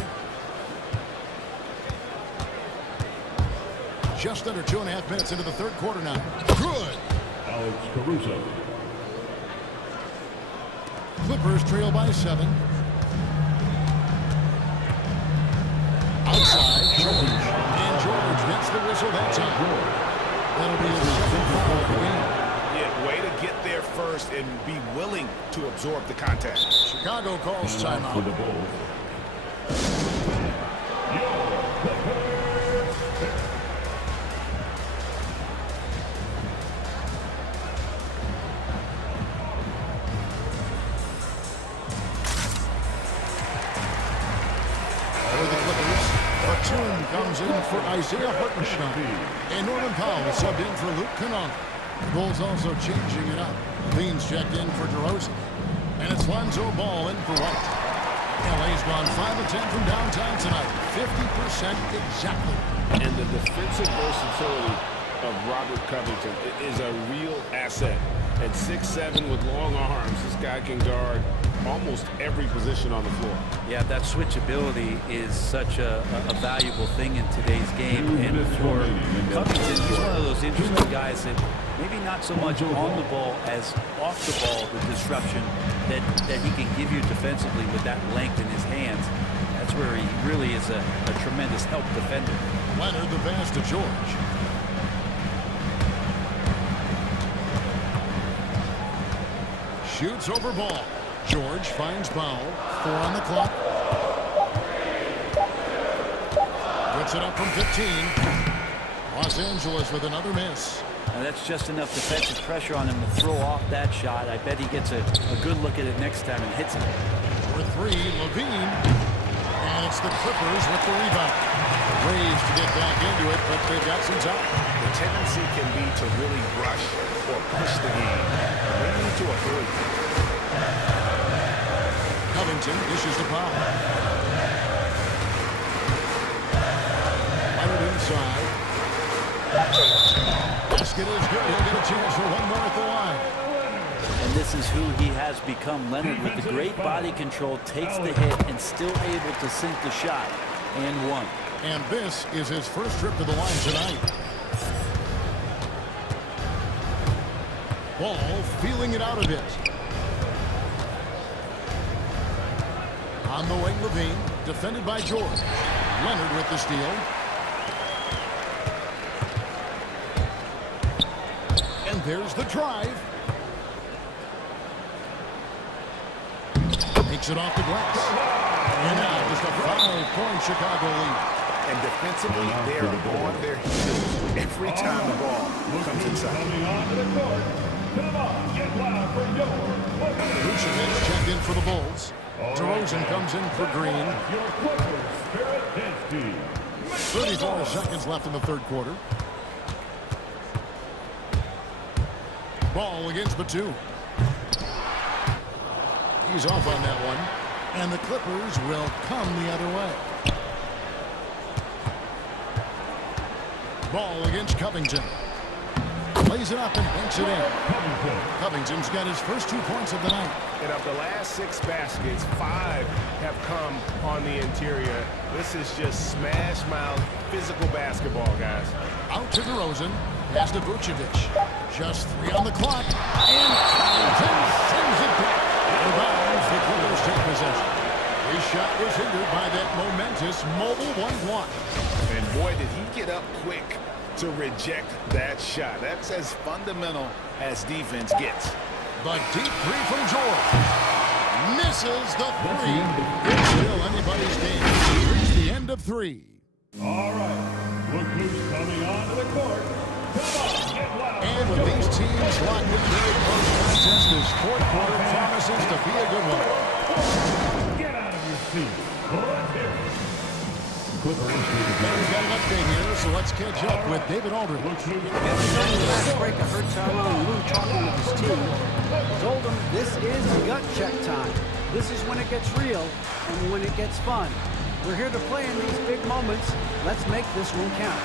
Just under 2.5 minutes into the 3rd quarter now. Good. Alex Caruso. Clippers trail by 7. Outside, George. And George gets the whistle that time. That'll be his 2nd foul of the game. Yeah, way to get there first and be willing to absorb the contact. Chicago calls timeout. For the Bulls. Comes in for Isaiah Hartenstein. And Norman Powell subbed in for Luke Canard. The Bulls also changing it up. Levine's checked in for DeRozan. And it's Lonzo Ball in for White. LA's gone 5 of 10 from downtown tonight. 50% exactly. And the defensive versatility of Robert Covington is a real asset. At 6'7" with long arms, this guy can guard almost every position on the floor. Yeah, that switchability is such a valuable thing in today's game. And for Covington, he's one of those interesting guys that maybe not so much on the ball as off the ball, the disruption that he can give you defensively with that length in his hands. That's where he really is a tremendous help defender. Leonard the pass to George. Shoots over ball. George finds Powell. 4 on the clock. Puts it up from 15. Los Angeles with another miss. Now that's just enough defensive pressure on him to throw off that shot. I bet he gets a good look at it next time and hits it. For 3, LaVine. And it's the Clippers with the rebound. Rays to get back into it, but they've got some time. The tendency can be to really rush or push the game. Bring them to a hurry. Covington dishes the ball. Leonard inside. Basket is good. He'll get a chance for one more at the line. And this is who he has become. Leonard, with the great body control, takes the hit and still able to sink the shot. And one. And this is his first trip to the line tonight. Ball feeling it out a bit. On the wing, Levine, defended by George. Leonard with the steal. And there's the drive. Takes it off the glass. And now just a 5-point Chicago lead. And defensively, they are on their heels every time the ball comes inside. Coming onto the court. Come on, get loud for your Vucevic checked in for the Bulls. DeRozan comes in for Green. Your Clippers Spirit Dance Team. 34 seconds left in the third quarter. Ball against Batum. He's off on that one. And the Clippers will come the other way. Ball against Covington. Plays it up and banks it in. Covington's got his first 2 points of the night. And of the last 6 baskets, 5 have come on the interior. This is just smash mouth physical basketball, guys. Out to DeRozan. Pass to Vucevic. Just 3 on the clock. And Covington sends it back. Rebounds, the Clippers take possession. His shot was hindered by that momentous mobile 1-1. And boy, did he get up quick to reject that shot. That's as fundamental as defense gets. The deep 3 from George. Misses the 3. It's still anybody's game. Here's the end of 3. All right. Look who's coming onto the court. Come on, get loud. And with these teams locked in very close contest, this fourth quarter promises to be a good one. Get out of your seat. Let's hear it. We've got an update here, so let's catch up with David Aldridge. Last break, I heard Tyronn Lue talking with his team. Told them this is gut check time. This is when it gets real and when it gets fun. We're here to play in these big moments. Let's make this one count.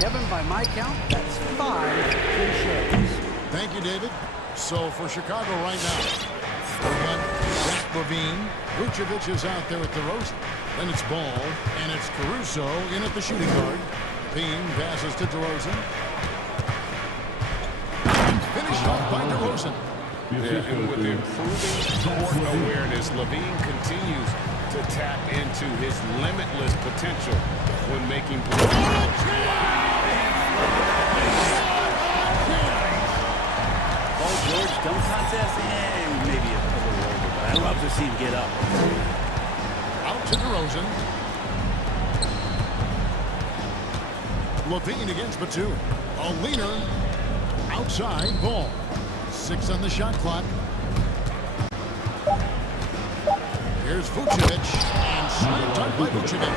Kevin, by my count, that's 5 cliches. Thank you, David. So for Chicago right now, we got Zach Levine. Vucevic is out there at DeRozan. Then it's Ball, and it's Caruso in at the shooting guard. Levine passes to DeRozan. And finished off by DeRozan. Yeah, and with improving court awareness, Levine continues to tap into his limitless potential when making plays. Paul George dunk contest, maybe a little over, but I love to see him get up. Out to DeRozan. Levine against Batum. A leaner. Outside Ball. 6 on the shot clock. Here's Vucevic. And slam dunk by Vucevic.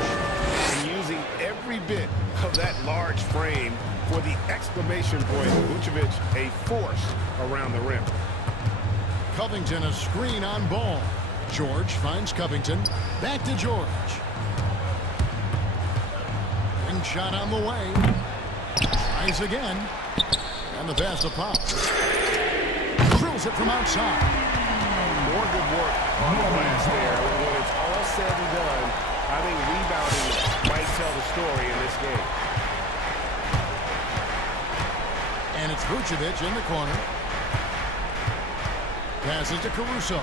And using every bit of that large frame for the exclamation point. Vucevic, a force around the rim. Covington, a screen on Ball. George finds Covington. Back to George. Ring shot on the way. Tries again. And the pass to Pop. Drills it from outside. More good work on the glass there. When it's all said and done, I think rebounding might tell the story in this game. And it's Vucevic in the corner. Passes to Caruso.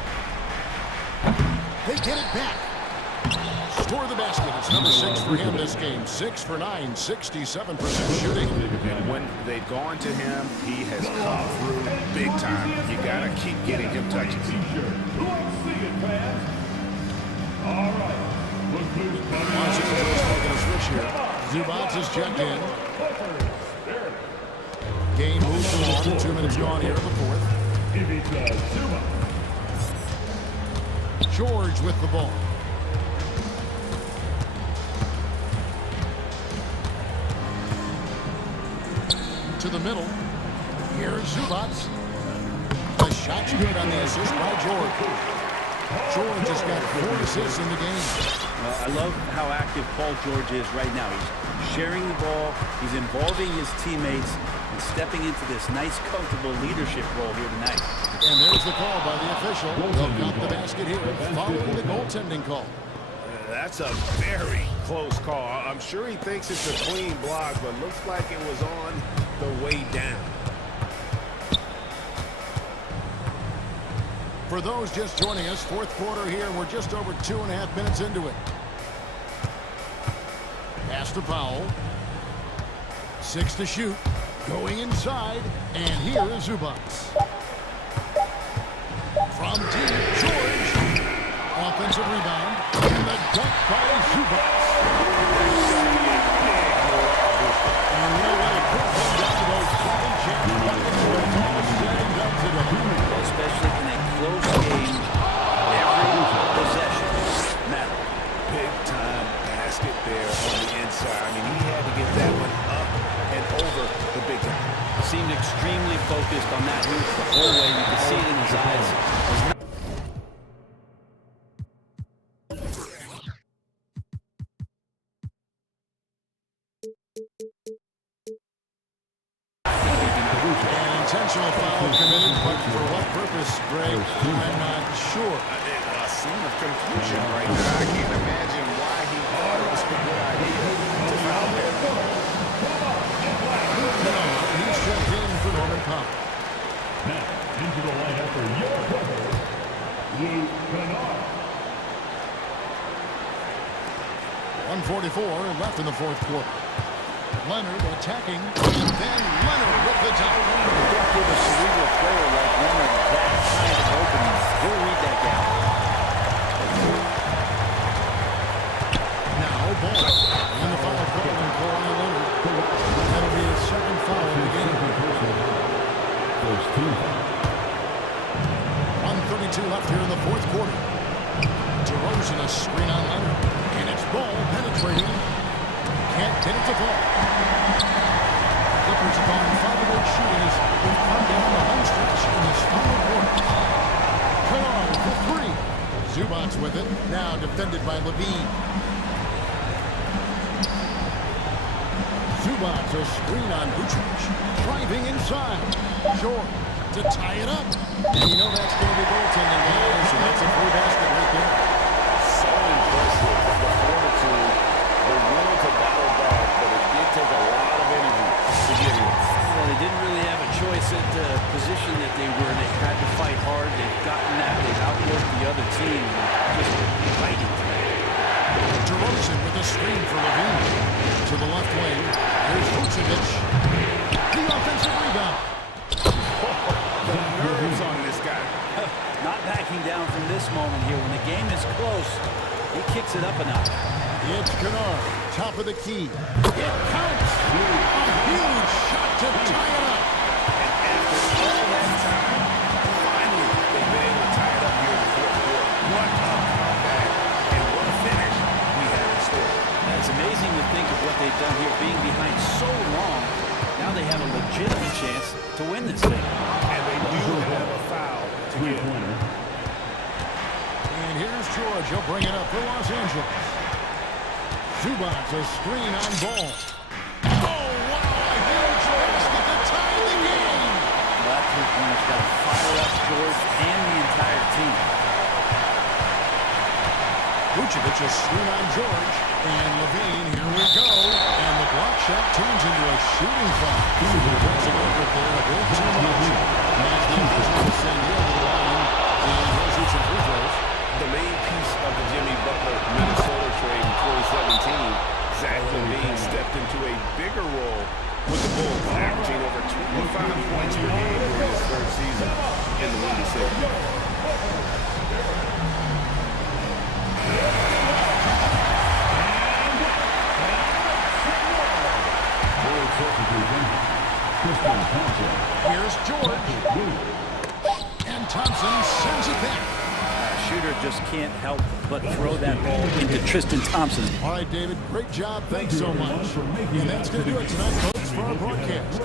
They get it back. Score the basket. It's number 6 for him this game. 6 for 9, 67% shooting. And when they've gone to him, he has come through big time. You got to keep getting him touches. Let's see it, fans. All right. Look who's coming on. Making a switch here. Zubats is checked in. Game moves along. 2 minutes gone here in the fourth. If he does, Zubats. George with the ball. to the middle. Here's Zubac. The shot's good on the assist by George. George has got 4 assists in the game. I love how active Paul George is right now. He's sharing the ball, he's involving his teammates, and stepping into this nice, comfortable leadership role here tonight. And there's the call by the official. They'll count the basket here following the goaltending call. That's a very close call. I'm sure he thinks it's a clean block, but looks like it was on the way down. For those just joining us, fourth quarter here, and we're just over 2.5 minutes into it. Pass to Powell. 6 to shoot. Going inside, and here is Zubac. From deep, George. Offensive rebound, and the dunk by Zubac. And you know what? It could come down to those second chance buckets when it's all said and done today. Especially in a close game, every possession matters. Big time basket there on the inside. I mean, he had to get that one up and over the big guy. Seemed extremely focused on that hoop the whole way. You could see it in his eyes. An intentional foul committed, but for what purpose, Greg, I'm not sure. A scene of confusion right now. I can't imagine why he thought it was a good idea to foul there. No, he's checked in for Norman Powell. Now, into the lineup for your brother, Luke Kennard. 1:44 left in the fourth quarter. Leonard attacking, and then Leonard with the top. Don't give a cerebral player like Leonard that kind of opening. He'll read that gap. Now ball. And the foul call on Kawhi Leonard. That'll be his second foul of the game. 1:32 left here in the fourth quarter. DeRozan a screen on Leonard. And it's ball penetrating. Can't get it to fall. Clippers upon 5 of 8 shooting as they've come down the home stretch in this final quarter. Kennard for 3. Zubac with it. Now defended by Levine. Zubac a screen on Vucevic. Driving inside. George to tie it up. And you know that's going to be goaltending, guys. And that's a free basket right there. So impressive. The fortitude, the will to battle back, but it did take a lot of energy to get here. Well, they didn't really have a choice at the position that they were. They had to fight hard. They've gotten that. They've outworked the other team. Just fighting today. DeRozan with a screen for Levine. To the left wing. Here's Vucevic. The offensive rebound. The nerves on this guy. Not backing down from this moment here. When the game is close, he kicks it up a notch. It's Kennard, top of the key. It counts. A huge shot to tie it up. And after all that time, finally they've been able to tie it up here in the fourth quarter. What a comeback and what a finish we have in store. It's amazing to think of what they've done here, being behind so long. Now they have a legitimate chance to win this thing. And they do have a foul to get. And here's George. He'll bring it up for Los Angeles. Zubac a screen on ball. Oh, wow, a huge basket to tie the game. That three-pointer's got to fire up George and the entire team. Vucevic a screen on George. And Levine, here we go. And the block shot turns into a shooting foul. That's a good there. A bit too much. As the officials send him to the line. And he'll shoot some free throws. The main piece of the Jimmy Butler Minnesota trade in 2017, Zach LaVine stepped into a bigger role with the Bulls, averaging over 25 points per game during his third season in the Windy City. Here's George. And Thompson sends it back. Shooter just can't help but throw that ball into Tristan Thompson. All right, David, great job. Thanks so much. And that's going to do it tonight, folks. Thanks for our broadcast.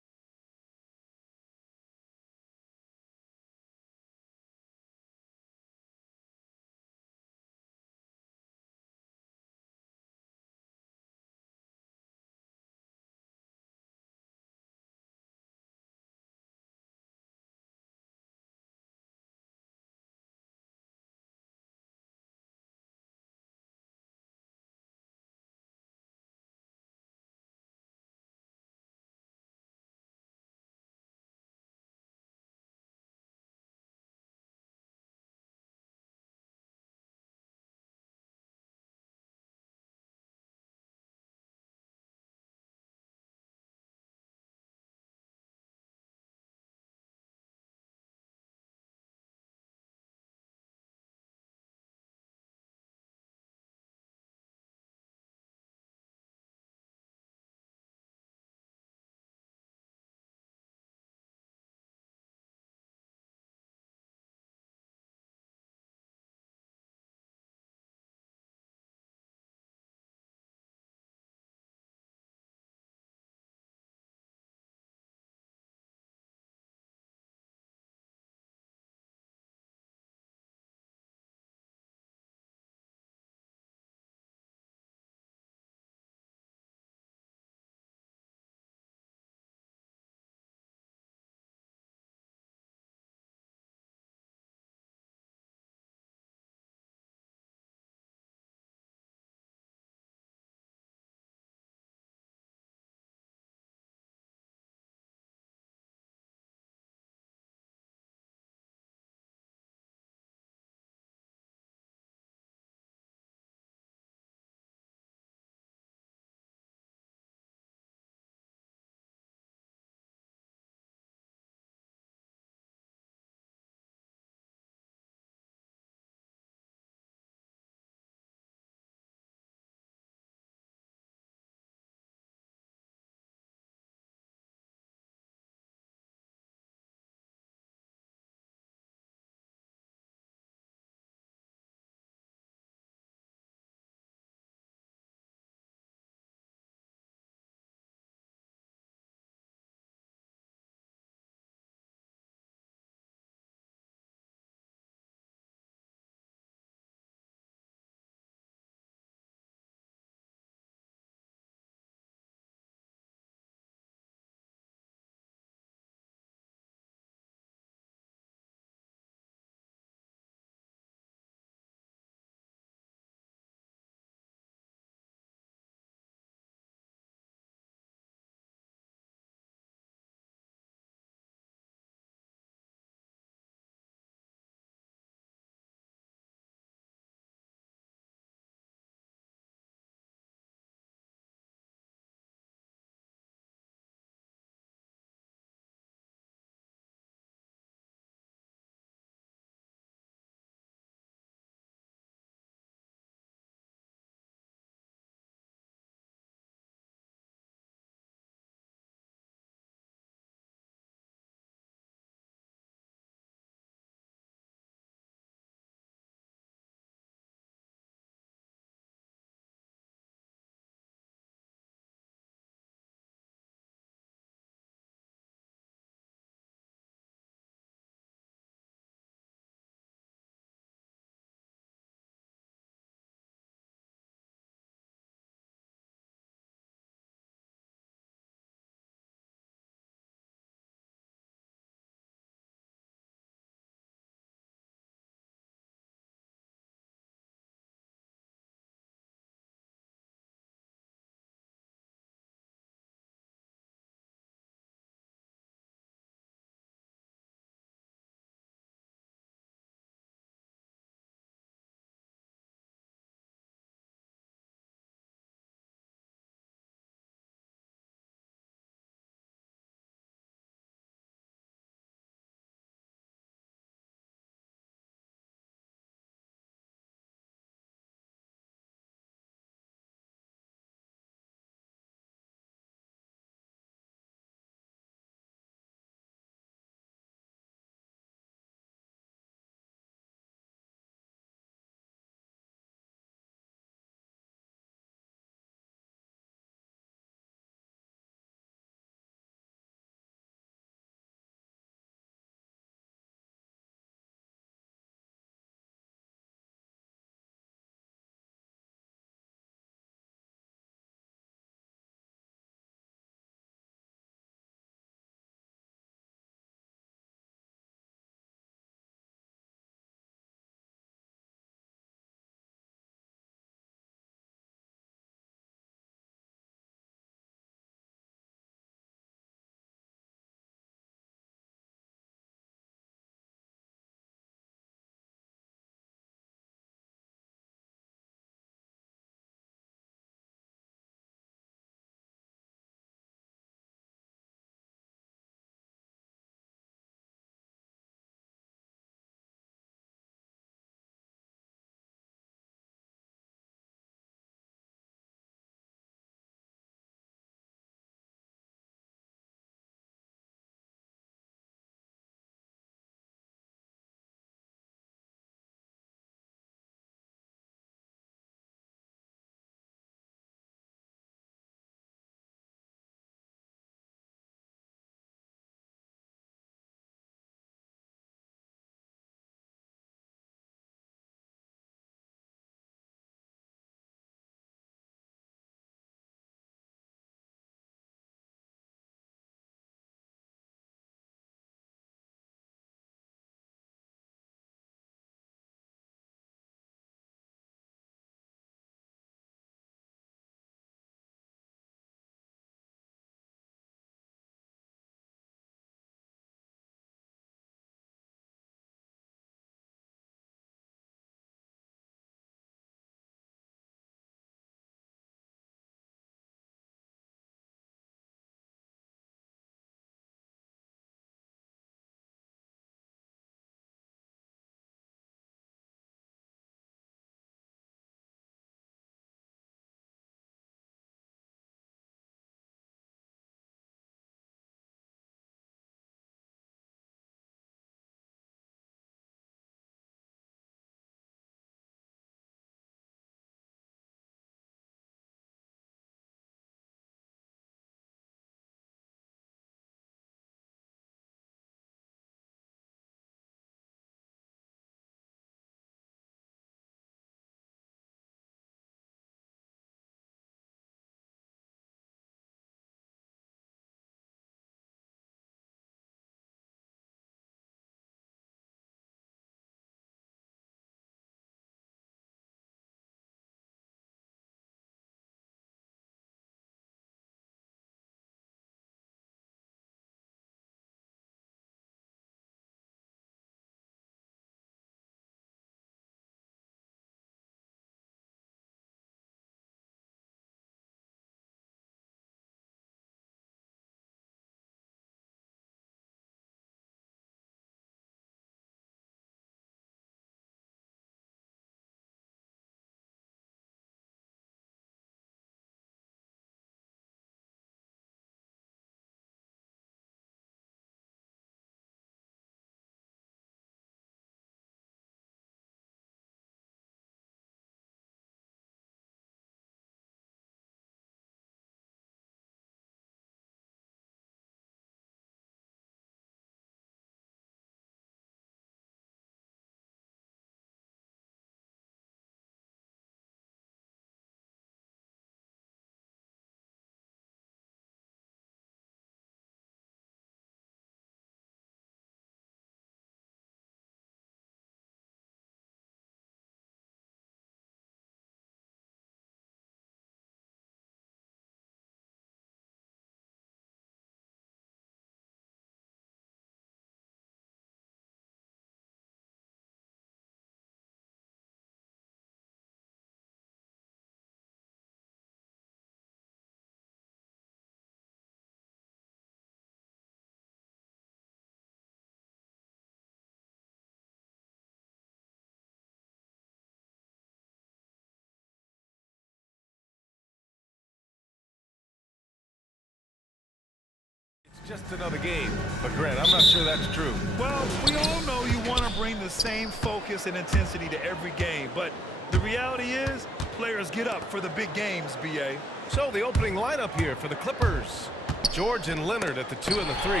Just another game. But Grant, I'm not sure that's true. Well, we all know you want to bring the same focus and intensity to every game, but the reality is players get up for the big games, B.A. So the opening lineup here for the Clippers. George and Leonard at the 2 and the 3.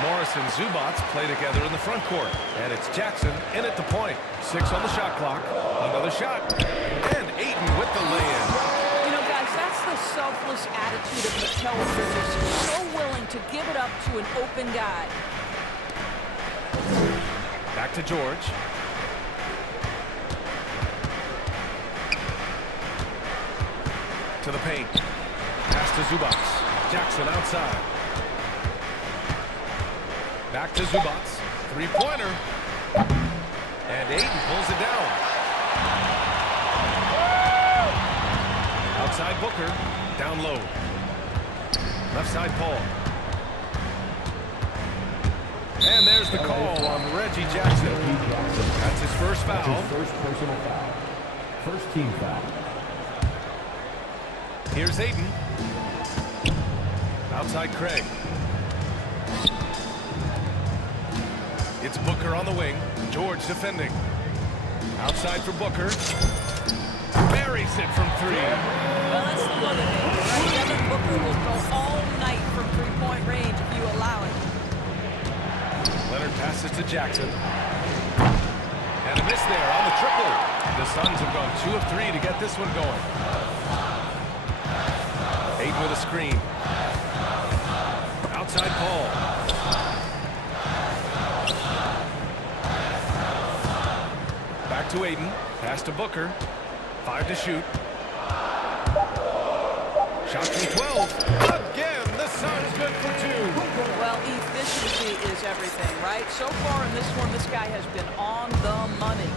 Morris and Zubats play together in the front court. And it's Jackson in at the point. 6 on the shot clock. Another shot. And Ayton with the lay-in. You know, guys, that's the selfless attitude of Mikal Bridges. So willing to give it up to an open guy. Back to George. To the paint. Pass to Zubats. Jackson outside. Back to Zubats. Three-pointer. And Ayton pulls it down. Outside Booker. Down low. Left side Paul. And there's the call on Reggie Jackson. That's his first foul. That's his first personal foul. First team foul. Here's Ayton. Outside Craig. It's Booker on the wing. George defending. Outside for Booker. Buries it from 3. Well, that's the one that right? Devin Booker will go all night from three-point range if you allow it. Leonard passes to Jackson. And a miss there on the triple. The Suns have gone 2 of 3 to get this one going. Ayton with a screen. Outside Paul. Back to Ayton. Pass to Booker. 5 to shoot. Shot from 12. Again, the Suns good for 2. Well, efficiency is everything, right? So far in this one, this guy has been on the money.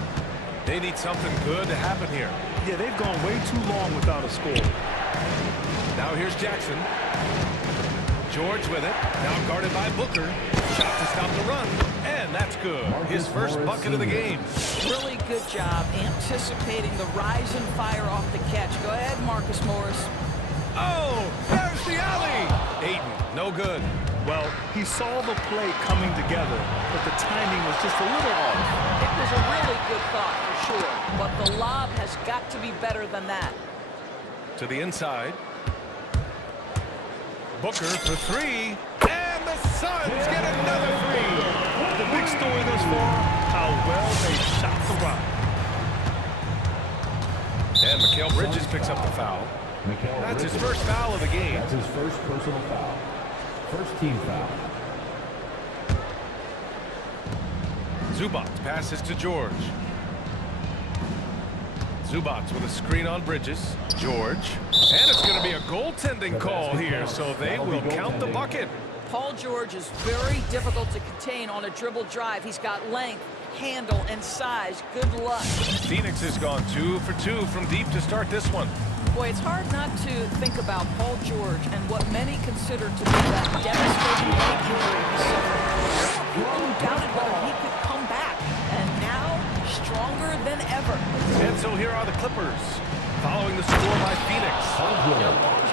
They need something good to happen here. Yeah, they've gone way too long without a score. Now here's Jackson. George with it. Now guarded by Booker. Shot to stop the run. And that's good. His first bucket of the game. Really good job anticipating the rise and fire off the catch. Go ahead, Marcus Morris. Oh, there's the alley. Ayton, no good. Well, he saw the play coming together, but the timing was just a little off. It was a really good thought for sure, but the lob has got to be better than that. To the inside. Booker for 3. And the Suns get another 3. The big story thus far, how well they shot the rock. And Mikal Bridges picks up the foul. That's his first foul of the game. That's his first personal foul. First team foul. Zubats passes to George. Zubats with a screen on Bridges. George. And it's going to be a goaltending call here, so they will count the bucket. Paul George is very difficult to contain on a dribble drive. He's got length, handle, and size. Good luck. Phoenix has gone 2 for 2 from deep to start this one. Boy, it's hard not to think about Paul George and what many consider to be that devastating leg injury he suffered. There were people who doubted whether he could come back, and now stronger than ever. And so here are the Clippers, following the score by Phoenix. Paul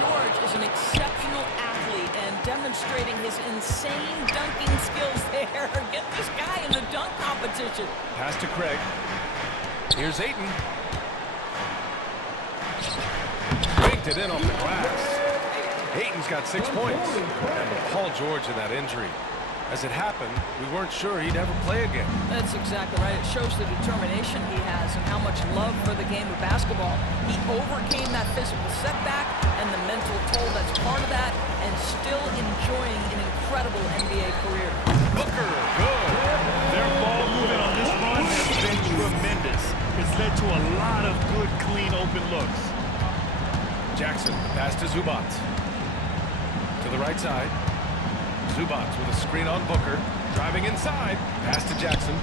George is an exceptional athlete and demonstrating his insane dunking skills there. Get this guy in the dunk competition. Pass to Craig. Here's Ayton. Winked it in off the glass. Ayton's got 6 points. And Paul George in that injury. As it happened, we weren't sure he'd ever play again. That's exactly right. It shows the determination he has and how much love for the game of basketball. He overcame that physical setback and the mental toll that's part of that, and still enjoying an incredible NBA career. Booker, good. Their ball movement on this run has been tremendous. It's led to a lot of good, clean, open looks. Jackson, pass to Zubats. To the right side. Zubats with a screen on Booker. Driving inside. Pass to Jackson.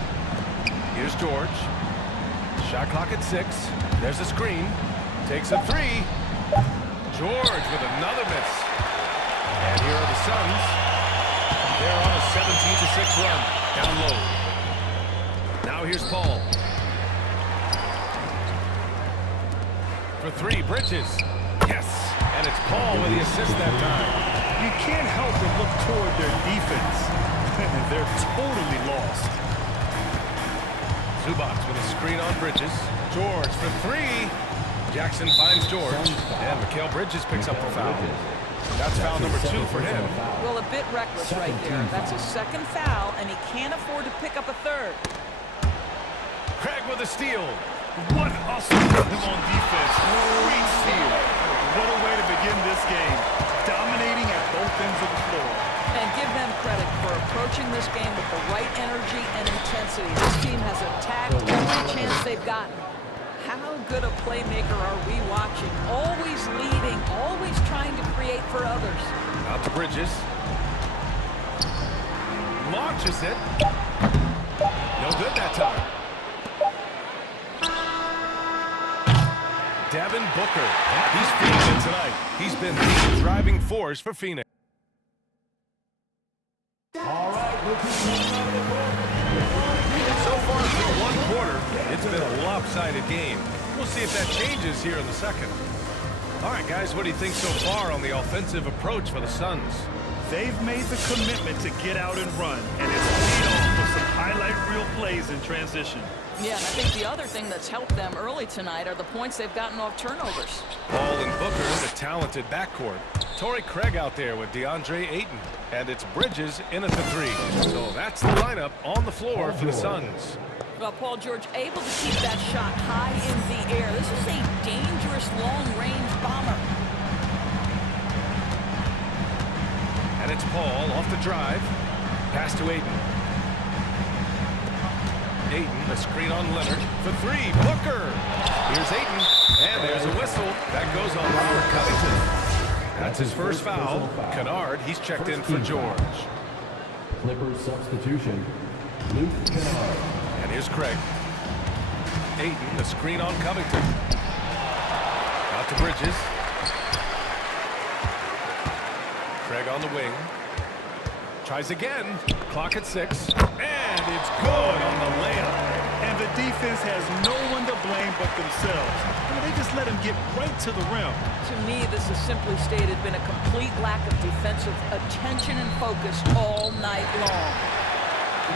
Here's George. Shot clock at 6. There's a screen. Takes a 3. George with another miss. And here are the Suns. They're on a 17-6 run. Down low. Now here's Paul. For 3, Bridges. Yes. And it's Paul with the assist that time. You can't help but look toward their defense. They're totally lost. Zubac with a screen on Bridges. George for three. Jackson finds George. And Mikal Bridges picks up the foul. That's foul number 2 for him. Well, a bit reckless right there. That's his second foul, and he can't afford to pick up a third. Craig with a steal. What hustle from him on defense. Great steal. What a way to begin this game. Dominating at both ends of the floor. And give them credit for approaching this game with the right energy and intensity. This team has attacked every chance they've gotten. How good a playmaker are we watching? Always leading, always trying to create for others. Out to Bridges. Launches it. No good that time. Devin Booker. He's feeling it tonight. He's been the driving force for Phoenix. All right, So far through one quarter, it's been a lopsided game. We'll see if that changes here in the second. All right, guys, what do you think so far on the offensive approach for the Suns? They've made the commitment to get out and run, and it's paid off with some highlight reel plays in transition. Yeah, and I think the other thing that's helped them early tonight are the points they've gotten off turnovers. Paul and Booker, the talented backcourt. Torrey Craig out there with DeAndre Ayton. And it's Bridges in at the 3. So that's the lineup on the floor for the Suns. Well, Paul George able to keep that shot high in the air. This is a dangerous long-range bomber. And it's Paul off the drive. Pass to Ayton. Ayton, the screen on Leonard for 3. Booker. Here's Ayton. And there's a whistle. That goes on Robert Covington. That's his first foul. Kennard, he's checked in for George. Clippers substitution, Luke Kennard. And here's Craig. Ayton, the screen on Covington. Out to Bridges. Craig on the wing. Tries again. Clock at 6. And it's good on the layup. And the defense has no one to blame but themselves. They just let him get right to the rim. To me, this has simply stated been a complete lack of defensive attention and focus all night long.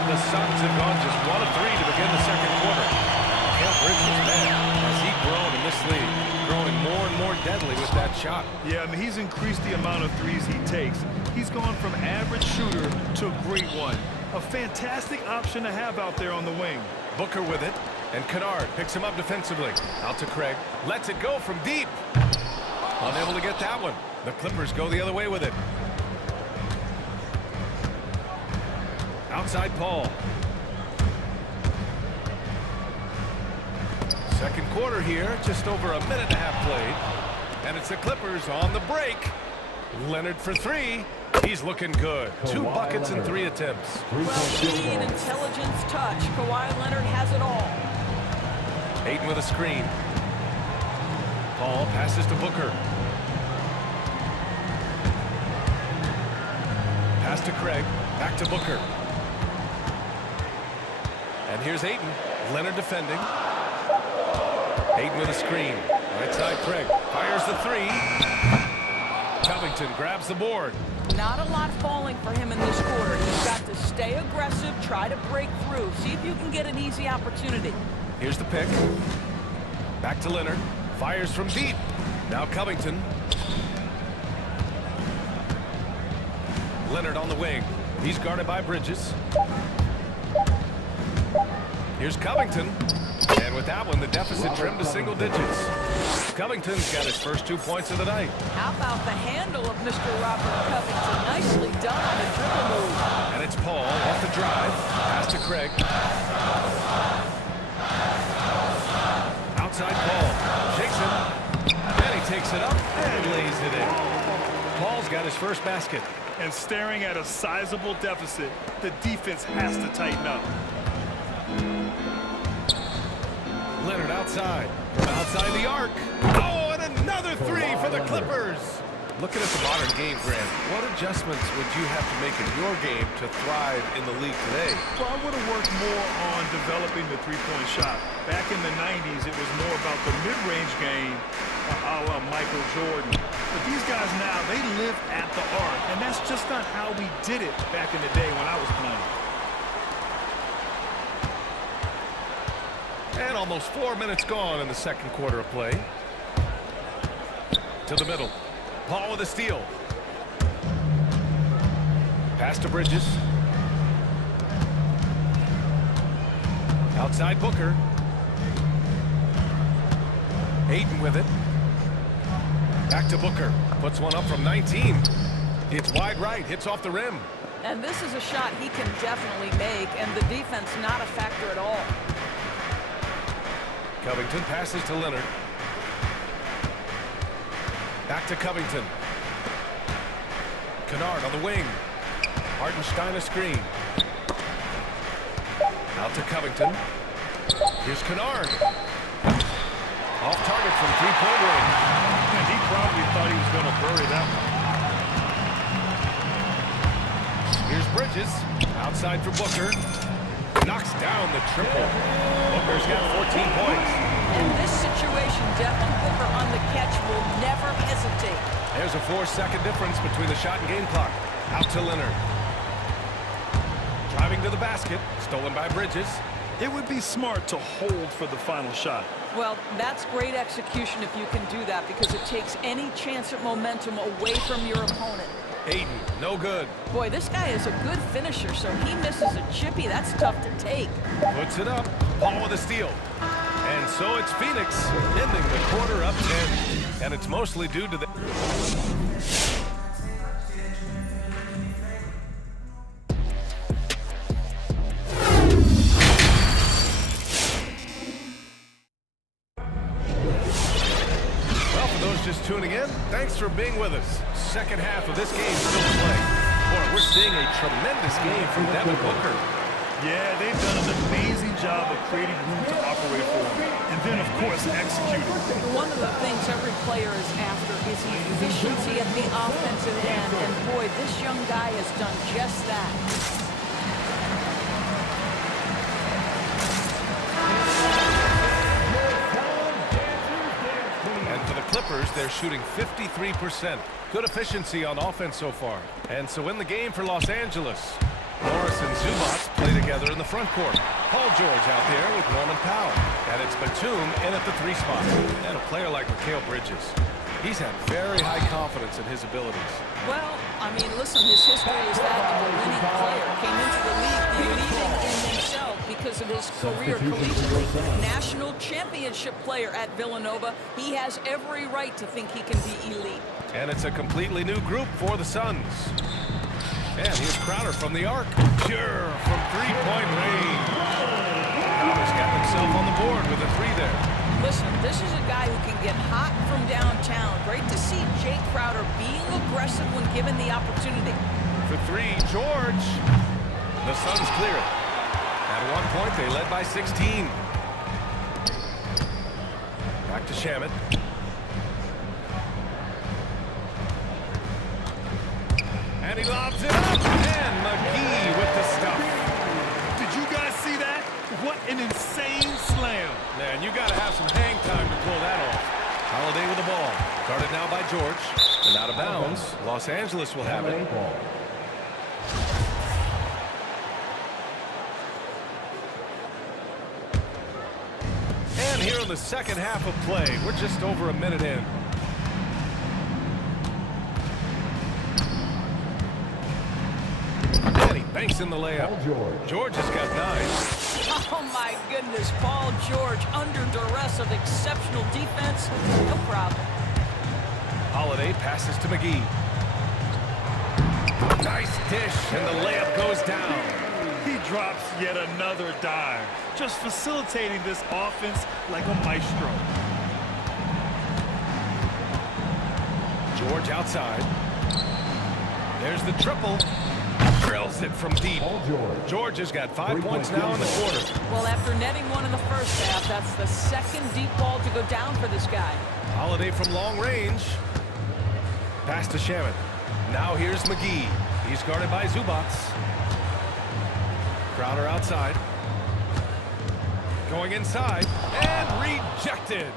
The Suns have gone just 1 of 3 to begin the second quarter. Mikal Bridges, man, has he grown in this league, growing more and more deadly with that shot. Yeah, I mean, he's increased the amount of threes he takes. He's gone from average shooter to a great one. A fantastic option to have out there on the wing. Booker with it, and Kennard picks him up defensively. Out to Craig, lets it go from deep. Unable to get that one. The Clippers go the other way with it. Outside Paul. Second quarter here, just over a minute and a half played. And it's the Clippers on the break. Leonard for 3. He's looking good. 2 buckets and 3 attempts. Well, speed, intelligence, touch. Kawhi Leonard has it all. Ayton with a screen. Paul passes to Booker. Pass to Craig. Back to Booker. And here's Ayton. Leonard defending. Ayton with a screen. Right side Craig. Fires the 3. Covington grabs the board. Not a lot falling for him in this quarter. He's got to stay aggressive, try to break through. See if you can get an easy opportunity. Here's the pick. Back to Leonard. Fires from deep. Now Covington. Leonard on the wing. He's guarded by Bridges. Here's Covington. And with that one, the deficit trimmed to single digits. Covington's got his first 2 points of the night. How about the handle of Mr. Robert Covington? Nicely done on the dribble move. And it's Paul off the drive. Pass to Craig. Outside Paul. Shakes him. And he takes it up and lays it in. Paul's got his first basket. And staring at a sizable deficit, the defense has to tighten up. Leonard outside. From outside the arc. Oh, and another 3 for the Clippers. Looking at the modern game, Grant, what adjustments would you have to make in your game to thrive in the league today? Well, I would have worked more on developing the three-point shot. Back in the 90s, it was more about the mid-range game, a la Michael Jordan. But these guys now, they live at the arc, and that's just not how we did it back in the day when I was playing. And almost 4 minutes gone in the second quarter of play. To the middle. Paul with a steal. Pass to Bridges. Outside Booker. Ayton with it. Back to Booker. Puts one up from 19. It's wide right. Hits off the rim. And this is a shot he can definitely make, and the defense not a factor at all. Covington passes to Leonard. Back to Covington. Kennard on the wing. Hartenstein a screen. Out to Covington. Here's Kennard. Off target from three-point range. And he probably thought he was going to bury that one. Here's Bridges. Outside for Booker. Knocks down the triple. Booker's got 14 points. In this situation, Devin Booker on the catch will never hesitate. There's a 4-second difference between the shot and game clock. Out to Leonard. Driving to the basket. Stolen by Bridges. It would be smart to hold for the final shot. Well, that's great execution if you can do that, because it takes any chance at momentum away from your opponent. Ayton, no good. Boy, this guy is a good finisher, so he misses a chippy. That's tough to take. Puts it up. Paul with a steal. And so it's Phoenix ending the quarter up 10. And it's mostly due to the... Well, for those just tuning in, thanks for being with us. Second half of this game still to play. Boy, we're seeing a tremendous game from Devin Booker. Yeah, they've done an amazing job of creating room to operate for him. And then, of course, executing. One of the things every player is after is efficiency at the offensive end. And boy, this young guy has done just that. And for the Clippers, they're shooting 53%. Good efficiency on offense so far. And so in the game for Los Angeles, Morris and Zubac play together in the front court. Paul George out there with Norman Powell. And it's Batum in at the 3 spot. And a player like Mikal Bridges, he's had very high confidence in his abilities. Well, I mean, listen, his history is that of a winning player. Came into the league believing in himself because of his career collegiately. National championship player at Villanova. He has every right to think he can be elite. And it's a completely new group for the Suns. And here's Crowder from the arc. Pure from three-point range. Crowder's got himself on the board with a 3 there. Listen, this is a guy who can get hot from downtown. Great to see Jay Crowder being aggressive when given the opportunity. For 3, George. The Suns clear it. At one point, they led by 16. Back to Shamet. And he lobs it up. And McGee with the stuff. Did you guys see that? What an insane slam. Man, you got to have some hang time to pull that off. Holiday with the ball. Guarded now by George. And out of bounds. Los Angeles will have it. And here in the second half of play, we're just over a minute in. And he banks in the layup. George has got 9. Oh, my goodness. Paul George under duress of exceptional defense. No problem. Holiday passes to McGee. Nice dish, and the layup goes down. He drops yet another dime, just facilitating this offense like a maestro. George outside. There's the triple. Drills it from deep. George has got 5 points now in the quarter. Well, after netting one in the first half, that's the second deep ball to go down for this guy. Holiday from long range. Pass to Shamet. Now here's McGee. He's guarded by Zubac. Crowder outside. Going inside. And rejected.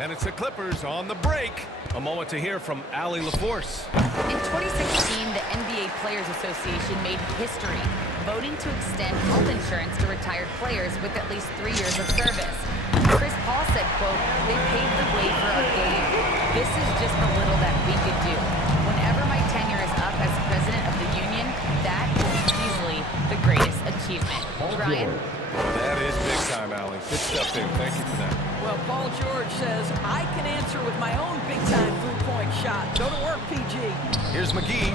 And it's the Clippers on the break. A moment to hear from Allie LaForce. In 2016, the NBA Players Association made history, voting to extend health insurance to retired players with at least 3 years of service. Chris Paul said, quote, "They paved the way for our game. This is just a little that we could do. Whenever my tenure is up as president of the union, that will be easily the greatest achievement." Ryan? That is big time, Allie. Good stuff there. Thank you for that. Well, Paul George says, I can answer with my own big-time three-point shot. Go to work, PG. Here's McGee.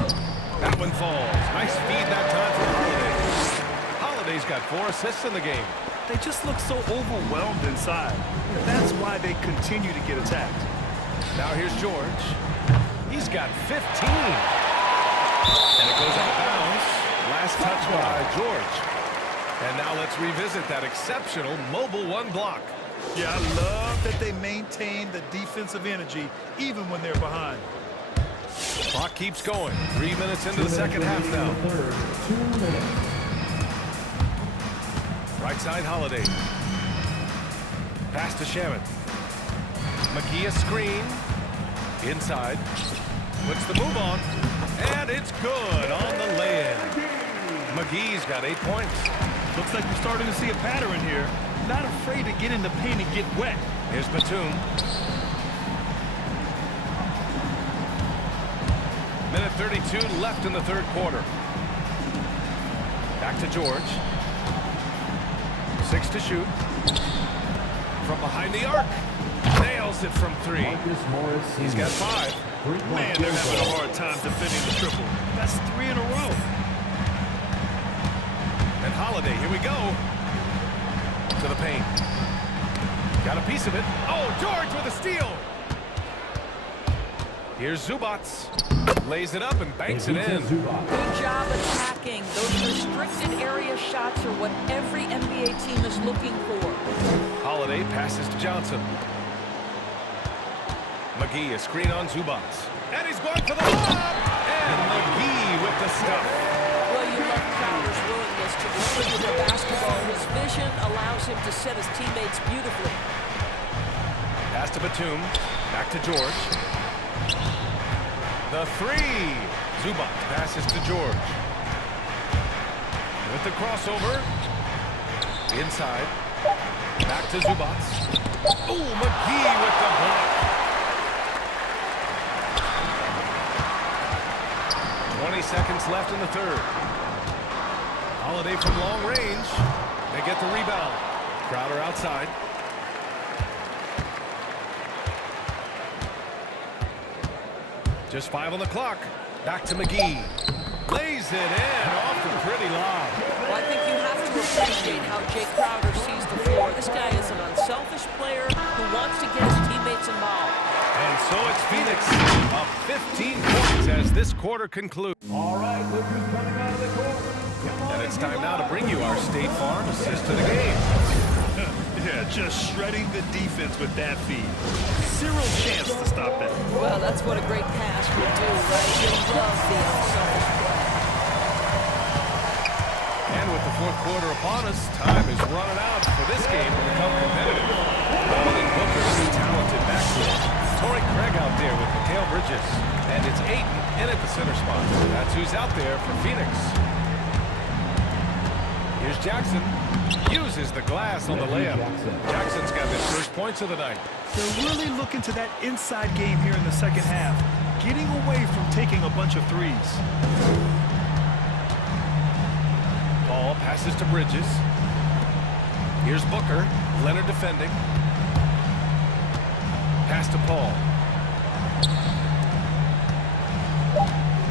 That one falls. Nice feed that time for Holiday. Holiday's got 4 assists in the game. They just look so overwhelmed inside. That's why they continue to get attacked. Now here's George. He's got 15. And it goes out of bounds. Last touch by George. And now let's revisit that exceptional mobile one block. Yeah, I love that they maintain the defensive energy even when they're behind. Clock keeps going. 3 minutes into the second half now. 2 minutes. Right side, Holiday. Pass to Shaman. McGee a screen. Inside. Puts the move on. And it's good on the lay-in. McGee's got 8 points. Looks like we're starting to see a pattern here. Not afraid to get in the paint and get wet. Here's Batum. Minute 32 left in the third quarter. Back to George. 6 to shoot. From behind the arc. Nails it from 3. He's got 5. Man, they're having a hard time defending the triple. That's 3 in a row. And Holiday, here we go. To the paint. Got a piece of it. Oh, George with a steal. Here's Zubats. Lays it up and banks it in. Good job attacking. Those restricted area shots are what every NBA team is looking for. Holiday passes to Johnson. McGee, a screen on Zubats. And he's going for the lob. And McGee with the stuff. Well, you love Crowder's willingness to distribute the basketball. His vision allows him to set his teammates beautifully. Pass to Batum. Back to George. The 3. Zubac passes to George. With the crossover. Inside. Back to Zubac. Oh, McGee with the block. 20 seconds left in the third. Holiday from long range. They get the rebound. Crowder outside. Just 5 on the clock. Back to McGee. Lays it in off the pretty lob. Well, I think you have to appreciate how Jay Crowder sees the floor. This guy is an unselfish player who wants to get his teammates involved. And so it's Phoenix up 15 points as this quarter concludes. All right, look who's coming out of the court. And it's time now to bring you our State Farm assist to the game. Yeah, just shredding the defense with that feed. Zero chance to stop that. Well, that's what a great pass would do, right? You love the unselfish play. And with the fourth quarter upon us, time is running out for this game to become competitive. Bowling Booker is a talented backcourt. Torrey Craig out there with Mikal Bridges. And it's Ayton in at the center spot. That's who's out there for Phoenix. Here's Jackson. Uses the glass on the layup. Jackson's got his first points of the night. They're really looking to that inside game here in the second half, getting away from taking a bunch of threes. Ball passes to Bridges. Here's Booker. Leonard defending. Pass to Paul.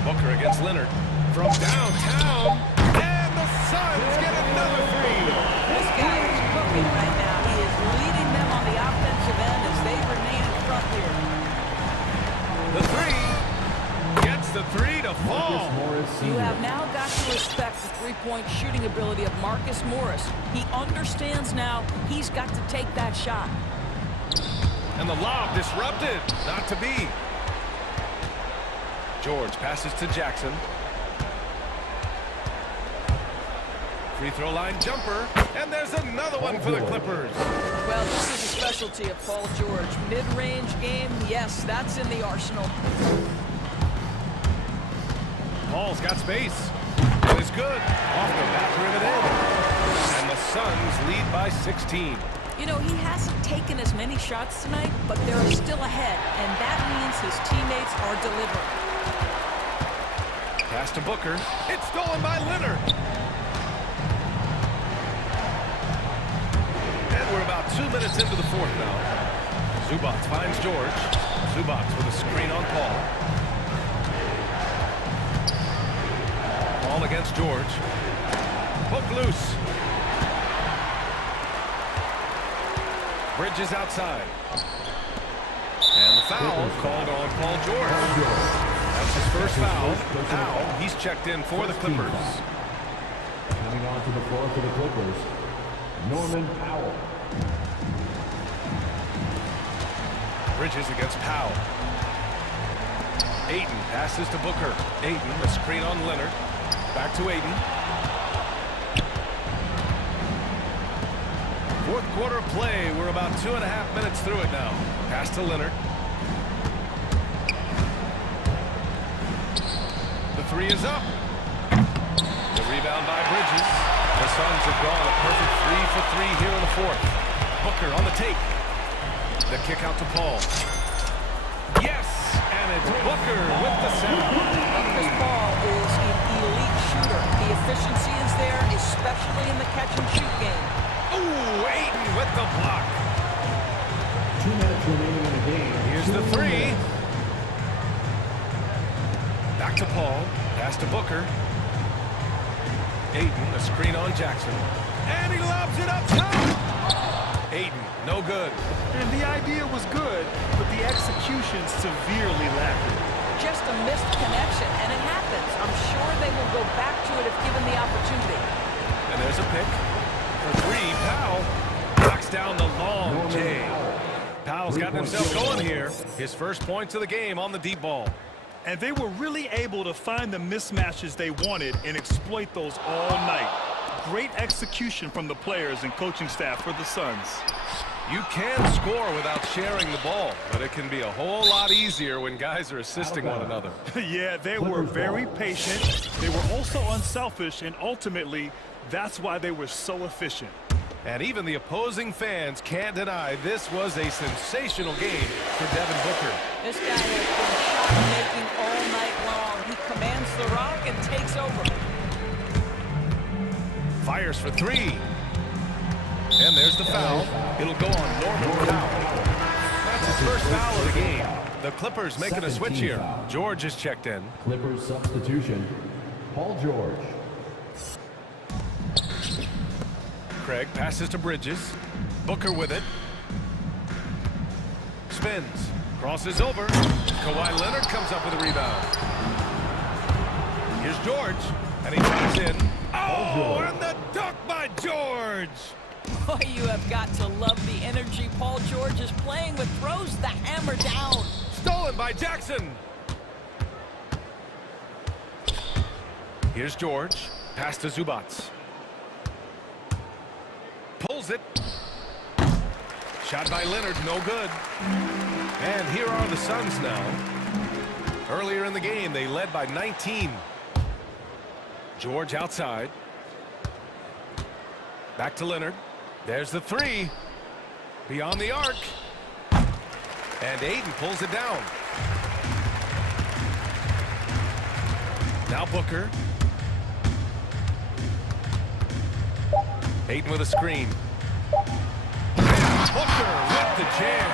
Booker against Leonard. From downtown. And the Suns get another three. This guy is cooking right now. He is leading them on the offensive end as they remain in front here. The 3 gets the 3 to fall. You have now got to respect the three-point shooting ability of Marcus Morris. He understands now he's got to take that shot. And the lob disrupted. Not to be. George passes to Jackson. Free throw line jumper, and there's another one for the Clippers. Well, this is a specialty of Paul George. Mid-range game, yes, that's in the arsenal. Paul's got space. And it's good. Off the back rim it in. And the Suns lead by 16. You know, he hasn't taken as many shots tonight, but they're still ahead, and that means his teammates are delivering. Pass to Booker. It's stolen by Leonard. And we're about 2 minutes into the fourth now. Zubac finds George. Zubac with a screen on Paul. Paul against George. Hook loose. Bridges outside. And the foul called on Paul George. That's his first foul. Now he's checked in for the Clippers. Coming onto the floor for the Clippers, Norman Powell. Bridges against Powell. Ayton passes to Booker. Ayton, a screen on Leonard. Back to Ayton. Fourth quarter play. We're about 2.5 minutes through it now. Pass to Leonard. The three is up. The rebound by Bridges. The Suns have gone a perfect 3 for 3 here in the fourth. Booker on the take. The kick out to Paul. Yes! And it's Booker with the setup. Chris Paul is an elite shooter. The efficiency is there, especially in the catch-and-shoot game. Ooh, Ayton with the block. 2 minutes remaining in the game. Here's the three. Back to Paul. Pass to Booker. Ayton, a screen on Jackson. And he lobs it up top. Ayton, no good. And the idea was good, but the execution severely lacking. Just a missed connection, and it happens. I'm sure they will go back to it if given the opportunity. And there's a pick. For three, Powell knocks down the long J. Powell's gotten himself going here. His first points of the game on the deep ball. And they were really able to find the mismatches they wanted and exploit those all night. Great execution from the players and coaching staff for the Suns. You can score without sharing the ball, but it can be a whole lot easier when guys are assisting one another. Yeah, they were very patient. They were also unselfish, and ultimately, that's why they were so efficient. And even the opposing fans can't deny this was a sensational game for Devin Booker. This guy has been shot-making all night long. He commands the rock and takes over. Fires for three. And there's the foul. It'll go on Norman Powell. That's his first foul of the game. The Clippers making a switch here. George is checked in. Clippers substitution, Paul George. Craig passes to Bridges. Booker with it. Spins. Crosses over. Kawhi Leonard comes up with a rebound. Here's George. And he comes in. Oh, and the dunk by George. Boy, you have got to love the energy Paul George is playing with. Throws the hammer down. Stolen by Jackson. Here's George. Pass to Zubac. Pulls it. Shot by Leonard, no good. And here are the Suns now. Earlier in the game, they led by 19. George outside. Back to Leonard. There's the three. Beyond the arc. And Ayton pulls it down. Now Booker. Ayton with a screen. Booker with the jam.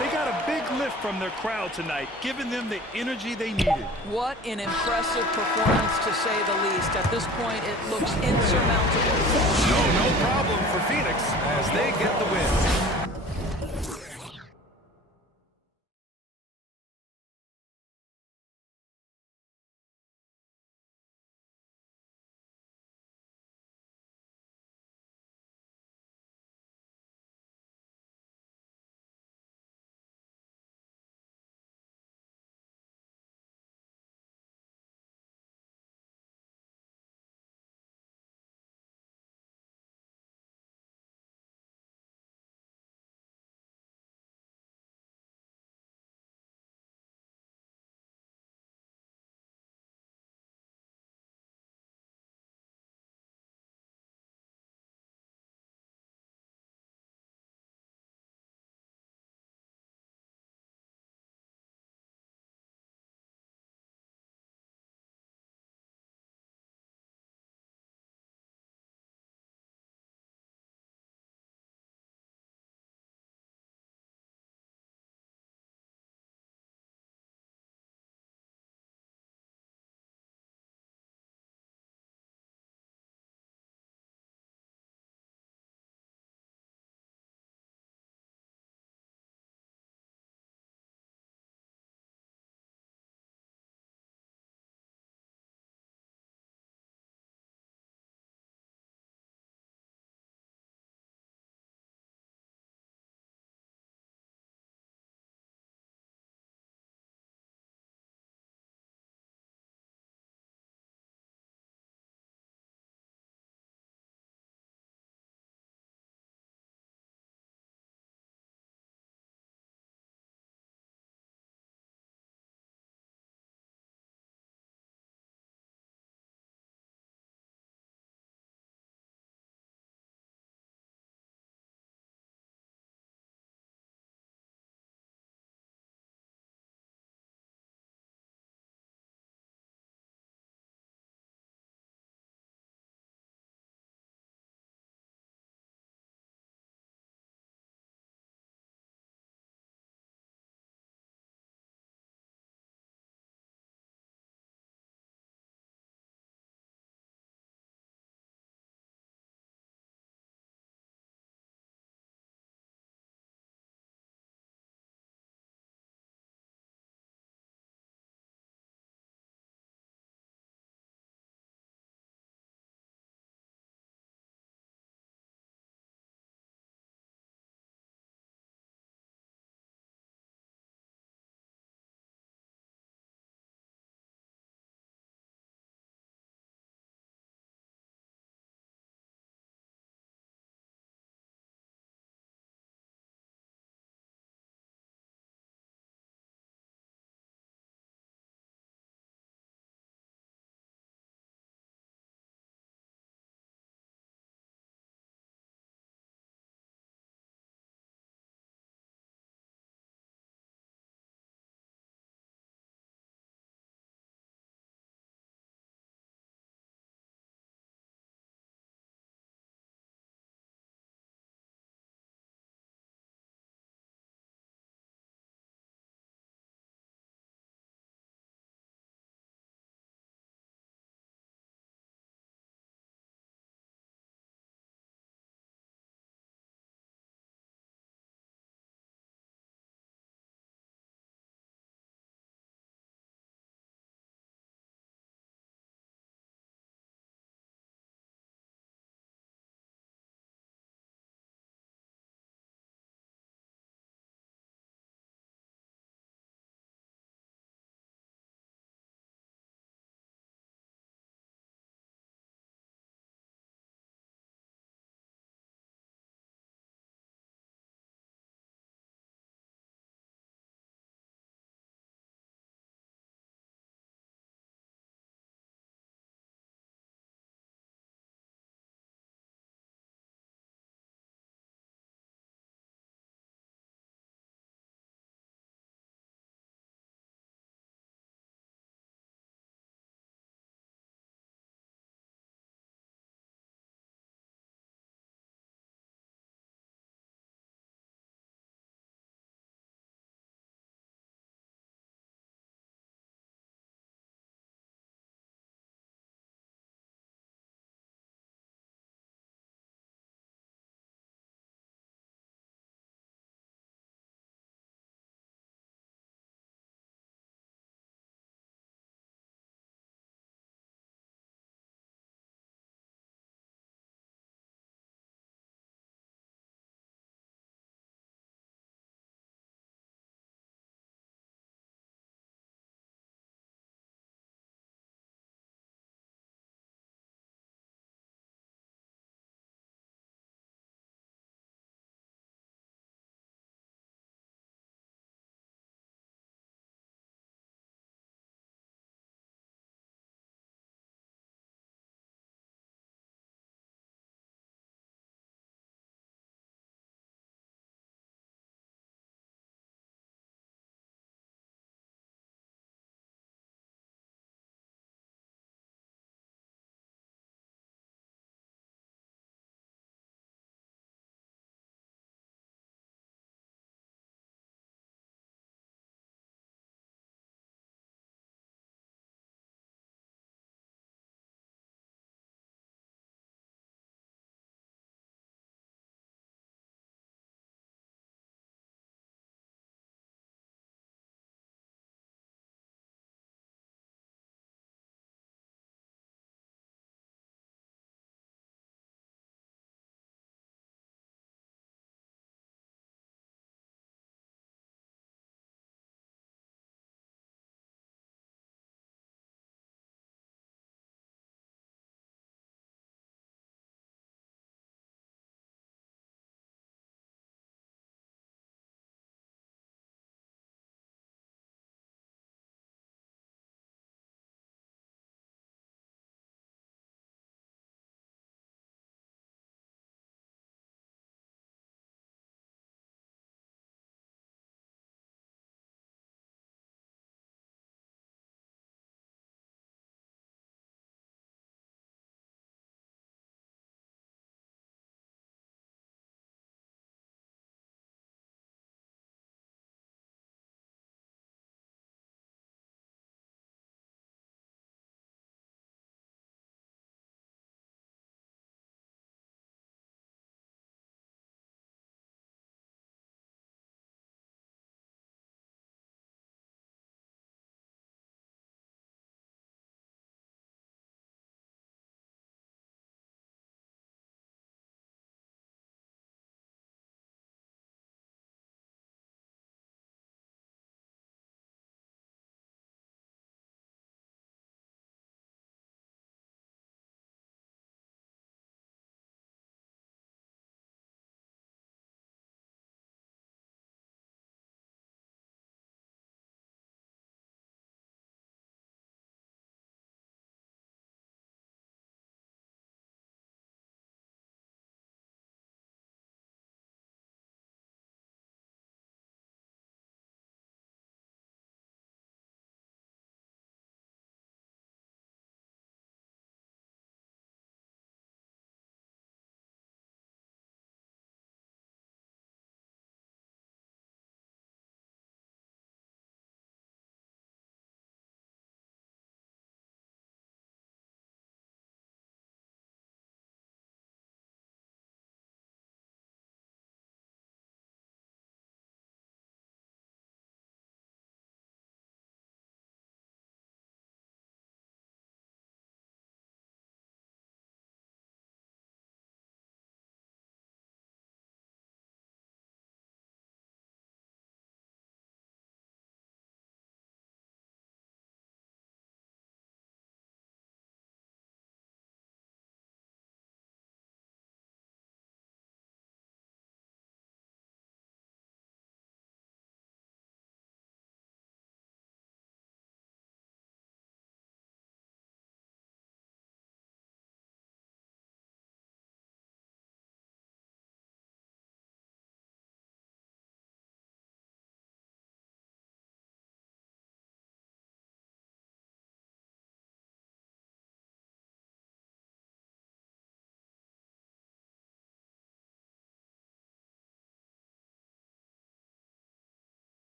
They got a big lift from their crowd tonight, giving them the energy they needed. What an impressive performance, to say the least. At this point, it looks insurmountable. No problem for Phoenix as they get the win.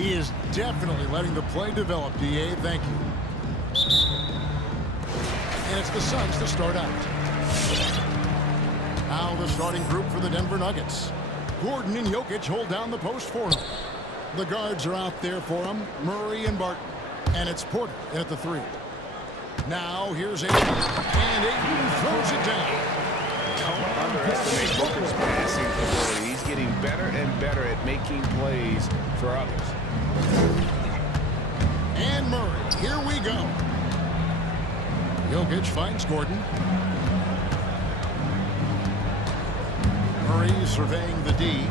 He is definitely letting the play develop, D.A. Thank you. And it's the Suns to start out. Now the starting group for the Denver Nuggets. Gordon and Jokic hold down the post for him. The guards are out there for him, Murray and Barton. And it's Porter in at the 3. Now here's Ayton, and Ayton throws it down. Don't underestimate Booker's passing ability. He's getting better and better at making plays for others. And Murray, here we go. Jokic finds Gordon. Murray surveying the D.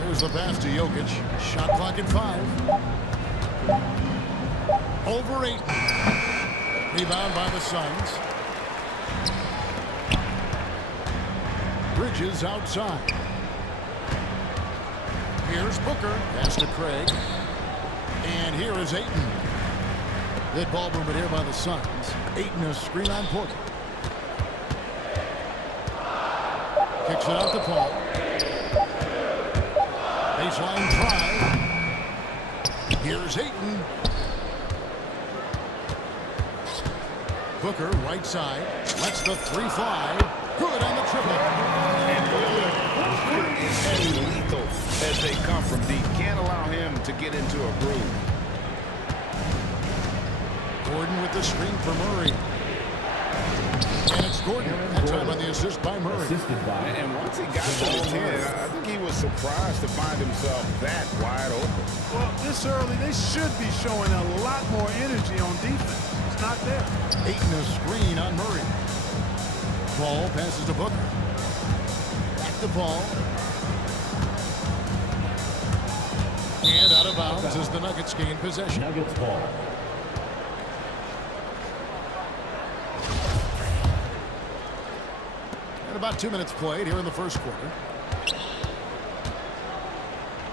There's the pass to Jokic. Shot clock at 5. Over 8. Rebound by the Suns. Bridges outside. Here's Booker. Pass to Craig. And here is Ayton. Good ball movement here by the Suns. Ayton a screen on Porter. Kicks it out to Paul. Baseline drive. Here's Ayton. Booker, right side, lets the 3 fly. Good on the triple. And Booker is as lethal as they come from deep. Can't allow him to get into a groove. Gordon with the screen for Murray. And it's Gordon. That time on the assist by Murray. And once he got to the 10, I think he was surprised to find himself that wide open. Well, this early, they should be showing a lot more energy on defense. It's not there. Ayton a screen on Murray. Ball passes to Booker. Back to Paul. And out of bounds as the Nuggets gain possession. Nuggets ball. And about 2 minutes played here in the first quarter.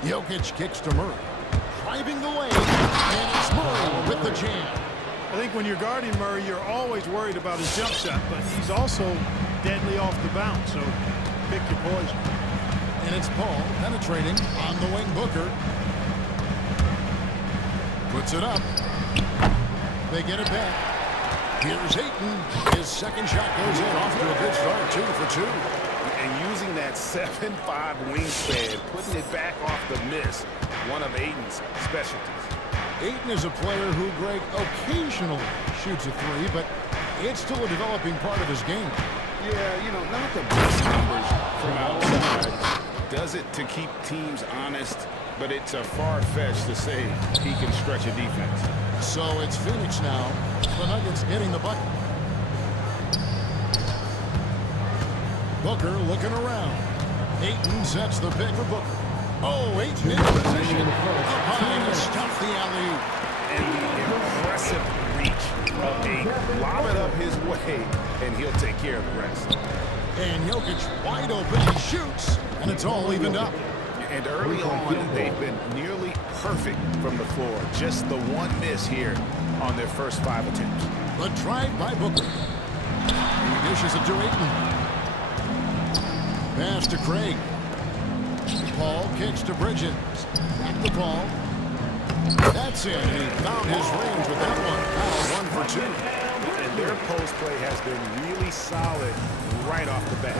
Jokic kicks to Murray. Driving the lane. And it's Murray with the jam. I think when you're guarding Murray, you're always worried about his jump shot, but he's also deadly off the bounce, so pick your poison. And it's Paul penetrating on the wing. Booker puts it up. They get it back. Here's Ayton. His second shot goes in. Off to a good start. 2 for 2. And using that 7'5" wingspan, putting it back off the miss, one of Ayton's specialties. Ayton is a player who, Greg, occasionally shoots a 3, but it's still a developing part of his game. Yeah, you know, not the best numbers from outside. Does it to keep teams honest, but it's a far-fetch to say he can stretch a defense. So it's Phoenix now. The Nuggets getting the bucket. Booker looking around. Ayton sets the pick for Booker. Oh, Ayton in position. Up high to stuff the alley. And the impressive reach of Ayton. Lob it up his way, and he'll take care of the rest. And Jokic wide open. He shoots, and it's all evened up. And early on, they've been nearly perfect from the floor. Just the one miss here on their first 5 attempts. The drive by Booker. He dishes it to Ayton. Pass to Craig. Paul kicks to Bridges. Back to Paul. That's it. And he found his range with that one. Now 1 for 2. And their post play has been really solid right off the bat.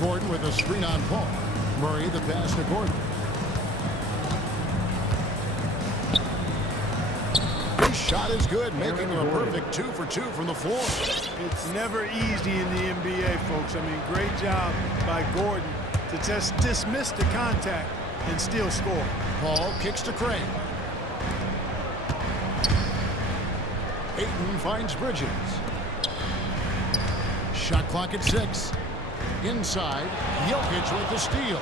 Gordon with a screen on Paul. Murray the pass to Gordon. His shot is good, making him a perfect 2 for 2 from the floor. It's never easy in the NBA, folks. I mean, great job by Gordon to just dismiss the contact and still score. Paul kicks to Craig. Ayton finds Bridges. Shot clock at 6. Inside, Jokic with the steal.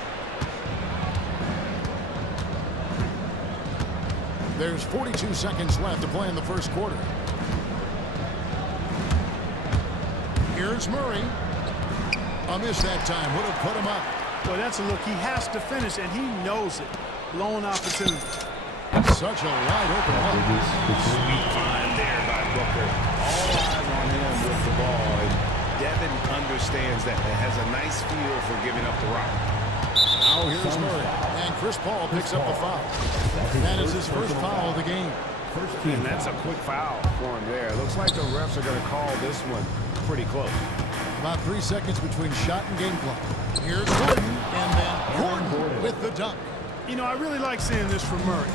There's 42 seconds left to play in the first quarter. Here's Murray. A miss that time. Would have put him up. Well, that's a look. He has to finish, and he knows it. Blown opportunity. Such a wide open look. Sweet find there by Booker. All eyes on him with the ball. And Devin understands that and has a nice feel for giving up the rock. Now here's Murray. And Chris Paul picks up the foul. That is his first foul of the game. And that's a quick foul for him there. Looks like the refs are going to call this one pretty close. About 3 seconds between shot and game clock. Here's Gordon, and then Gordon with the dunk. You know, I really like seeing this from Murray.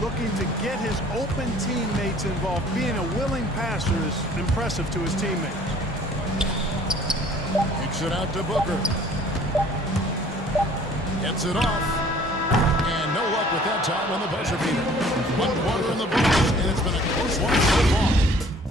Looking to get his open teammates involved. Being a willing passer is impressive to his teammates. Kicks it out to Booker. Gets it off. And no luck with that time on the buzzer beater. 1 quarter in the books, and it's been a close one so far.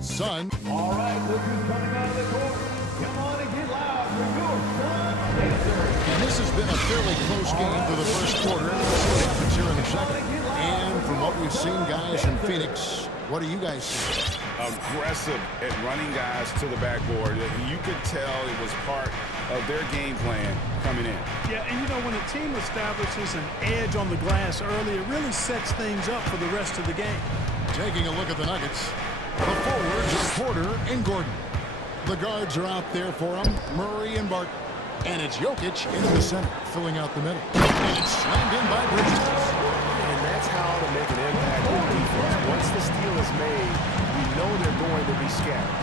Sun. All right, look who's coming out of the court. Come on and get loud for your Sun Pacers. And this has been a fairly close game for the first quarter. It's here in the second. And from what we've seen, guys, in Phoenix, what do you guys see? Aggressive at running guys to the backboard. You could tell it was part of their game plan coming in. Yeah, and you know, when a team establishes an edge on the glass early, it really sets things up for the rest of the game. Taking a look at the Nuggets. The forwards are Porter and Gordon. The guards are out there for them, Murray and Barton. And it's Jokic into the center, filling out the middle. And it's slammed in by Bridges. And that's how to make an impact on defense. Once the steal is made, we know they're going to be scattered.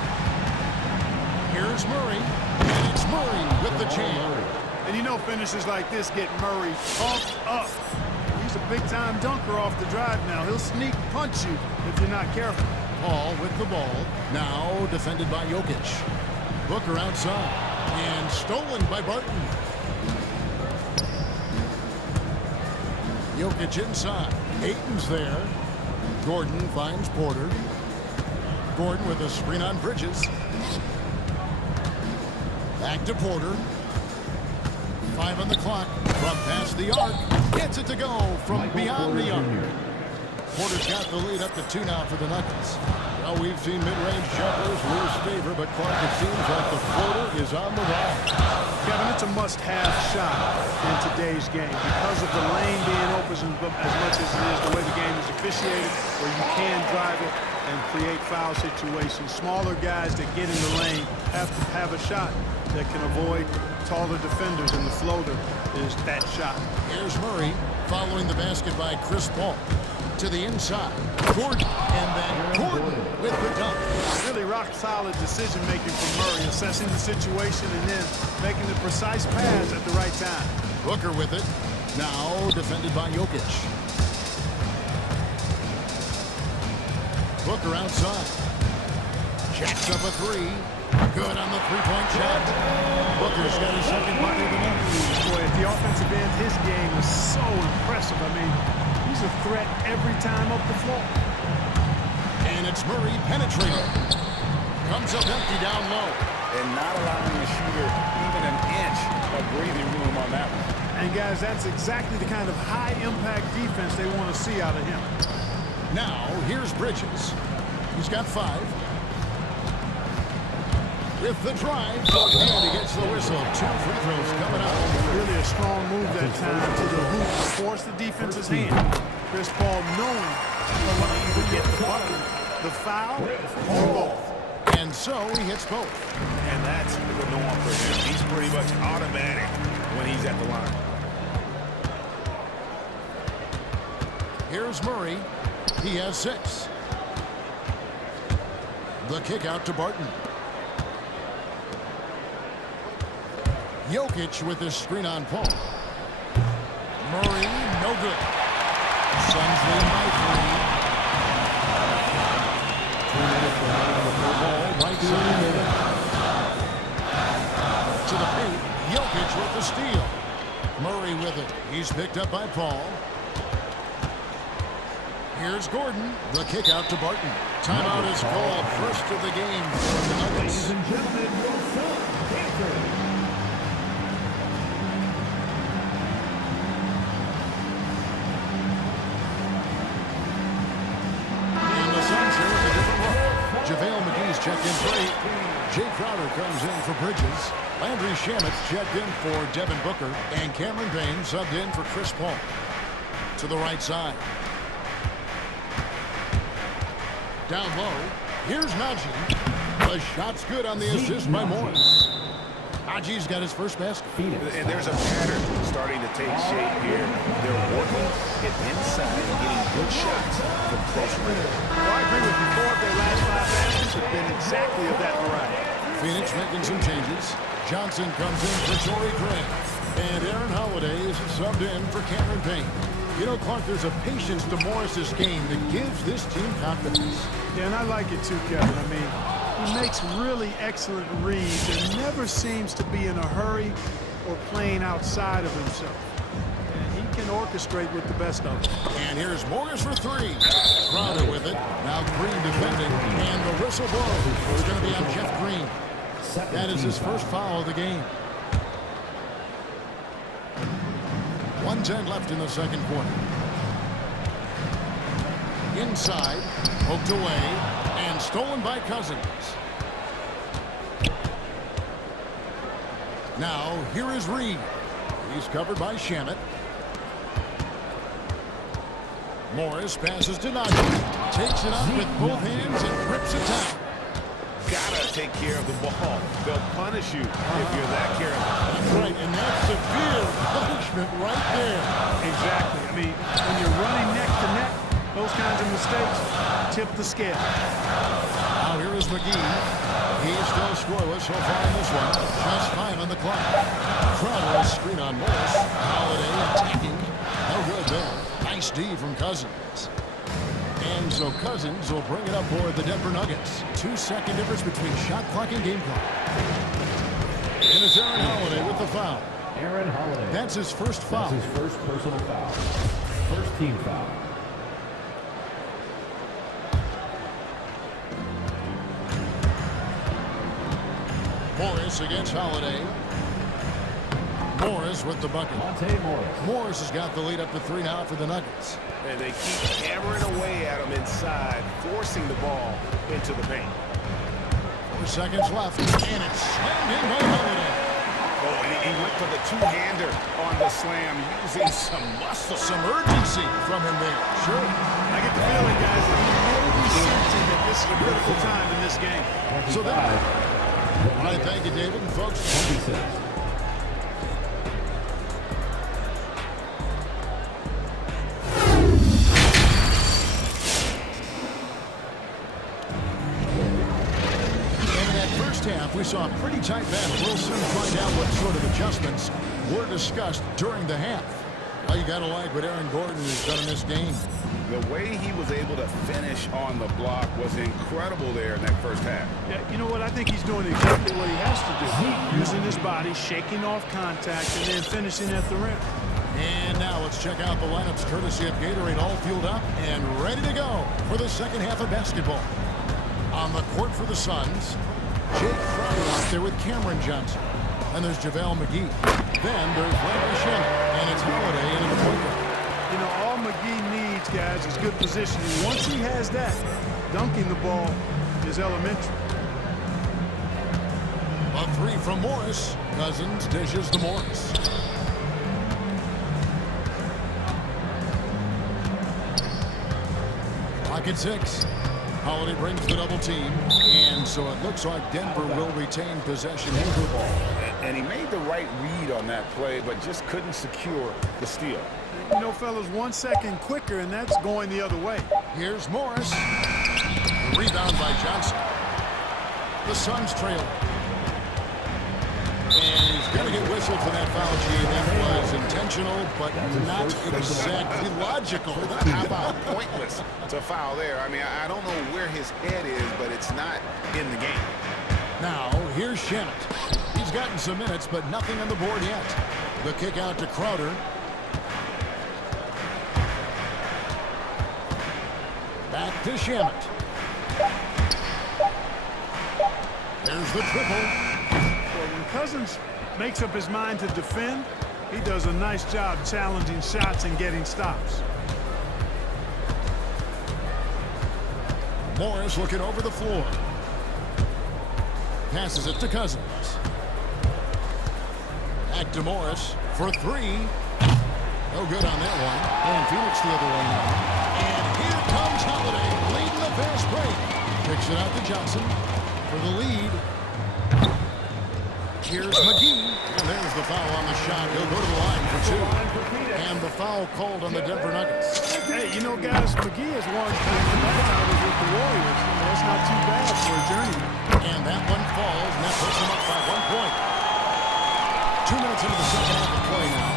Here's Murray, and it's Murray with the jam. And you know, finishes like this get Murray pumped up. He's a big-time dunker off the drive now. He'll sneak punch you if you're not careful. Paul with the ball, now defended by Jokic. Booker outside, and stolen by Barton. Jokic inside, Ayton's there. Gordon finds Porter. Gordon with a screen on Bridges. Back to Porter. 5 on the clock, from past the arc. Gets it to go from beyond the arc. Porter's got the lead up to 2 now for the Nuggets. Well, we've seen mid-range jumpers lose favor, but Clark, it seems like the floater is on the rise. Kevin, it's a must-have shot in today's game because of the lane being open as much as it is the way the game is officiated, where you can drive it and create foul situations. Smaller guys that get in the lane have to have a shot that can avoid taller defenders, and the floater is that shot. Here's Murray following the basket by Chris Paul. To the inside, Gordon, and then Gordon with the dunk. Really rock-solid decision-making from Murray, assessing the situation and then making the precise pass at the right time. Booker with it, now defended by Jokic. Booker outside. Jacks up a 3. Good on the three-point shot. Booker's got his second bucket of the night. Boy, at the offensive end, his game is so impressive. I mean, he's a threat every time up the floor. And it's Murray penetrating. Comes up empty down low. And not allowing the shooter even an inch of breathing room on that one. And guys, that's exactly the kind of high-impact defense they want to see out of him. Now, here's Bridges. He's got 5. With the drive, and he gets the whistle. 2 free throws coming up. Really a strong move that time to the hoop to force the defense's hand. Chris Paul knowing he would get the bucket, the foul, or both. And so he hits both. And that's the norm for him. He's pretty much automatic when he's at the line. Here's Murray. He has 6. The kick out to Barton. Jokic with his screen on Paul. Murray, no good. Suns lead by 3. 2 minutes behind the ball, right side. To the paint, Jokic with the steal. Murray with it. He's picked up by Paul. Here's Gordon. The kick out to Barton. Timeout is called. First of the game for the Nuggets. Ladies and gentlemen, your Sun Pacers. JaVale McGee's checked in for 8. Jay Crowder comes in for Bridges. Landry Shamit's checked in for Devin Booker. And Cameron Payne subbed in for Chris Paul. To the right side. Down low. Here's Najee. The shot's good on the assist by Morris. Haji's got his first basket. And there's a pattern starting to take shape here. They're working it inside and getting good shots from close range. Well, I agree with you. 4 of their last 5 baskets have been exactly of that variety. Phoenix making some changes. Johnson comes in for Torrey Craig. And Aaron Holiday is subbed in for Cameron Payne. You know, Clark, there's a patience to Morris's game that gives this team confidence. Yeah, and I like it too, Kevin. I mean, he makes really excellent reads and never seems to be in a hurry or playing outside of himself. And he can orchestrate with the best of them. And here's Morris for 3. Crowder with it. Now Green defending. And the whistle blows. It's going to be on Jeff Green. That is his first foul of the game. 1:10 left in the second quarter. Inside, poked away, and stolen by Cousins. Now, here is Reed. He's covered by Shamet. Morris passes to Nagel. Takes it up with both hands and rips it down. Gotta take care of the ball. They'll punish you if you're that careless. That's right, and that's severe punishment right there. Exactly. I mean, when you're running neck to neck, those kinds of mistakes tip the scale. Now here is McGee. He's still scoreless so far in this one. Just 5 on the clock. Crowder screen on Morris. Holiday attacking. No good there. Nice D from Cousins. And so Cousins will bring it up for the Denver Nuggets. 2-second difference between shot clock and game clock. And it's Aaron Holiday with the foul. Aaron Holiday. That's his first foul. That's his first personal foul. First team foul. Morris against Holiday. Morris with the bucket. Morris has got the lead up to 3 now for the Nuggets. And they keep hammering away at him inside, forcing the ball into the paint. 4 seconds left, and it's slammed in by Holiday. Oh, and he went for the two-hander on the slam, using some muscle. Some urgency from him there. Sure. I get the feeling, guys, that he may be sensing that this is a critical time in this game. So that, all right, thank you, David, and folks. 26. Half, we saw a pretty tight battle. We'll soon find out what sort of adjustments were discussed during the half. Well, you got to like what Aaron Gordon has done in this game. The way he was able to finish on the block was incredible there in that first half. Yeah, you know what? I think he's doing exactly what he has to do. Using his body, shaking off contact, and then finishing at the rim. And now let's check out the lineups courtesy of Gatorade, all fueled up and ready to go for the second half of basketball. On the court for the Suns, Jake Crowder out there with Cameron Johnson. And there's JaVale McGee. Then there's Landry Shamet. And it's Holiday into the point guard. You know, all McGee needs, guys, is good positioning. Once he has that, dunking the ball is elementary. A 3 from Morris. Cousins dishes to Morris. Pocket 6. Holiday brings the double team, and so it looks like Denver will retain possession of the ball. And he made the right read on that play, but just couldn't secure the steal. You know, fellas, 1 second quicker, and that's going the other way. Here's Morris. Rebound by Johnson. The Suns trail. And he's going to get whistled for that foul, G. That was intentional, but not exactly logical. How about pointless to foul there? I mean, I don't know where his head is, but it's not in the game. Now, here's Shamet. He's gotten some minutes, but nothing on the board yet. The kick out to Crowder. Back to Shamet. There's the triple. Well, when Cousins makes up his mind to defend, he does a nice job challenging shots and getting stops. Morris looking over the floor. Passes it to Cousins. Back to Morris for 3. No good on that one. And Phoenix the other way now. And here comes Holiday leading the fast break. Kicks it out to Johnson for the lead. Here's McGee. And there's the foul on the shot. He'll go to the line for two. And the foul called on the Denver Nuggets. Hey, you know, guys, McGee has won back-to-back titles with the Warriors. That's not too bad for a journeyman. And that one falls, and that puts them up by 1 point. 2 minutes into the second half of play now.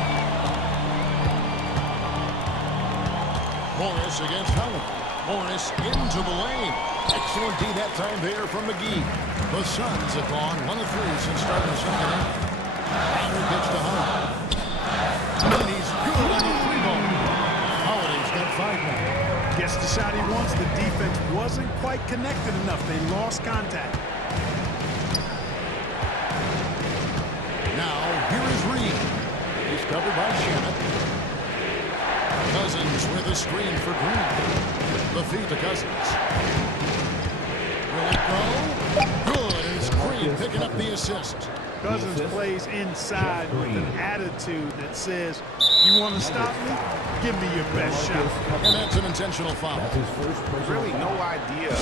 Morris against Howard. Morris into the lane. Excellent D that time there from McGee. The Suns have gone 1 of 3 since starting the second half. Howard pitch to Howard. And he's good on the 3-ball. Holiday's got 5 now. Gets the shot he wants. The defense wasn't quite connected enough. They lost contact. Now, here is Reed. He's covered by Shannon. Cousins with a screen for Green. The feed to Cousins. Will it go? Good. It's Green picking up the assist. Cousins plays inside with an attitude that says, you want to stop me? Give me your best shot. And that's an intentional foul. Really no idea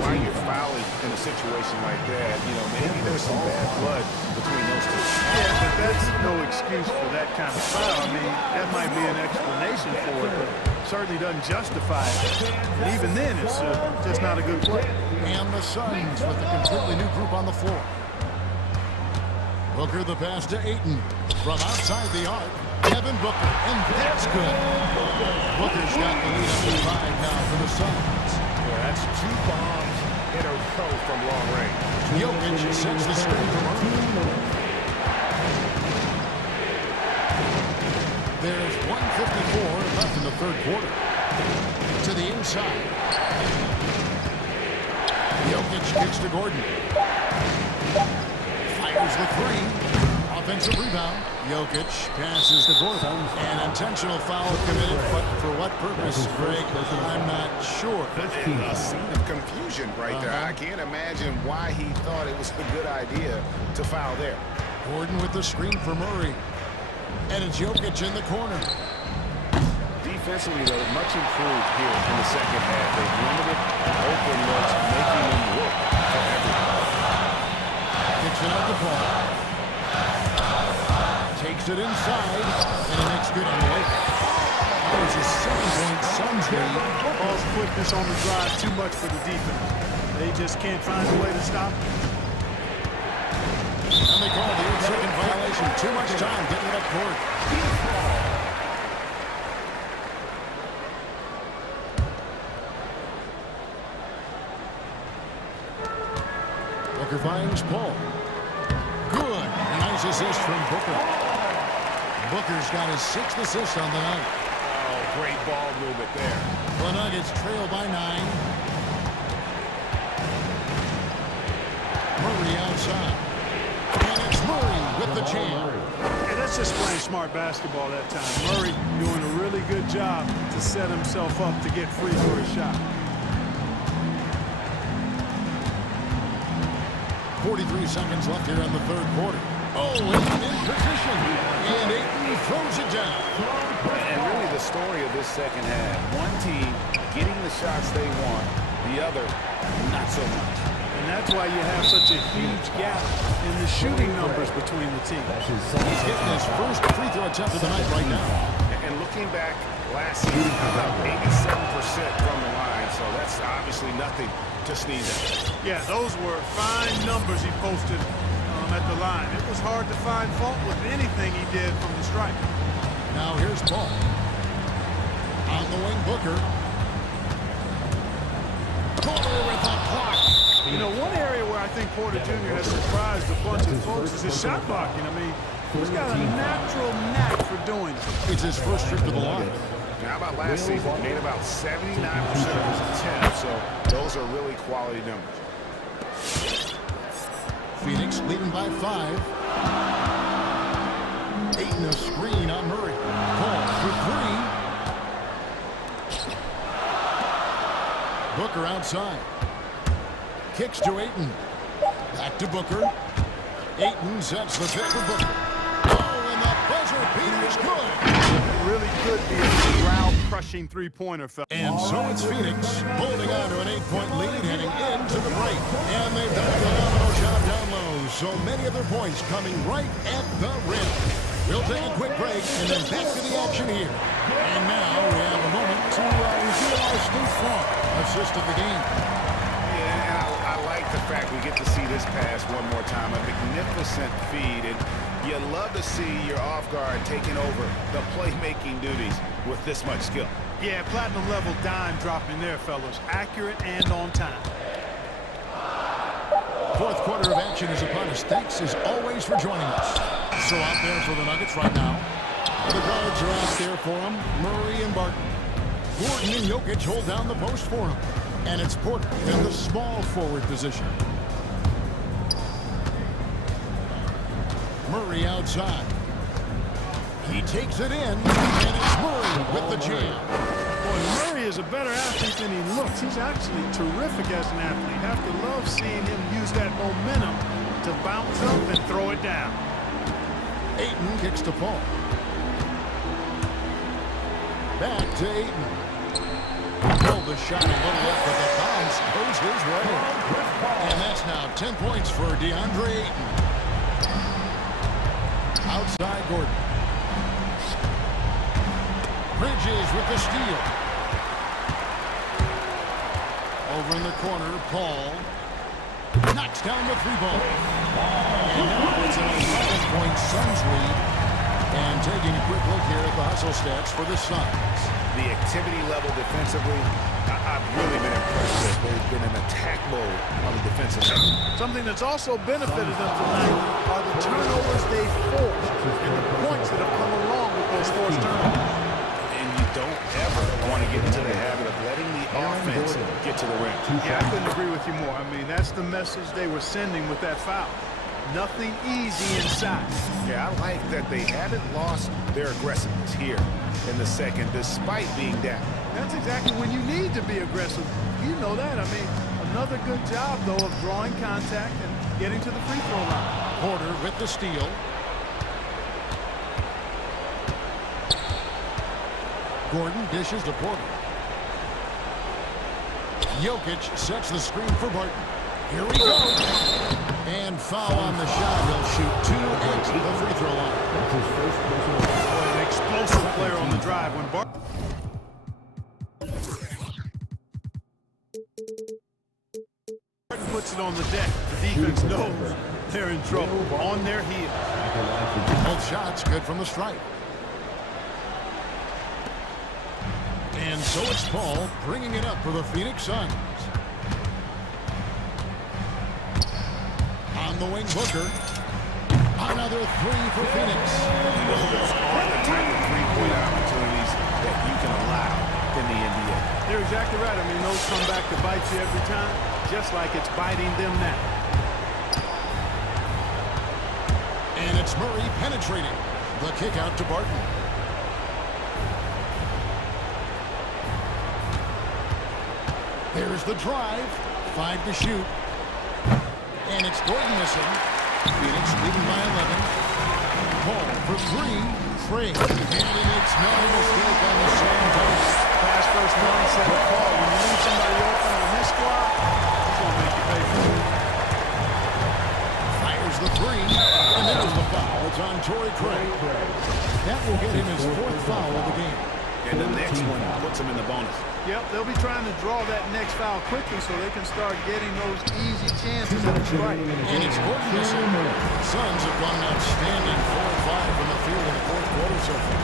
why you're fouling in a situation like that. You know, maybe there's some bad blood between those two. Yeah, but that's no excuse for that kind of foul. I mean, that might be an explanation for it, but certainly doesn't justify it. And even then, it's just not a good play. And the Suns with a completely new group on the floor. Booker the pass to Ayton. From outside the arc, Kevin Booker, and that's good. Booker's got the lead up to 5 now for the Suns. Yeah, that's 2 bombs in a row from long range. Jokic sends the screen from Irving. There's 1:54 left in the third quarter. To the inside. Jokic kicks to Gordon. Fires the 3. Offensive rebound. Jokic passes to Gordon. An intentional foul committed, but for what purpose, Greg? I'm not sure. A scene of confusion right there. I can't imagine why he thought it was a good idea to foul there. Gordon with the screen for Murray. And it's Jokic in the corner. Defensively, though, much improved here in the second half. They've limited open looks, making them work for everyone. Kicks it out the ball. Takes it inside, and he makes good on the way. That was a 7-point Suns lead. Ball's quickness on the drive, too much for the defense. They just can't find a way to stop it. And they call the 8-second violation. Too much time getting it up court. Booker finds Paul. Good. Nice assist from Booker. Booker's got his 6th assist on the night. Oh, great ball movement there. The Nuggets trail by 9. Murray outside. And it's Murray with the jam. Hey, that's just playing smart basketball that time. Murray doing a really good job to set himself up to get free for a shot. 43 seconds left here in the third quarter. Oh, Ayton in position. And Ayton throws it down. And really the story of this second half. One team getting the shots they want, the other not so much. And that's why you have such a huge gap in the shooting numbers between the teams. He's getting his first free throw attempt of the night right now. And looking back last season, about 87% from the line, so that's obviously nothing to sneeze at. Yeah, those were fine numbers he posted at the line. It was hard to find fault with anything he did from the stripe. Now here's Paul. On the wing, Booker. Corner with a block. You know, one area where I think Porter Jr. has surprised a bunch of folks is his shot blocking. I mean, he's got a natural knack for doing it. It's his first trip to the line. How about last season? He made about 79% of his attempts, so those are really quality numbers. Phoenix leading by 5. Ayton a screen on Murray. Paul for 3. Booker outside. Kicks to Ayton. Back to Booker. Ayton sets the pick for Booker. Oh, and the buzzer beater's good. It really could be a crowd-crushing three-pointer. And so it's Phoenix holding on to an 8-point lead heading into the break. And they've done a phenomenal job down low, so many of their points coming right at the rim. We'll take a quick break and then back to the action here. And now we have a moment to reveal our State Farm assist of the game. Yeah, and I like the fact we get to see this pass one more time. A magnificent feed, and you love to see your off guard taking over the playmaking duties with this much skill. Yeah, platinum level dime dropping there, fellas. Accurate and on time. Fourth quarter of action is upon us. Thanks as always for joining us. So out there for the Nuggets right now. The guards are out there for him. Murray and Barton. Gordon and Jokic hold down the post for him. And it's Porter in the small forward position. Murray outside. He takes it in, and it's Murray with the jam. Boy, Murray is a better athlete than he looks. He's actually terrific as an athlete. Have to love seeing him use that momentum to bounce up and throw it down. Ayton kicks to Paul. Back to Ayton. Pulled the shot a little left, but the bounce goes his way. And that's now 10 points for DeAndre Ayton. Outside Gordon. Bridges with the steal. Over in the corner, Paul knocks down the three ball. And now it's an 11-point Suns lead. And taking a quick look here at the hustle stats for the Suns. The activity level defensively, I've really been impressed with. They've been in attack mode on the defensive end. Something that's also benefited them tonight are the turnovers they've forced and the points that have come along with those forced turnovers. And you don't ever want to get into the habit of letting the offense get to the rim. Yeah, I couldn't agree with you more. I mean, that's the message they were sending with that foul. Nothing easy inside. Yeah, I like that they haven't lost their aggressiveness here in the second, despite being down. That's exactly when you need to be aggressive. You know that. I mean, another good job, though, of drawing contact and getting to the free throw line. Porter with the steal. Gordon dishes to Porter. Jokic sets the screen for Barton. Here we go. And foul on the shot. He'll shoot 2 at the free throw line. That's his first personal. An explosive player on the drive when Barton puts it on the deck. The defense knows they're in trouble. On their heel. Both shots good from the stripe. And so it's Paul bringing it up for the Phoenix Suns. On the wing, Booker. Another three for Phoenix. Those are the type of three-point opportunities that you can allow in the NBA. You're exactly right. I mean, those come back to bite you every time, just like it's biting them now. And it's Murray penetrating. The kick out to Barton. There's the drive. 5 to shoot. And it's Gordon missing. Phoenix leading by 11. Paul for 3. Free. And he makes no mistake on the same time. Pass first mindset of Paul. When you need somebody open on this squad, it's going to make you pay for it. Fires the 3. And there's the foul. It's on Torrey Craig. That will get him his 4th foul of the game. And the next one puts him in the bonus. Yep, they'll be trying to draw that next foul quickly so they can start getting those easy chances at the strike. And it's Gordon missing. Suns have gone outstanding 4-5 from the field in the 4th quarter so far.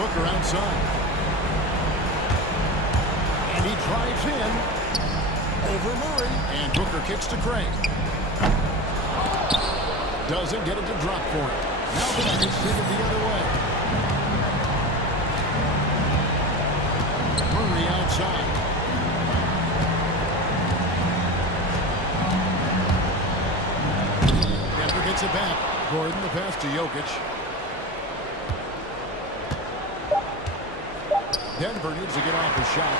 Booker outside. And he drives in over Murray. And Booker kicks to Craig. Doesn't get it to drop for him. Now the Nuggets take it the other way. Murray outside. Denver gets it back. Gordon the pass to Jokic. Denver needs to get off the shot.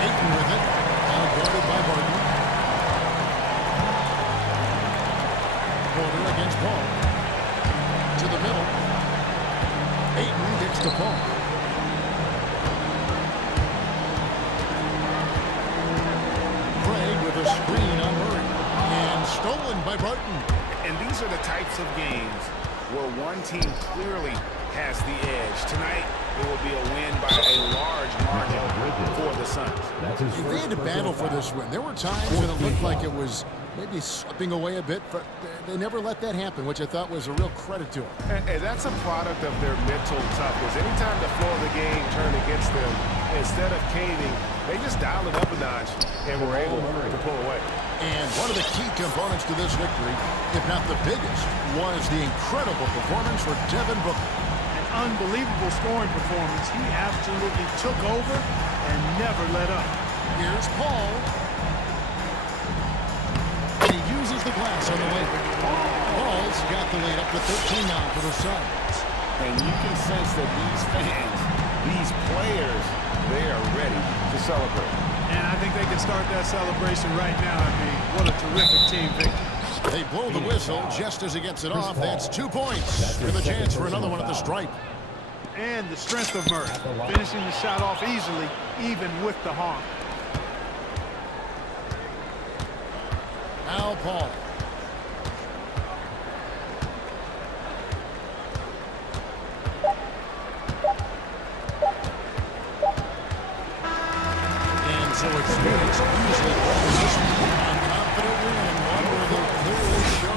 Ayton with it. Now guarded by Barton. Porter against Paul. To the middle. Ayton gets the Paul. Craig the screen on Murray. And stolen by Barton. And these are the types of games where one team clearly has the edge. Tonight, it will be a win by a large margin for the Suns. They had to battle for this win. There were times when it looked like it was maybe slipping away a bit, but they never let that happen, which I thought was a real credit to them. And that's a product of their mental toughness. Anytime the flow of the game turned against them, instead of caving, they just dialed it up a notch and were able to pull away. And one of the key components to this victory, if not the biggest, was the incredible performance for Devin Booker. An unbelievable scoring performance. He absolutely took over and never let up. Here's Paul. And he uses the glass on the way. Paul's got the lead up to 13 now for the Suns. And you can sense that these fans, these players, they are ready to celebrate. And I think they can start that celebration right now. I mean, what a terrific team victory. They blow the whistle just as he gets it off. That's 2 points with a chance for another one at the stripe. And the strength of Murray, finishing the shot off easily, even with the harm. Now Paul. And so it's usually confident win, one where they clearly show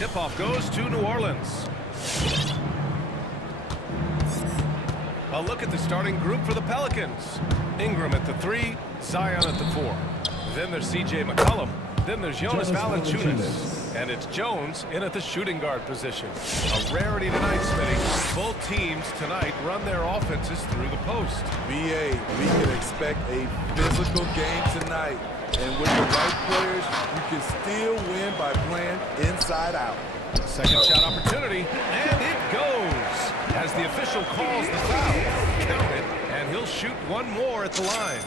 Tip-off goes to New Orleans. A look at the starting group for the Pelicans. Ingram at the 3, Zion at the 4. Then there's C.J. McCollum. Then there's Jonas Valanciunas. And it's Jones in at the shooting guard position. A rarity tonight, Smitty. Both teams tonight run their offenses through the post. BA, we can expect a physical game tonight. And with the right players, you can still win by playing inside out. Second shot opportunity, and it goes. As the official calls the foul, count it, and he'll shoot one more at the line.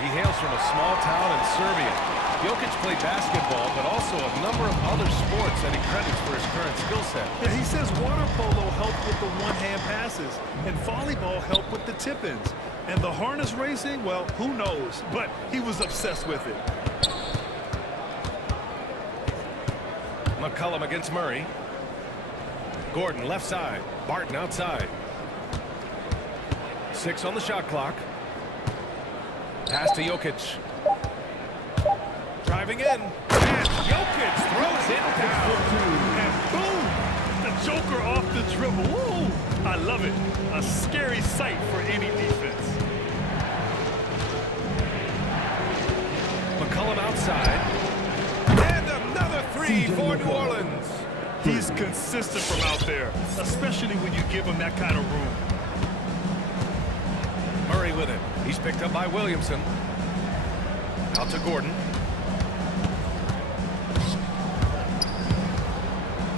He hails from a small town in Serbia. Jokic played basketball, but also a number of other sports that he credits for his current skill set. Yeah, he says water polo helped with the one-hand passes, and volleyball helped with the tip-ins. And the harness racing, well, who knows? But he was obsessed with it. McCollum against Murray. Gordon left side. Barton outside. 6 on the shot clock. Pass to Jokic. Driving in. And Jokic throws it down. And boom! The Joker off the dribble. Woo! I love it. A scary sight for any defense. McCollum outside. And another 3 for New Orleans. He's consistent from out there, especially when you give him that kind of room. Murray with it. He's picked up by Williamson. Out to Gordon.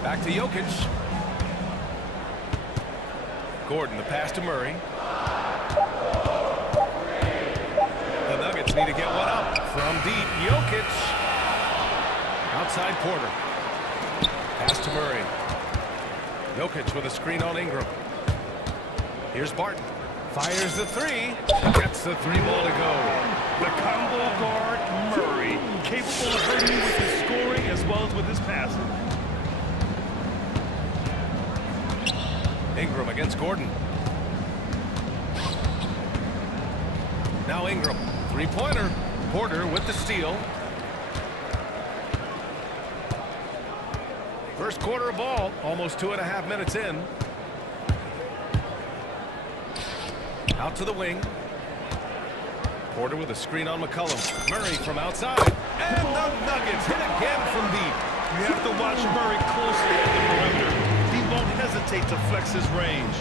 Back to Jokic. Gordon, the pass to Murray. The Nuggets need to get one up. From deep, Jokic. Outside Porter. Pass to Murray. Jokic with a screen on Ingram. Here's Barton. Fires the 3. Gets the 3 ball to go. The combo guard, Murray, capable of hurting you with his scoring as well as with his passing. Ingram against Gordon. Now Ingram. 3-pointer. Porter with the steal. First quarter of ball. Almost 2.5 minutes in. Out to the wing. Porter with a screen on McCollum. Murray from outside. And the Nuggets hit again from deep. You have to watch Murray closely at the perimeter. He won't hesitate to flex his range.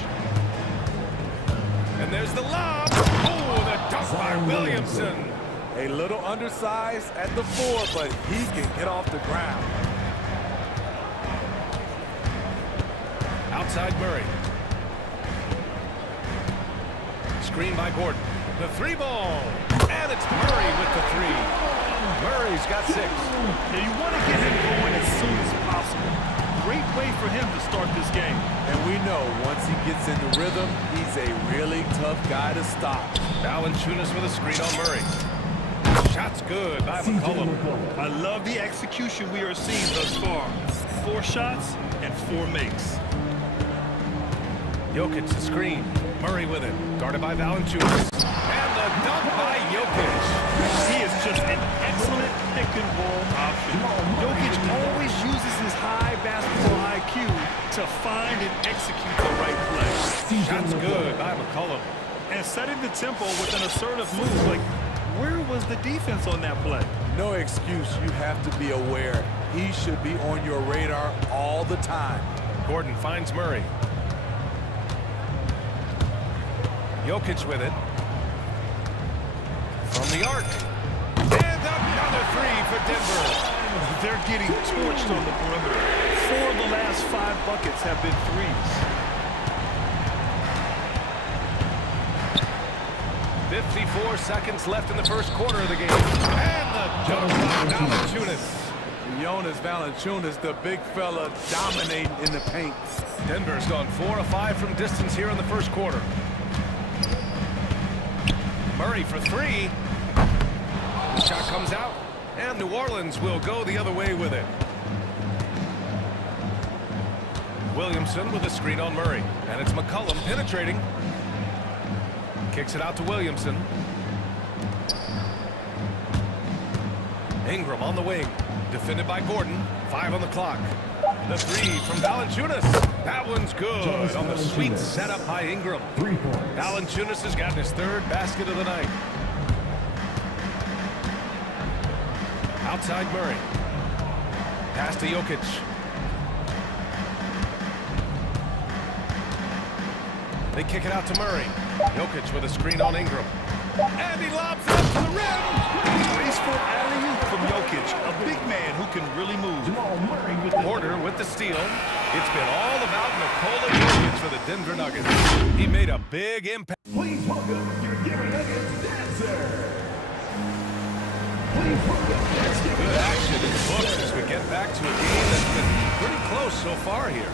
And there's the lob. Oh, the dunk by Williamson. A little undersized at the 4, but he can get off the ground. Outside Murray. Screen by Gordon. The 3 ball. And it's Murray with the 3. Murray's got 6. Now you want to get him going as soon as possible. Great way for him to start this game. And we know once he gets into rhythm, he's a really tough guy to stop. Valanciunas with a screen on Murray. Shot's good by McCollum. I love the execution we are seeing thus far. 4 shots and 4 makes. Jokic the screen. Murray with it. Guarded by Valanciunas. And the dunk by Jokic. He is just an excellent pick-and-roll option. Jokic always uses his high basketball IQ to find and execute the right play. Shot's good by McCollum. And setting the tempo with an assertive move. Like, where was the defense on that play? No excuse. You have to be aware. He should be on your radar all the time. Gordon finds Murray. Jokic with it. From the arc. And another 3 for Denver. They're getting torched on the perimeter. 4 of the last 5 buckets have been 3s. 54 seconds left in the first quarter of the game. And the jump by Valanciunas. Jonas Valanciunas, the big fella, dominating in the paint. Denver's gone 4 of 5 from distance here in the first quarter. Murray for 3. The shot comes out, and New Orleans will go the other way with it. Williamson with a screen on Murray, and it's McCollum penetrating. Kicks it out to Williamson. Ingram on the wing, defended by Gordon. 5 on the clock. The three from Valanciunas. That one's good on the sweet setup by Ingram. Valanciunas has gotten his third basket of the night. Outside Murray. Pass to Jokic. They kick it out to Murray. Jokic with a screen on Ingram. And he lobs it up to the rim. Graceful alley-oop from Jokic, a big man who can really move. Porter with the steal. It's been all about Nikola Jokic for the Denver Nuggets. He made a big impact. Please welcome your Denver Nuggets dancer. Please welcome. Good action in the books as we get back to a game that's been pretty close so far here.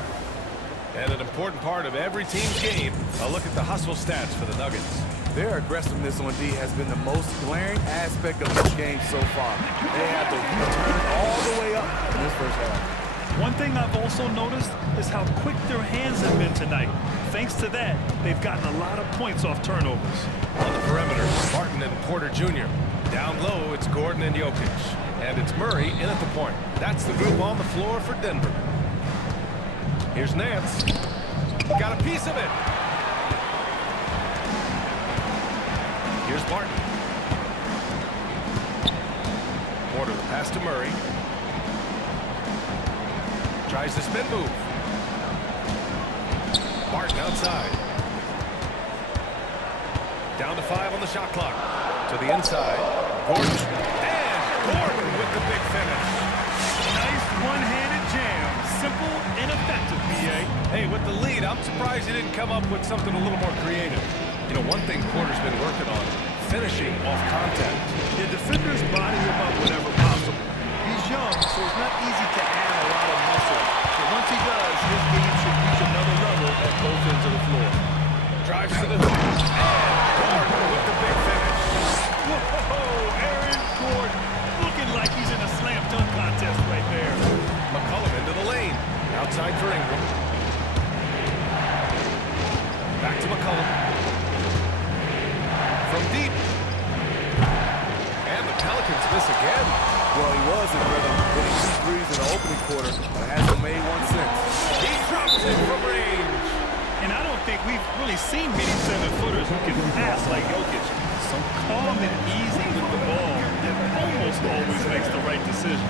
And an important part of every team's game, a look at the hustle stats for the Nuggets. Their aggressiveness on D has been the most glaring aspect of this game so far. They have to turn all the way up in this first half. One thing I've also noticed is how quick their hands have been tonight. Thanks to that, they've gotten a lot of points off turnovers. On the perimeter, Martin and Porter Jr. Down low, it's Gordon and Jokic. And it's Murray in at the point. That's the group on the floor for Denver. Here's Nance. Got a piece of it. Here's Martin. Porter, the pass to Murray. Tries the spin move. Martin outside. Down to 5 on the shot clock. To the inside. Gordon. And Gordon with the big finish. Nice one-handed jam. Simple and effective, BA. Hey, with the lead, I'm surprised he didn't come up with something a little more creative. You know, one thing Porter's been working on, finishing off contact. The defenders body him up whenever possible. He's young, so it's not easy to add a lot of muscle. But once he does, his game should reach another level at both ends of the floor. Drives to the hoop. And Gordon with the big finish. Whoa, Aaron Gordon, looking like he's in a slam dunk contest right there. McCollum into the lane. Outside for Ingram. Back to McCollum. From deep. And the Pelicans miss again. Well, he was in rhythm, hitting 2 threes in the opening quarter, but hasn't made one since. He drops it from range. And I don't think we've really seen many 7-footers who can pass like Jokic. So calm and easy with the ball that almost always makes the right decision.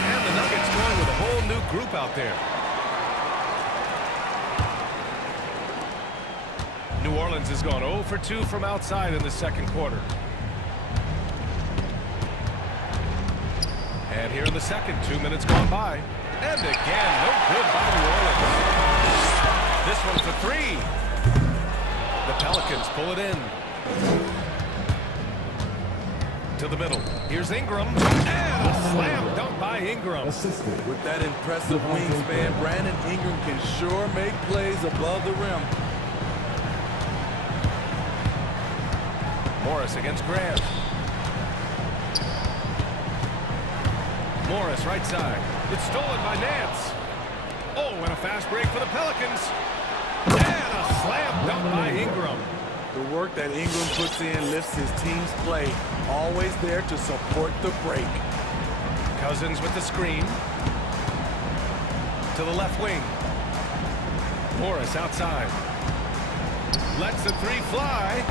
And the Nuggets going with a whole new group out there. New Orleans has gone 0 for 2 from outside in the second quarter. And here in the second, 2 minutes gone by. And again, no good by New Orleans. This one for 3. The Pelicans pull it in. To the middle. Here's Ingram. And a slam dunk by Ingram. With that impressive wingspan, Brandon Ingram can sure make plays above the rim. Morris against Graham. Morris right side. It's stolen by Nance. Oh, and a fast break for the Pelicans. And a slam dunk by Ingram. The work that Ingram puts in lifts his team's play. Always there to support the break. Cousins with the screen. To the left wing. Morris outside. Lets the 3 fly.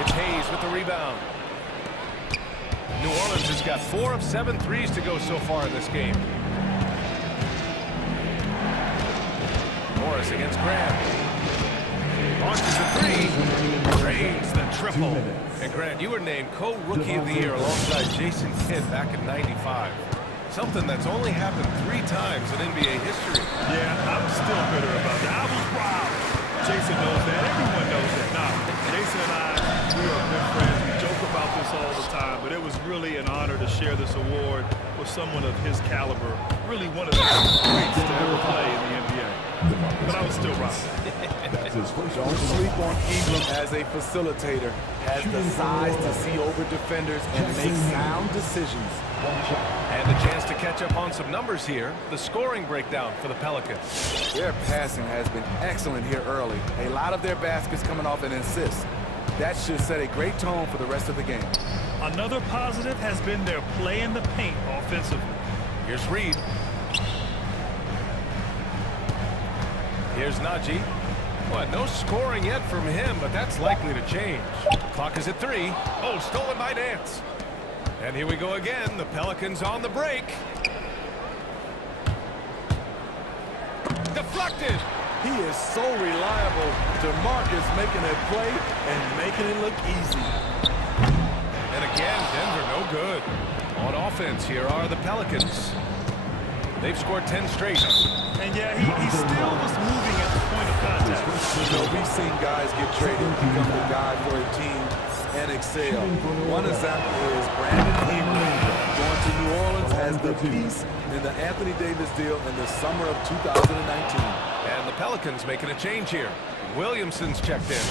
It's Hayes with the rebound. New Orleans has got 4 of 7 threes to go so far in this game. Morris against Grant. Launches a 3. Drains the triple. And Grant, you were named co-rookie of the year alongside Jason Kidd back in '95. Something that's only happened 3 times in NBA history. Yeah, I'm still bitter about that. I was wild. Jason knows that. Everyone knows that. Nah, Jason and I, we are good friends. We joke about this all the time, but it was really an honor to share this award with someone of his caliber. Really one of the greats to ever play in the NBA. But I was still rocking. Don't sleep on Ingram as a facilitator. Has the size to see over defenders and make sound decisions. And the chance to catch up on some numbers here. The scoring breakdown for the Pelicans. Their passing has been excellent here early. A lot of their baskets coming off an assist. That should set a great tone for the rest of the game. Another positive has been their play in the paint offensively. Here's Reed. Here's Najee. Well, no scoring yet from him, but that's likely to change. Clock is at 3. Oh, stolen by Nance. And here we go again. The Pelicans on the break. Deflected. He is so reliable. DeMarcus making a play and making it look easy. And again, Denver no good. On offense, here are the Pelicans. They've scored 10 straight. And yeah, he still was moving at the point of contact. You know, we've seen guys get traded, become the guy for a team, and excel. One example is Brandon Ingram going to New Orleans as the piece in the Anthony Davis deal in the summer of 2019. And the Pelicans making a change here. Williamson's checked in.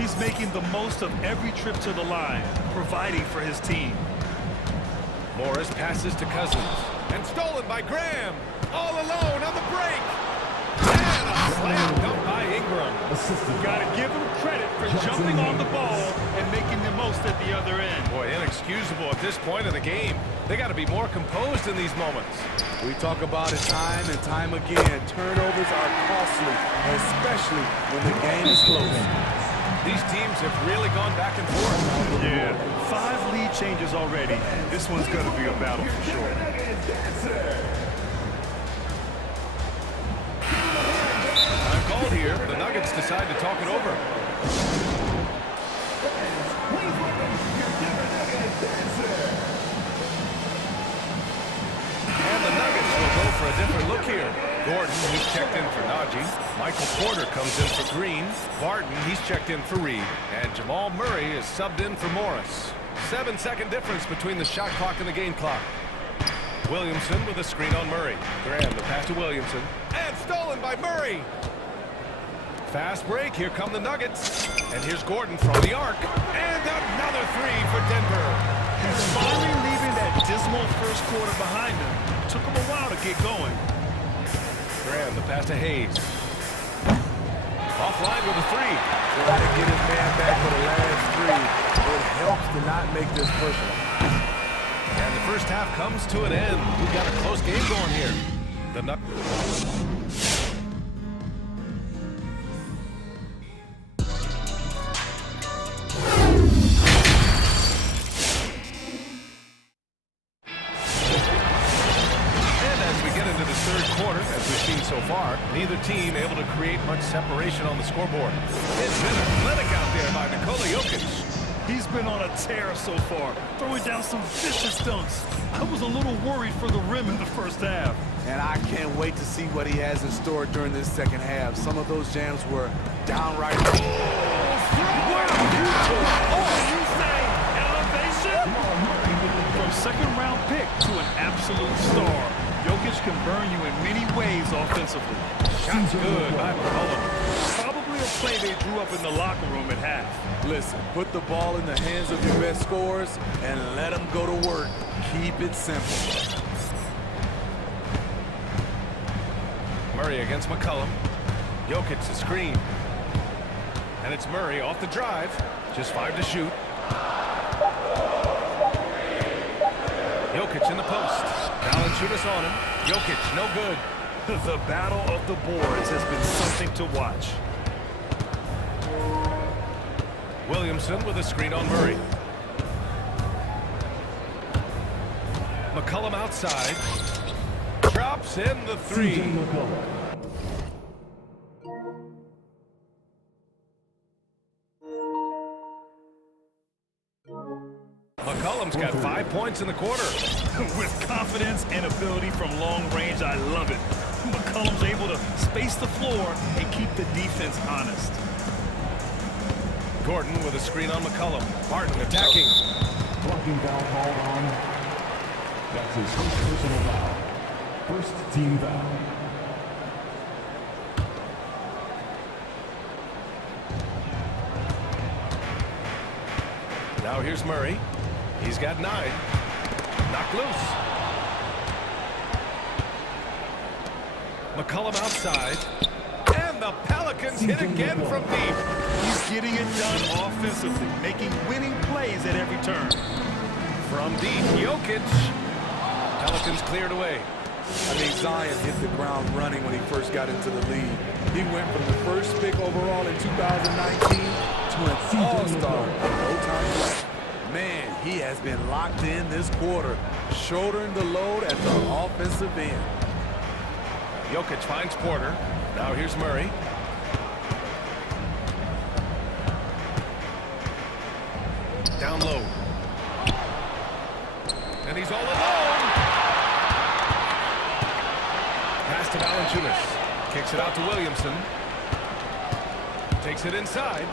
He's making the most of every trip to the line, providing for his team. Morris passes to Cousins. And stolen by Graham. All alone on the break. And a slam dunk by Ingram. Got to give him credit for jumping on the ball and making the most at the other end. Boy, inexcusable at this point in the game. They got to be more composed in these moments. We talk about it time and time again. Turnovers are costly, especially when the game is close. These teams have really gone back and forth. Yeah, 5 lead changes already. This one's going to be a battle for sure. I'm called here. The Nuggets decide to talk it over. And the Nuggets will go for a different look here. Gordon, he's checked in for Najee. Michael Porter comes in for Green. Barton, he's checked in for Reed. And Jamal Murray is subbed in for Morris. 7-second difference between the shot clock and the game clock. Williamson with a screen on Murray. Graham, the pass to Williamson. And stolen by Murray. Fast break. Here come the Nuggets. And here's Gordon from the arc. And another 3 for Denver. He's finally leaving that dismal first quarter behind him. Took him a while to get going. Graham, the pass to Hayes. Offline with a 3. Try to get his man back for the last 3. It helps to not make this personal. And the first half comes to an end. We've got a close game going here. The so far, neither team able to create much separation on the scoreboard. It's been athletic out there by Nikola Jokic. He's been on a tear so far, throwing down some vicious dunks. I was a little worried for the rim in the first half. And I can't wait to see what he has in store during this second half. Some of those jams were downright... Oh, you say elevation? From second-round pick to an absolute star, Jokic can burn you in many ways offensively. Shots good by McCollum. Probably a play they drew up in the locker room at half. Listen, put the ball in the hands of your best scorers and let them go to work. Keep it simple. Murray against McCollum. Jokic the screen. And it's Murray off the drive. Just 5 to shoot. Jokic in the post. Valanciunas on him. Jokic, no good. The battle of the boards has been something to watch. Williamson with a screen on Murray. McCollum outside. Drops in the 3. McCollum's got 5 points in the quarter. With confidence and ability from long range, I love it. McCollum's able to space the floor and keep the defense honest. Gordon with a screen on McCollum. Barton attacking. Blocking foul called on. That's his first personal foul. First team foul. Now here's Murray. He's got 9. Knocked loose. McCollum outside. And the Pelicans hit again from deep. He's getting it done offensively, making winning plays at every turn. From deep, Jokic. Pelicans cleared away. I mean, Zion hit the ground running when he first got into the league. He went from the first pick overall in 2019 to an all-star in no time flat. Man, he has been locked in this quarter, shouldering the load at the offensive end. Jokic finds Porter. Now here's Murray. Down low. And he's all alone. Pass to Valanciunas. Kicks it out to Williamson. Takes it inside.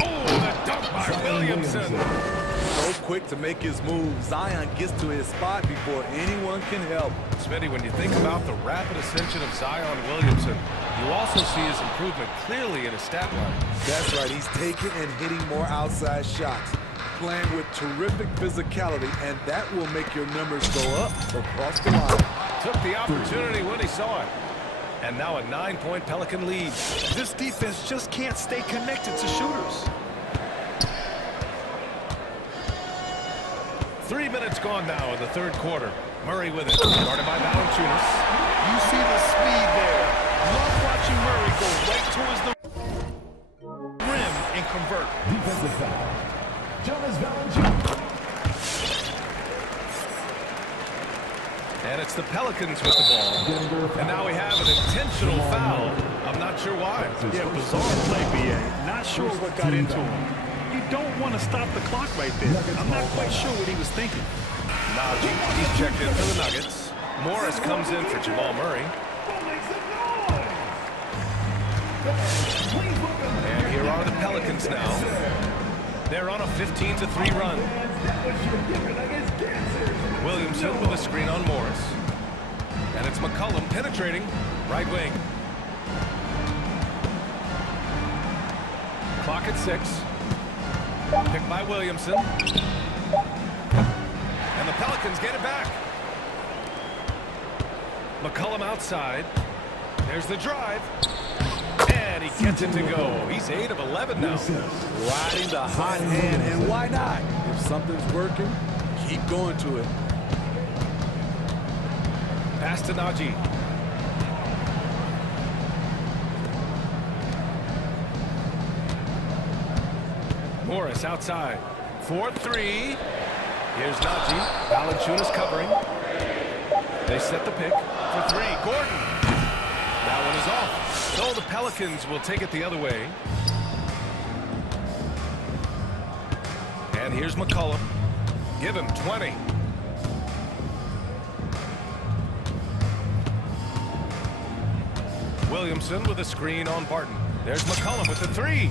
Oh, the dunk by Williamson. So quick to make his move. Zion gets to his spot before anyone can help. Smitty, when you think about the rapid ascension of Zion Williamson, you also see his improvement clearly in his stat line. That's right. He's taking and hitting more outside shots, playing with terrific physicality, and that will make your numbers go up across the line. Took the opportunity when he saw it. And now a 9-point Pelican lead. This defense just can't stay connected to shooters. 3 minutes gone now in the third quarter. Murray with it. Started by Valanciunas. You see the speed there. Love watching Murray go right towards the rim and convert. Defensive foul. Jonas Valanciunas. And it's the Pelicans with the ball. And now we have an intentional foul. I'm not sure why. Yeah, bizarre play, B.A. Not sure what got into him. You don't want to stop the clock right there. I'm not quite sure what he was thinking. Najee, he's checked in for the Nuggets. Morris comes in for Jamal Murray. And here are the Pelicans now. They're on a 15-3 run. Williamson with a screen on Morris. And it's McCollum penetrating right wing. Clock at 6. Picked by Williamson. And the Pelicans get it back. McCollum outside. There's the drive. And he gets it to go. He's 8 of 11 now. Riding the hot hand, and why not? If something's working, keep going to it. Pass to Najee. Morris outside. 4-3. Here's Najee. Valanciunas covering. They set the pick for 3. Gordon. That one is off. So the Pelicans will take it the other way. And here's McCollum. Give him 20. Williamson with a screen on Barton. There's McCollum with the 3.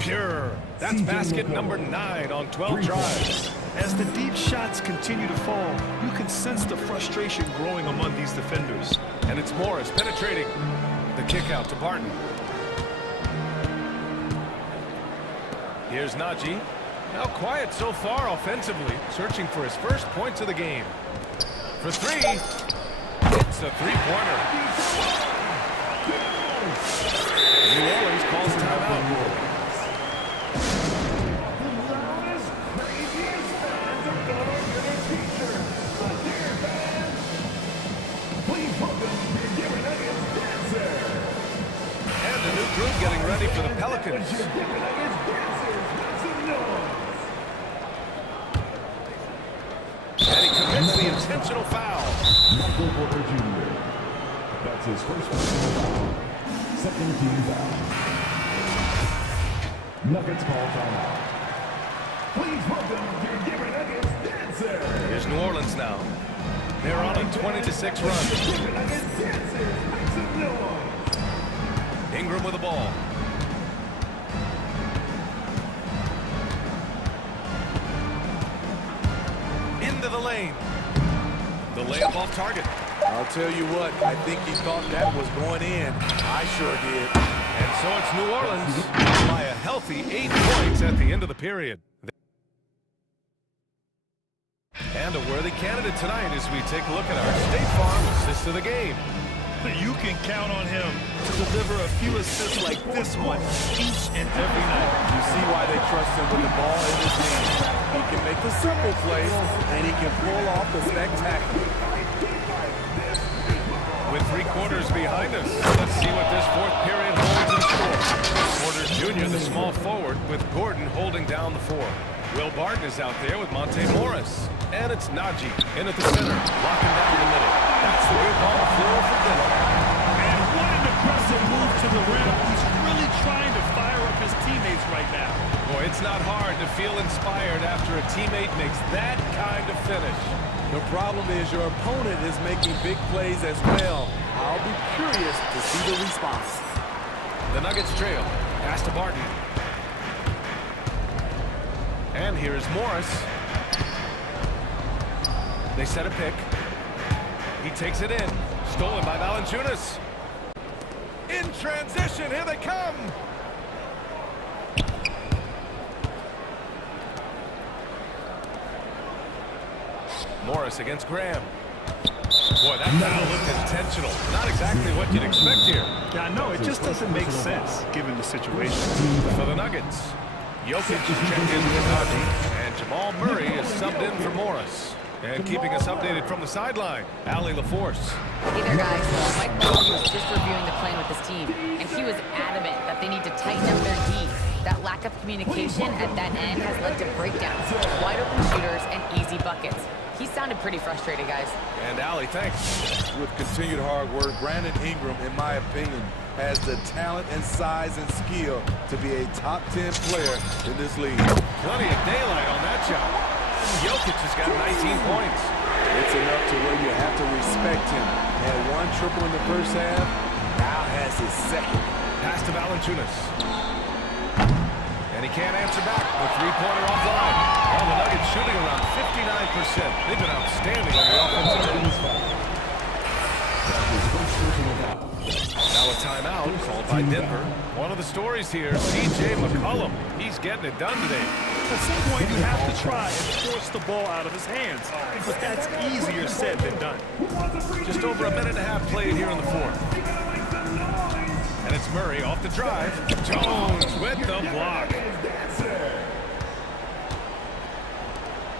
Pure. That's basket number 9 on 12 drives. As the deep shots continue to fall, you can sense the frustration growing among these defenders. And it's Morris penetrating. The kick out to Barton. Here's Najee. Now quiet so far offensively, searching for his first points of the game. For 3. It's a three-pointer. New Orleans calls timeout. And a new group getting ready for the Pelicans. And he commits the intentional foul. Michael Porter Jr. That's his first personal foul. Second team foul. Nuggets call timeout. Please welcome your Denver Nuggets dancer. Here's New Orleans now. They're on a 20-6 run. Ingram with the ball. Into the lane. The layup off target. I'll tell you what, I think he thought that was going in. I sure did. And so it's New Orleans by a healthy 8 points at the end of the period. And a worthy candidate tonight as we take a look at our State Farm assist of the game. You can count on him to deliver a few assists like this one each and every night. You see why they trust him with the ball in his hand. He can make the simple plays, and he can pull off the spectacular. With 3 quarters behind us, let's see what this 4th period holds in store. Porter Jr., the small forward, with Gordon holding down the 4. Will Barton is out there with Monte Morris. And it's Najee in at the center, locking down the middle. That's the group on the floor for dinner. And what an aggressive move to the rim. He's really trying to fire up his teammates right now. Boy, it's not hard to feel inspired after a teammate makes that kind of finish. The problem is your opponent is making big plays as well. I'll be curious to see the response. The Nuggets trail. Pass to Barton. And here's Morris. They set a pick. He takes it in. Stolen by Valanciunas. In transition, here they come. Morris against Graham. Boy, that foul looked intentional. Not exactly what you'd expect here. Yeah, I know. It just doesn't make sense given the situation. For the Nuggets, Jokic is checked in with Najee, and Jamal Murray is subbed in for Morris. And keeping us updated from the sideline, Allie LaForce. Hey there, guys. Mike Malone was just reviewing the plan with his team, and he was adamant that they need to tighten up their D. That lack of communication at that end has led to breakdowns, wide open shooters, and easy buckets. He sounded pretty frustrated, guys. And Allie, thanks. With continued hard work, Brandon Ingram, in my opinion, has the talent and size and skill to be a top 10 player in this league. Plenty of daylight on that shot. Jokic has got 19 points. It's enough to where you have to respect him. Had 1 triple in the first half, now has his second. Pass to Valanciunas. And he can't answer back. The 3-pointer offline. All the Nuggets shooting around 59%. They've been outstanding on the offensive end. Now a timeout called by Denver. One of the stories here, C.J. McCollum. He's getting it done today. At some point, you have to try and force the ball out of his hands. But that's easier said than done. Just over a minute and a half played here in the 4th. And it's Murray off the drive. Jones with the block.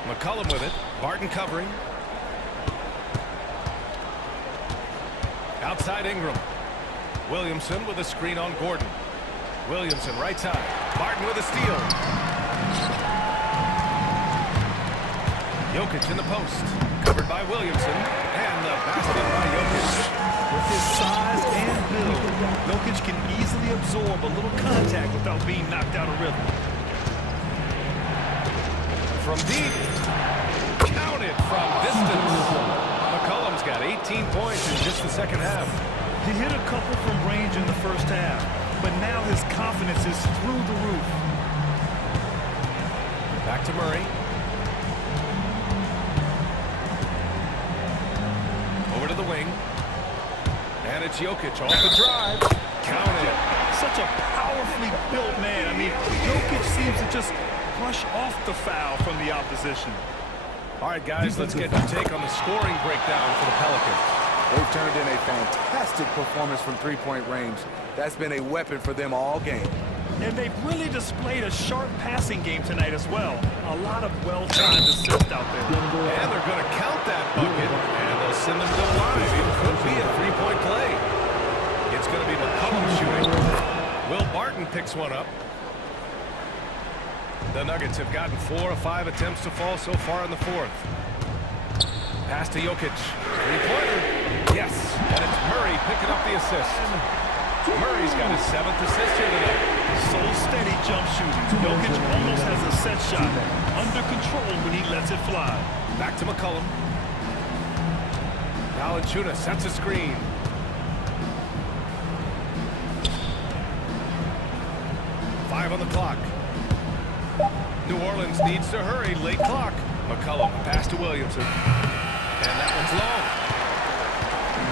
McCollum with it. Barton covering. Outside Ingram. Williamson with a screen on Gordon. Williamson right side. Barton with a steal. Jokic in the post. Covered by Williamson. And the basket by Jokic. With his size and build, Jokic can easily absorb a little contact without being knocked out of rhythm. From deep. Counted from distance. McCollum's got 18 points in just the second half. He hit a couple from range in the first half, but now his confidence is through the roof. Back to Murray. Over to the wing. And it's Jokic off the drive. Counted. Such a powerfully built man. I mean, Jokic seems to just brush off the foul from the opposition. All right, guys, let's get your take on the scoring breakdown for the Pelicans. They've turned in a fantastic performance from 3-point range. That's been a weapon for them all game. And they've really displayed a sharp passing game tonight as well. A lot of well-timed assists out there. And they're going to count that bucket, and they'll send them to the line. It could be a 3-point play. It's going to be McCollum shooting. Will Barton picks one up. The Nuggets have gotten 4 of 5 attempts to fall so far in the 4th. Pass to Jokic. 3-pointer. Yes. And it's Murray picking up the assist. Murray's got his 7th assist here tonight. So steady jump shooting. Jokic almost has a set shot under control when he lets it fly. Back to McCollum. Valanciunas sets a screen. Five on the clock. New Orleans needs to hurry. Late clock. McCollum pass to Williamson. And that one's long.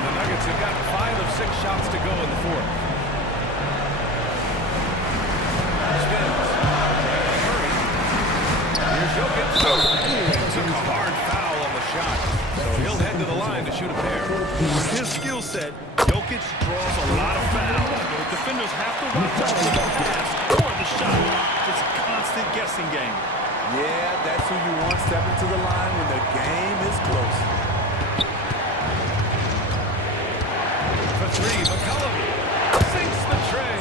The Nuggets have got 5 of 6 shots to go in the 4th. Spins. Murray. Here's Jokic. Took a hard foul on the shot. So he'll head to the line to shoot a pair. With his skill set, Jokic draws a lot of fouls. Defenders have to watch out for the pass or the shot. It's a constant guessing game. Yeah, that's who you want stepping to the line when the game is close. For three, McCollum sinks the tray.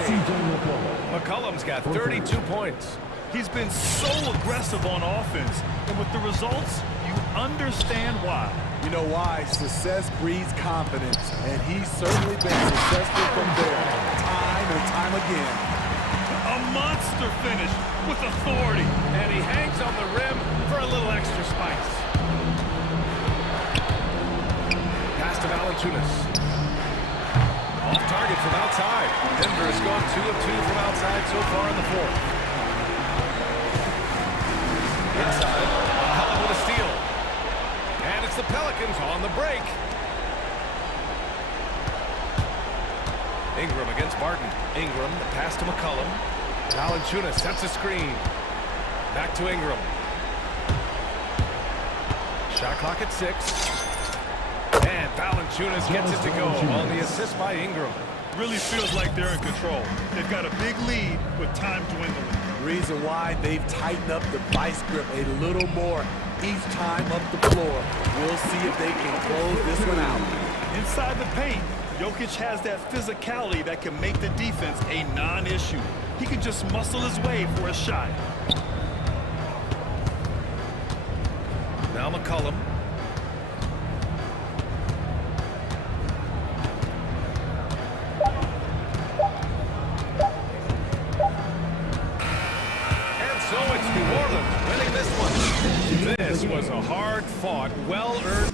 McCollum's got 32 points. He's been so aggressive on offense, and with the results, you understand why. You know why? Success breeds confidence, and he's certainly been successful from there, time and time again. A monster finish with authority. And he hangs on the rim for a little extra spice. Pass to Valanciunas. Off target from outside. Denver has gone 2 of 2 from outside so far in the fourth. Inside, McCollum with a steal. And it's the Pelicans on the break. Ingram against Barton. Ingram, the pass to McCollum. Valanciunas sets a screen. Back to Ingram. Shot clock at 6. And Valanciunas gets it to go on the assist by Ingram. Really feels like they're in control. They've got a big lead with time dwindling. Reason why they've tightened up the vice grip a little more each time up the floor. We'll see if they can close this one out. Inside the paint, Jokic has that physicality that can make the defense a non-issue. He can just muscle his way for a shot. Now McCollum. And so it's New Orleans winning this one. This was a hard-fought, well-earned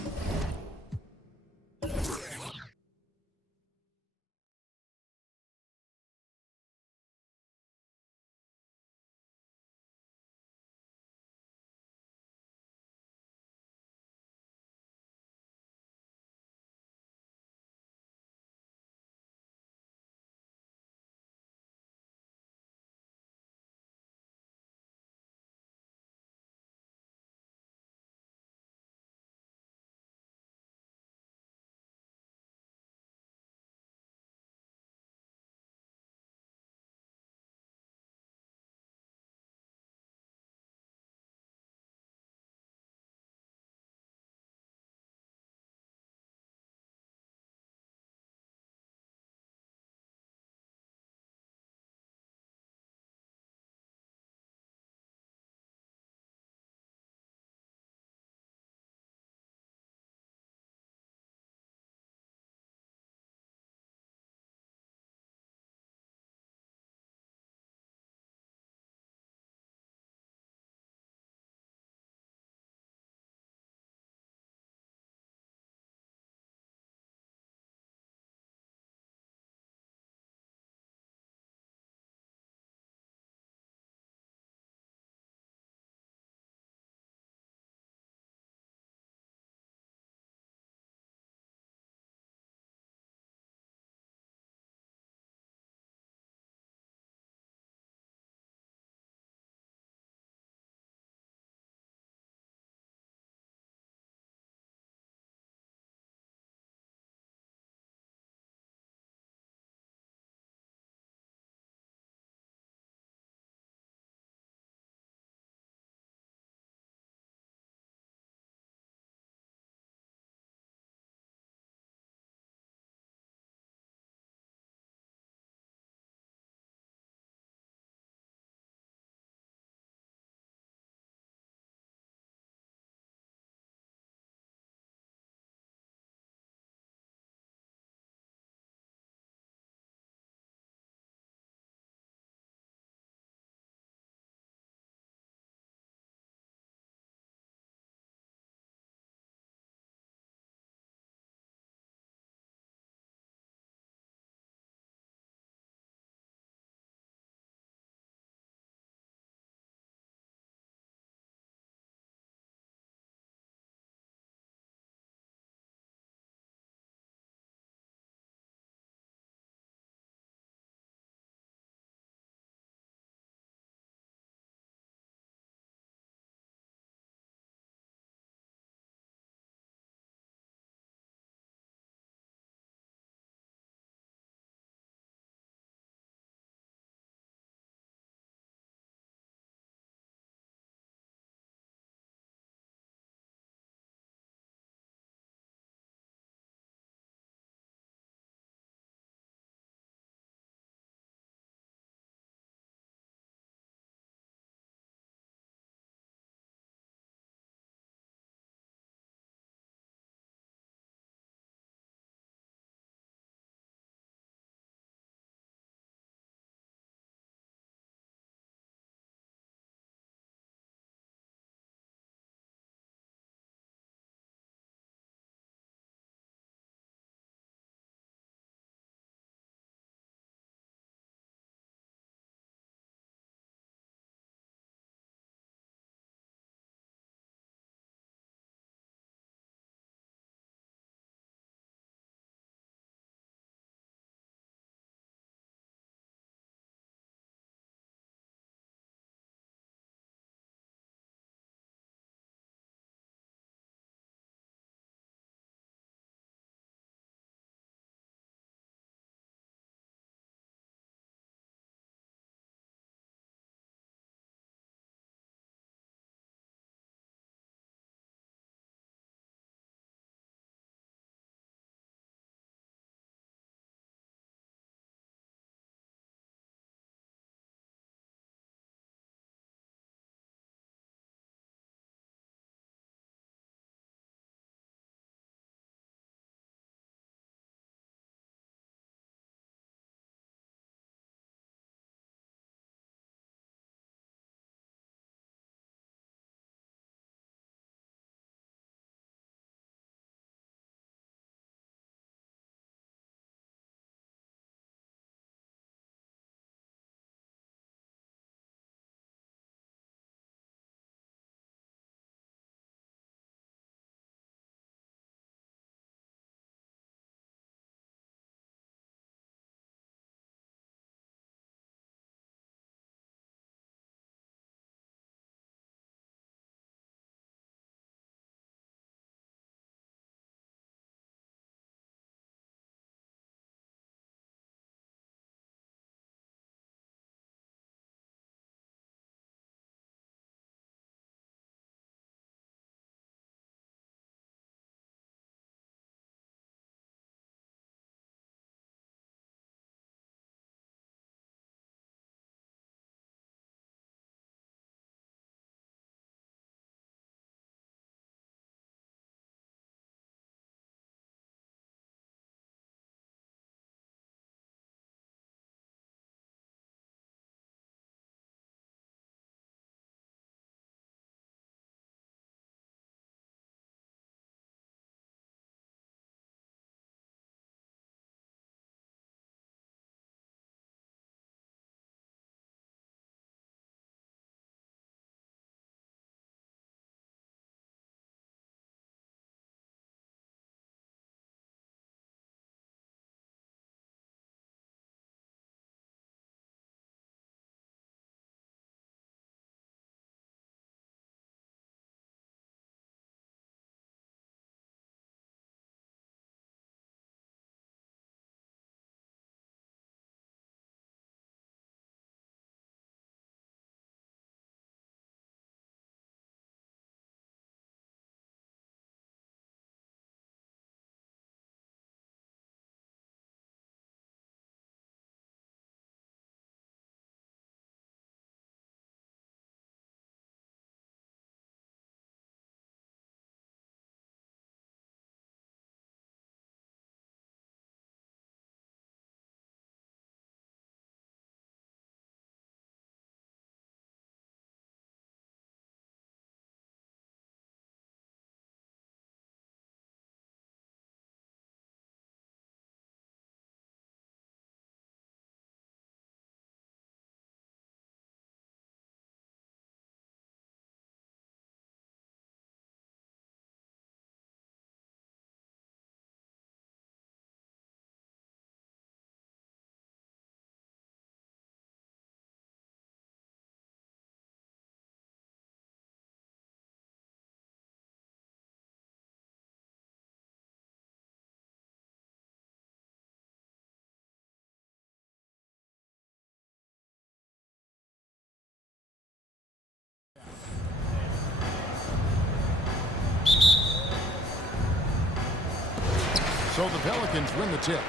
So the Pelicans win the tip.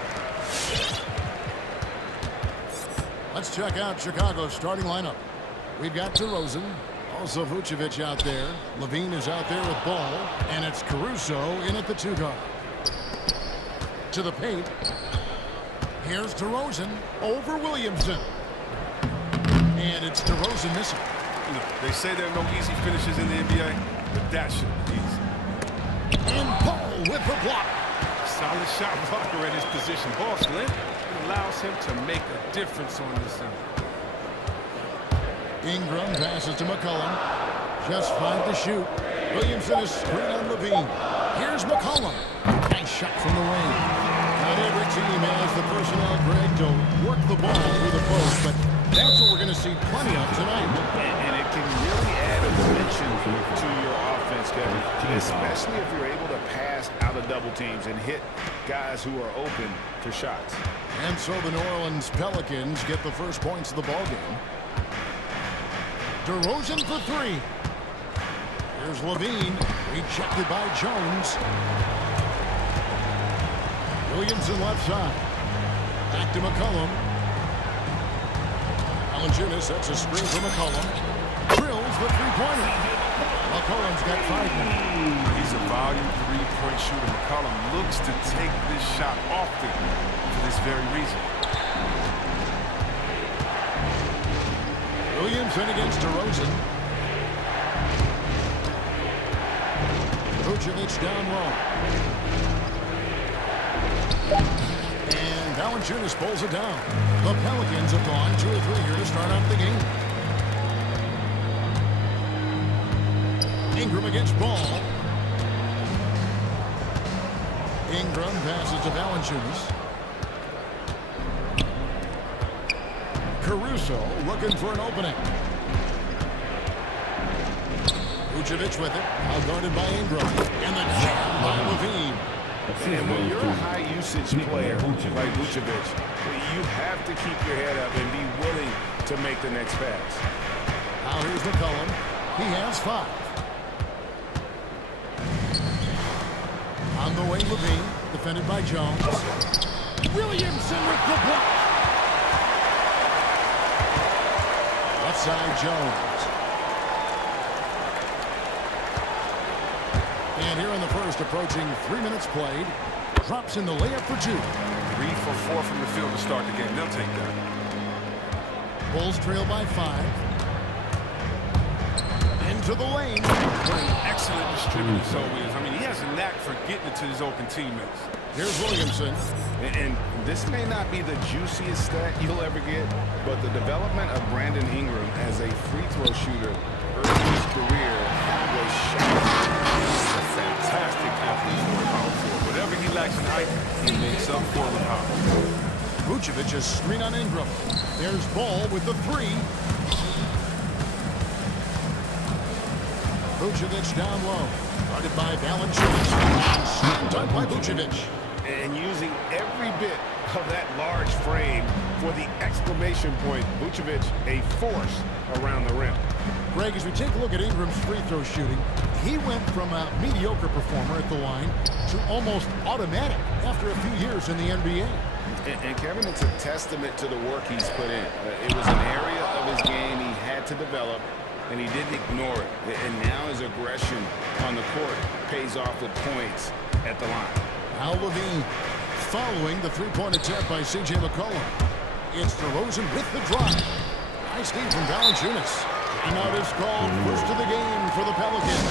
Let's check out Chicago's starting lineup. We've got DeRozan, also Vucevic out there. Levine is out there with ball, and it's Caruso in at the 2 guard. To the paint. Here's DeRozan over Williamson. And it's DeRozan missing. You know, they say there are no easy finishes in the NBA, but that should be easy. And Paul with the block. Solid shot blocker at his position. Ball slim. It allows him to make a difference on this end. Ingram passes to McCollum. Just 5 to shoot. Williamson is screen on Levine. Here's McCollum. Nice shot from the wing. Not every team has the personnel, Greg, to work the ball through the post, but that's what we're going to see plenty of tonight. And it can really add a dimension to your offense, Kevin, especially if you're able to pass out of double teams and hit guys who are open for shots. And so the New Orleans Pelicans get the first points of the ballgame. DeRozan for 3. Here's Levine, rejected by Jones. Williamson left side. Back to McCollum. Valanciunas sets a screen for McCollum. Drills the 3-pointer. McCollum's got 5 now. He's a volume 3-point shooter. McCollum looks to take this shot often for this very reason. Williamson against DeRozan. Vucevic down low. And Valanciunas pulls it down. The Pelicans have gone 2 or 3 here to start off the game. Ingram against Ball. Ingram passes to Valanciunas. Caruso looking for an opening. Vucevic with it, now guarded by Ingram. And the jam by Levine. And when you're a high-usage player like Vucevic, you have to keep your head up and be willing to make the next pass. Now here's McCollum. He has 5. On the way, Levine, defended by Jones. Williamson with the block. Left side, Jones. And here in the first, approaching 3 minutes played, drops in the layup for 2. 3 for 4 from the field to start the game. They'll take that. Bulls trail by 5. Into the lane. What an excellent distributor so is. I mean, he has a knack for getting it to his open teammates. Here's Williamson. And this may not be the juiciest stat you'll ever get, but the development of Brandon Ingram as a free throw shooter early in his career was shocking. He's a fantastic athlete for a power forward. Whatever he lacks in height, he makes up for with power. Vucevic is screen on Ingram. There's Ball with the 3. Vucevic down low. Guarded by Valanciunas. Snapped up by Vucevic. And using every bit of that large frame for the exclamation point, Vucevic a force around the rim. Greg, as we take a look at Ingram's free throw shooting, he went from a mediocre performer at the line to almost automatic after a few years in the NBA. And Kevin, it's a testament to the work he's put in. It was an area of his game he had to develop, and he didn't ignore it. And now his aggression on the court pays off with points at the line. Now Levine following the 3-point attempt by C.J. McCollum. It's DeRozan with the drive. Nice team from Valanciunas. And now it's called first of the game for the Pelicans.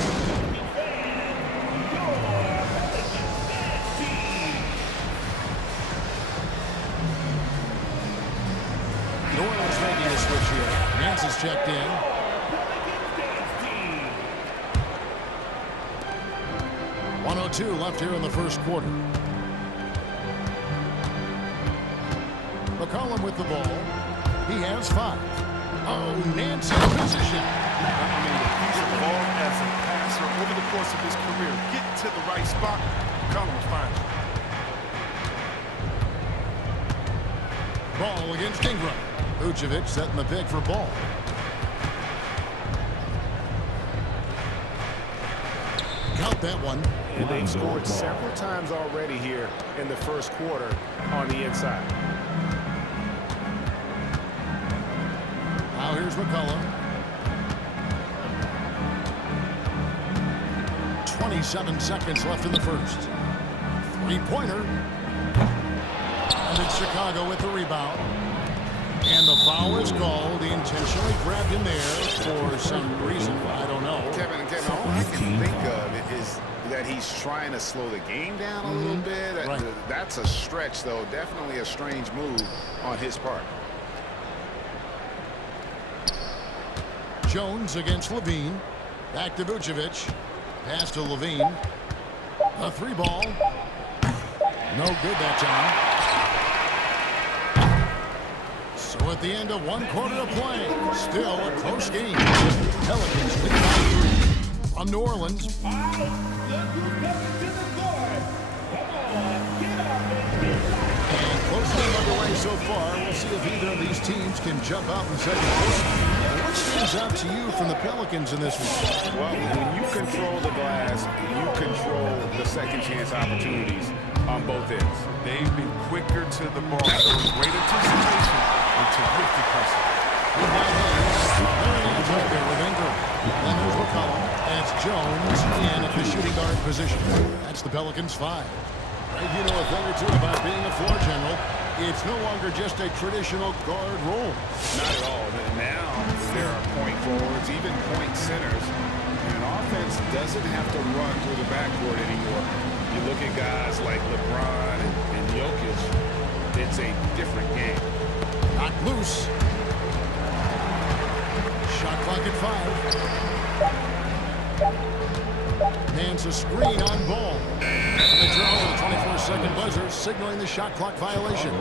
New Orleans making a switch here. Nance is checked in. .102 left here in the first quarter. McCollum with the ball. He has 5. Oh, Nance in position. I mean, he's evolved as a passer over the course of his career. Get to the right spot, McCollum will find it. Ball against Ingram. Vucevic setting the pick for Ball. count that one. And they've scored several times already here in the first quarter on the inside. Now here's McCullough. 27 seconds left in the first. Three-pointer. And it's Chicago with the rebound. And the foul is called. He intentionally grabbed him there for some reason. I don't know. Kevin, all I can think of is that he's trying to slow the game down a little bit. Right. That's a stretch, though. Definitely a strange move on his part. Jones against Levine. Back to Vucevic. Pass to Levine. A three ball. No good that time. So at the end of one quarter of play, still a close game. Pelicans lead by 3. From New Orleans. And close game underway so far. We'll see if either of these teams can jump out in the second quarter. What stands out to you from the Pelicans in this one? Well, when you control the glass, you control the second chance opportunities on both ends. They've been quicker to the ball, showing great anticipation and terrific hustle. Right there with Ingram. Then there's McCollum. That's Jones in at the shooting guard position. That's the Pelicans 5. Right, you know a thing or two about being a floor general. It's no longer just a traditional guard role. Not at all. Now there are point forwards, even point centers. And offense doesn't have to run through the backcourt anymore. You look at guys like LeBron and Jokic, it's a different game. Not loose. Shot clock at 5. Hands a screen on ball. And they draw with a 24-second buzzer, signaling the shot clock violation.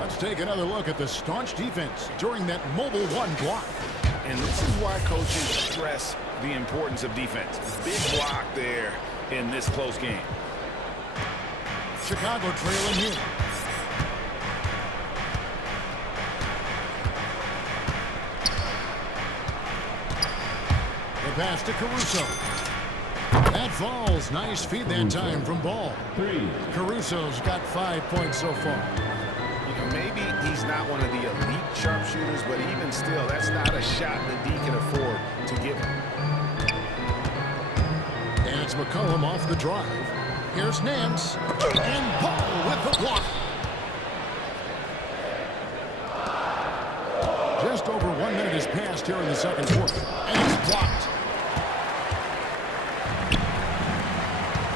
Let's take another look at the staunch defense during that mobile one block. And this is why coaches stress the importance of defense. Big block there in this close game. Chicago trailing here. The pass to Caruso. That falls. Nice feed that time from Ball. Caruso's got 5 points so far. You know, maybe he's not one of the elite sharpshooters, but even still, that's not a shot that D can afford to give him. And it's McCollum off the drive. Here's Nance. And Ball with the block. Just over 1 minute has passed here in the second quarter. And it's blocked.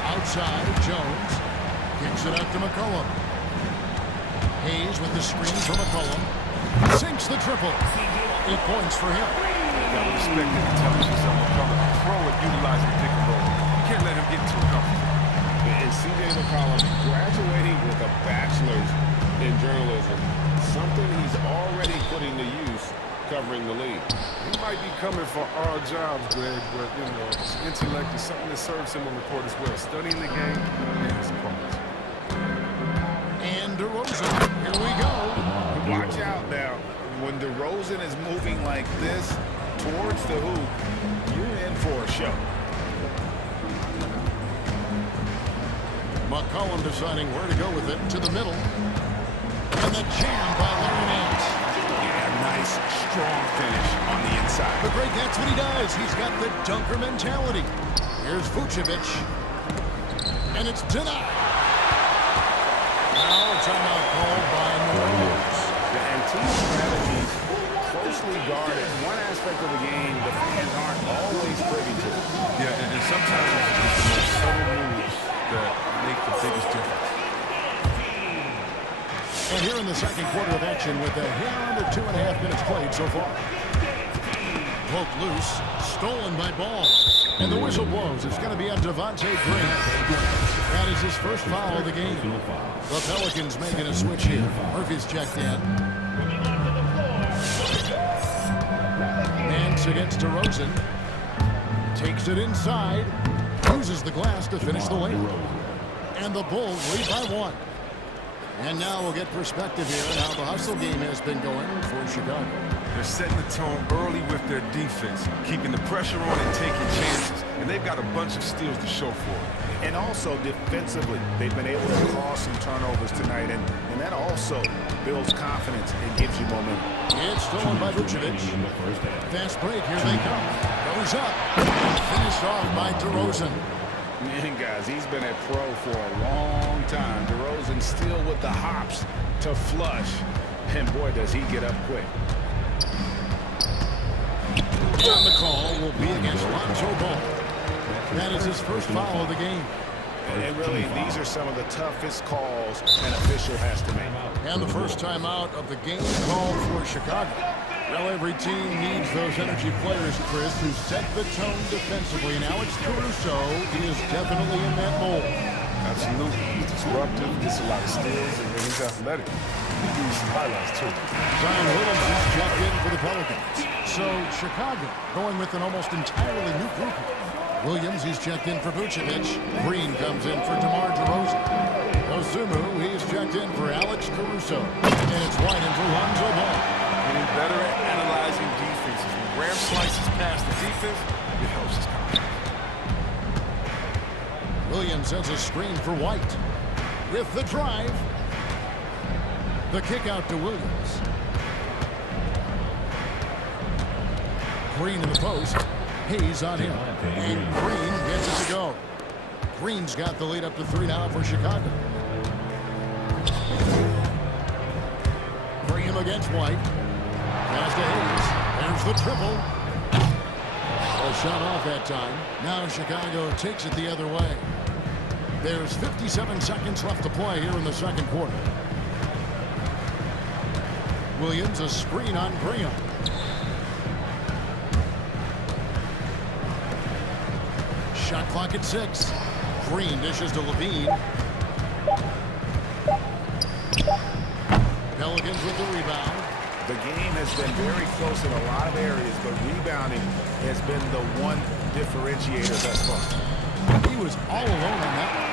Outside, Jones kicks it up to McCollum. Hayes with the screen for McCollum. Sinks the triple. 8 points for him. You got to respect the intelligence of McCollum. Pro at utilizing pick and roll. You can't let him get too comfortable. And C.J. McCollum graduating with a bachelor's in journalism. Something he's already putting to use covering the league. He might be coming for our jobs, Greg, but, you know, his intellect is something that serves him on the court as well. Studying the game and his opponents. And DeRozan, here we go. Watch out now. When DeRozan is moving like this towards the hoop, you're in for a show. McCollum deciding where to go with it. To the middle. And the jam by Larry Nance. Nice, strong finish on the inside. But Greg, that's what he does. He's got the dunker mentality. Here's Vucevic. And it's denied. Now a timeout called by New Orleans. And team strategies closely guarded. One aspect of the game the fans aren't always privy to. Yeah, and sometimes it's the most subtle moves that make the biggest difference. And here in the second quarter of action with a hair under 2.5 minutes played so far. Poked loose, stolen by Ball. And the whistle blows. It's going to be on Devontae Green. That is his first foul of the game. The Pelicans making a switch here. Murphy's checked in. Nance against DeRozan. Takes it inside. Uses the glass to finish the lane. And the Bulls lead by 1. And now we'll get perspective here on how the hustle game has been going for Chicago. They're setting the tone early with their defense, keeping the pressure on and taking chances. And they've got a bunch of steals to show for it. And also defensively, they've been able to cause some turnovers tonight, and that also builds confidence and gives you momentum. It's stolen by Vucevic. Fast break, here they come. Goes up. Finished off by DeRozan. Man, guys, he's been a pro for a long time. DeRozan still with the hops to flush. And boy, does he get up quick. And the call will be against Lonzo Ball. That is his first foul of the game. And really, these are some of the toughest calls an official has to make. And the first timeout of the game called for Chicago. Well, every team needs those energy players, Chris, who set the tone defensively. Now it's Caruso. He is definitely in that mold. Absolutely. He's disruptive, gets a lot of steals, and he's athletic. He gives you some highlights, too. Zion Williamson checked in for the Pelicans. So Chicago going with an almost entirely new group. Williams, he's checked in for Vucevic. Green comes in for DeMar DeRozan. Osumu, he's checked in for Alex Caruso. And it's White in for Lonzo Ball. Getting better at analyzing defenses. When Graham slices past the defense, it helps his confidence. Williams sends a screen for White. With the drive. The kick out to Williams. Green in the post. Hayes on him. And Green gets it to go. Green's got the lead up to 3 now for Chicago. Green against White. Pass to Hayes. There's the triple. A shot off that time. Now Chicago takes it the other way. There's 57 seconds left to play here in the second quarter. Williams, a screen on Graham. Shot clock at 6. Green dishes to Levine. Pelicans with the rebound. The game has been very close in a lot of areas, but rebounding has been the one differentiator thus far. He was all alone on that one.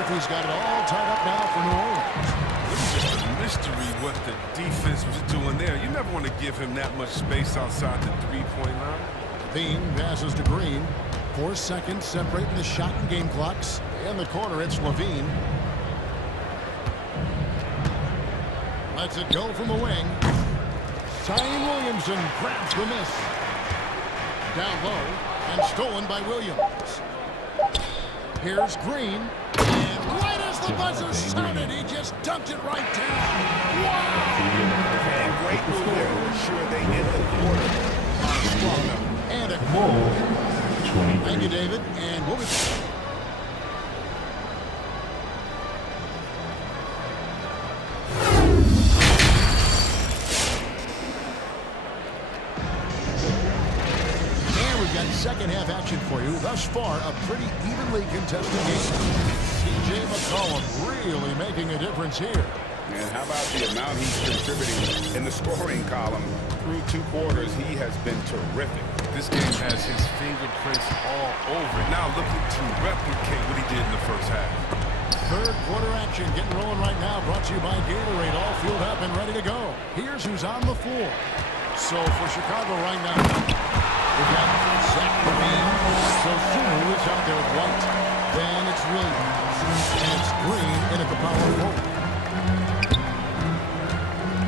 Murphy's got it all tied up now for New Orleans. It was just a mystery what the defense was doing there. You never want to give him that much space outside the three-point line. Levine passes to Green. 4 seconds separating the shot and game clocks. In the corner, it's Levine. Lets it go from the wing. Zion Williamson grabs the miss. Down low and stolen by Williams. Here's Green. And right as the buzzer sounded, he just dunked it right down. Wow! And great move there to ensure they end the quarter on a strong note. And a goal. Thank you, David. And we'll be back. And we've got second half action for you. Thus far, a pretty evenly contested game. C.J. McCollum really making a difference here. And how about the amount he's contributing in the scoring column? Through 2 quarters, he has been terrific. This game has his fingerprints all over it. Now looking to replicate what he did in the first half. Third quarter action getting rolling right now. Brought to you by Gatorade. All fueled up and ready to go. Here's who's on the floor. So for Chicago right now, we've got Zach Levine. So Sumu is out there with White. Then it's Williams. And it's Green in at the power forward.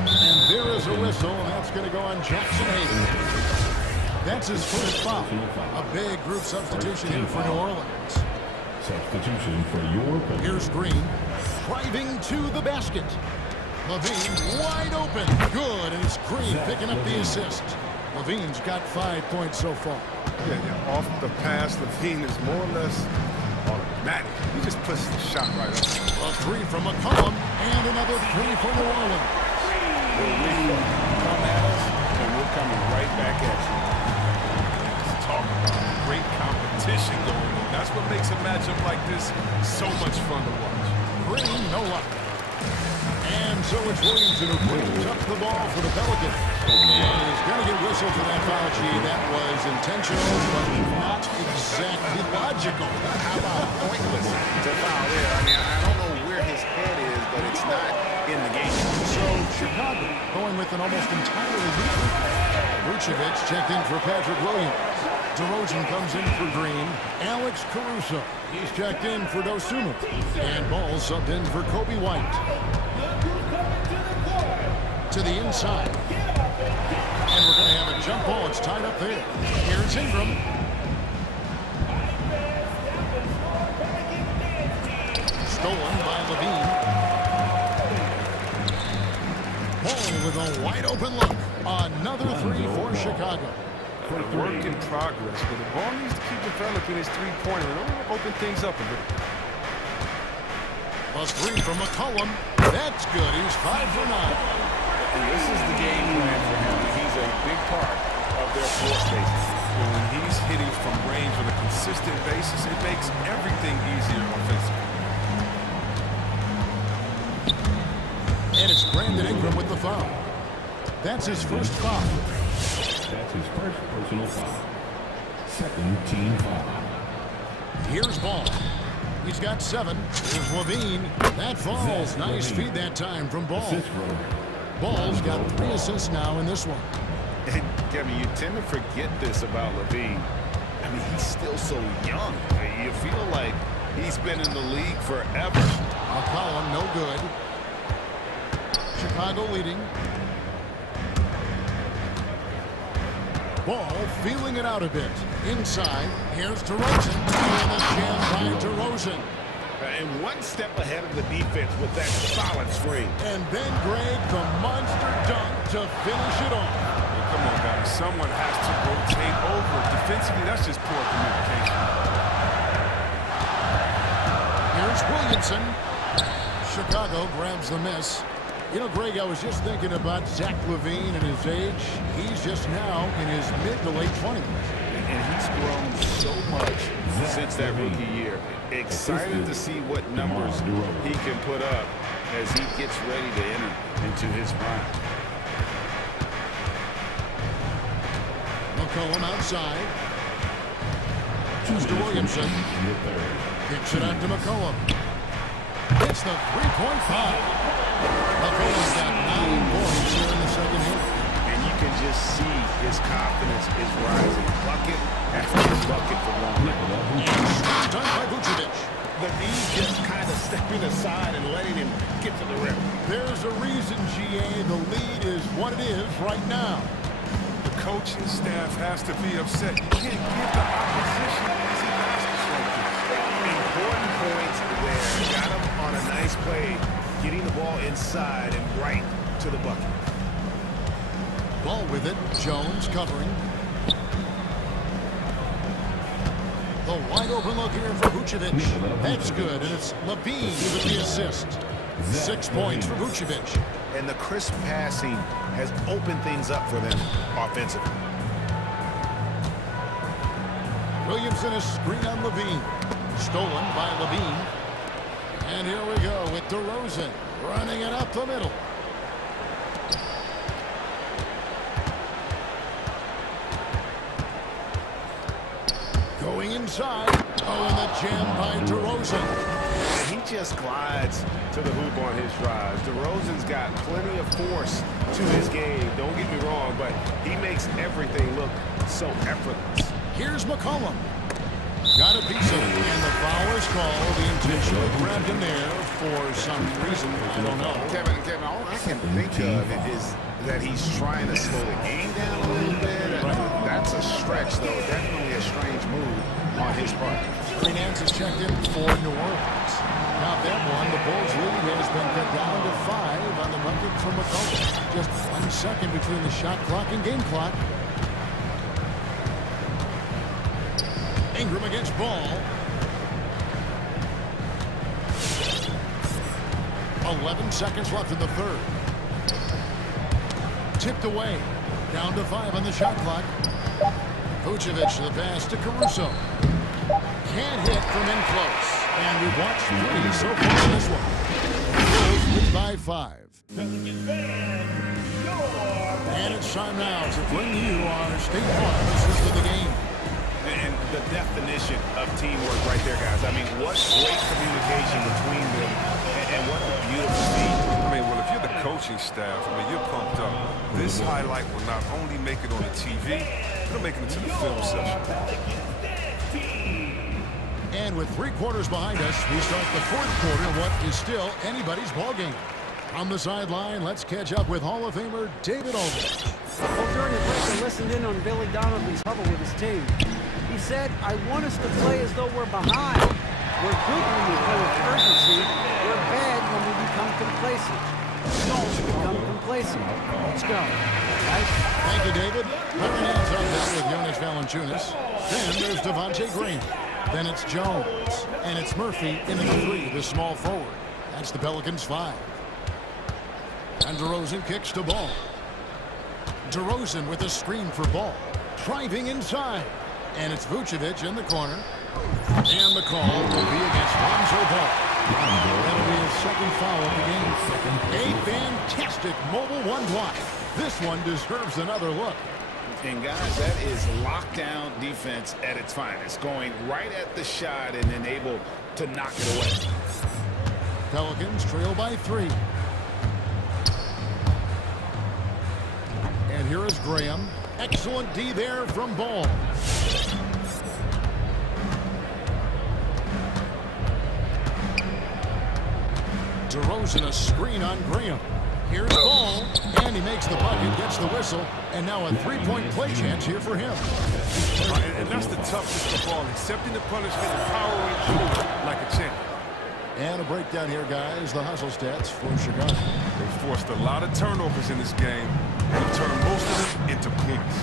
And there is a whistle, and that's going to go on Jackson Hayes. That's his first foul. A big group substitution here for New Orleans. Substitution for your opponent. Here's Green, driving to the basket. Levine wide open. Good, and it's Green picking up the assist. Levine's got 5 points so far. Yeah. Off the pass, Levine is more or less automatic. He just puts the shot right up. A 3 from McCollum, and another 3 for New Orleans. Come at us, and we're coming right back at you. Talk about great competition going on. That's what makes a matchup like this so much fun to watch. Green, no luck. And so it's Williamson who brings up the ball for the Pelicans. And he's going to get whistled for that foul. Gee, that was intentional, but not exactly logical. How about pointless to foul there? I mean, I don't know where his head is, but it's not Chicago, going with an almost entirely new group. Vucevic checked in for Patrick Williams. DeRozan comes in for Green. Alex Caruso, he's checked in for Dosunmu. And Ball subbed in for Kobe White. To the inside. And we're going to have a jump ball. It's tied up there. Here's Ingram. Stolen by Levine. Ball with a wide open look. Another three for Chicago. A work in progress, but the ball needs to keep developing his three-pointer and open things up a bit. Plus three from McCollum. That's good. He's 5 for 9. And this is the game plan for him. He's a big part of their floor space. When he's hitting from range on a consistent basis, it makes everything easier offensively. And it's Brandon Ingram with the foul. That's his first foul. That's his first personal foul. Second team foul. Here's Ball. He's got 7. Here's Levine. That falls. Nice feed that time from Ball. Ball's got 3 assists now in this one. And Kevin, you tend to forget this about Levine. I mean, he's still so young. You feel like he's been in the league forever. McCollum, no good. Chicago leading. Ball feeling it out a bit. Inside, here's DeRozan. And the jam by DeRozan. And one step ahead of the defense with that solid screen. And then Greg, the monster dunk to finish it off. Well, come on, guys. Someone has to rotate over. Defensively, that's just poor communication. Here's Williamson. Chicago grabs the miss. You know, Greg, I was just thinking about Zach LaVine and his age. He's just now in his mid to late 20s. And he's grown so much since that rookie year. Excited to see what numbers he can put up as he gets ready to enter into his prime. McCollum outside. To Williamson. Kicks it out to McCollum. It's the three-point foul. McCollum's got 9 points here in the second half. And you can just see his confidence is rising. Bucket after bucket for long. Done by Vucevic. Levine just kind of stepping aside and letting him get to the rim. There's a reason, GA, the lead is what it is right now. The coaching staff has to be upset. You can't give the opposition easy baskets like this. Important points there. Got him on a nice play, getting the ball inside and right to the bucket. Ball with it. Jones covering. The wide open look here for Vucevic. That's good, and it's Levine with the assist. 6 points for Vucevic. And the crisp passing has opened things up for them offensively. Williamson is screen on Levine. Stolen by Levine. And here we go with DeRozan running it up the middle. Going inside. Oh, and the jam by DeRozan. And he just glides to the hoop on his drives. DeRozan's got plenty of force to his game. Don't get me wrong, but he makes everything look so effortless. Here's McCollum. Got a piece of it, and the foul is called. He intentionally grabbed him there for some reason. I don't know. Kevin, all I can think of is that he's trying to slow the game down a little bit. That's a stretch, though. Definitely a strange move on his part. Green Ants is checked in for New Orleans. Now that one, the Bulls' lead has been cut down to 5 on the bucket from McCollum. Just 1 second between the shot clock and game clock. Ingram against Ball. 11 seconds left in the third. Tipped away. Down to 5 on the shot clock. Vucevic, the pass to Caruso. Can't hit from in close. And we've watched 3 so far in this one. Bulls lead by 5. And it's time now to bring you our State Farm assist of the game. And the definition of teamwork right there, guys. I mean, what great communication between them, and what a beautiful feat. I mean, well, if you're the coach coaching staff, I mean, you're pumped up. This highlight will not only make it on the TV, it'll make it into the film session. And with 3 quarters behind us, we start the 4th quarter in what is still anybody's ballgame. On the sideline, let's catch up with Hall of Famer David Aldridge. Well, during the break, I listened in on Billy Donovan's huddle with his team. He said, I want us to play as though we're behind. We're good when we play with urgency. We're bad when we become complacent. Don't become complacent. Let's go. Right? Thank you, David. Hernandez on there with Jonas Valanciunas. Then there's Devontae Green. Then it's Jones. And it's Murphy in the 3, the small forward. That's the Pelicans' 5. And DeRozan kicks to Ball. DeRozan with a screen for Ball. Driving inside. And it's Vucevic in the corner. And the call will be against Lonzo Ball. That'll be his 2nd foul of the game. A fantastic mobile 1 block. This one deserves another look. And guys, that is lockdown defense at its finest. Going right at the shot and then able to knock it away. Pelicans trail by 3. And here is Graham. Excellent D there from Ball. DeRozan a screen on Graham. Here's Ball, and he makes the bucket, gets the whistle, and now a 3-point play chance here for him. And that's the toughness of Ball, accepting the punishment and powering through like a champ. And a breakdown here, guys. The hustle stats for Chicago. They forced a lot of turnovers in this game. They've turned most of them into points.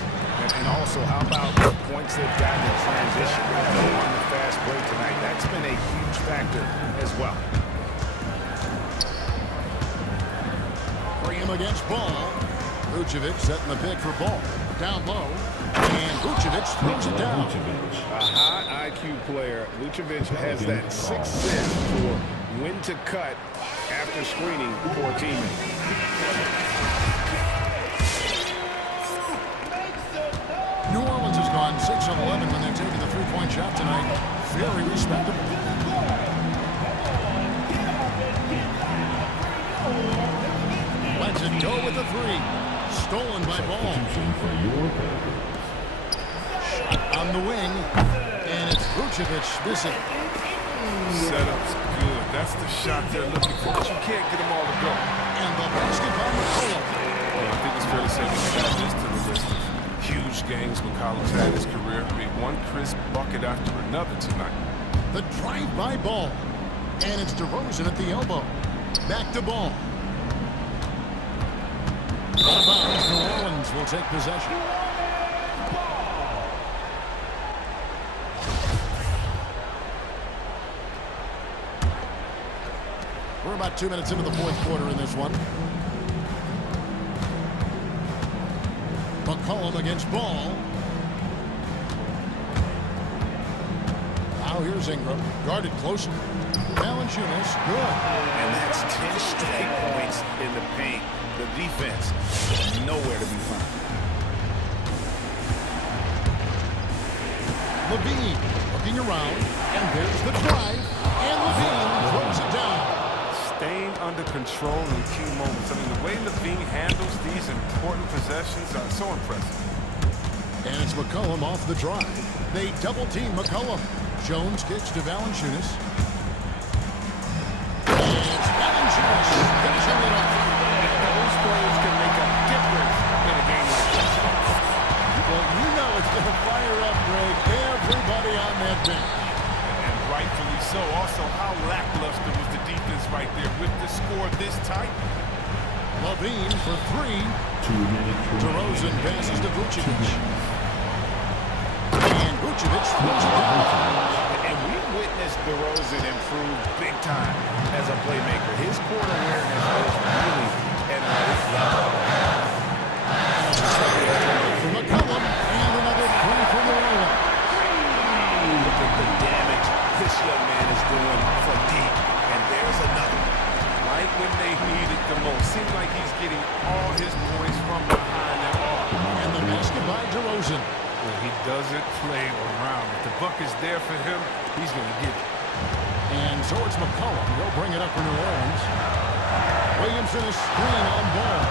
And also, how about the points they've gotten in transition? On the fast break tonight, that's been a huge factor as well. Graham against Ball. Vucevic setting the pick for Ball. Down low. And Vucevic throws it down. A high IQ player. Vucevic has that 6th sense for when to cut after screening for a teammate. New Orleans has gone 6 of 11 when they're taking the 3-point shot tonight. Very respectable. Lets it go with the 3. Stolen by Ball. Shot on the wing. And it's Vucevic missing. Setup's good. That's the shot they're looking for, but you can't get them all to go. And the basket by McCollum. Well, I think it's fair to say we can add this to the list of huge games McCollum's had in his career. I mean, one crisp bucket after another tonight. The drive by Ball. And it's DeRozan at the elbow. Back to Ball. Out of bounds, New Orleans will take possession. We're about 2 minutes into the 4th quarter in this one. McCollum against Ball. Now here's Ingram. Guarded closely. Valanciunas, good. And that's 10 straight points in the paint. The defense is nowhere to be found. Levine looking around. And there's the drive. And Levine throws it down. Staying under control in key moments. I mean, the way Levine handles these important possessions are so impressive. And it's McCollum off the drive. They double-team McCollum. Jones kicks to Valanciunas. And it's Valanciunas finishing it off. Those players can make a difference in a game like this. Well, you know it's going to fire up, Greg, everybody on that bench. And rightfully so. Also, how lackluster was the defense right there with the score this tight? Levine for 3. DeRozan passes to Vucevic. And Vucevic throws it down. And we've witnessed DeRozan improve big time as a playmaker. His court awareness is really at an elite level. For McCollum, and another 3 for New Orleans. Look at the damage this young man is doing from deep. And there's another. Right when they need it the most. Seems like he's getting all his points from behind that arc. And the basket by DeRozan. Well, he doesn't play around. If the buck is there for him, he's going to get it. And so it's McCollum. He'll bring it up for New Orleans. Williams DeRozan a screen on ball.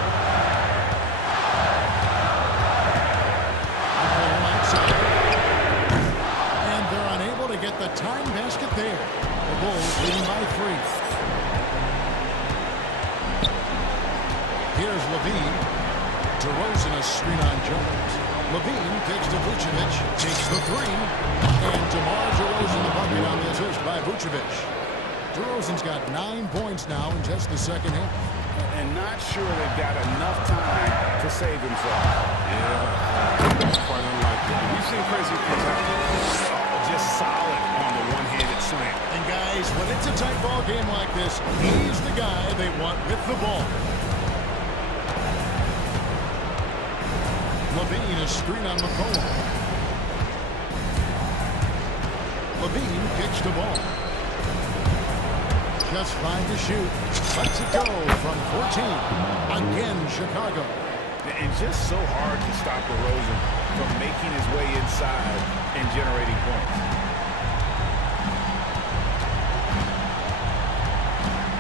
McCollum outside. And they're unable to get the tying basket there. The Bulls leading by 3. Here's Levine. DeRozan a screen on Jones. Levine takes to Vucevic, takes the 3, and DeMar DeRozan the bucket on the assist by Vucevic. DeRozan's got 9 points now in just the second half. And not sure they've got enough time to save themselves. Yeah, quite unlikely. We've seen crazy things happen. Just solid on the one-handed slam. And guys, when it's a tight ball game like this, he's the guy they want with the ball. Levine a screen on McCollum. Levine kicks the ball. Just 5 to shoot. Lets it go from 14. Again, Chicago. And just so hard to stop DeRozan from making his way inside and generating points.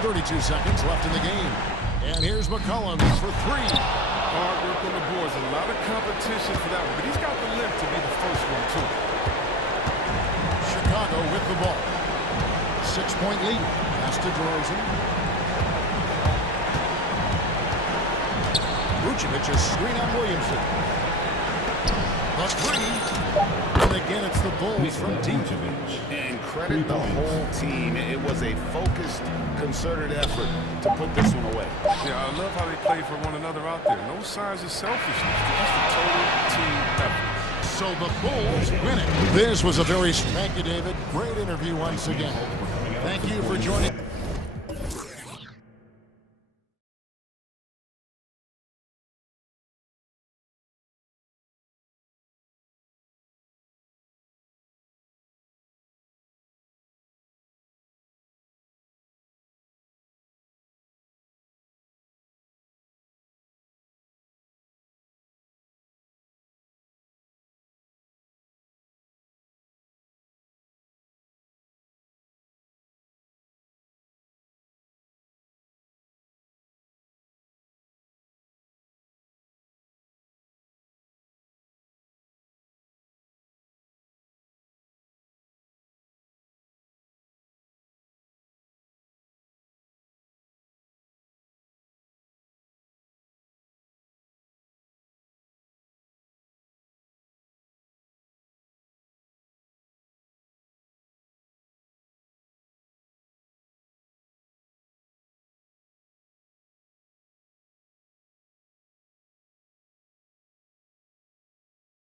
32 seconds left in the game. And here's McCollum for 3. Hard work on the boards. A lot of competition for that one, but he's got the lift to be the first one, too. Chicago with the ball. 6-point lead. Pass to DeRozan. Vucevic a screen on Williamson. The 3. And again, it's the Bulls from deep. And credit the whole team. It was a focused, concerted effort to put this one away. Yeah, I love how they play for one another out there. No signs of selfishness. Just a total team effort. So the Bulls win it. This was a very... Thank you, David. Great interview once again. Thank you for joining.